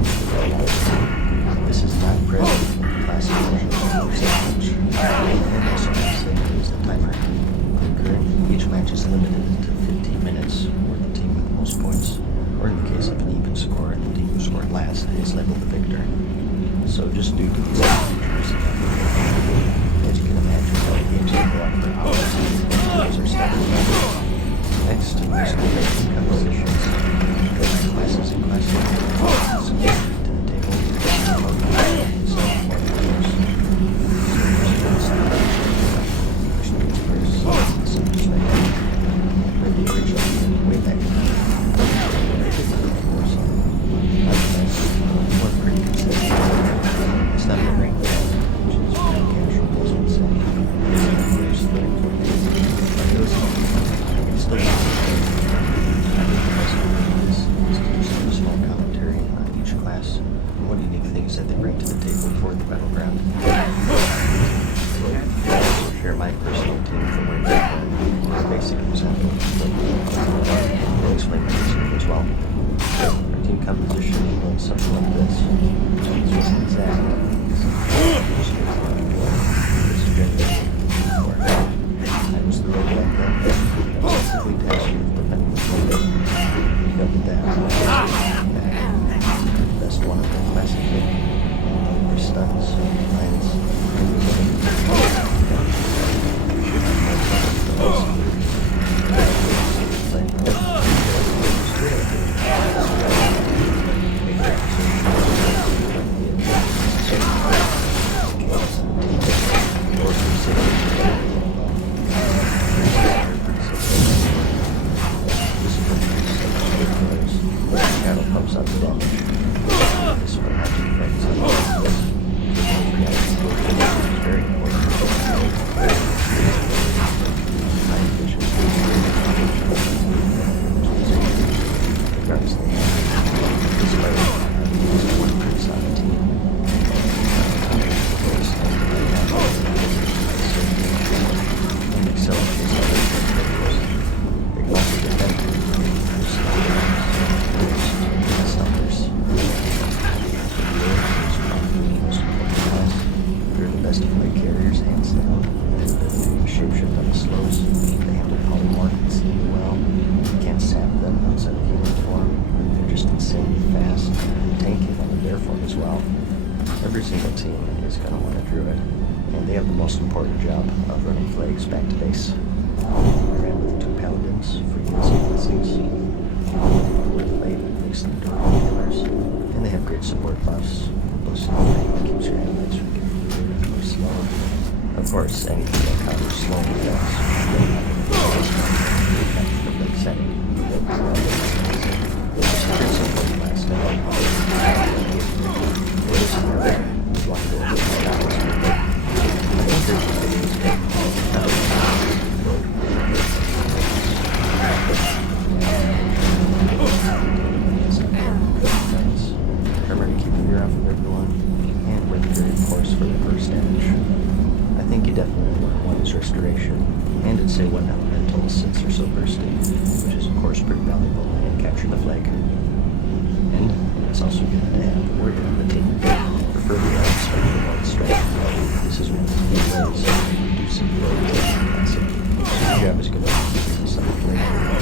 class is labeled the victor. So just due to these features, as you can imagine, games can go on for hours. Those are standard levels. Next, there's no making compositions. Different classes and class levels. So to the table, way back one pretty consistent. It's not a rank, which is very casual, as one say. There's the rank for me. Still I think the best way to do this is to do some small commentary on each class and what unique things that they bring to the table for the battleground. I also share my personal team from way back when, as a basic example, but I'll explain my reasoning as well. Our team composition goes something like this. It's just exact. I was the road back then. I was simply tasked with defending the field. We got with that. Best one of the classic pick. For stuns, lines, every single team is going to want a druid, and they have the most important job of running flags back to base. I ran with 2 paladins for units and blessings. Blade makes them durable healers, and they have great support buffs. Boosting the flank keeps your allies from getting weird or slow. Of course, anything that counters slow effects will have the blade setting. Pretty simple last night. Remember to keep a ear off of everyone, and with your course for the first damage. I think you definitely want one's restoration, and it's a 1 elemental since they're so bursty, which is of course pretty valuable, and capture the flag. And it's also good to have a warrior on the team, preferably on special one strength. This is one of the main ways of reducing the load classic. Your job is going to be some flavor,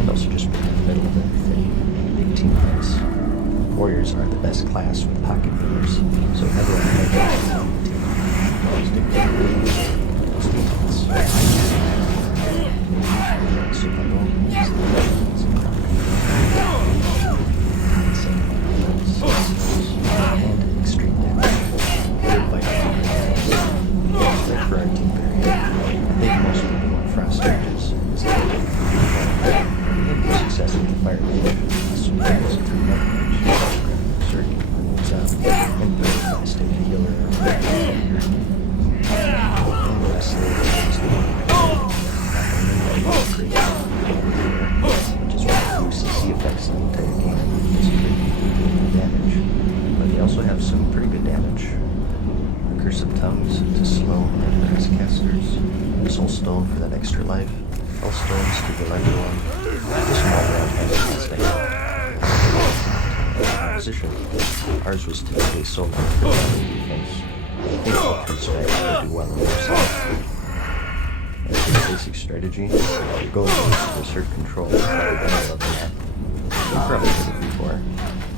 and also just be in the middle of everything. Big team fights. Warriors are the best class with pocket healers, so everyone has a on the team. Always do those defense. Survival is the legends and and extreme damage. Good by like for our team variant. I think most people want frost damage is the way we had good success with the fire damage. So we was a free damage. Certain moves up and very fast and healer. And lastly, is the one which is what reduces the effects of the entire game. It's pretty damage. But they also have some pretty good damage. Recursive tongues to slow and press casters. Soulstone for that extra life. Hellstones to the larger one. The small round has position. Ours was typically solo for defense. I think all 3 strikes would do well on their side. As for the basic strategy, your goal is to assert control of the middle of the map. You probably heard it before.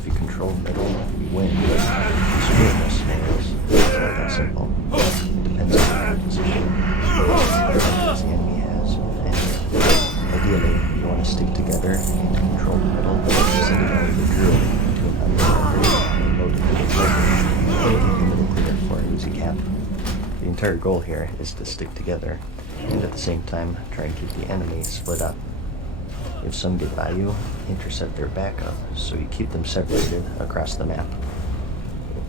If you control control middle, you win. It's true in most scenarios. It's not that simple. It depends on your position, the the enemy has, if any. Ideally, you want to stick together and control the middle, send it over the druid to another member, and load it with the trigger, keep the middle clear for an easy cap. The entire goal here is to stick together, and at the same time, try and keep the enemy split up. If some get by you, intercept their backup, so you keep them separated across the map.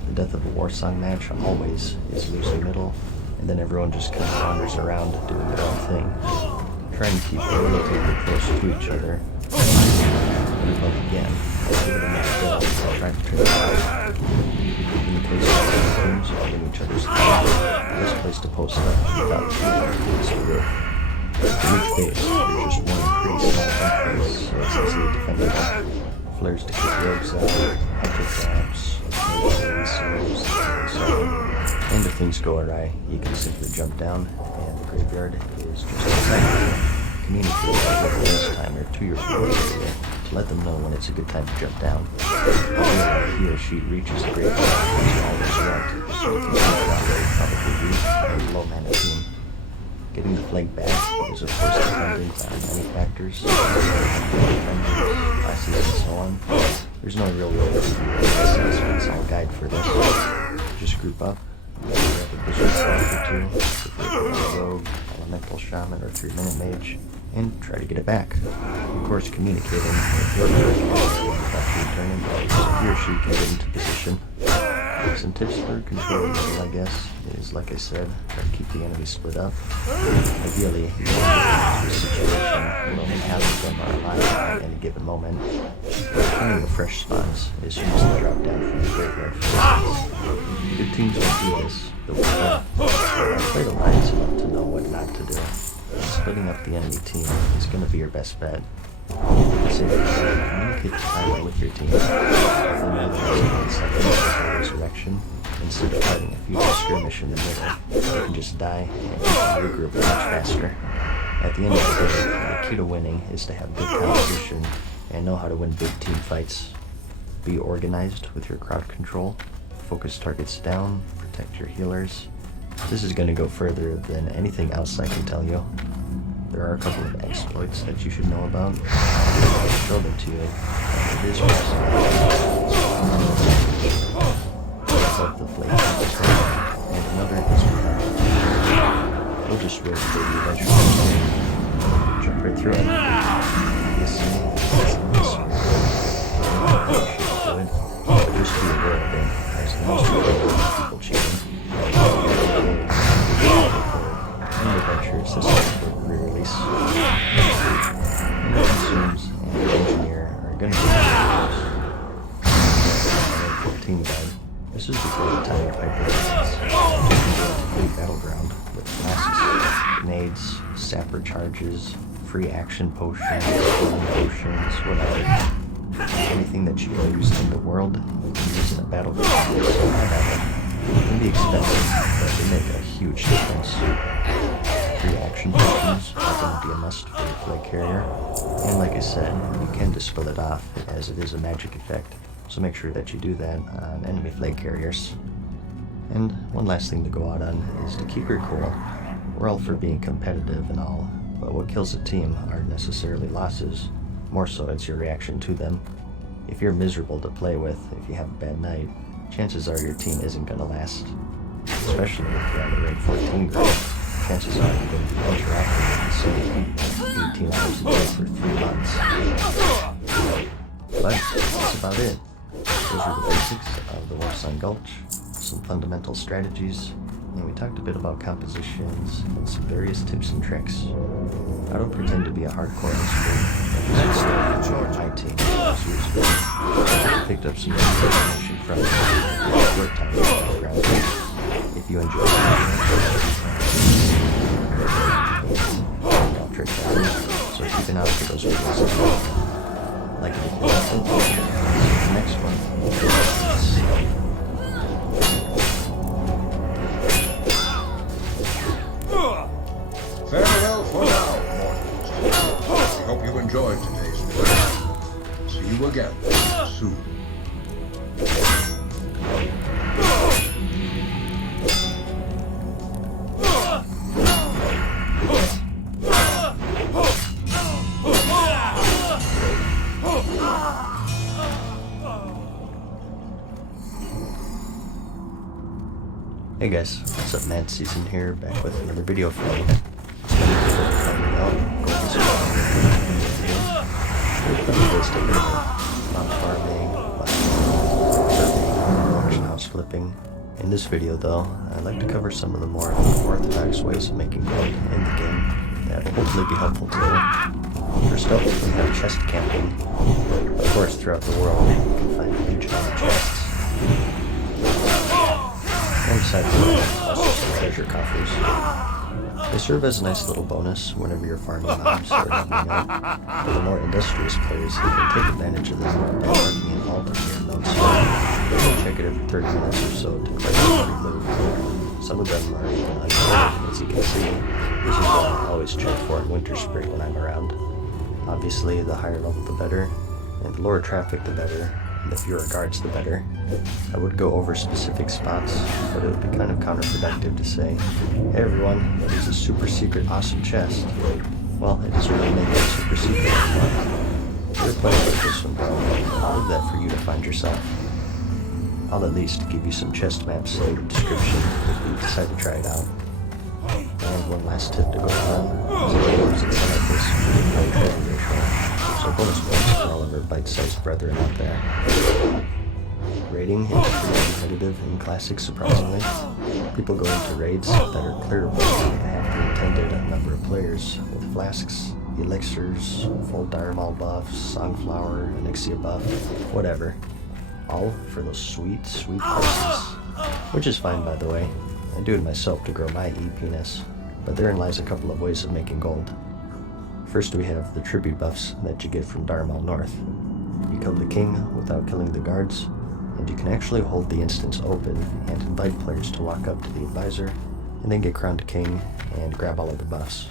The death of a Warsong match always is losing middle, and then everyone just kind of wanders around doing their own thing. Try and keep relatively close to each other. But again, give it a nice go and try to turn it out. In the case of the teams holding each other's hand, the best place to post up without shooting is the roof. For each base, there's just one pretty small entrance, so it's easily defendable. Flares to keep rogues out, hunter traps, and if things go awry, you can simply jump down, and the graveyard is just outside. Communicate with the last timer to your player to let them know when it's a good time to jump down. When he or she reaches the graveyard, it's always right, so you can keep down very probably weak and low mana team. Getting the flag back is of course dependent on many factors, classes, and so on. There's no real way to review this, so I'll guide for this. Just group up, grab a bishop or two, preferably a rogue, elemental shaman, or 3-minute mage, and try to get it back. Of course, communicating with your player after returning, so he or she can get into position. Some tips for controlling middle, I guess, is, like I said, try to keep the enemy split up. Ideally, you want to get into a situation where only half of them are alive at any given moment. Finding the fresh spawns is soon as they drop down from the graveyard. Good teams will do this, but with that, I've played alliance enough to know what not to do. Splitting up the enemy team is going to be your best bet. Communicate the timer with your team. If they know that it's on resurrection, instead of fighting a future skirmish in the middle, you can just die and regroup much faster. At the end of the day, the key to winning is to have good composition and know how to win big team fights. Be organized with your crowd control, focus targets down, protect your healers. This is going to go further than anything else I can tell you. There are a couple of exploits that you should know about. I'll show them to you. It is of the flame and another is we'll just wait for the eventually jump right through it. Just be aware of it, as most people cheating. And adventures this re-release. Consumes and engineer are going to be 14 guide. This is the great time to fight the free battleground with flasks, grenades, sapper charges, free action potions, healing potions, whatever. Anything that you use in the world, you can use in a battleground. It can be expensive, but they make a huge difference. Free action potions are going to be a must for your flag carrier, and like I said, you can just split it off as it is a magic effect, so make sure that you do that on enemy flag carriers. And one last thing to go out on is to keep your cool. We're all for being competitive and all, but what kills a team aren't necessarily losses, more so it's your reaction to them. If you're miserable to play with, if you have a bad night, chances are your team isn't going to last. Especially if you're on the rank 14 group, chances are you're going to be interacting with the same people 18 hours a day for 3 months. But that's about it. Those are the basics of the Warsong Gulch, some fundamental strategies, and we talked a bit about compositions and some various tips and tricks. I don't pretend to be a hardcore expert, but this is my team years ago. I picked up some information from work time in the background. If you enjoy it, I'll trick out, so keep an eye out for those videos as well. Like it if you like it. See you next one. Farewell for now, mortals. We hope you enjoyed today's video. See you again soon. Hey guys, what's up? Mad Season here, back with another video for you. Finding out gold is mob farming, auction house flipping. In this video though, I'd like to cover some of the more orthodox ways of making gold in the game that will hopefully be helpful today. First up, we have chest camping. Of course, throughout the world, you can find huge amount of chests. And besides that, also some treasure coffers. They serve as a nice little bonus whenever you're farming mobs or helping out. For the more industrious players, you can take advantage of this by marking an alt on your known spot. You can check it every 30 minutes or so to collect free loot. Some of them are even unlimited, as you can see. This is what I always check for in Winter Spring when I'm around. Obviously, the higher level the better, and the lower traffic the better, and the fewer guards the better. I would go over specific spots, but it would be kind of counterproductive to say, hey everyone, that is a super secret awesome chest. Well, it doesn't really make it super secret anymore. If you're playing like this one though, I'll leave that for you to find yourself. I'll at least give you some chest maps in the description if you decide to try it out. And one last tip to go on is that you use it like this really high trade ratio. So bonus points for all of our bite-sized brethren out there. Raiding is pretty competitive in Classic, surprisingly. People go into raids that are clearable and have the intended number of players with flasks, elixirs, full dire maul buffs, songflower, Anixia buff, whatever. All for those sweet, sweet prices. Which is fine, by the way. I do it myself to grow my e-penis. But therein lies a couple of ways of making gold. First we have the tribute buffs that you get from Darmal North. You kill the king without killing the guards, and you can actually hold the instance open and invite players to walk up to the advisor, and then get crowned king and grab all of the buffs.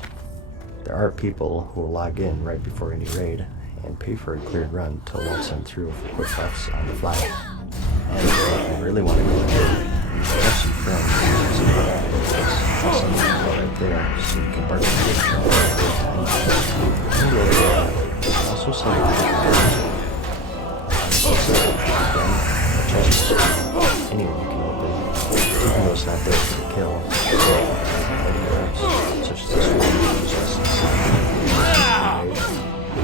There are people who will log in right before any raid, and pay for a cleared run to waltz them through for quick buffs on the fly. And if you really want to go in, you should have some friends, some right there, so you can bark the bitch all the time. Also some anyone can open, even though it's not there for the kill. Such as this one,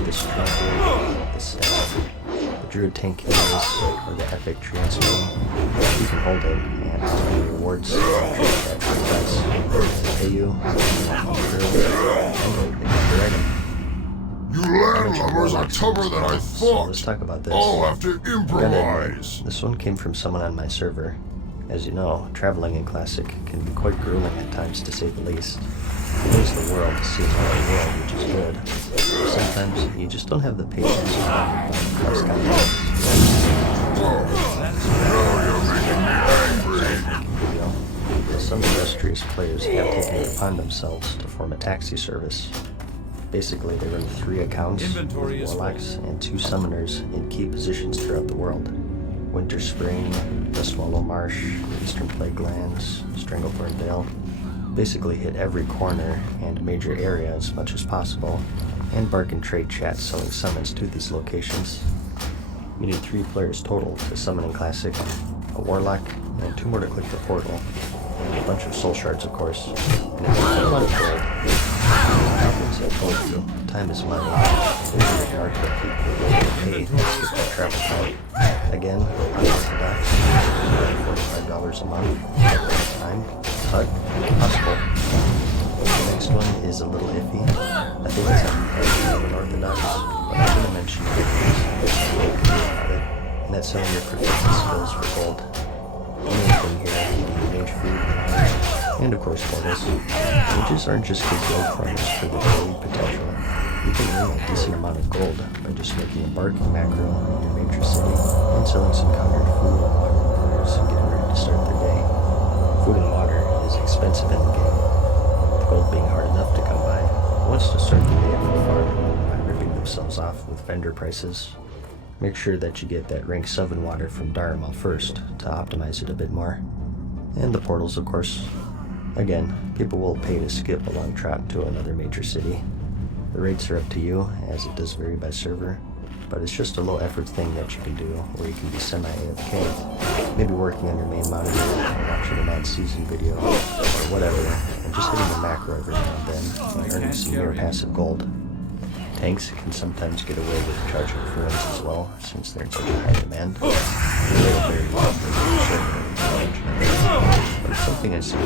this trample, this staff, the druid tank heals, or the epic transform. You can hold it and the rewards that pay you, You landlubbers are tougher than I thought. Let's talk about this. I'll have to improvise. This one came from someone on my server. As you know, traveling in Classic can be quite grueling at times, to say the least. You lose the world to see another world, which is good. But sometimes you just don't have the patience to find quest content. Some industrious players have taken it upon themselves to form a taxi service. Basically, they run 3 accounts with warlocks and 2 summoners in key positions throughout the world. Winter Spring, Dustwallow Marsh, Eastern Plague Lands, Stranglethorn Dale. Basically hit every corner and major area as much as possible, and bark and trade chat selling summons to these locations. You need 3 players total to summon in Classic, a warlock, and 2 more to click the portal, and a bunch of soul shards of course, and it's a lot of gold. As I told you, time is money. There's a regard that people will pay to skip that travel time. Again, unorthodox, $45 a month. Time, but possible. The next one is a little iffy. I think it's unorthodox, but I'm going to mention it about it, and that's selling your proficient skills for gold. The main thing here is mage food, and of course portals. Mages aren't just good gold farmers for the daily potential. You can earn a decent amount of gold by just making a barking macro in your major city and selling some countered food and water to players and getting ready to start their day. Food and water is expensive in the game, with gold being hard enough to come by. Who wants to start the day at the farm by ripping themselves off with vendor prices? Make sure that you get that rank 7 water from Darmal first to optimize it a bit more. And the portals, of course. Again, people will pay to skip a long trot to another major city. The rates are up to you, as it does vary by server, but it's just a low effort thing that you can do where you can be semi-AFK. maybe working on your main monitor, watching a Mad Season video, or whatever, and just hitting the macro every now and then, and earning some near passive gold. Tanks can sometimes get away with charging ruins as well, since they're in such a high demand. But it's something I see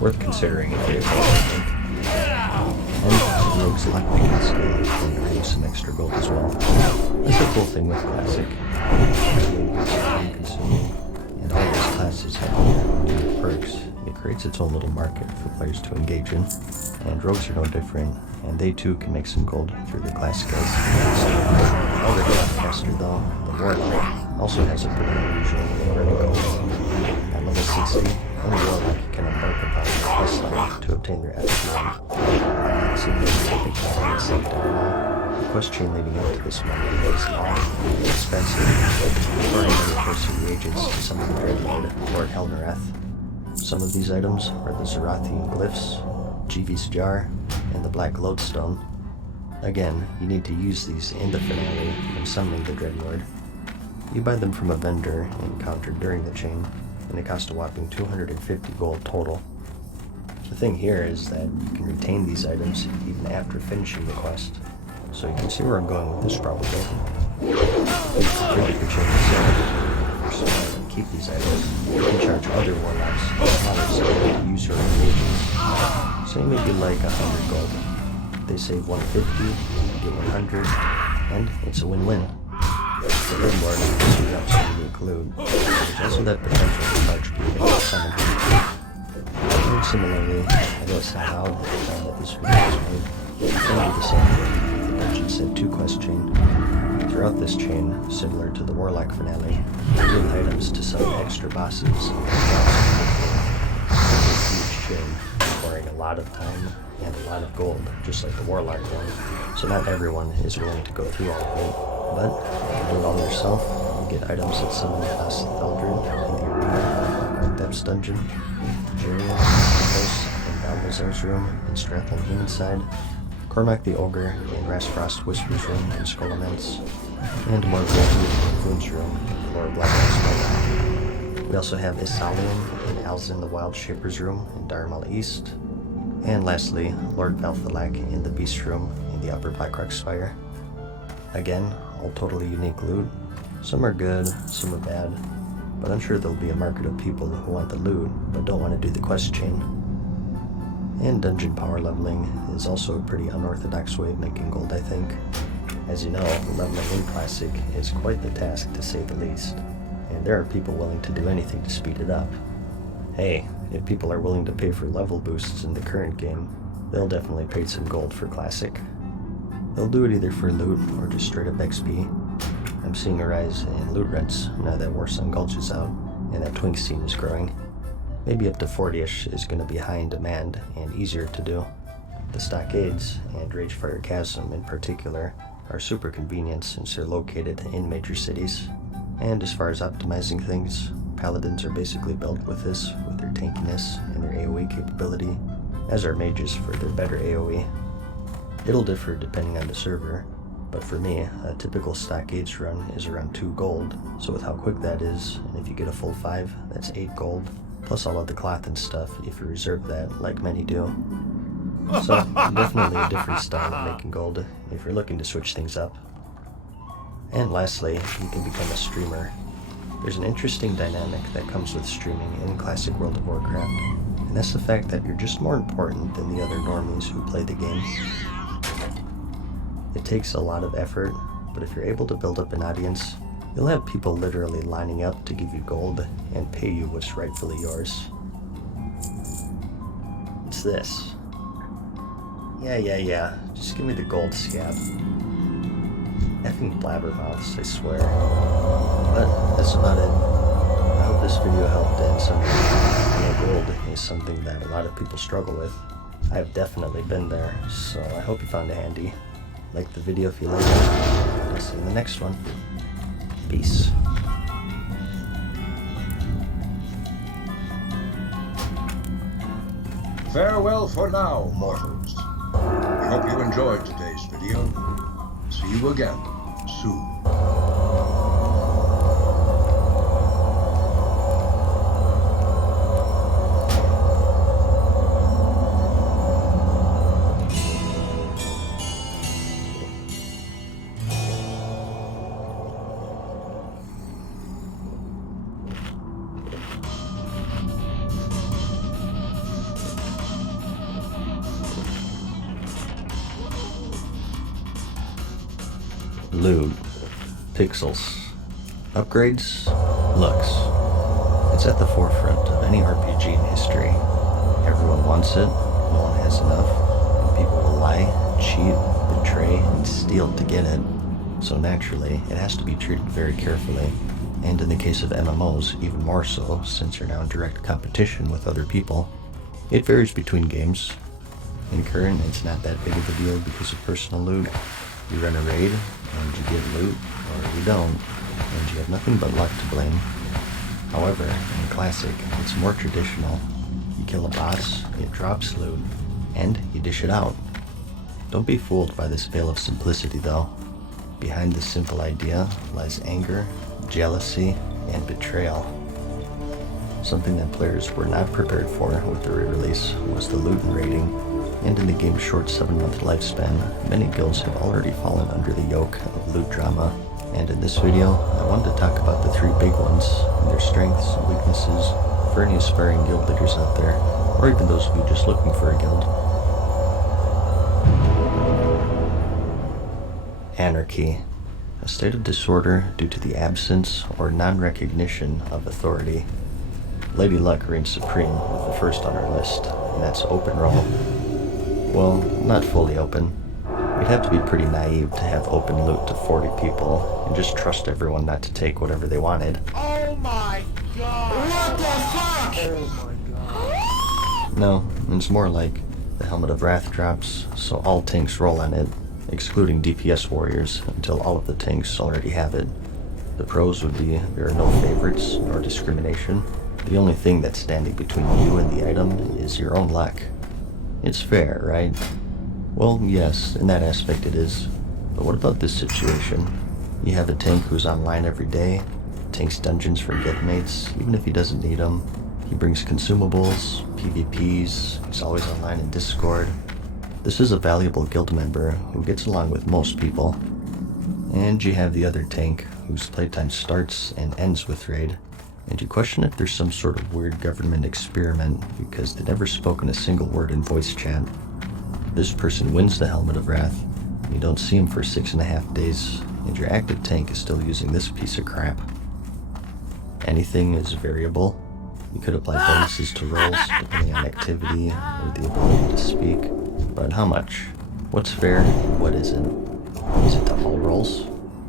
worth considering if you're a and rogues lockpick and skill can earn some extra gold as well. That's the cool thing with Classic. Time consuming, and all these classes have unique perks. It creates its own little market for players to engage in, and rogues are no different, and they too can make some gold through their class skills. Already a lot faster though, the Warlock also has a pretty unusual rate of gold. At level 60, only Warlock can embark upon the quest line to obtain their FP1. The quest chain leading up to this menu is long and expensive, requiring many person reagents to summon the Dreadlord, Lord Helnerath. Some of these items are the Zorathian Glyphs, Jeevee's Jar, and the Black Lodestone. Again, you need to use these in the finale when summoning the Dreadlord. You buy them from a vendor encountered during the chain, and they cost a whopping 250 gold total. The thing here is that you can retain these items even after finishing the quest, so you can see where I'm going with this probably. If you complete the chain yourself and keep these items, you can charge other warlocks to use your own reagents. Say maybe like 100 gold. They save 150, you get 100, and it's a win-win. The Dreadlord gives you up some unique loot. There's also that potential to charge people to summon him. And similarly, I know it's not how that this video is made. It's going to be the same with the Dungeon Set 2 quest chain. Throughout this chain, similar to the Warlock finale, you get items to summon extra bosses. It's a huge chain, requiring a lot of time and a lot of gold, just like the Warlock one. So not everyone is willing to go through all of it, but if you do it all yourself, you get items that summon Theldred in the arena, Depths Dungeon, Jarian, and Balthazar's room in Strathlin Humenside, Cormac the Ogre in Rasfrost Whisper's room in Skullamense, and Morgoth in Foon's room in Lore Blackness. We also have Isalian in Alzin the Wild Shaper's room in Darmal East, and lastly, Lord Valthalak in the Beast room in the Upper Blackrock Spire. Again, all totally unique loot. Some are good, some are bad, but I'm sure there'll be a market of people who want the loot but don't want to do the quest chain. And dungeon power leveling is also a pretty unorthodox way of making gold, I think. As you know, leveling in Classic is quite the task to say the least, and there are people willing to do anything to speed it up. Hey, if people are willing to pay for level boosts in the current game, they'll definitely pay some gold for Classic. They'll do it either for loot or just straight up XP. I'm seeing a rise in loot rents now that Warsong Gulch is out and that Twink scene is growing. Maybe up to 40ish is going to be high in demand and easier to do. The Stockades, and Ragefire Chasm in particular, are super convenient since they're located in major cities. And as far as optimizing things, Paladins are basically built with this, with their tankiness and their AoE capability, as are mages for their better AoE. It'll differ depending on the server, but for me, a typical Stockades run is around 2 gold, so with how quick that is, and if you get a full 5, that's 8 gold, plus all of the cloth and stuff if you reserve that, like many do. So, definitely a different style of making gold if you're looking to switch things up. And lastly, you can become a streamer. There's an interesting dynamic that comes with streaming in Classic World of Warcraft, and that's the fact that you're just more important than the other normies who play the game. It takes a lot of effort, but if you're able to build up an audience, you'll have people literally lining up to give you gold and pay you what's rightfully yours. It's this. Yeah. Just give me the gold scab. Effing blabbermouths, I swear. But that's about it. I hope this video helped and something. Gold is something that a lot of people struggle with. I've definitely been there, so I hope you found it handy. Like the video if you like it. I'll see you in the next one. Peace. Farewell for now, mortals. We hope you enjoyed today's video. See you again soon. loot, pixels. Upgrades, looks. It's at the forefront of any RPG in history. Everyone wants it, no one has enough, and people will lie, cheat, betray, and steal to get it. So naturally, it has to be treated very carefully. And in the case of MMOs, even more so, since you're now in direct competition with other people. It varies between games. In current, it's not that big of a deal because of personal loot. You run a raid, and you get loot, or you don't, and you have nothing but luck to blame. However, in Classic, it's more traditional. You kill a boss, it drops loot, and you dish it out. Don't be fooled by this veil of simplicity though. Behind this simple idea lies anger, jealousy, and betrayal. Something that players were not prepared for with the re-release was the loot and raiding, and in the game's short 7-month lifespan, many guilds have already fallen under the yoke of loot drama. And in this video, I wanted to talk about the 3 big ones, and their strengths and weaknesses for any aspiring guild leaders out there, or even those of you just looking for a guild. Anarchy. A state of disorder due to the absence or non-recognition of authority. Lady Luck reigns supreme with the first on our list, and that's open roll. Well, not fully open. You'd have to be pretty naive to have open loot to 40 people and just trust everyone not to take whatever they wanted. Oh my god! What the fuck? Oh my god. No, it's more like the Helmet of Wrath drops, so all tanks roll on it, excluding DPS warriors until all of the tanks already have it. The pros would be there are no favorites nor discrimination. The only thing that's standing between you and the item is your own luck. It's fair, right? Well, yes, in that aspect it is. But what about this situation? You have a tank who's online every day, tanks dungeons for guildmates, even if he doesn't need them. He brings consumables, PvPs, he's always online in Discord. This is a valuable guild member who gets along with most people. And you have the other tank, whose playtime starts and ends with raid. And you question if there's some sort of weird government experiment because they never spoken a single word in voice chat. This person wins the Helmet of Wrath, and you don't see him for 6.5 days, and your active tank is still using this piece of crap. Anything is variable. You could apply bonuses to rolls depending on activity or the ability to speak, but how much? What's fair and what isn't? Is it to all rolls?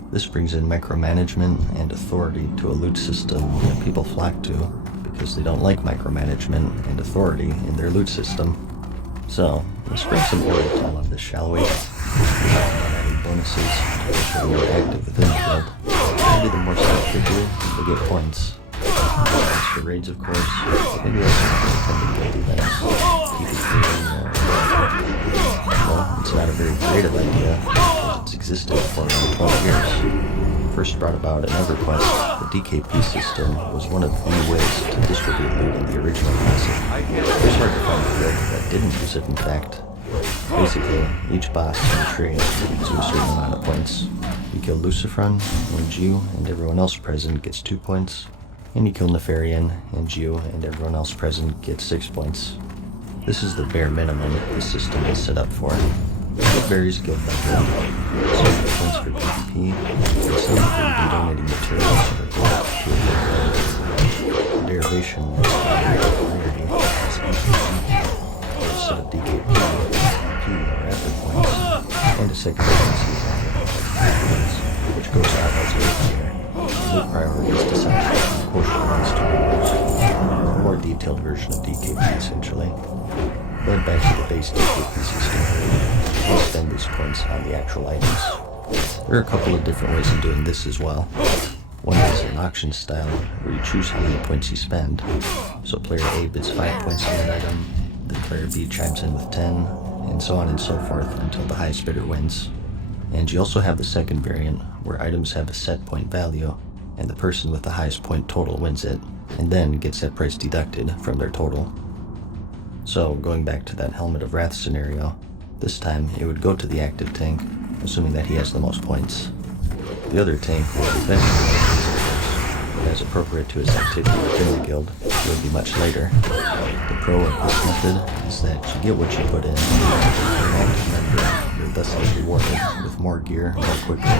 This brings in micromanagement and authority to a loot system that people flock to because they don't like micromanagement and authority in their loot system. So, let's bring some order to all of this, shall we? Adding bonuses to those who are more active within the guild. Maybe the more stuff they do, they get points. Points for raids, of course, but maybe also attending guild events, PvP, well, it's not a very creative idea, because it's existed for around 20 years. First brought about in EverQuest, the DKP system was one of the ways to distribute loot in the original Classic. It's hard to find a guild that didn't use it, in fact. Basically, each boss in the tree gives you a certain amount of points. You kill Lucifron, and you and everyone else present gets 2 points. And you kill Nefarian, and you and everyone else present gets 6 points. This is the bare minimum the system is set up for. It varies guild by guild. Some get points for PvP, and some for donating materials or gold to a guild. The derivation of popularity is instead of DKP, PvP or effort points, and a second points, which goes out as a tier. Loot priorities decided on quotient points to rulers. A more detailed version of DKP, essentially. Going back to the base DKP system, we'll spend these points on the actual items. There are a couple of different ways of doing this as well. One is an auction style, where you choose how many points you spend. So player A bids 5 points on an item, then player B chimes in with 10, and so on and so forth until the highest bidder wins. And you also have the second variant, where items have a set point value, and the person with the highest point total wins it, and then gets that price deducted from their total. So, going back to that Helmet of Wrath scenario, this time it would go to the active tank, assuming that he has the most points. The other tank will eventually get his points, but as appropriate to his activity within the guild, will be much later. The pro of this method is that you get what you put in. And remember, you're thusly rewarded with more gear more quickly.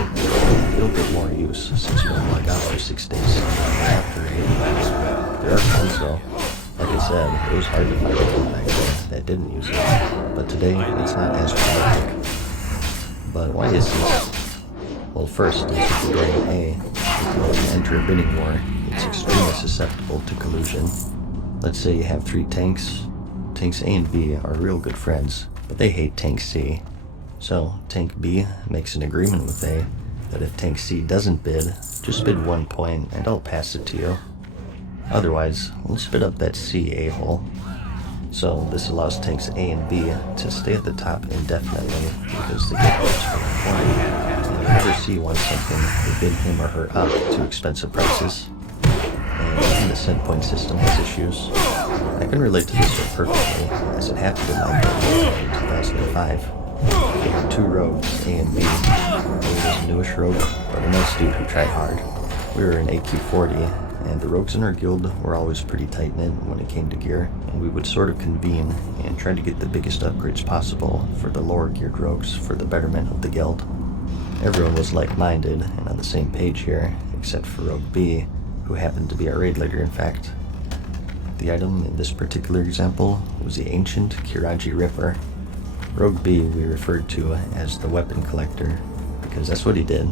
It'll get more use since you don't log out for 6 days after 8 hours. There are times though. Like I said, it was hard to find people back then that didn't use it. But today, it's not as prolific. But why is this? Well, first, as with Dragon A, if you want to enter a bidding war, it's extremely susceptible to collusion. Let's say you have 3 tanks. Tanks A and B are real good friends, but they hate Tank C. So, Tank B makes an agreement with A that if Tank C doesn't bid, just bid 1 point and I'll pass it to you. Otherwise, we'll spit up that C a-hole. So this allows tanks A and B to stay at the top indefinitely because they get votes for flying. And whenever C wants something, they bid him or her up to expensive prices. And even the set point system has issues. I can relate to this so perfectly, as it happened in my game in 2005. There were 2 rogues, A and B. A was a newish rogue, but a nice dude who tried hard. We were in AQ40, and the rogues in our guild were always pretty tight-knit when it came to gear, and we would sort of convene and try to get the biggest upgrades possible for the lower geared rogues for the betterment of the guild. Everyone was like-minded and on the same page here, except for Rogue B, who happened to be our raid leader in fact. The item in this particular example was the ancient Kiraji Ripper. Rogue B we referred to as the weapon collector, because that's what he did.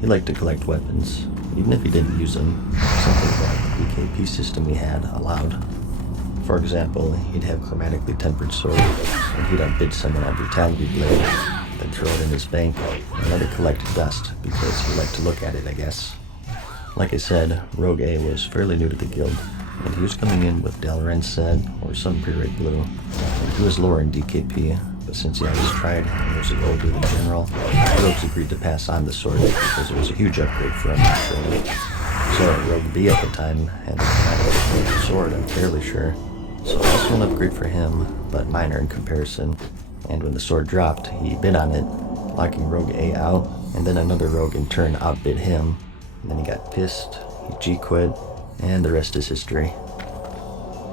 He liked to collect weapons, even if he didn't use them, something that the BKP system we had allowed. For example, he'd have chromatically tempered sword, and he'd outbid someone on brutality blade, then throw it in his bank, and let it collect dust, because he liked to look at it, I guess. Like I said, Rogue A was fairly new to the guild, and he was coming in with Dalaran said, or some pre-rate blue, and he was lower in DKP, but since he always tried and was a older than general, rogues agreed to pass on the sword because it was a huge upgrade for him naturally. So Rogue B at the time had the chromatic sword, I'm fairly sure, so also an upgrade for him, but minor in comparison. And when the sword dropped, he bid on it, locking Rogue A out, and then another rogue in turn outbid him, and then he got pissed, he G-quit, and the rest is history.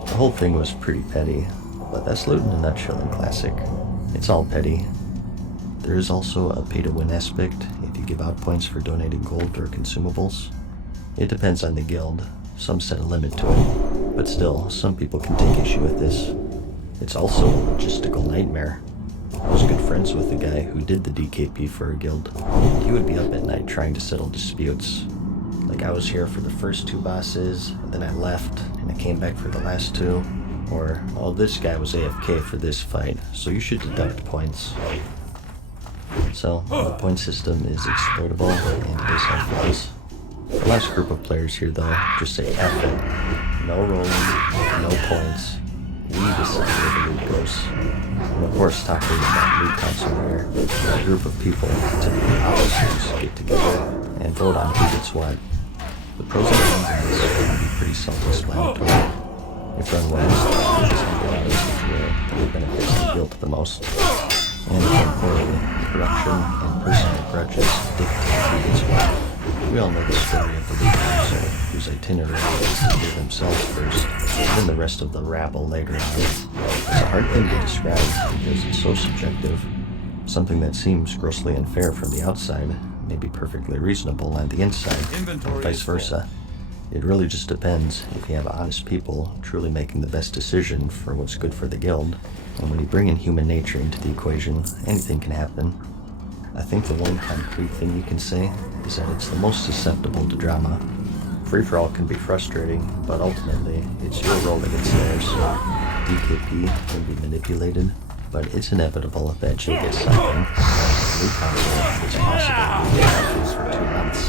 The whole thing was pretty petty, but that's loot in a nutshell in Classic. It's all petty. There is also a pay-to-win aspect if you give out points for donating gold or consumables. It depends on the guild. Some set a limit to it, but still, some people can take issue with this. It's also a logistical nightmare. I was good friends with the guy who did the DKP for a guild. He would be up at night trying to settle disputes. Like I was here for the first 2 bosses, and then I left, and I came back for the last 2. Or, oh, this guy was AFK for this fight, so you should deduct points. So, the point system is exploitable and it is on flaws. The last group of players here, though, just say F it. No rolling, no points. We decide where the loot goes. And of course, talking about loot council here, a group of people, typically officers, get together and vote on who gets what. The pros and cons of this are going to be pretty self-explanatory. If run well, this is what benefits the guild the most. And more importantly, corruption and personal grudges dictate who gets what. We all know the story of the loot council, whose itinerary is to hear themselves first, and then the rest of the rabble later on. It's a hard thing to describe because it's so subjective. Something that seems grossly unfair from the outside may be perfectly reasonable on the inside, and vice versa. It really just depends if you have honest people truly making the best decision for what's good for the guild. And when you bring in human nature into the equation, anything can happen. I think the one concrete thing you can say is that it's the most susceptible to drama. Free-for-all can be frustrating, but ultimately, it's your role against theirs. DKP can be manipulated, but it's inevitable that you'll get something. Loot council, it's possible to get matches for 2 months.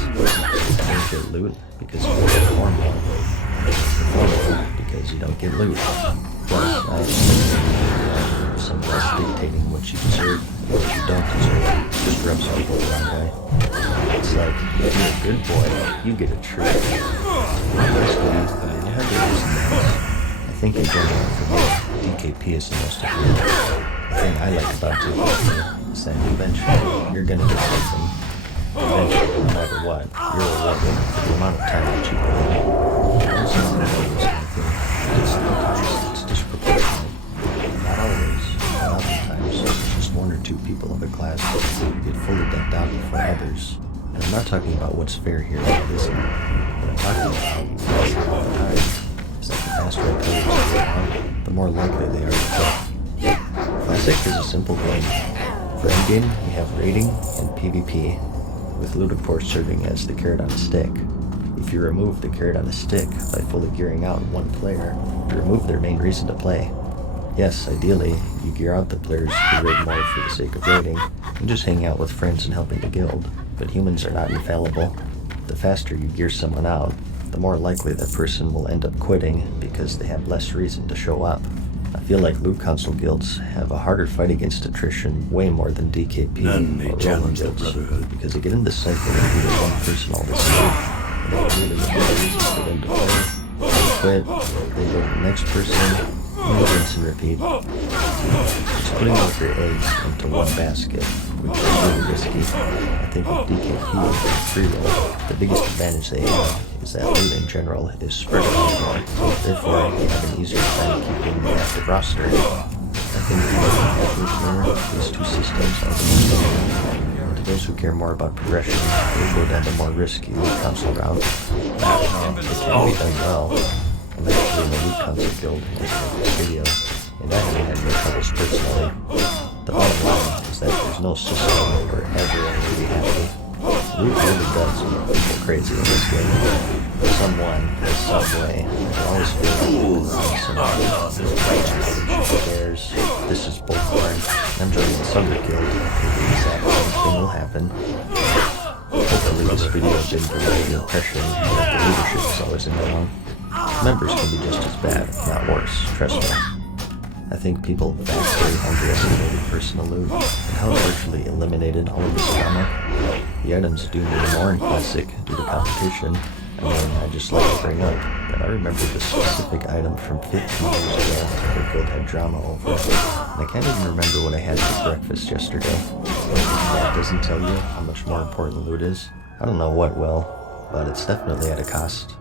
You don't get loot because you don't perform well. You perform well because you don't get loot. Plus, I have some less dictating what you deserve and what you don't deserve. Just rubs people the wrong way. It's like, if you're a good boy, you get a treat. Honestly, I mean, you have to listen to this. I think in general, for me, DKP is the most important. The thing I like about DKP is that eventually you're gonna get something. Eventually, no matter what, you're rewarded for the amount of time that you put in. It's not always anything. talking about what's fair here. It isn't. What I'm talking about is all the time. Is that the faster a player is along, the more likely they are to quit. Classic is a simple game. For endgame, we have raiding and PvP, with loot of course serving as the carrot on a stick. If you remove the carrot on a stick by fully gearing out one player, you remove their main reason to play. Yes, ideally, you gear out the players who raid more for the sake of raiding, and just hang out with friends and helping the guild, but humans are not infallible. The faster you gear someone out, the more likely that person will end up quitting because they have less reason to show up. I feel like loot console guilds have a harder fight against attrition way more than DKP None may or challenge the guilds, Brotherhood. because they get in this cycle of either one person all this loot, and they really look for reasons for them to play, they quit, they go to the next person, and rinse and repeat. It's putting all of your eggs into one basket, which is really risky. I think with DKP and free roll, the biggest advantage they have is that loot in general is spread around more, therefore they have an easier time keeping an active roster. I think these two systems are the most dominant. To those who care more about progression, they go down the more risky loot console route. It can be done well. I'm actually in a loot console guild in this video, and I haven't had no troubles personally. The bottom line is that there's no system where everyone will be happy. Loot really does make people crazy in this game. Someone, in some way, will always feel like who cares, this is bullhorn, I'm joining the Sunder Guild, the exact same thing will happen. Hopefully this video didn't provide the impression that the leadership is always in the wrong. Members can be just as bad, if not worse, trust me. I think people vastly underestimated personal loot and how it virtually eliminated all of this drama. The items do need more in Classic due to competition. I mean, I just like to bring up that I remember this specific item from 15 years ago that Guild had drama over, and I can't even remember what I had for breakfast yesterday. If that doesn't tell you how much more important loot is, I don't know what will, but it's definitely at a cost.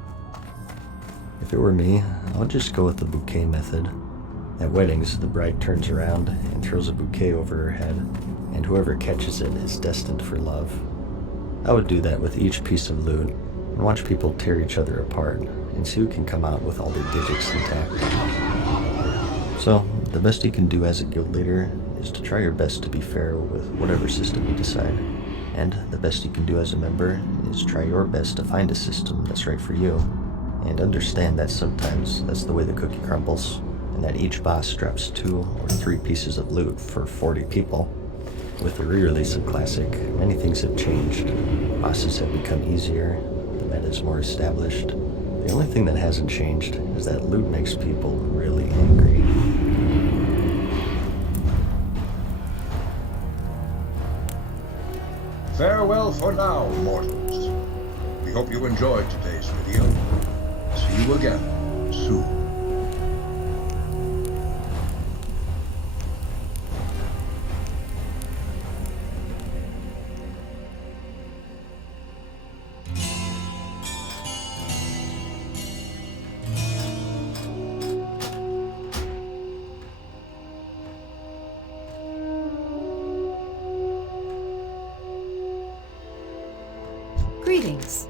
If it were me, I would just go with the bouquet method. At weddings, the bride turns around and throws a bouquet over her head, and whoever catches it is destined for love. I would do that with each piece of loot, and watch people tear each other apart, and see who can come out with all their digits intact. So, the best you can do as a guild leader is to try your best to be fair with whatever system you decide. And the best you can do as a member is try your best to find a system that's right for you, and understand that sometimes that's the way the cookie crumbles, and that each boss drops 2 or 3 pieces of loot for 40 people. With the re-release of Classic, many things have changed. Bosses have become easier, the meta is more established. The only thing that hasn't changed is that loot makes people really angry. Farewell for now, mortals. We hope you enjoyed today's video. See you again soon. Greetings.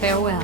Farewell.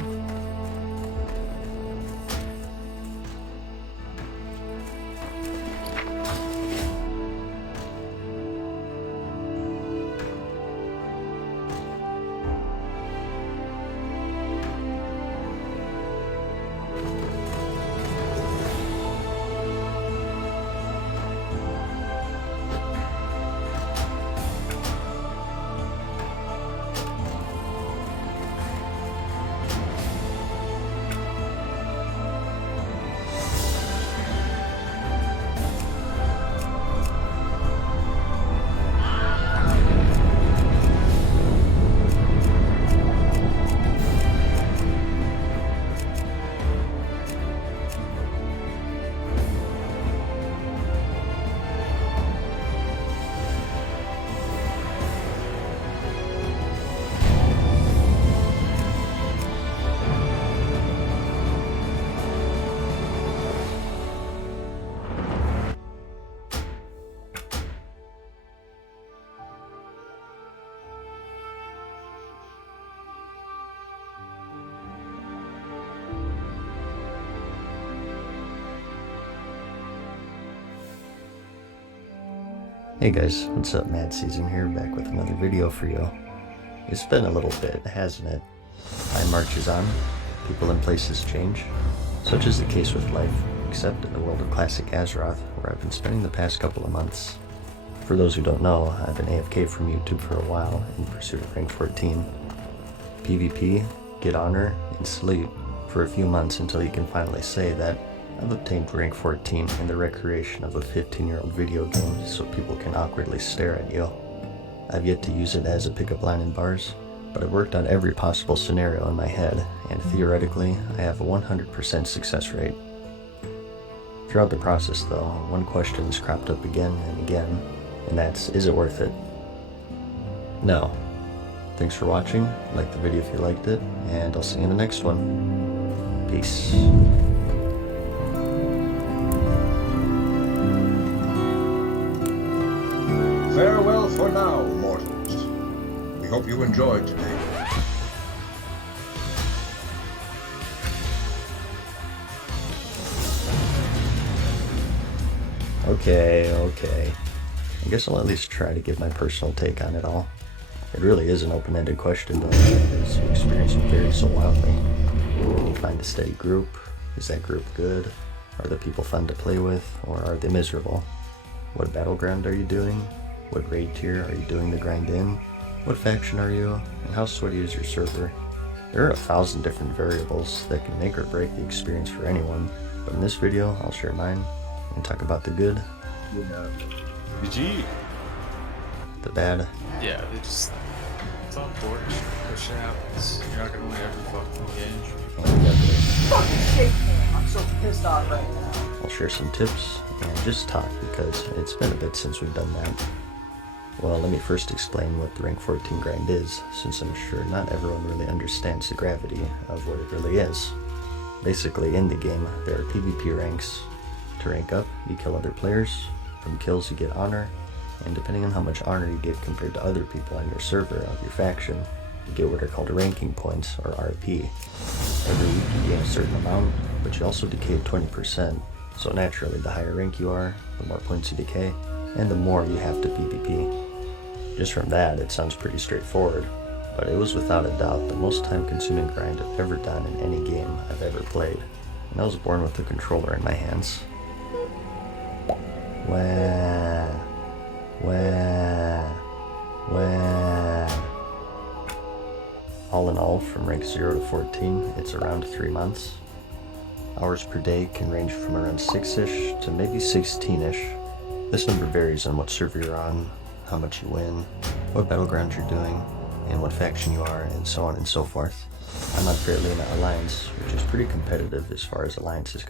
Hey guys, what's up? Mad Season here, back with another video for you. It's been a little bit, hasn't it? Time marches on, people and places change. Such is the case with life, except in the world of classic Azeroth, where I've been spending the past couple of months. For those who don't know, I've been AFK from YouTube for a while in pursuit of rank 14. PvP, get honor, and sleep for a few months until you can finally say that I've obtained rank 14 in the recreation of a 15-year-old video game so people can awkwardly stare at you. I've yet to use it as a pickup line in bars, but I've worked on every possible scenario in my head, and theoretically, I have a 100% success rate. Throughout the process though, one question has cropped up again and again, and that's, is it worth it? No. Thanks for watching, like the video if you liked it, and I'll see you in the next one. Peace. Farewell for now, mortals. We hope you enjoyed today. Okay. I guess I'll at least try to give my personal take on it all. It really is an open-ended question though, because your experience will vary so wildly. When you find a steady group, is that group good? Are the people fun to play with, or are they miserable? What battleground are you doing? What raid tier are you doing the grind in? What faction are you? And how sweaty is your server? There are 1,000 different variables that can make or break the experience for anyone, but in this video I'll share mine and talk about the good, GG. the bad, Yeah, it's unfortunate. That shit happens. You're not gonna win every fucking game. and the ugly. Fucking shake man. I'm so pissed off right now. I'll share some tips and just talk because it's been a bit since we've done that. Well, let me first explain what the rank 14 grind is, since I'm sure not everyone really understands the gravity of what it really is. Basically, in the game, there are PvP ranks. To rank up, you kill other players. From kills, you get honor, and depending on how much honor you get compared to other people on your server of your faction, you get what are called ranking points, or RP. Every week you gain a certain amount, but you also decay 20%, so naturally the higher rank you are, the more points you decay, and the more you have to PvP. Just from that, it sounds pretty straightforward, but it was without a doubt the most time-consuming grind I've ever done in any game I've ever played, and I was born with the controller in my hands. All in all, from rank 0 to 14, it's around 3 months. Hours per day can range from around 6-ish to maybe 16-ish. This number varies on what server you're on, how much you win, what battleground you're doing, and what faction you are, and so on and so forth. I'm on Fairlena Alliance, which is pretty competitive as far as alliances